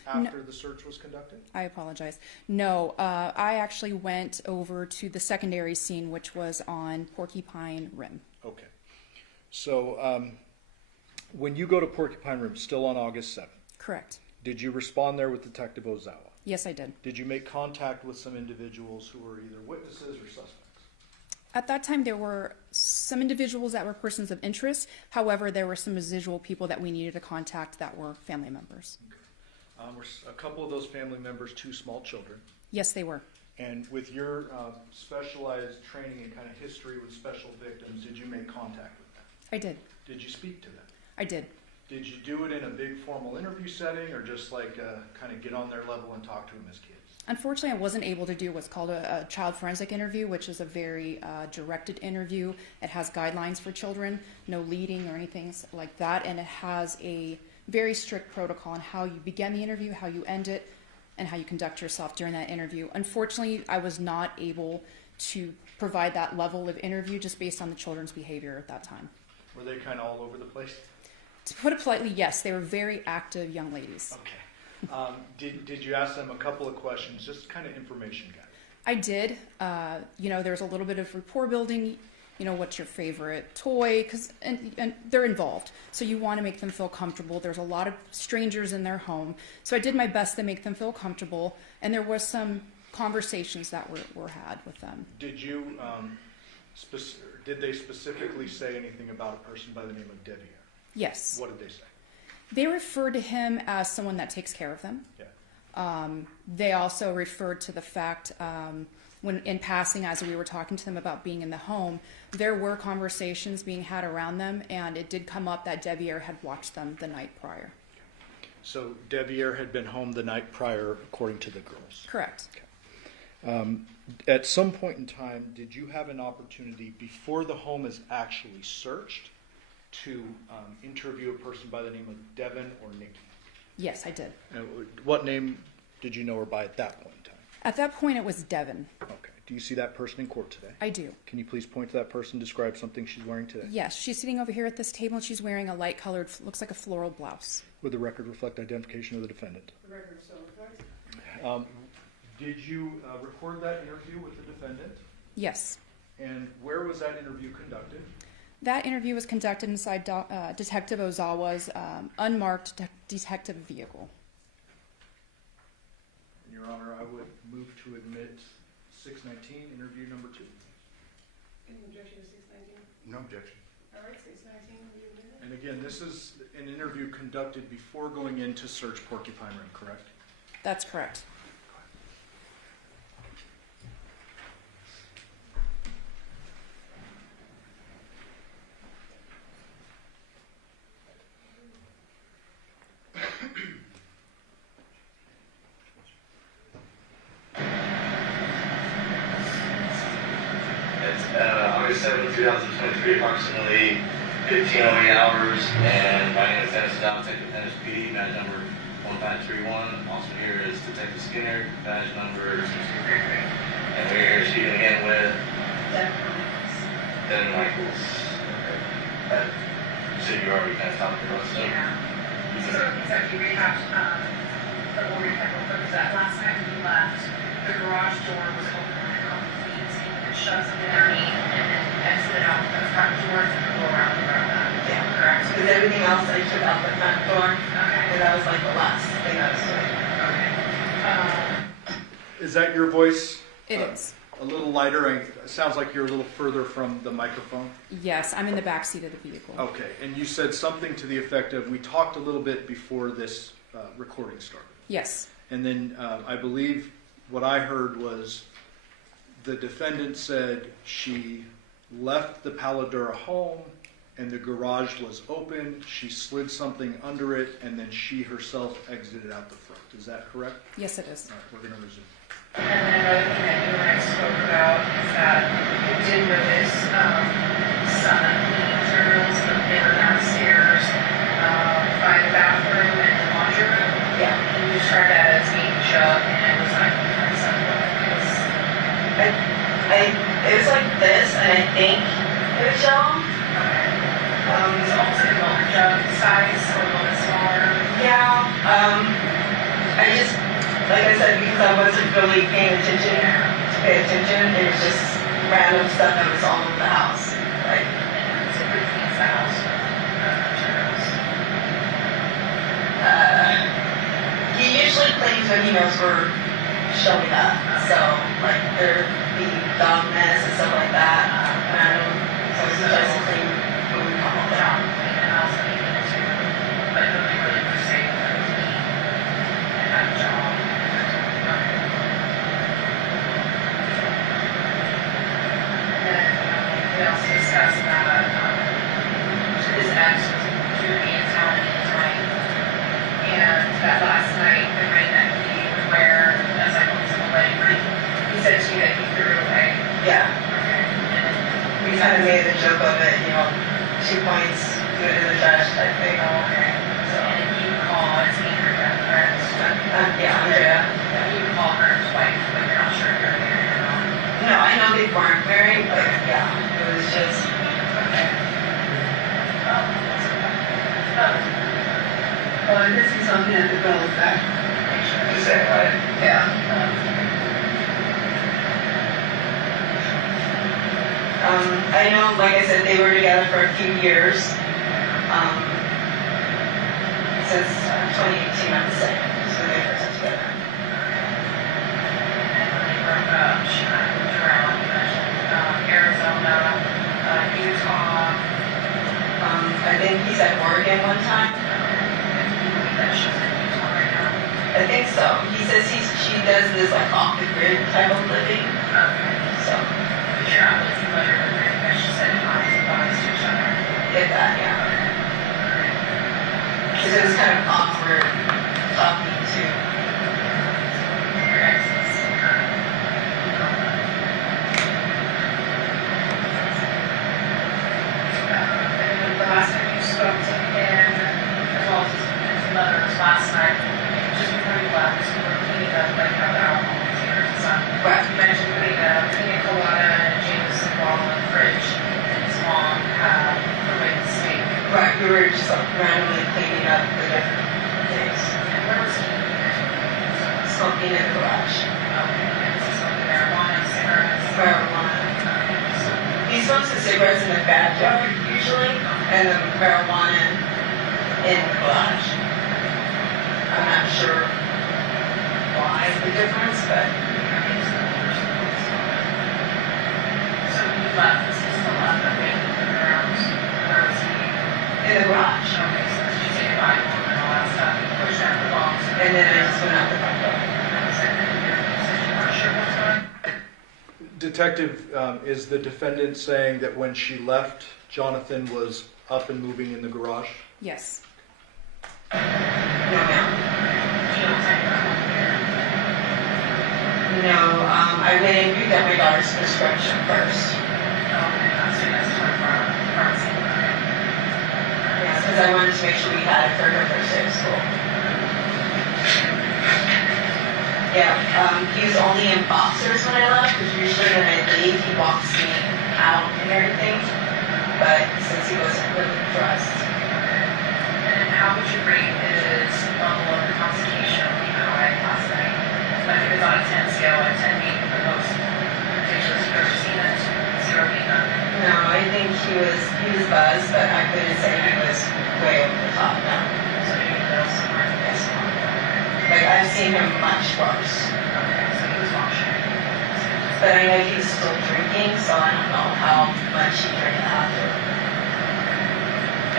after the search was conducted? I apologize. No, I actually went over to the secondary scene, which was on Porcupine Rim. Okay. So when you go to Porcupine Rim, still on August 7th? Correct. Did you respond there with Detective Ozawa? Yes, I did. Did you make contact with some individuals who were either witnesses or suspects? At that time, there were some individuals that were persons of interest. However, there were some residual people that we needed to contact that were family members. Okay. Were a couple of those family members two small children? Yes, they were. And with your specialized training and kind of history with special victims, did you make contact with them? I did. Did you speak to them? I did. Did you do it in a big formal interview setting, or just like kind of get on their level and talk to them as kids? Unfortunately, I wasn't able to do what's called a child forensic interview, which is a very directed interview. It has guidelines for children, no leading or anything like that, and it has a very strict protocol on how you begin the interview, how you end it, and how you conduct yourself during that interview. Unfortunately, I was not able to provide that level of interview just based on the children's behavior at that time. Were they kind of all over the place? To put it politely, yes, they were very active young ladies. Okay. Did you ask them a couple of questions, just kind of information gathering? I did. There's a little bit of rapport building. What's your favorite toy? And they're involved. So you want to make them feel comfortable. There's a lot of strangers in their home. So I did my best to make them feel comfortable. And there was some conversations that were had with them. Did you, did they specifically say anything about a person by the name of Devyn? Yes. What did they say? They referred to him as someone that takes care of them. Yeah. They also referred to the fact, when in passing, as we were talking to them about being in the home, there were conversations being had around them, and it did come up that Devyn had watched them the night prior. So Devyn had been home the night prior, according to the girls? Correct. Okay. At some point in time, did you have an opportunity, before the home is actually searched, to interview a person by the name of Devyn or Nikki? Yes, I did. What name did you know her by at that point in time? At that point, it was Devyn. Okay. Do you see that person in court today? I do. Can you please point to that person, describe something she's wearing today? Yes, she's sitting over here at this table, and she's wearing a light-colored, looks like a floral blouse. Would the record reflect identification of the defendant? The record so reflects. Did you record that interview with the defendant? Yes. And where was that interview conducted? That interview was conducted inside Detective Ozawa's unmarked detective vehicle. Your Honor, I would move to admit 619, interview number 2. Any objection to 619? No objection. All right, 619, will you admit it? And again, this is an interview conducted before going in to search Porcupine Rim, correct? That's correct. August 7, 2023, approximately 15:08 hours, and my name is Dennis Detective Dennis PD, badge number 1531. Also here is Detective Skinner, badge number 63. And we're here speaking again with Devyn Michaels. So you already kind of talked about stuff. Yeah. So exactly recapped, but we'll recap real quick. That last night when you left, the garage door was open a couple feet, and shoved something underneath, and then exited out the front door to go around the road. Yeah. Correct? Because everything else I took out the front door, Okay. and that was like the last thing I was doing. Okay. Is that your voice? It is. A little lighter. It sounds like you're a little further from the microphone. Yes, I'm in the back seat of the vehicle. Okay, and you said something to the effect of, we talked a little bit before this recording started. Yes. And then I believe what I heard was the defendant said she left the Paladura home and the garage was open, she slid something under it, and then she herself exited out the front. Is that correct? Yes, it is. All right, we're going to resume. And then another thing that you and I spoke about is that you did notice some cleaning materials that they were downstairs by the bathroom and the laundry room. Yeah. And you described that as being jug, and it was like It was like this, and I think it was gel. It's almost like a milk jug size, or a little bit smaller. Yeah. I just, like I said, because I wasn't really paying attention to pay attention, it was just random stuff that was all over the house. Like, It's a pretty clean house. he usually cleans when he knows we're showing up. So, like, there'd be dog mess and stuff like that. So he tries to clean when we come home. And also eating too. But nobody really would say that it was me. And that job. And then we also discussed that his ex was drinking in town tonight. And that last night, the ring that he would wear as like a wedding ring, he said to you that he threw it away. Yeah. We kind of made the joke of it, 2 points, put it in the trash type thing. Oh, okay. So, and then you would call as Andrea, correct? Yeah, Andrea. You would call her twice, but you're not sure if they're married or not. No, I know they weren't married, but yeah, it was just. Okay. Well, this is something that the girl is back. Is that right? Yeah. I know, like I said, they were together for a few years. Since 2018, I would say, is when they first got together. And when they broke up, she kind of moved around. You mentioned Arizona, Utah. I think he's at Oregon one time. That she's in Utah right now. I think so. He says she does this like off the grid type of living. Okay. So. But you're not really familiar with her because she said bodies to each other. Get that, yeah. Because it was kind of awkward talking to your exes. And the last time you spoke to him, as well as his mother, was last night, just before you left, you were cleaning up like how the alcohol containers and stuff. Right. You mentioned putting a pina colada and a Jameson bottle in the fridge, and his mom had a red steak. Right, we were just like randomly cleaning up the different things. And where was he? Smoking in the garage. Okay, and so smoking marijuana, cigarettes. Marijuana. So cigarettes in the backyard usually, and the marijuana in the garage. I'm not sure why the difference, but. So when you left, was he still left the vacant in the grounds? Or was he? In the garage. Okay, so did you take a Bible and all that stuff, pushed out the box? And then I just went out the front door. Detective, is the defendant saying that when she left, Johnathan was up and moving in the garage? Yes. No, ma'am. No, I went and picked up my daughter's prescription first. Yeah, because I wanted to make sure we had it for her first day of school. Yeah, he was only in boxers when I left, because usually when I leave, he walks me out and everything. But since he wasn't really dressed. And how would you rate his level of intoxication when you got away last night? Like it was on a 10 scale, like 10 being the most ridiculous you've ever seen it, 0 being none. No, I think he was buzzed, but I couldn't say he was way over the top now. So maybe a little somewhere. Yes. Like, I've seen him much worse. Okay, so he was washing. But I know he was still drinking, so I don't know how much he drank after.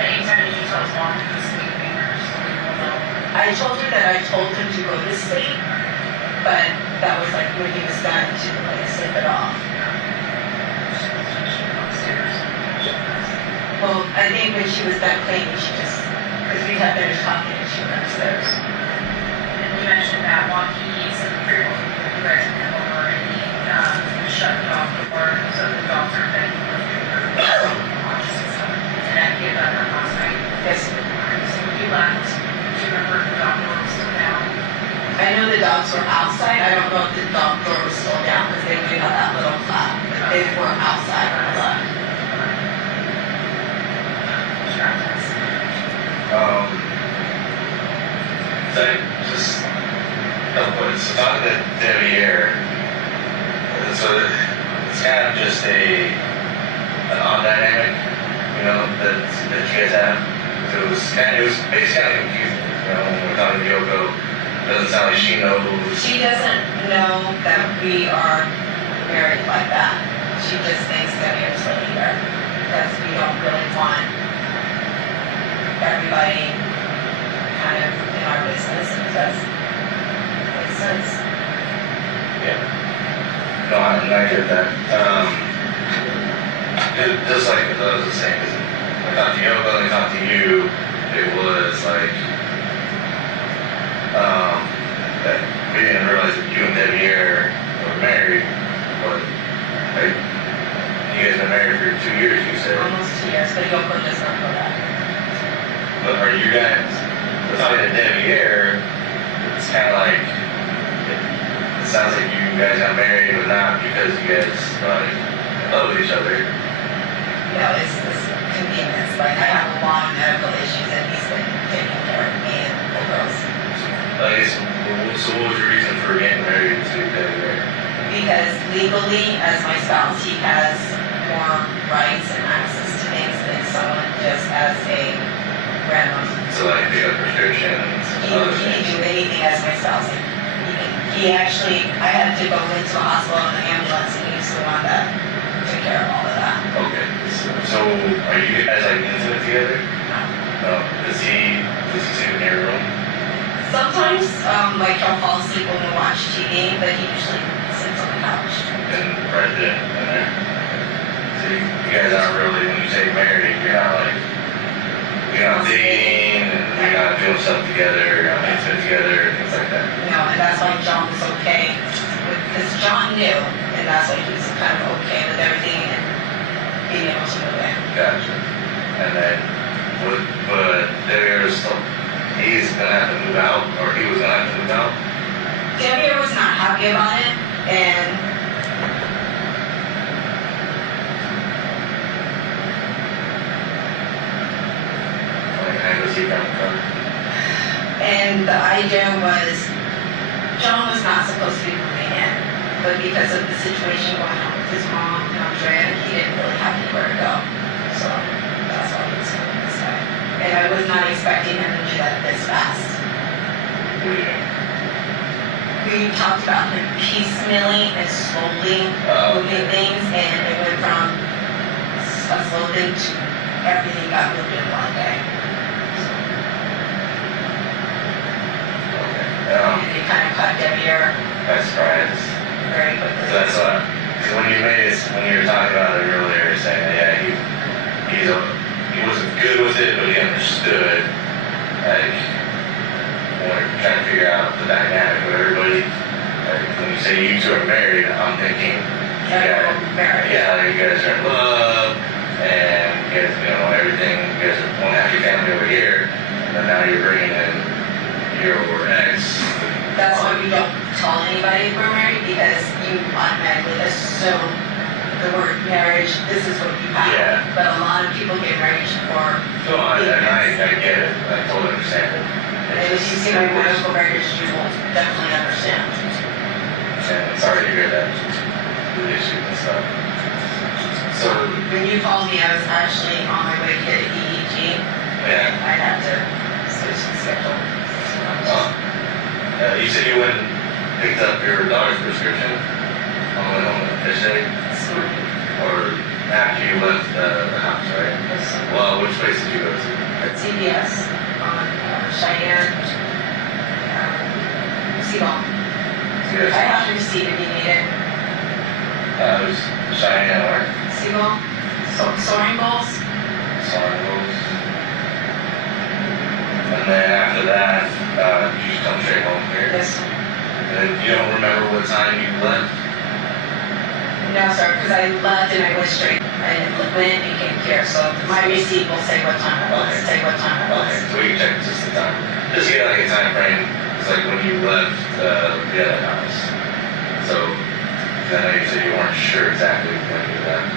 Anytime you told mom he was sleeping or something, I told her that I told him to go to sleep, but that was like when he was done, she didn't let me sleep at all. Well, I think when she was done cleaning, she just, because we had finished talking and she went upstairs. And you mentioned that while he said the three of you guys came over and he shut the dog door so the dogs aren't begging for food or watches and stuff. And that gave that up last night. Yes. So when you left, do you remember if the dog door was still down? I know the dogs were outside. I don't know if the dog door was still down because they do have that little flap. But they were outside when I left. So just so talking to Devyn here, so it's kind of just an odd dynamic, you know, that you guys have. So it was basically kind of confusing, you know, when we're talking to Yoko. It doesn't sound like she knows. She doesn't know that we are married like that. She just thinks that we are still here because we don't really want everybody kind of in our business, and it does make sense. Yeah. No, I get that. Just like I was saying, I talked to Yoko and I talked to you, it was like, that we didn't realize that you and Devyn here were married, but like, you guys been married for 2 years, you said. Almost 2 years, but Yoko does not know that. But are you guys, talking to Devyn here, it's kind of like, it sounds like you guys got married, but not because you guys like love each other. You know, it's convenience. Like, I have a lot of medical issues and he's been taking care of me and the girls. So what was your reason for getting married to Devyn? Because legally, as my spouse, he has more rights and access to things than someone just as a random. So like pick up prescriptions, other He things. can do anything as my spouse. He actually, I had to go into a hospital in an ambulance and he's the one that took care of all of that. Okay. So are you guys like intimate together? No. Does he sleep in your room? Sometimes, like he'll fall asleep when we watch TV, but he usually sits on the couch. And right there, in there. So you guys aren't really, when you say married, you're not dating, and you're not doing stuff together, you're not intimate together, and things like that. You know, and that's why John was okay, because John knew, and that's why he was kind of okay with everything and being able to move in. Gotcha. And then, but there's still, he's gonna have to move out, or he was gonna have to move out? Devyn was not happy about it, and and the idea was, John was not supposed to be moving in, but because of the situation going on with his mom and Andrea, he didn't really have anywhere to go. not expecting him to do that this fast. What do you mean? We talked about him piecemealing and slowly moving things, and it went from a slow thing to everything got moved in one day. And it kind of cut dead ear That's right. very quickly. That's what. Because when you were talking about it earlier, saying that he wasn't good with it, but he understood. Like when we're trying to figure out the dynamic of everybody. Like when you say you two are married, I'm thinking, yeah, you guys are in love, and you guys, everything. You guys are one happy family over here, and then now you're bringing in your ex. That's why we don't tell anybody we're married, because you automatically assume the word marriage, this is what you have. Yeah. But a lot of people get married for No, I get it. I totally understand it. and if you see my medical marriage, you will definitely understand. And sorry to hear that. The issues and stuff. So When you called me, I was actually on my way to get an EEG. yeah. I had to switch the schedule. You said you went and picked up your daughter's prescription on the way home on fish day? This morning. Or after you left the house, right? Yes, sir. Well, which place did you go to? At CVS on Cheyenne, Seagull. Yes. I have the receipt if you need it. It was Cheyenne, or Seagull, soaring balls. Sargos. And then after that, you just come straight home here? Yes, sir. And then you don't remember what time you left? No, sir, because I left and I went straight. I went and came here, so my receipt will say what time it was, say what time it was. Okay, so we can check just the time. Just get like a time frame. It's like when you left the other house. So I know you said you weren't sure exactly when you left.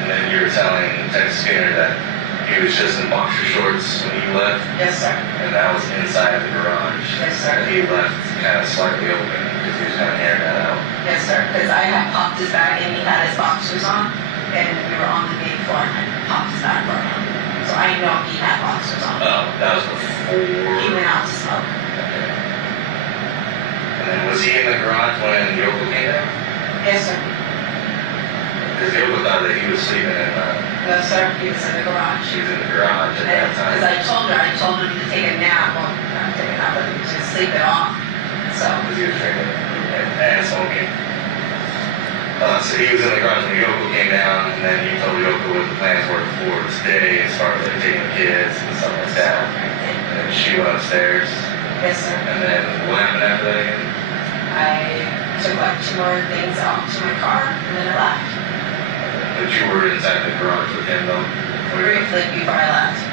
And then you were telling Texas Skinner that he was just in boxer shorts when you left. Yes, sir. And that was inside the garage. Yes, sir. And he left kind of slightly open because he was kind of airing that out. Yes, sir, because I had popped his bag and he had his boxers on, and we were on the main floor and I popped his bag for him. So I know he had boxers on. Oh, that was before. He went out to smoke. Okay. And then was he in the garage when Yoko came down? Yes, sir. Because Yoko thought that he was sleeping in No, sir, he was in the garage. she was in the garage at that time. Because I told him to take a nap. Well, not take a nap, but to sleep it off. So. Because he was drinking and smoking. So he was in the garage when Yoko came down, and then you told Yoko what the plans were for today as far as like taking the kids and stuff like that. And then she went upstairs. Yes, sir. And then what happened after that again? I took like 2 more things out to my car, and then I left. But you were inside the garage with him though? Briefly before I left.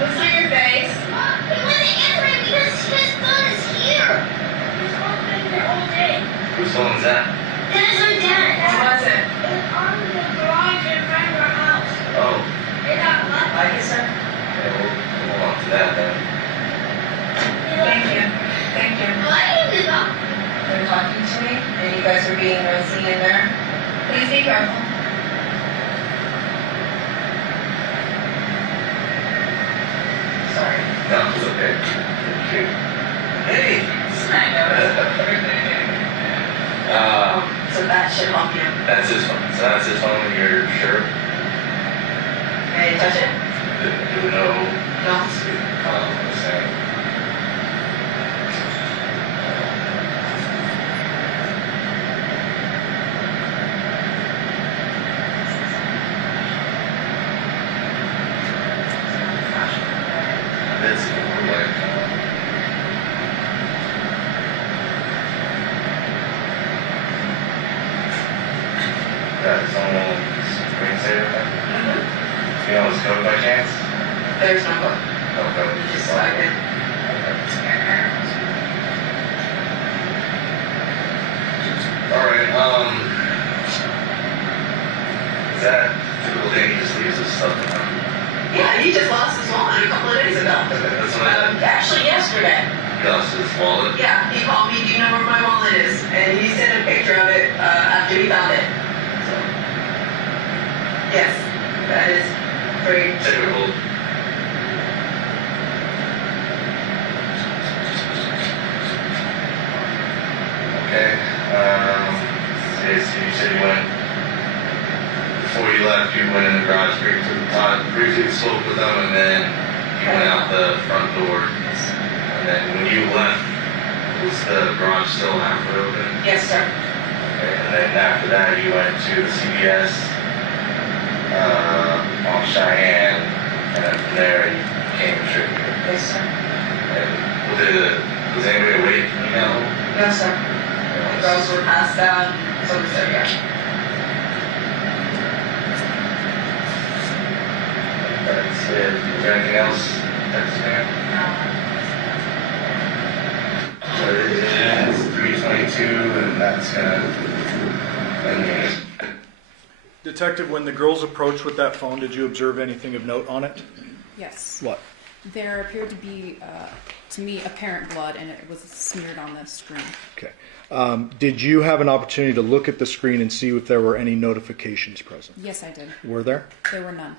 What's on your face? He wasn't answering because his phone is here. His phone's been here all day. Whose phone is that? That is our dad. What was it? It's on the garage in front of our house. Oh. It got left. Like it, sir? Okay, we'll hold on to that then. Thank you. Thank you. Why did you go? They're talking to me, and you guys are being nosy in there. Please be careful. Sorry. No, it's okay. Thank you. Hey! So that should help you. That's his phone. So that's his phone, you're sure? Can you touch it? No. No. Let's see. That's like, got his own screensaver. You know his code by chance? There's no book. No code. You just swipe it. Alright, is that typical thing he just leaves his stuff behind? Yeah, he just lost his wallet a couple of days ago. That's what I Actually, yesterday. lost his wallet? Yeah, he called me, do you know where my wallet is? And he sent a picture of it after he found it. So, yes, that is very typical. Okay. So you said you went, before you left, you went in the garage, briefly spoke with them, and then you went out the front door. And then when you left, was the garage still halfway open? Yes, sir. Okay. And then after that, you went to the CVS on Cheyenne, and then from there you came straight here. Yes, sir. And was anybody awake when you got home? No, sir. The girls were passed out, so we said, yeah. That's it. Is there anything else? That's it. So it is 3:22, and that's gonna end the Detective, when the girls approached with that phone, did you observe anything of note on it? Yes. What? There appeared to be, to me, apparent blood, and it was smeared on the screen. Okay. Did you have an opportunity to look at the screen and see if there were any notifications present? Yes, I did. Were there? There were none.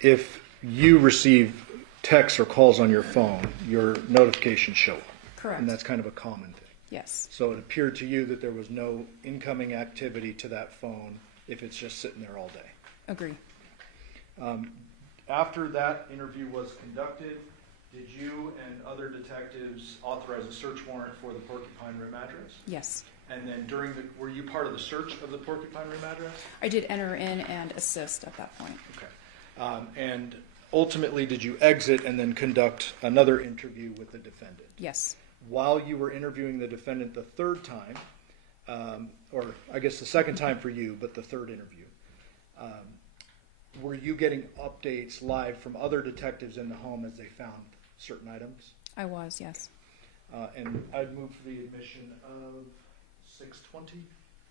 If you receive texts or calls on your phone, your notifications show up. Correct. And that's kind of a common thing. Yes. So it appeared to you that there was no incoming activity to that phone if it's just sitting there all day. Agree. After that interview was conducted, did you and other detectives authorize a search warrant for the Porcupine Rim address? Yes. And then were you part of the search of the Porcupine Rim address? I did enter in and assist at that point. Okay. And ultimately, did you exit and then conduct another interview with the defendant? Yes. While you were interviewing the defendant the third time, or I guess the second time for you, but the third interview, were you getting updates live from other detectives in the home as they found certain items? I was, yes. And I'd move for the admission of 620.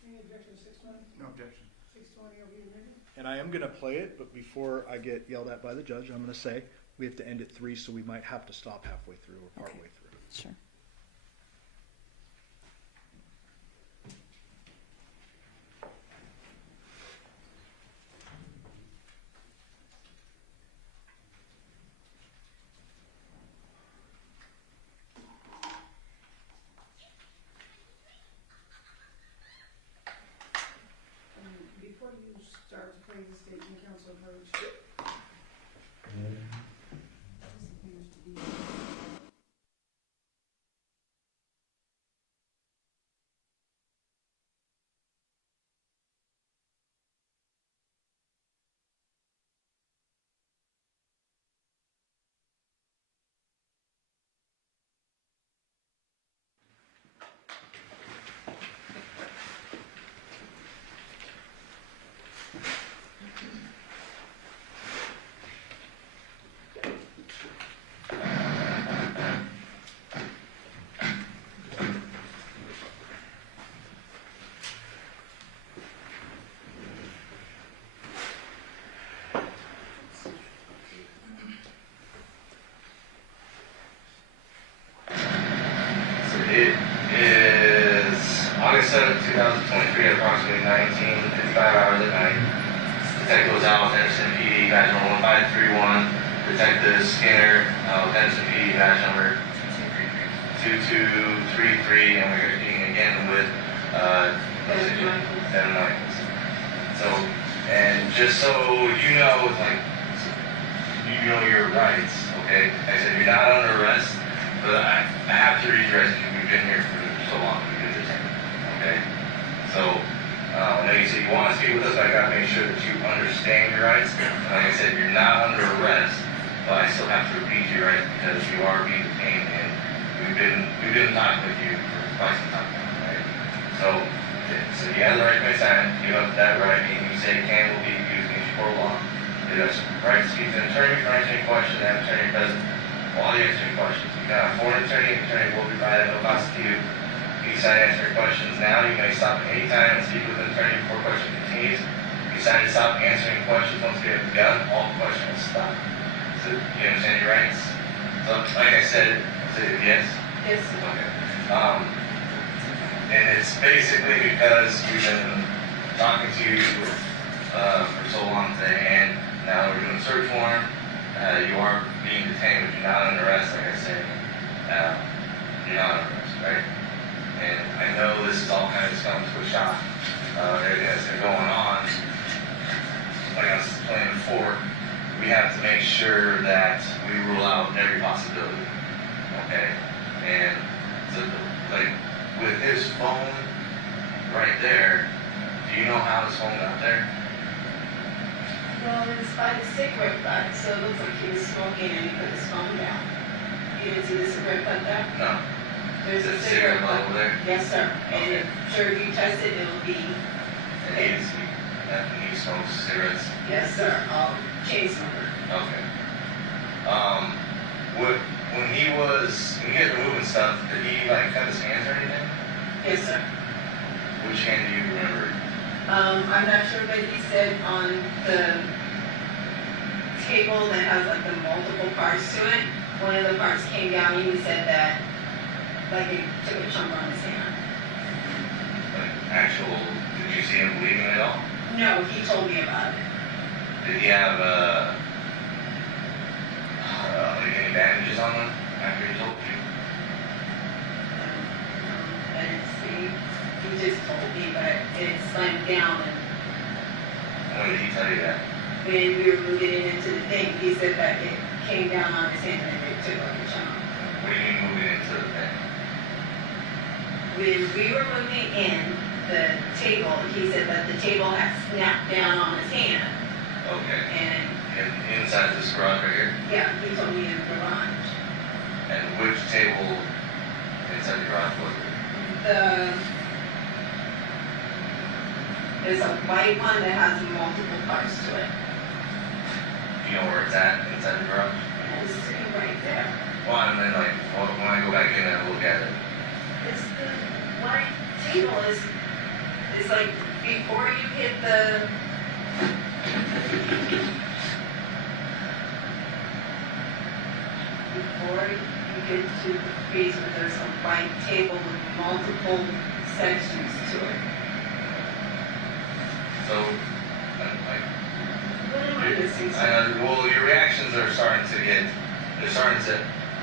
Any objection to 620? No objection. 620 will be admitted. And I am going to play it, but before I get yelled at by the judge, I'm going to say we have to end at 3, so we might have to stop halfway through or partway through. Sure. Before you start to play the statement, Counsel Coach. It is August 7th, 2023 at approximately 19:55 hours at night. Detective was out with Henderson PD, badge number 1531. Detective Skinner, Henderson PD, badge number 2233, and we're being again with Devyn Michaels. So, and just so you know, like, you know your rights, okay? Like I said, you're not under arrest, but I have to read your rights. We've been here for so long, we do this, okay? So, I know you said you want to speak with us, but I gotta make sure that you understand your rights. Like I said, you're not under arrest, but I still have to read your rights because you are being detained, and we've been talking with you for quite some time now, right? So you have the right to sign, you have that right, and you say can will be used against your law. You have the right to speak to an attorney for answering questions, and have an attorney present while you answer questions. You can have for an attorney will be provided no cost to you. If you decide to answer questions now, you may stop at any time and speak with an attorney before question continues. If you decide to stop answering questions once you have begun, all questions will stop. So you understand your rights? So, like I said, yes? Yes. Okay. And it's basically because we've been talking to you for so long today, and now we're doing a search warrant. You are being detained, but you're not under arrest, like I said. You're not under arrest, right? And I know this is all kind of just come to a shock. Everything that's been going on, like I was explaining before, we have to make sure that we rule out every possibility, okay? And so, like, with his phone right there, do you know how his phone got there? Well, it was by the cigarette butt, so it looks like he was smoking and he put his phone down. You didn't see the cigarette butt there? No. There's Is a it cigarette butt over there? Yes, sir. And Okay. sure, if you touch it, it'll be. And he smokes cigarettes? Yes, sir. Chain smoker. Okay. When he had removing stuff, did he like cut his hands or anything? Yes, sir. Which hand do you remember? I'm not sure, but he said on the table that has like the multiple parts to it, one of the parts came down and he said that like it took a chunk on his hand. Like did you see him bleeding at all? No, he told me about it. Did he have like any bandages on him after he told you? I didn't see. He just told me, but it slammed down. And when did he tell you that? when we were moving it into the thing, he said that it came down on his hand and it took like a chunk. What do you mean moving into the thing? When we were moving in the table, he said that the table had snapped down on his hand. Okay. And inside this garage right here? yeah, he told me in the garage. And which table inside the garage was it? There's a white one that has multiple parts to it. Do you know where it's at inside the garage? And it's sitting right there. Well, and then like when I go back in and look at it, It's the white table is like before you hit the to the freezer, there's a white table with multiple sections to it. so What am I missing? well, your reactions are starting to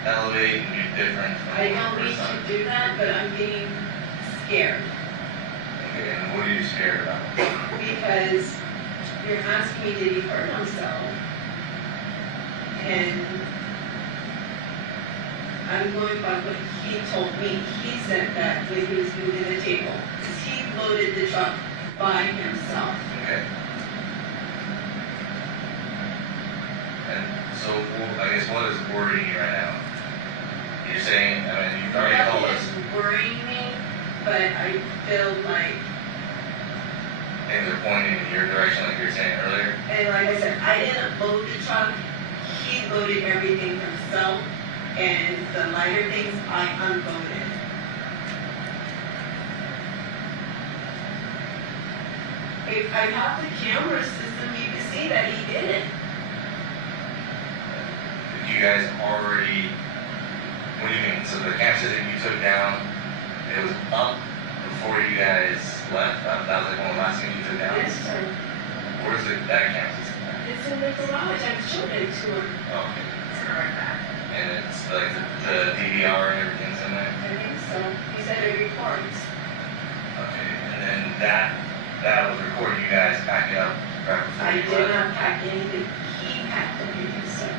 elevate and be different. I don't mean to do that, but I'm getting scared. Okay, and what are you scared about? Because you're asking me, did he hurt himself? And I'm going by what he told me. He said that when he was moving the table, because he loaded the truck by himself. Okay. And so, I guess what is worrying you right now? You're saying, I mean, you've already told us. Nothing is worrying me, but I feel like, Things are pointing in your direction, like you were saying earlier. and like I said, I didn't load the truck. He loaded everything himself, and the lighter things I unloaded. If I have the camera system, you can see that he did it. Did you guys already, what do you mean? So the camera that you took down, it was up before you guys left? That was like one of the last things you took down? Yes, sir. Where's that camera system at? It's in the garage. I showed it to him. Okay. It's right back. And it's like the DVR and everything's in there? I think so. He said it records. Okay, and then that was recording you guys packing up right before I you did left? not pack anything. He packed everything, sir.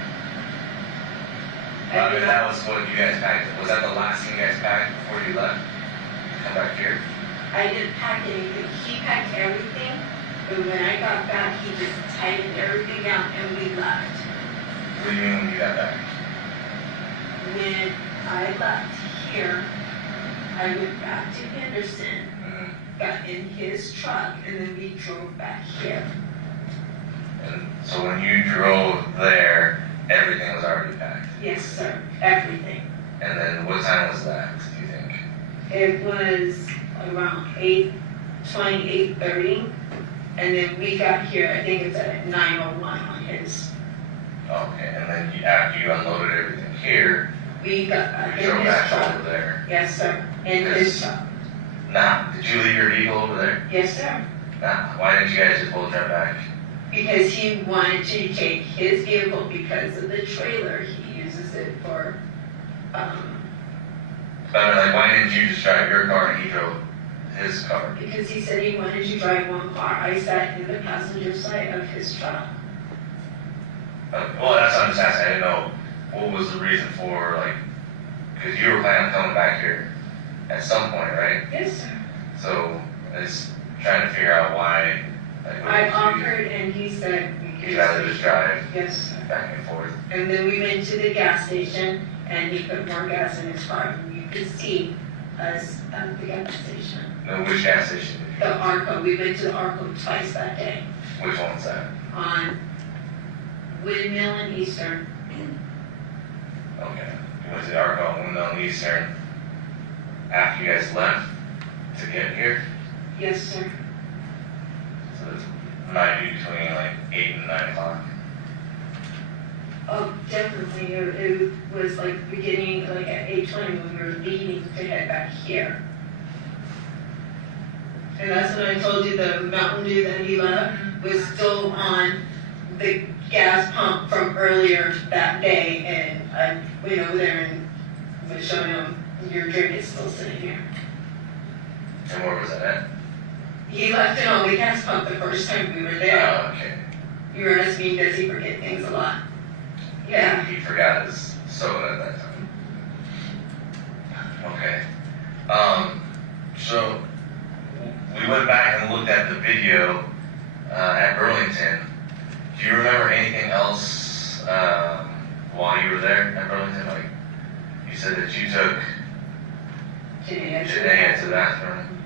I mean, that was what you guys packed. Was that the last thing you guys packed before you left? Come back here? I didn't pack anything. He packed everything, but when I got back, he just tightened everything down and we left. What do you mean when you got back? When I left here, I went back to Henderson, got in his truck, and then we drove back here. And so when you drove there, everything was already packed? Yes, sir. Everything. And then what time was that, do you think? It was around 8:20, 8:30, and then we got here, I think it's at 9:01 on his. Okay, and then after you unloaded everything, here, We got we in drove his back truck. over there. Yes, sir. In his truck. Now, did you leave your vehicle over there? Yes, sir. Now, why didn't you guys just both drive back? Because he wanted to take his vehicle because of the trailer. He uses it for, But like, why didn't you just drive your car and he drove his car? because he said he wanted to drive one car. I sat in the passenger side of his truck. Well, that's what I'm just asking. I didn't know what was the reason for, like, because you were planning on coming back here at some point, right? Yes, sir. So, I was trying to figure out why. Like, what I you- offered and he said we You'd rather just drive Yes, sir. back and forth. And then we went to the gas station and he put more gas in his car. And you could see us at the gas station. No, which gas station did you The Arco. We went to the Arco twice that day. Which one's that? On Windmill and Eastern. Okay. You went to the Arco Windmill and Eastern after you guys left to get here? Yes, sir. So it might be between like 8 and 9 o'clock. Oh, definitely. It was like beginning like at 8:20 when we were leaving to head back here. And that's when I told you the Mountain Dew that he left was still on the gas pump from earlier that day. And I went over there and was showing him your drink is still sitting here. And where was that at? He left it on the gas pump the first time we were there. Oh, okay. You were asking me, does he forget things a lot? Yeah. He forgot his soda at that time. Okay. So we went back and looked at the video at Burlington. Do you remember anything else while you were there at Burlington? Like you said that you took Janae to the bathroom.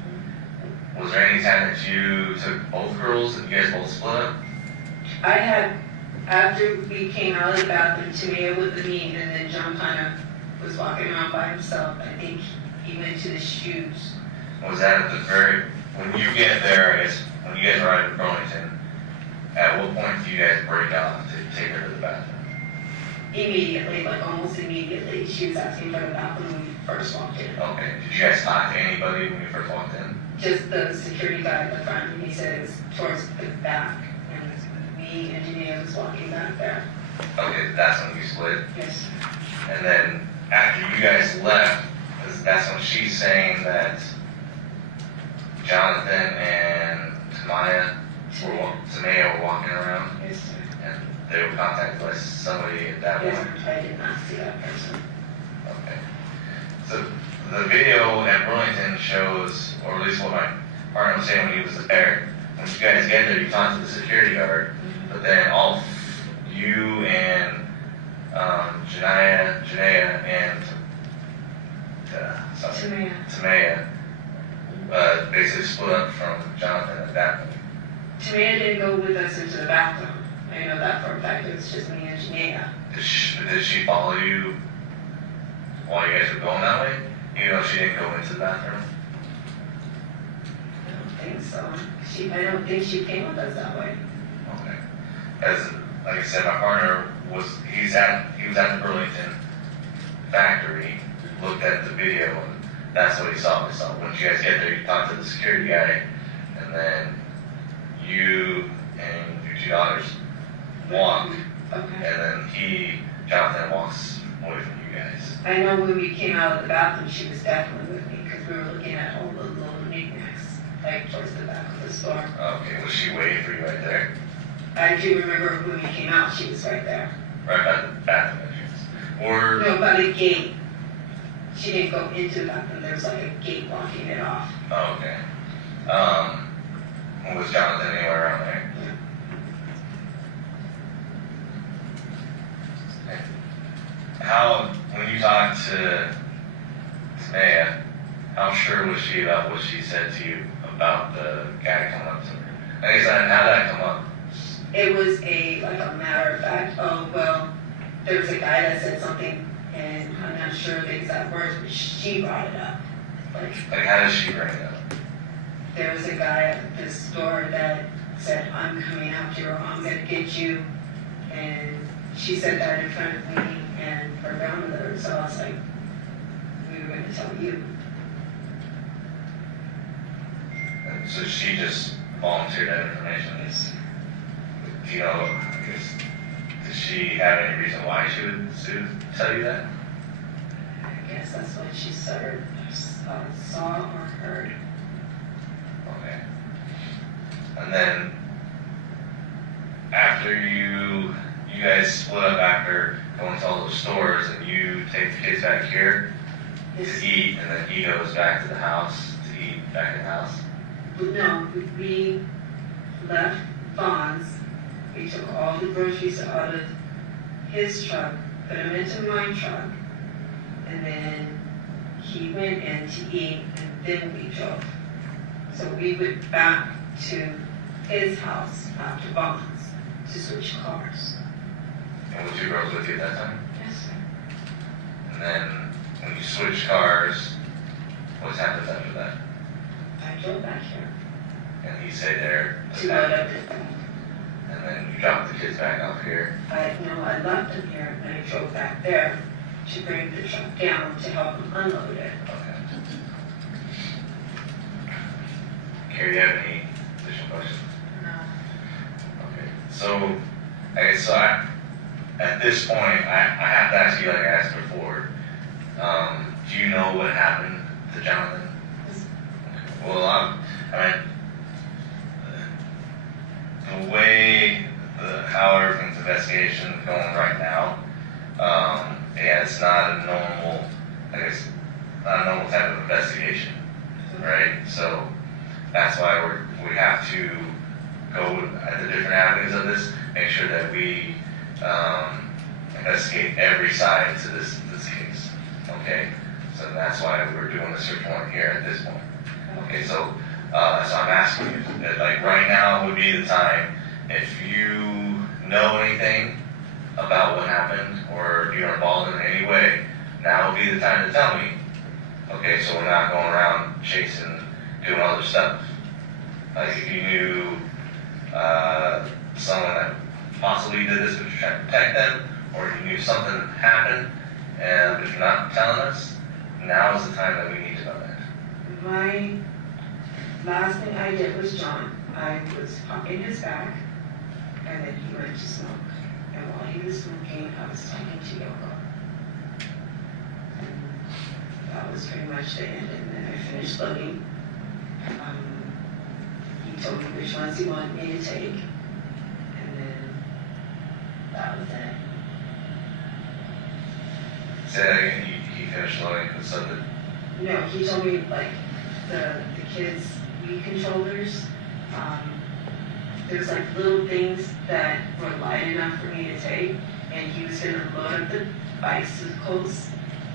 Was there any time that you took both girls and you guys both split up? I had, after we came out of the bathroom, Tamia with me, and then John kind of was walking around by himself. I think he went to the shoes. Was that at the very, when you get there, I guess, when you guys arrive at Burlington, at what point do you guys break off to take her to the bathroom? Immediately, like almost immediately. She was asking for the bathroom when we first walked in. Okay. Did you guys talk to anybody when you first walked in? Just the security guy at the front, and he said it's towards the back. And me and Janae was walking back there. Okay, that's when you split. Yes. And then after you guys left, that's when she's saying that Johnathan and Tamaya were walking around. Yes, sir. And they were contacted by somebody at that Yes, point. I did not see that person. Okay. So the video at Burlington shows, or at least what my partner was saying when he was there, when you guys get there, you talk to the security guard, but then all you and Janaea and Tamaya basically split up from Johnathan at that point. Tamaya didn't go with us into the bathroom. I know that for a fact. It was just me and Janaea. Did she follow you while you guys were going that way? Even though she didn't go into the bathroom? I don't think so. I don't think she came with us that way. Okay. As like I said, my partner he was at the Burlington factory, looked at the video, and that's what he saw. So when you guys get there, you talk to the security guy, and then you and your two daughters walk, Okay. and then Johnathan walks away from you guys. I know when we came out of the bathroom, she was definitely with me because we were looking at all the little knickknacks, like towards the back of the store. Okay, was she waiting for you right there? I do remember when we came out, she was right there. Right by the bathroom entrance? Or No, by the gate. She didn't go into the bathroom. There was like a gate blocking it off. oh, okay. Was Johnathan anywhere around there? When you talked to Tamaya, how sure was she about what she said to you about the guy coming up to her? I guess, how did that come up? It was like a matter of fact. Oh, well, there was a guy that said something, and I'm not sure the exact words, but she brought it up. Like, how does she bring it up? There was a guy at the store that said, I'm coming after you, or I'm going to get you. And she said that in front of me and her grandmother, so I was like, we were going to tell you. And so she just volunteered that information. Do you know, does she have any reason why she would tell you that? I guess that's what she saw or heard. Okay. And then after you guys split up after going to all those stores, and you take the kids back here to eat, and then he goes back to the house to eat back in the house? No, we left Vaughn's. We took all the groceries out of his truck, put them into my truck, and then he went in to eat, and then we drove. So we went back to his house after Vaughn's to switch cars. And was your girls with you at that time? Yes, sir. And then when you switched cars, what happened after that? I drove back here. And he stayed there? To load up his phone. And then you dropped the kids back off here? I left him here and I drove back there to bring the truck down to help him unload it. Okay. Carrie, do you have any additional questions? No. Okay. So, I guess at this point, I have to ask you like I asked before. Do you know what happened to Johnathan? Okay. Well, the way how everything's investigation is going right now, yeah, it's not a normal, not a normal type of investigation, right? So that's why we have to go at the different avenues of this, make sure that we investigate every side to this case, okay? So that's why we're doing the search warrant here at this point. Okay, so that's what I'm asking you. That, like right now would be the time, if you know anything about what happened or you're involved in any way, now would be the time to tell me. Okay, so we're not going around chasing, doing other stuff. Like if you knew someone that possibly did this but you're trying to protect them, or if you knew something happened and if you're not telling us, now is the time that we need to know that. My last thing I did was John. I was in his back, and then he went to smoke. And while he was smoking, I was talking to Yoko. And that was pretty much the end. And then I finished loading. He told me which ones he wanted me to take. And then that was it. Say that again, he finished loading the subject? No, he told me like the kids' Wii controllers. There's like little things that were light enough for me to take, and he was gonna load up the bicycles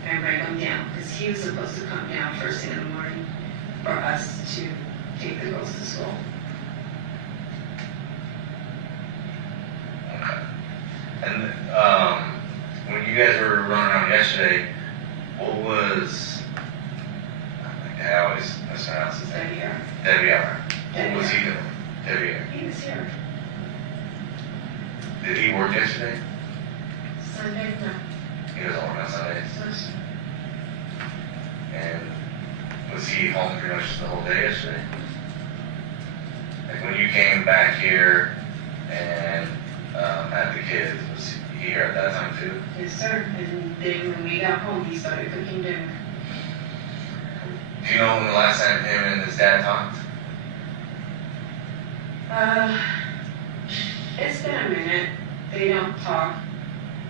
and bring them down because he was supposed to come down first thing in the morning for us to take the girls to school. Okay. And when you guys were running around yesterday, what was, I always mispronounce his name. What was he doing? He was here. Did he work yesterday? Sunday, no. He doesn't work on Sundays? And was he home pretty much the whole day yesterday? Like when you came back here and had the kids, was he here at that time too? Yes, sir. And then when we got home, he started cooking dinner. Do you know when the last time him and his dad talked? It's been a minute. They don't talk.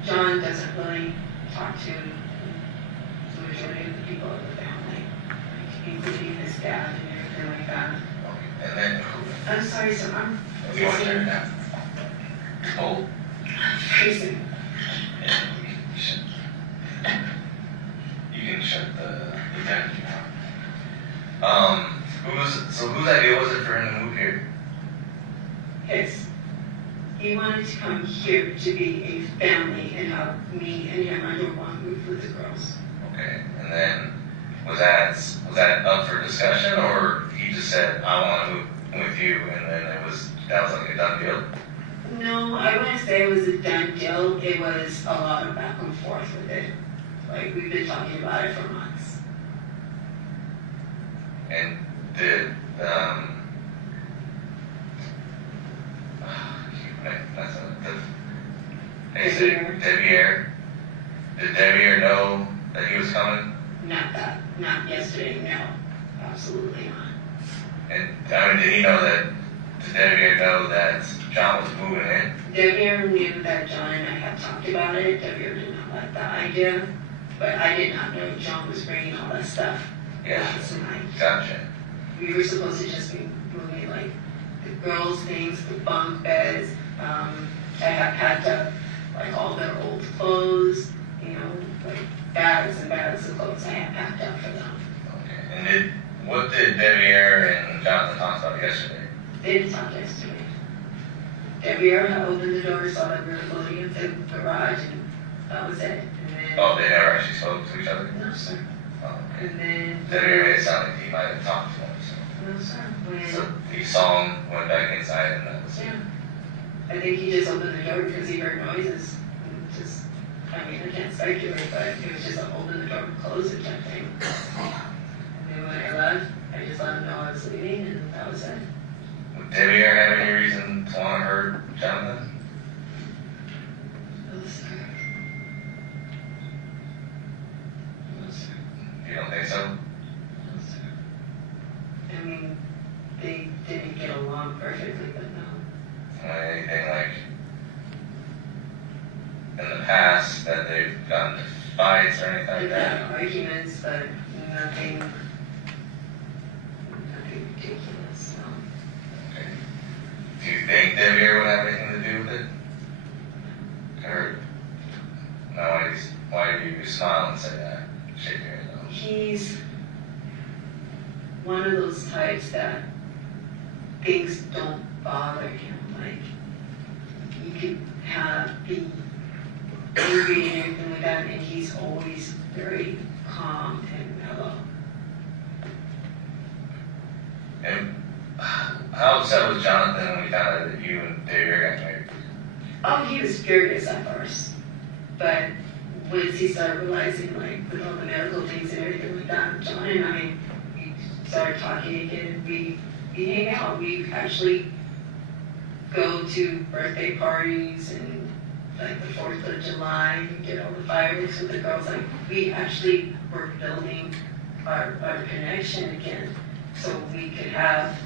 John doesn't really talk to the majority of the people of the family, like, including his dad and everything like that. Okay. And then I'm sorry, so I'm you want to turn it down? Oh. freezing. You can shut the temperature down. Whose idea was it for him to move here? His. He wanted to come here to be a family and have me and him under one roof with the girls. Okay, and then was that up for discussion, or he just said, I want to move with you, and then that was like a done deal? No, I wouldn't say it was a done deal. It was a lot of back and forth with it. Like, we've been talking about it for months. And did, Devyn, did Devyn know that he was coming? Not yesterday, no. Absolutely not. And, I mean, did he know that, did Devyn know that John was moving in? Devyn knew that John and I had talked about it. Devyn did not like the idea, but I did not know John was bringing all that stuff last night. Gotcha. We were supposed to just be moving, like, the girls' things, the bunk beds. I had packed up, like, all their old clothes, you know, like, bags and bags of clothes I had packed up for them. Okay. And what did Devyn and Johnathan talk about yesterday? They didn't talk yesterday. Devyn had opened the door, saw that we were loading into the garage, and that was it. And then, Oh, they never actually spoke to each other? No, sir. Oh, okay. And then... Devyn made it sound like he might have talked to him, so. No, sir. When, So he saw him, went back inside, and that was it. yeah. I think he just opened the door because he heard noises. And just, I mean, I can't speculate, but it was just open the door and close it type thing. And then when I left, I just let him know I was leaving, and that was it. Would Devyn have any reason to want to hurt Johnathan? No, sir. No, sir. You don't think so? No, sir. I mean, they didn't get along perfectly, but no. Anything like in the past that they've gotten into fights or anything like They've that? had arguments, but nothing ridiculous, no. Okay. Do you think Devyn would have anything to do with it? Or no? Why do you smile and say that? Shake your head no. He's one of those types that things don't bother him. Like, you could be angry and everything like that, and he's always very calm and mellow. And how upset was Johnathan when we found out that you and Devyn got married? Oh, he was furious at first, but once he started realizing, like, with all the medical things and everything like that, John and I, we started talking again. We hang out. We actually go to birthday parties and, like, the 4th of July, we get all the fireworks with the girls. Like, we actually were building our connection again so we could have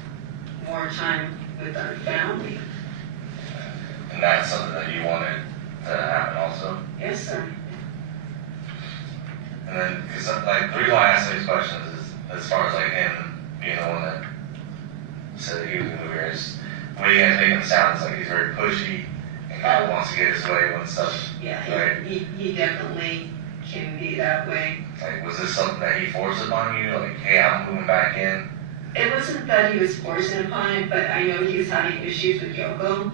more time with our family. And that's something that you wanted to happen also? Yes, sir. And then, because like, the reason why I ask these questions is, as far as like him being the one that said that he was going to move here, is the way you guys make him sound is like he's very pushy and kind of wants to get his way when stuff. Yeah, right? he definitely can be that way. Like, was this something that he forced upon you? Like, hey, I'm moving back in? It wasn't that he was forcing upon it, but I know he was having issues with Yoko,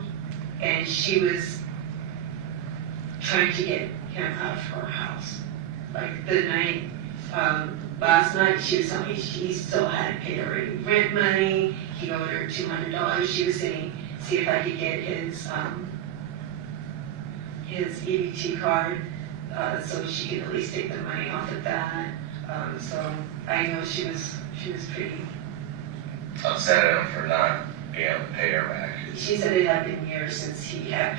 and she was trying to get him out of her house. Like, the night, last night, she was telling me she still hadn't paid her any rent money. He owed her $200. She was saying, see if I could get his EBT card, so she could at least take the money off of that. So I know she was pretty upset at him for not being able to pay her back. She said it had been years since he had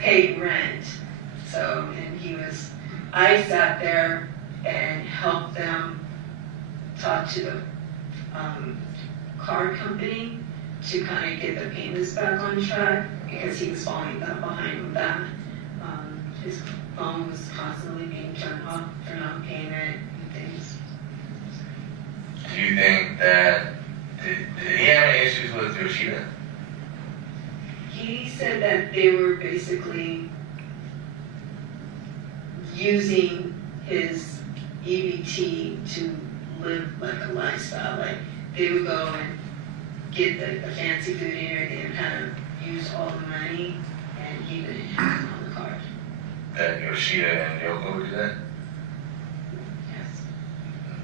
paid rent. So, and I sat there and helped them talk to the car company to kind of get the payments back on track because he was falling behind with that. His phone was constantly being turned off for non-payment and things. Do you think that, did he have any issues with Yoshida? He said that they were basically using his EBT to live like a lifestyle. Like, they would go and get the fancy food and everything and kind of use all the money and keep it on the card. That Yoshida and Yoko would do that? Yes.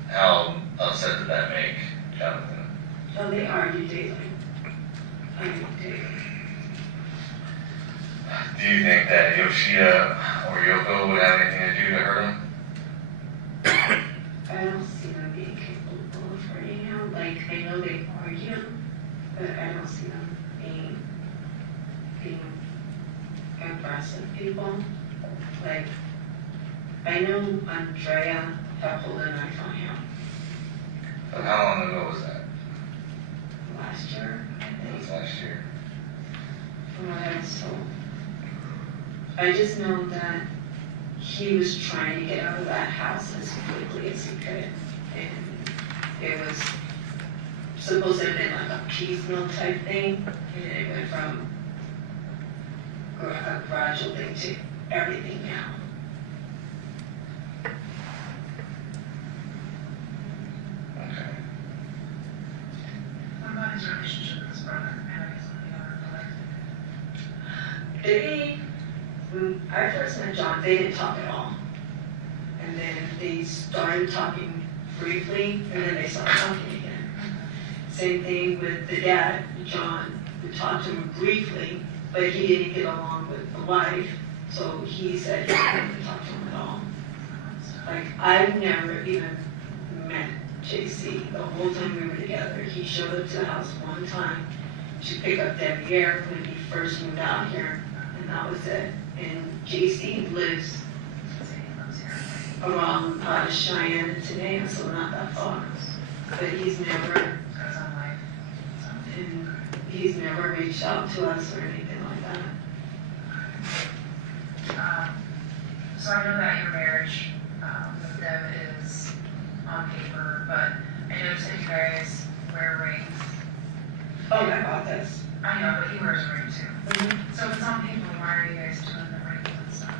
How upset did that make Johnathan? Oh, they argue daily. Do you think that Yoshida or Yoko would have anything to do to hurt him? I don't see them being capable of hurting him. Like, I know they argue, but I don't see them being aggressive people. Like, I know Andrea had pulled a knife on him. But how long ago was that? Last year, I It think. was last year. From what I was told. I just know that he was trying to get out of that house as quickly as he could. And it was supposed to have been like a piecemeal type thing. And it went from a gradual thing to everything now. Okay. What about his relationship with his brother? When I first met John, they didn't talk at all. And then they started talking briefly, and then they stopped talking again. Same thing with the dad, John. We talked to him briefly, but he didn't get along with the wife, so he said he didn't talk to him at all. Like, I've never even met JC the whole time we were together. He showed up to the house one time to pick up Devyn when he first moved out here, and that was it. And JC lives around Cheyenne and Tenaya, so not that far. But he's never reached out to us or anything like that. So I know that your marriage with Dev is on paper, but I noticed that you guys wear rings. Oh, I got this. I know, but he wears a ring too. So if it's on paper, why are you guys doing the rings and stuff?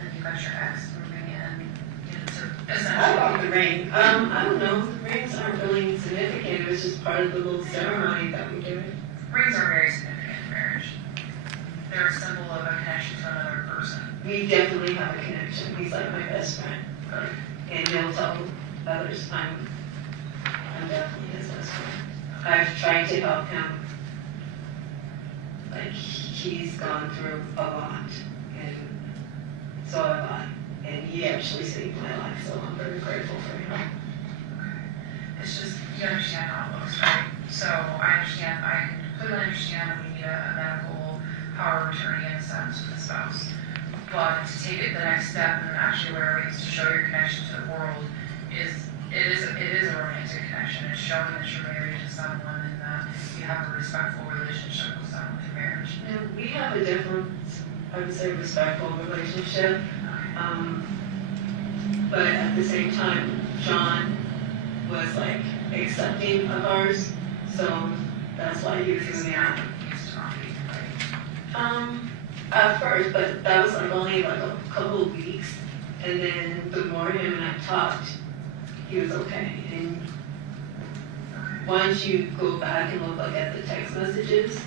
And you got your ex moving in, to essentially. I got the ring. I don't know. The rings aren't really significant. It was just part of the little ceremony that we did. Rings are very significant in marriage. They're a symbol of a connection to another person. We definitely have a connection. He's like my best friend. And he'll tell others I'm definitely his best friend. I've tried to help him. Like, he's gone through a lot. And so have I. And he actually saved my life, so I'm very grateful for him. It's just, you understand how it looks, right? So I can completely understand that we need a medical power of attorney in a sense with a spouse. But to take it the next step and actually wear rings to show your connection to the world it is a romantic connection. It's showing that you're married to someone and that you have a respectful relationship with someone in marriage. And we have a different, I would say, respectful relationship. But at the same time, John was like accepting of ours, so that's why he was moving out. At first, but that was like only like a couple of weeks, and then the more him and I talked, he was okay. And once you go back and look like at the text messages,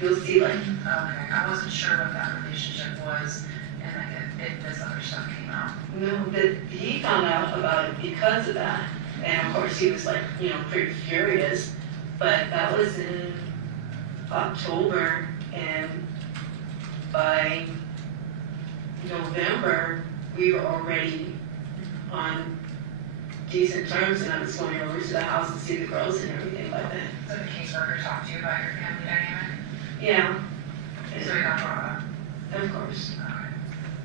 you'll see like. Okay, I wasn't sure what that relationship was, and like if this other stuff came out. No, that he found out about it because of that, and of course he was like, pretty furious. But that was in October, and by November we were already on decent terms, and I was going over to the house to see the girls and everything like that. So the caseworker talked to you about your family dynamic? Yeah. So you got brought up? Of course.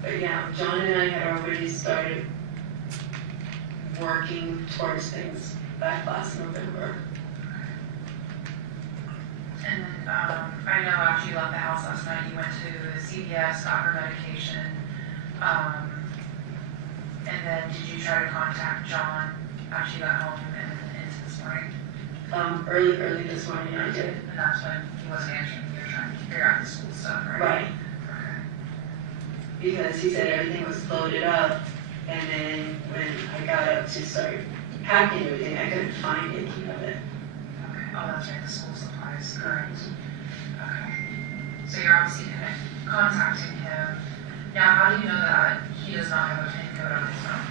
But yeah, John and I had already started working towards things back last November. And then I know after you left the house last night, you went to CVS, got her medication, and then did you try to contact John after you got home and into this morning? Early this morning I did. And that's when he wasn't answering. You were trying to figure out the school stuff, right? Right. Because he said everything was loaded up, and then when I got up to start packing everything, I couldn't find any of it. Okay. Oh, that's right, the school supplies, correct. Okay. So you're obviously contacting him. Now, how do you know that he does not have a PIN code on his phone?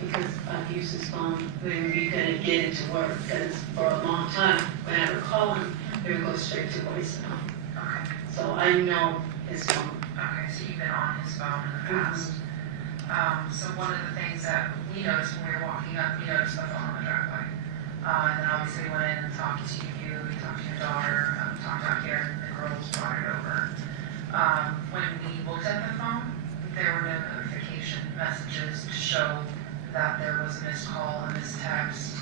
Because I've used his phone when we couldn't get into work, because for a long time, whenever I call him, it would go straight to voicemail. So I know his phone. Okay, so you've been on his phone in the past. So one of the things that we noticed when we were walking up, we noticed the phone on the driveway. And then obviously went in and talked to you, we talked to your daughter, talked out here, the girls brought it over. When we looked at the phone, there were no notification messages to show that there was a missed call and missed text.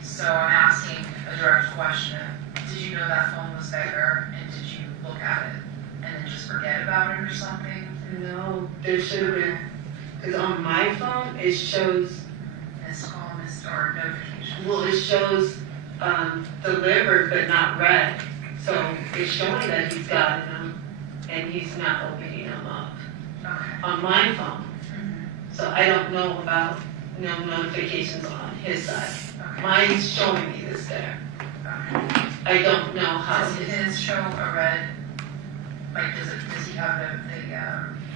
So I'm asking a direct question. Did you know that phone was there and did you look at it and then just forget about it or something? No, there should have been, because on my phone it shows missed call, missed or notification. Well, it shows delivered but not read. So it's showing that he's got them and he's not opening them up on my phone. So I don't know about no notifications on his side. Mine's showing me this there. I don't know how. Does his show a red? Like, does he have the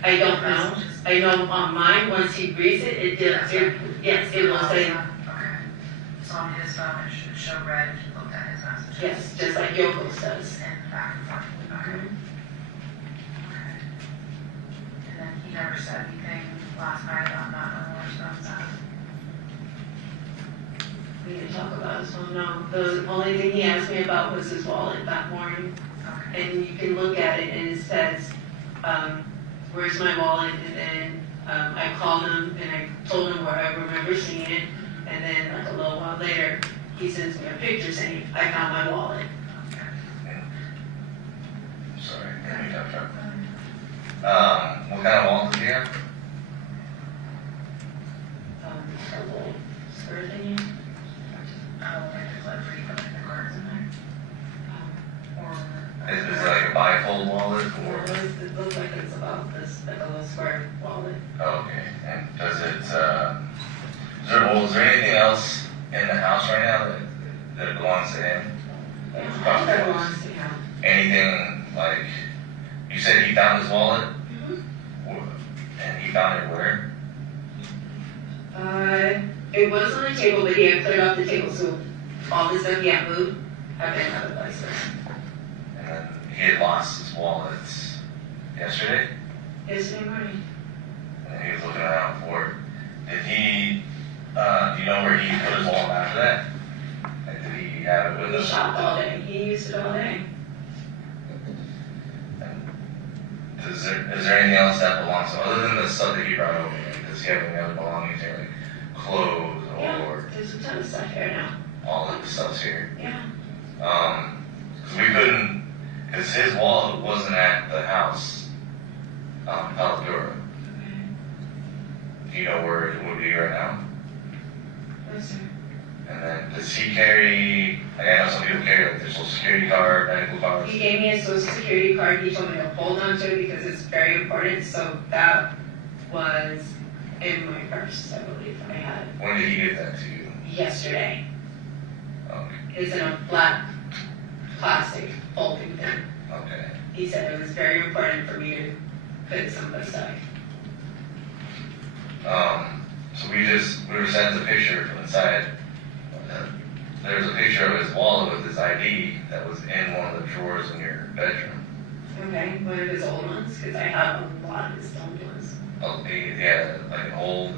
I don't know. I know on mine, once he reads it, yes, it will say. Okay. So on his phone, it should show red if you looked at his messages. Yes, just like Yoko says. And back and forth. Okay. Okay. And then he never said anything last night about not knowing where his phone's at. We didn't talk about his phone, no. The only thing he asked me about was his wallet that morning. And you can look at it and it says, where's my wallet? And then I called him and I told him where I remember seeing it. And then like a little while later, he sends me a picture saying, I found my wallet. Sorry, can you touch up? What kind of wallet do you have? A little square thingy. Is it like a bifold wallet or? It looks like it's about this, like a little square wallet. Okay, and does it, is there anything else in the house right now that belongs to him? That belongs to him. Anything like, you said he found his wallet? And he found it where? It was on the table, but he had cleared off the table, so all the stuff he had moved have been other places. And then he had lost his wallet yesterday? Yesterday morning. And he was looking around for it. Did he, do you know where he put his wallet after that? Like, did he have it with him? He shopped all day. He used it all day. Is there anything else that belongs to him, other than the stuff that he brought over? Does he have any other belongings here, like clothes or? Yeah, there's a ton of stuff here now. All of the stuff's here? Yeah. Because we couldn't, because his wallet wasn't at the house, Paladura. Do you know where it would be right now? No, sir. And then, does he carry, like I know some people carry like their social security card, medical cards? He gave me a social security card. He told me to hold on to it because it's very important. So that was in my purse, I believe I had. When did he give that to you? Yesterday. Okay. It's in a black plastic folding thing. Okay. He said it was very important for me to put it someplace aside. So we were sent a picture from inside. There's a picture of his wallet with his ID that was in one of the drawers in your bedroom. Okay, one of his old ones, because I have a lot of his old ones. Oh, he had like an old,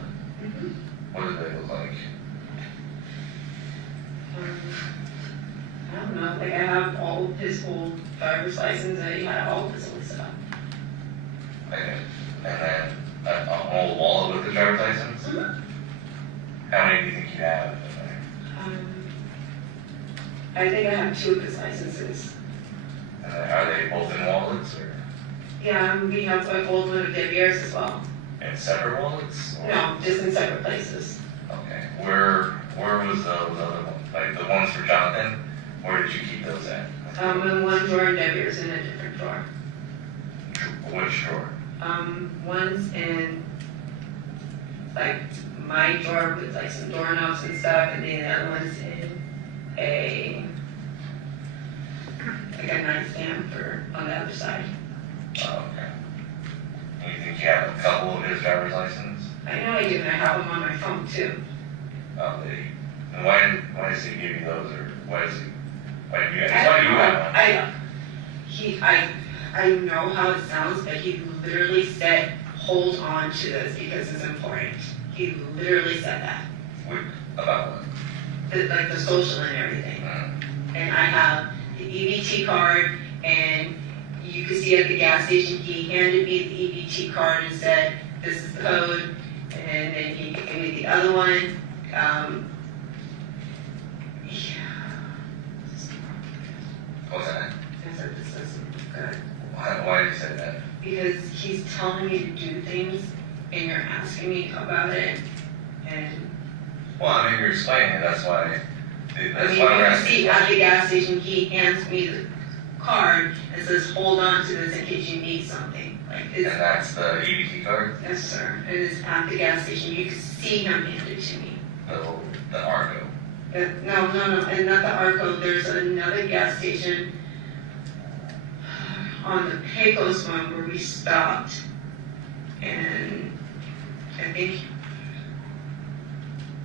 what did they look like? I don't know, like I have all his old driver's license, and he had all of his old stuff. Okay. And then an old wallet with the driver's license? How many do you think you have in there? I think I have 2 of his licenses. And then are they both in wallets or Yeah, we have a old one of Devyn's as well. in separate wallets? Or? No, just in separate places. Okay. Where was those other ones? Like the ones for Johnathan? Where did you keep those at? In one drawer and Devyn's in a different drawer. Which drawer? One's in like my drawer with like some doorknobs and stuff, and then the other one's in a nightstand for on the other side. Oh, okay. Do you think you have a couple of his driver's license? I know I do, and I have them on my phone too. Oh, did he? And why does he give you those, or why do you have one? I know how it sounds, but he literally said, hold on to this because it's important. He literally said that. About what? Like the social and everything. And I have the EBT card, and you could see at the gas station, he handed me the EBT card and said, this is the code, and then he gave me the other one. What's that? I said, this isn't good. Why did you say that? Because he's telling me to do things, and you're asking me about it, and Well, I mean, you're explaining it, that's why. That's I why mean, we're you asking. see at the gas station, he hands me the card and says, hold on to this in case you need something. Like And that's the EBT card? Yes, sir. It is at the gas station. You can see him hand it to me. The Argo. No, and not the Arco. There's another gas station on the Pecos one where we stopped, and I think,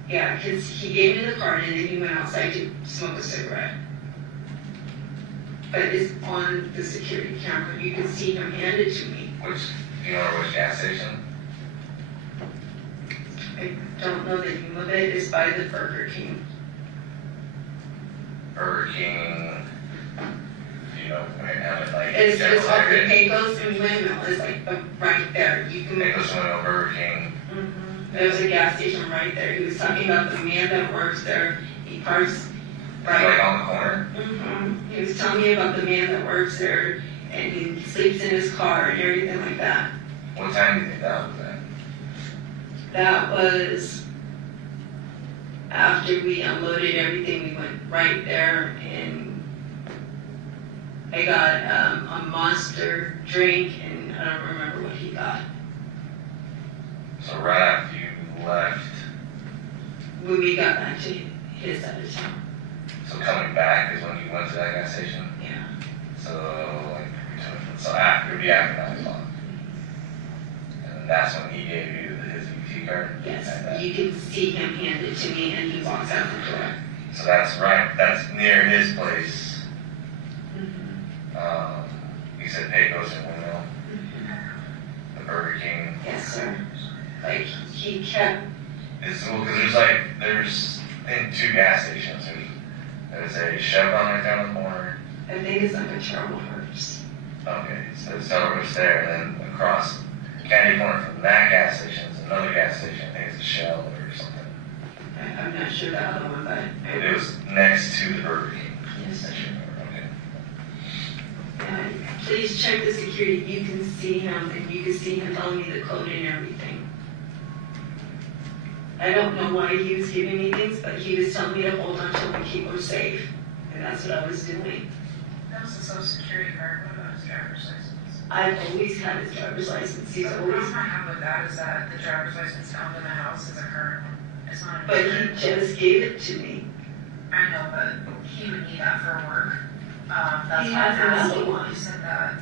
yeah, because he gave me the card and then he went outside to smoke a cigarette. But it's on the security camera. You can see him hand it to me. Do you know which gas station? I don't know the name of it. It's by the Burger King. Burger King. You know, like It's General off the Area. Pecos and Windmill. It's like right there. You can. Pecos, Windmill, Burger King. There's a gas station right there. He was talking about the man that works there. He parks right. Like on the corner? He was telling me about the man that works there, and he sleeps in his car and everything like that. What time do you think that was at? That was after we unloaded everything. We went right there, and I got a Monster drink, and I don't remember what he got. So right after you left, When we got back to his side of town. so coming back is when you went to that gas station? Yeah. So after, it'd be after 9 o'clock. And that's when he gave you his EBT card? Yes, you can see him hand it to me, and he walks out the door. So that's near his place. You said Pecos and Windmill? The Burger King? Yes, sir. Like, he kept... Because there's in 2 gas stations. There's a Chevron right there on the corner. I think it's like a Charles Hearst. Okay, so there's Silver's there, and then across Candy Corner from that gas station is another gas station. I think it's a Shell or something. I'm not sure the other one, but... It was next to the Burger King. Yes. Okay. Please check the security. You can see him, and you can see him telling me the code and everything. I don't know why he was giving me things, but he was telling me to hold on to them and keep them safe. And that's what I was doing. That was a social security card. What about his driver's license? I've always had his driver's license. He's The always... problem I have with that is that the driver's license found in the house is a current one. It's not a But he just gave it to me. I know, but he would need that for work. That's He why I has asked another you. one. You said that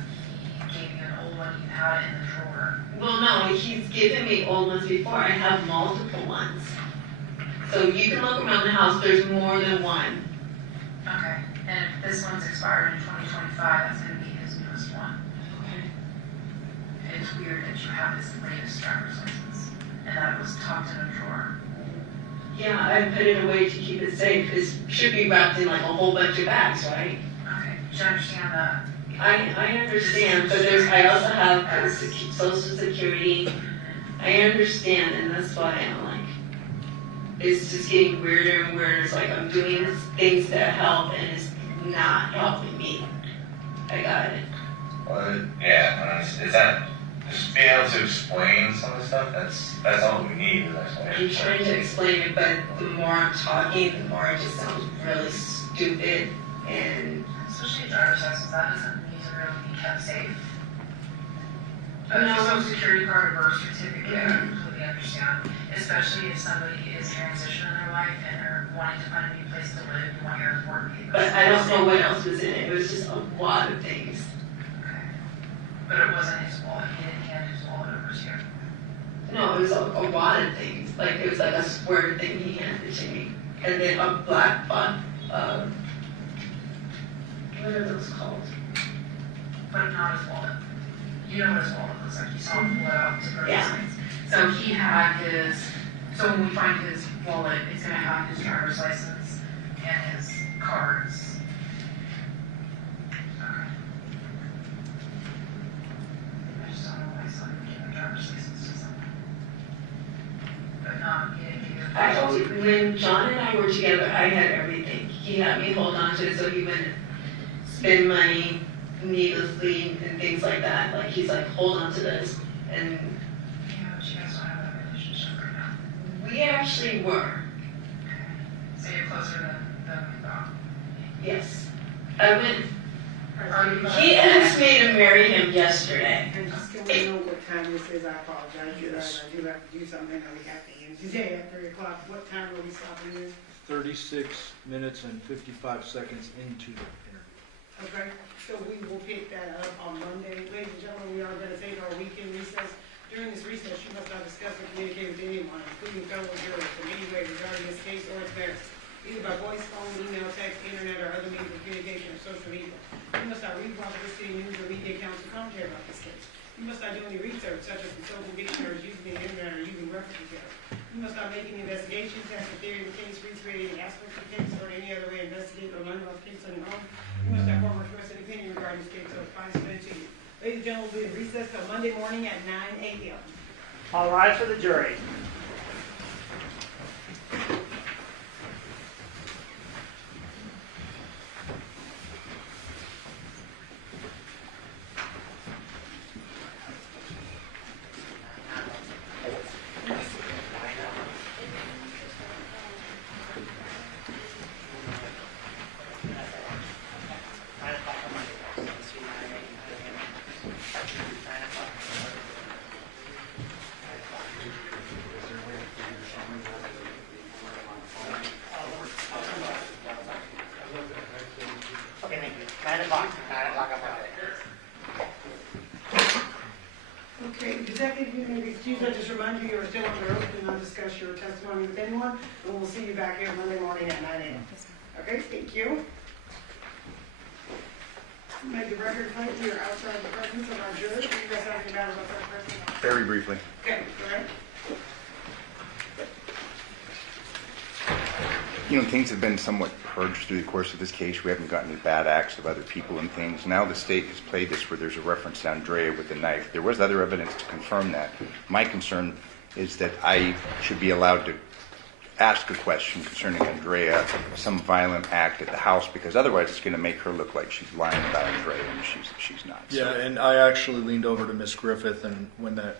he gave you an old one, you had it in the drawer. Well, no, he's given me old ones before. I have multiple ones. So you can look around the house. There's more than one. Okay, and if this one's expired in 2025, that's gonna be his newest one. Okay. It's weird that you have his latest driver's license, and that it was tucked in a drawer. Yeah, I put it away to keep it safe. It should be wrapped in like a whole bunch of bags, right? Okay, do you understand that? I understand, but I also have Social Security. I understand, and that's why I'm like, it's just getting weirder and weirder. It's like I'm doing things that help, and it's not helping me. I got it. Well, yeah, is that just being able to explain some of the stuff? That's all we need is explanation. I'm trying to explain it, but the more I'm talking, the more it just sounds really stupid. And Especially a driver's license, that doesn't need to really be kept safe. No. A social security card or birth certificate, I completely understand. Especially if somebody is transitioning in their life and they're wanting to find a new place to live, you want your important papers. but I don't know what else was in it. It was just a lot of things. Okay. But it wasn't his wallet, he didn't hand his wallet over to you. No, it was a lot of things. Like it was like a square thing he handed to me, and then a black what are those called? but not his wallet. You know what his wallet looks like. You saw him pull it out to purchase Yeah. things. So he had his, so when we find his wallet, it's gonna have his driver's license and his cards. Okay. I just don't know why someone would give a driver's license to someone. But not, he didn't give you a I always, when John and I were together, I had everything. He had me hold on to it so he wouldn't spend money needlessly and things like that. Like he's like, hold on to this. And Yeah, but you guys don't have that relationship right now. we actually were. So you're closer than we thought. Yes. I went. He asked me to marry him yesterday. And just can we know what time this is? I apologize. You guys, I do have to do something that we have to end today at 3 o'clock. What time are we stopping this? 36 minutes and 55 seconds into the interview. Okay, so we will pick that up on Monday. Ladies and gentlemen, we are gonna take our weekend recess. During this recess, you must not discuss or communicate with anyone, including fellow jurors, in any way regarding this case or its merits, either by voice, phone, email, text, internet, or other means of communication or social media. You must not read publicity, news, or media accounts or commentary about this case. You must not do any research, such as consulting dictionaries, using the internet, or using reference materials. You must not make any investigations, test the theory of the case, recreate any aspects of the case, or in any other way investigate or learn about the case on your own. You must not form or express an opinion regarding this case or advice submitted to you. Ladies and gentlemen, we'll be in recess till Monday morning at 9 a.m. All rise for the jury. Okay, thank you. 9 o'clock. 9 o'clock on Monday. Okay, Executive, you may be excused. I just remind you, you're still under oath and not discuss your testimony with anyone. And we'll see you back here Monday morning at 9 a.m. Okay, thank you. Make the record reflect your outside the presence of our jurors. Do you guys have any matters about that person? Very briefly. Okay, go ahead. You know, things have been somewhat purged through the course of this case. We haven't gotten any bad acts of other people and things. Now the state has played this where there's a reference to Andrea with the knife. There was other evidence to confirm that. My concern is that I should be allowed to ask a question concerning Andrea, some violent act at the house, because otherwise it's going to make her look like she's lying about Andrea and she's not. Yeah, and I actually leaned over to Miss Griffith, and when that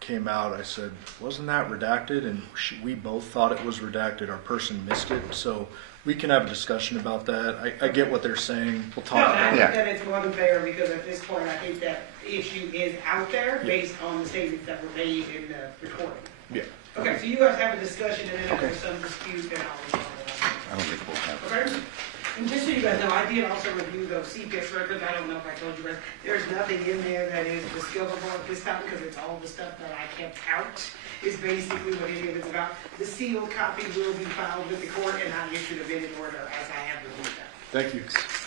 came out, I said, wasn't that redacted? And we both thought it was redacted. Our person missed it. So we can have a discussion about that. I get what they're saying. We'll talk about I it. think that it's more than fair because at this point, I think that issue is out there based on the statements that were made in the recording. Yeah. Okay, so you guys have a discussion, and then if there's some dispute, then I'll resolve it. I don't think we'll have it. Okay? And just so you guys know, I did also review those CPS records. I don't know if I told you guys, there's nothing in there that is discoverable at this time because it's all the stuff that I kept out is basically what it is about. The sealed copy will be filed with the court and I'll issue the minute order as I have reviewed that. Thank you.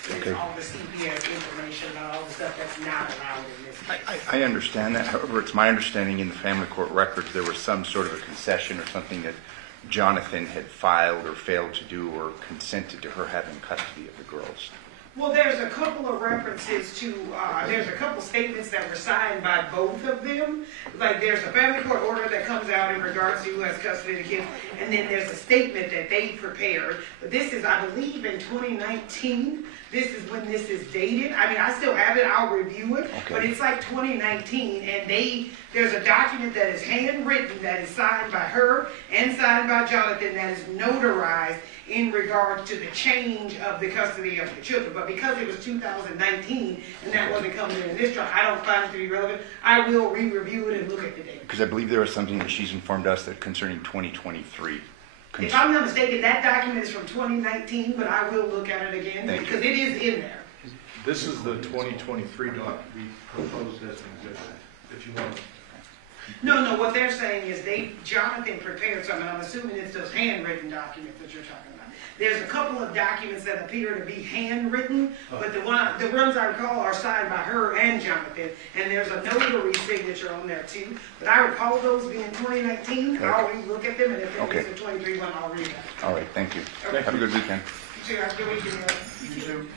There's all the CPS information about all the stuff that's not allowed in this case. I understand that. However, it's my understanding in the family court records there was some sort of a concession or something that Johnathan had filed or failed to do or consented to her having custody of the girls. Well, there's a couple of references to, there's a couple statements that were signed by both of them. Like there's a family court order that comes out in regards to who has custody of the kids, and then there's a statement that they prepared. But this is, I believe, in 2019. This is when this is dated. I mean, I still have it. I'll review it. Okay. But it's like 2019, and there's a document that is handwritten that is signed by her and signed by Johnathan that is notarized in regards to the change of the custody of the children. But because it was 2019 and that wasn't coming in this trial, I don't find it to be relevant. I will re-review it and look at the date. Because I believe there was something that she's informed us that concerning 2023. If I'm not mistaken, that document is from 2019, but I will look at it again because it is in there. This is the 2023 doc we proposed as an exhibit, if you want to No, what they're saying is Johnathan prepared something, I'm assuming it's those handwritten documents that you're talking about. There's a couple of documents that appear to be handwritten, but the ones I recall are signed by her and Johnathan, and there's a notary signature on there too. But I recall those being 2019, I'll re-look at them, and if it is a 23 one, I'll read that. All right, thank you. Okay. Have a good weekend. You too, have a good weekend. You too.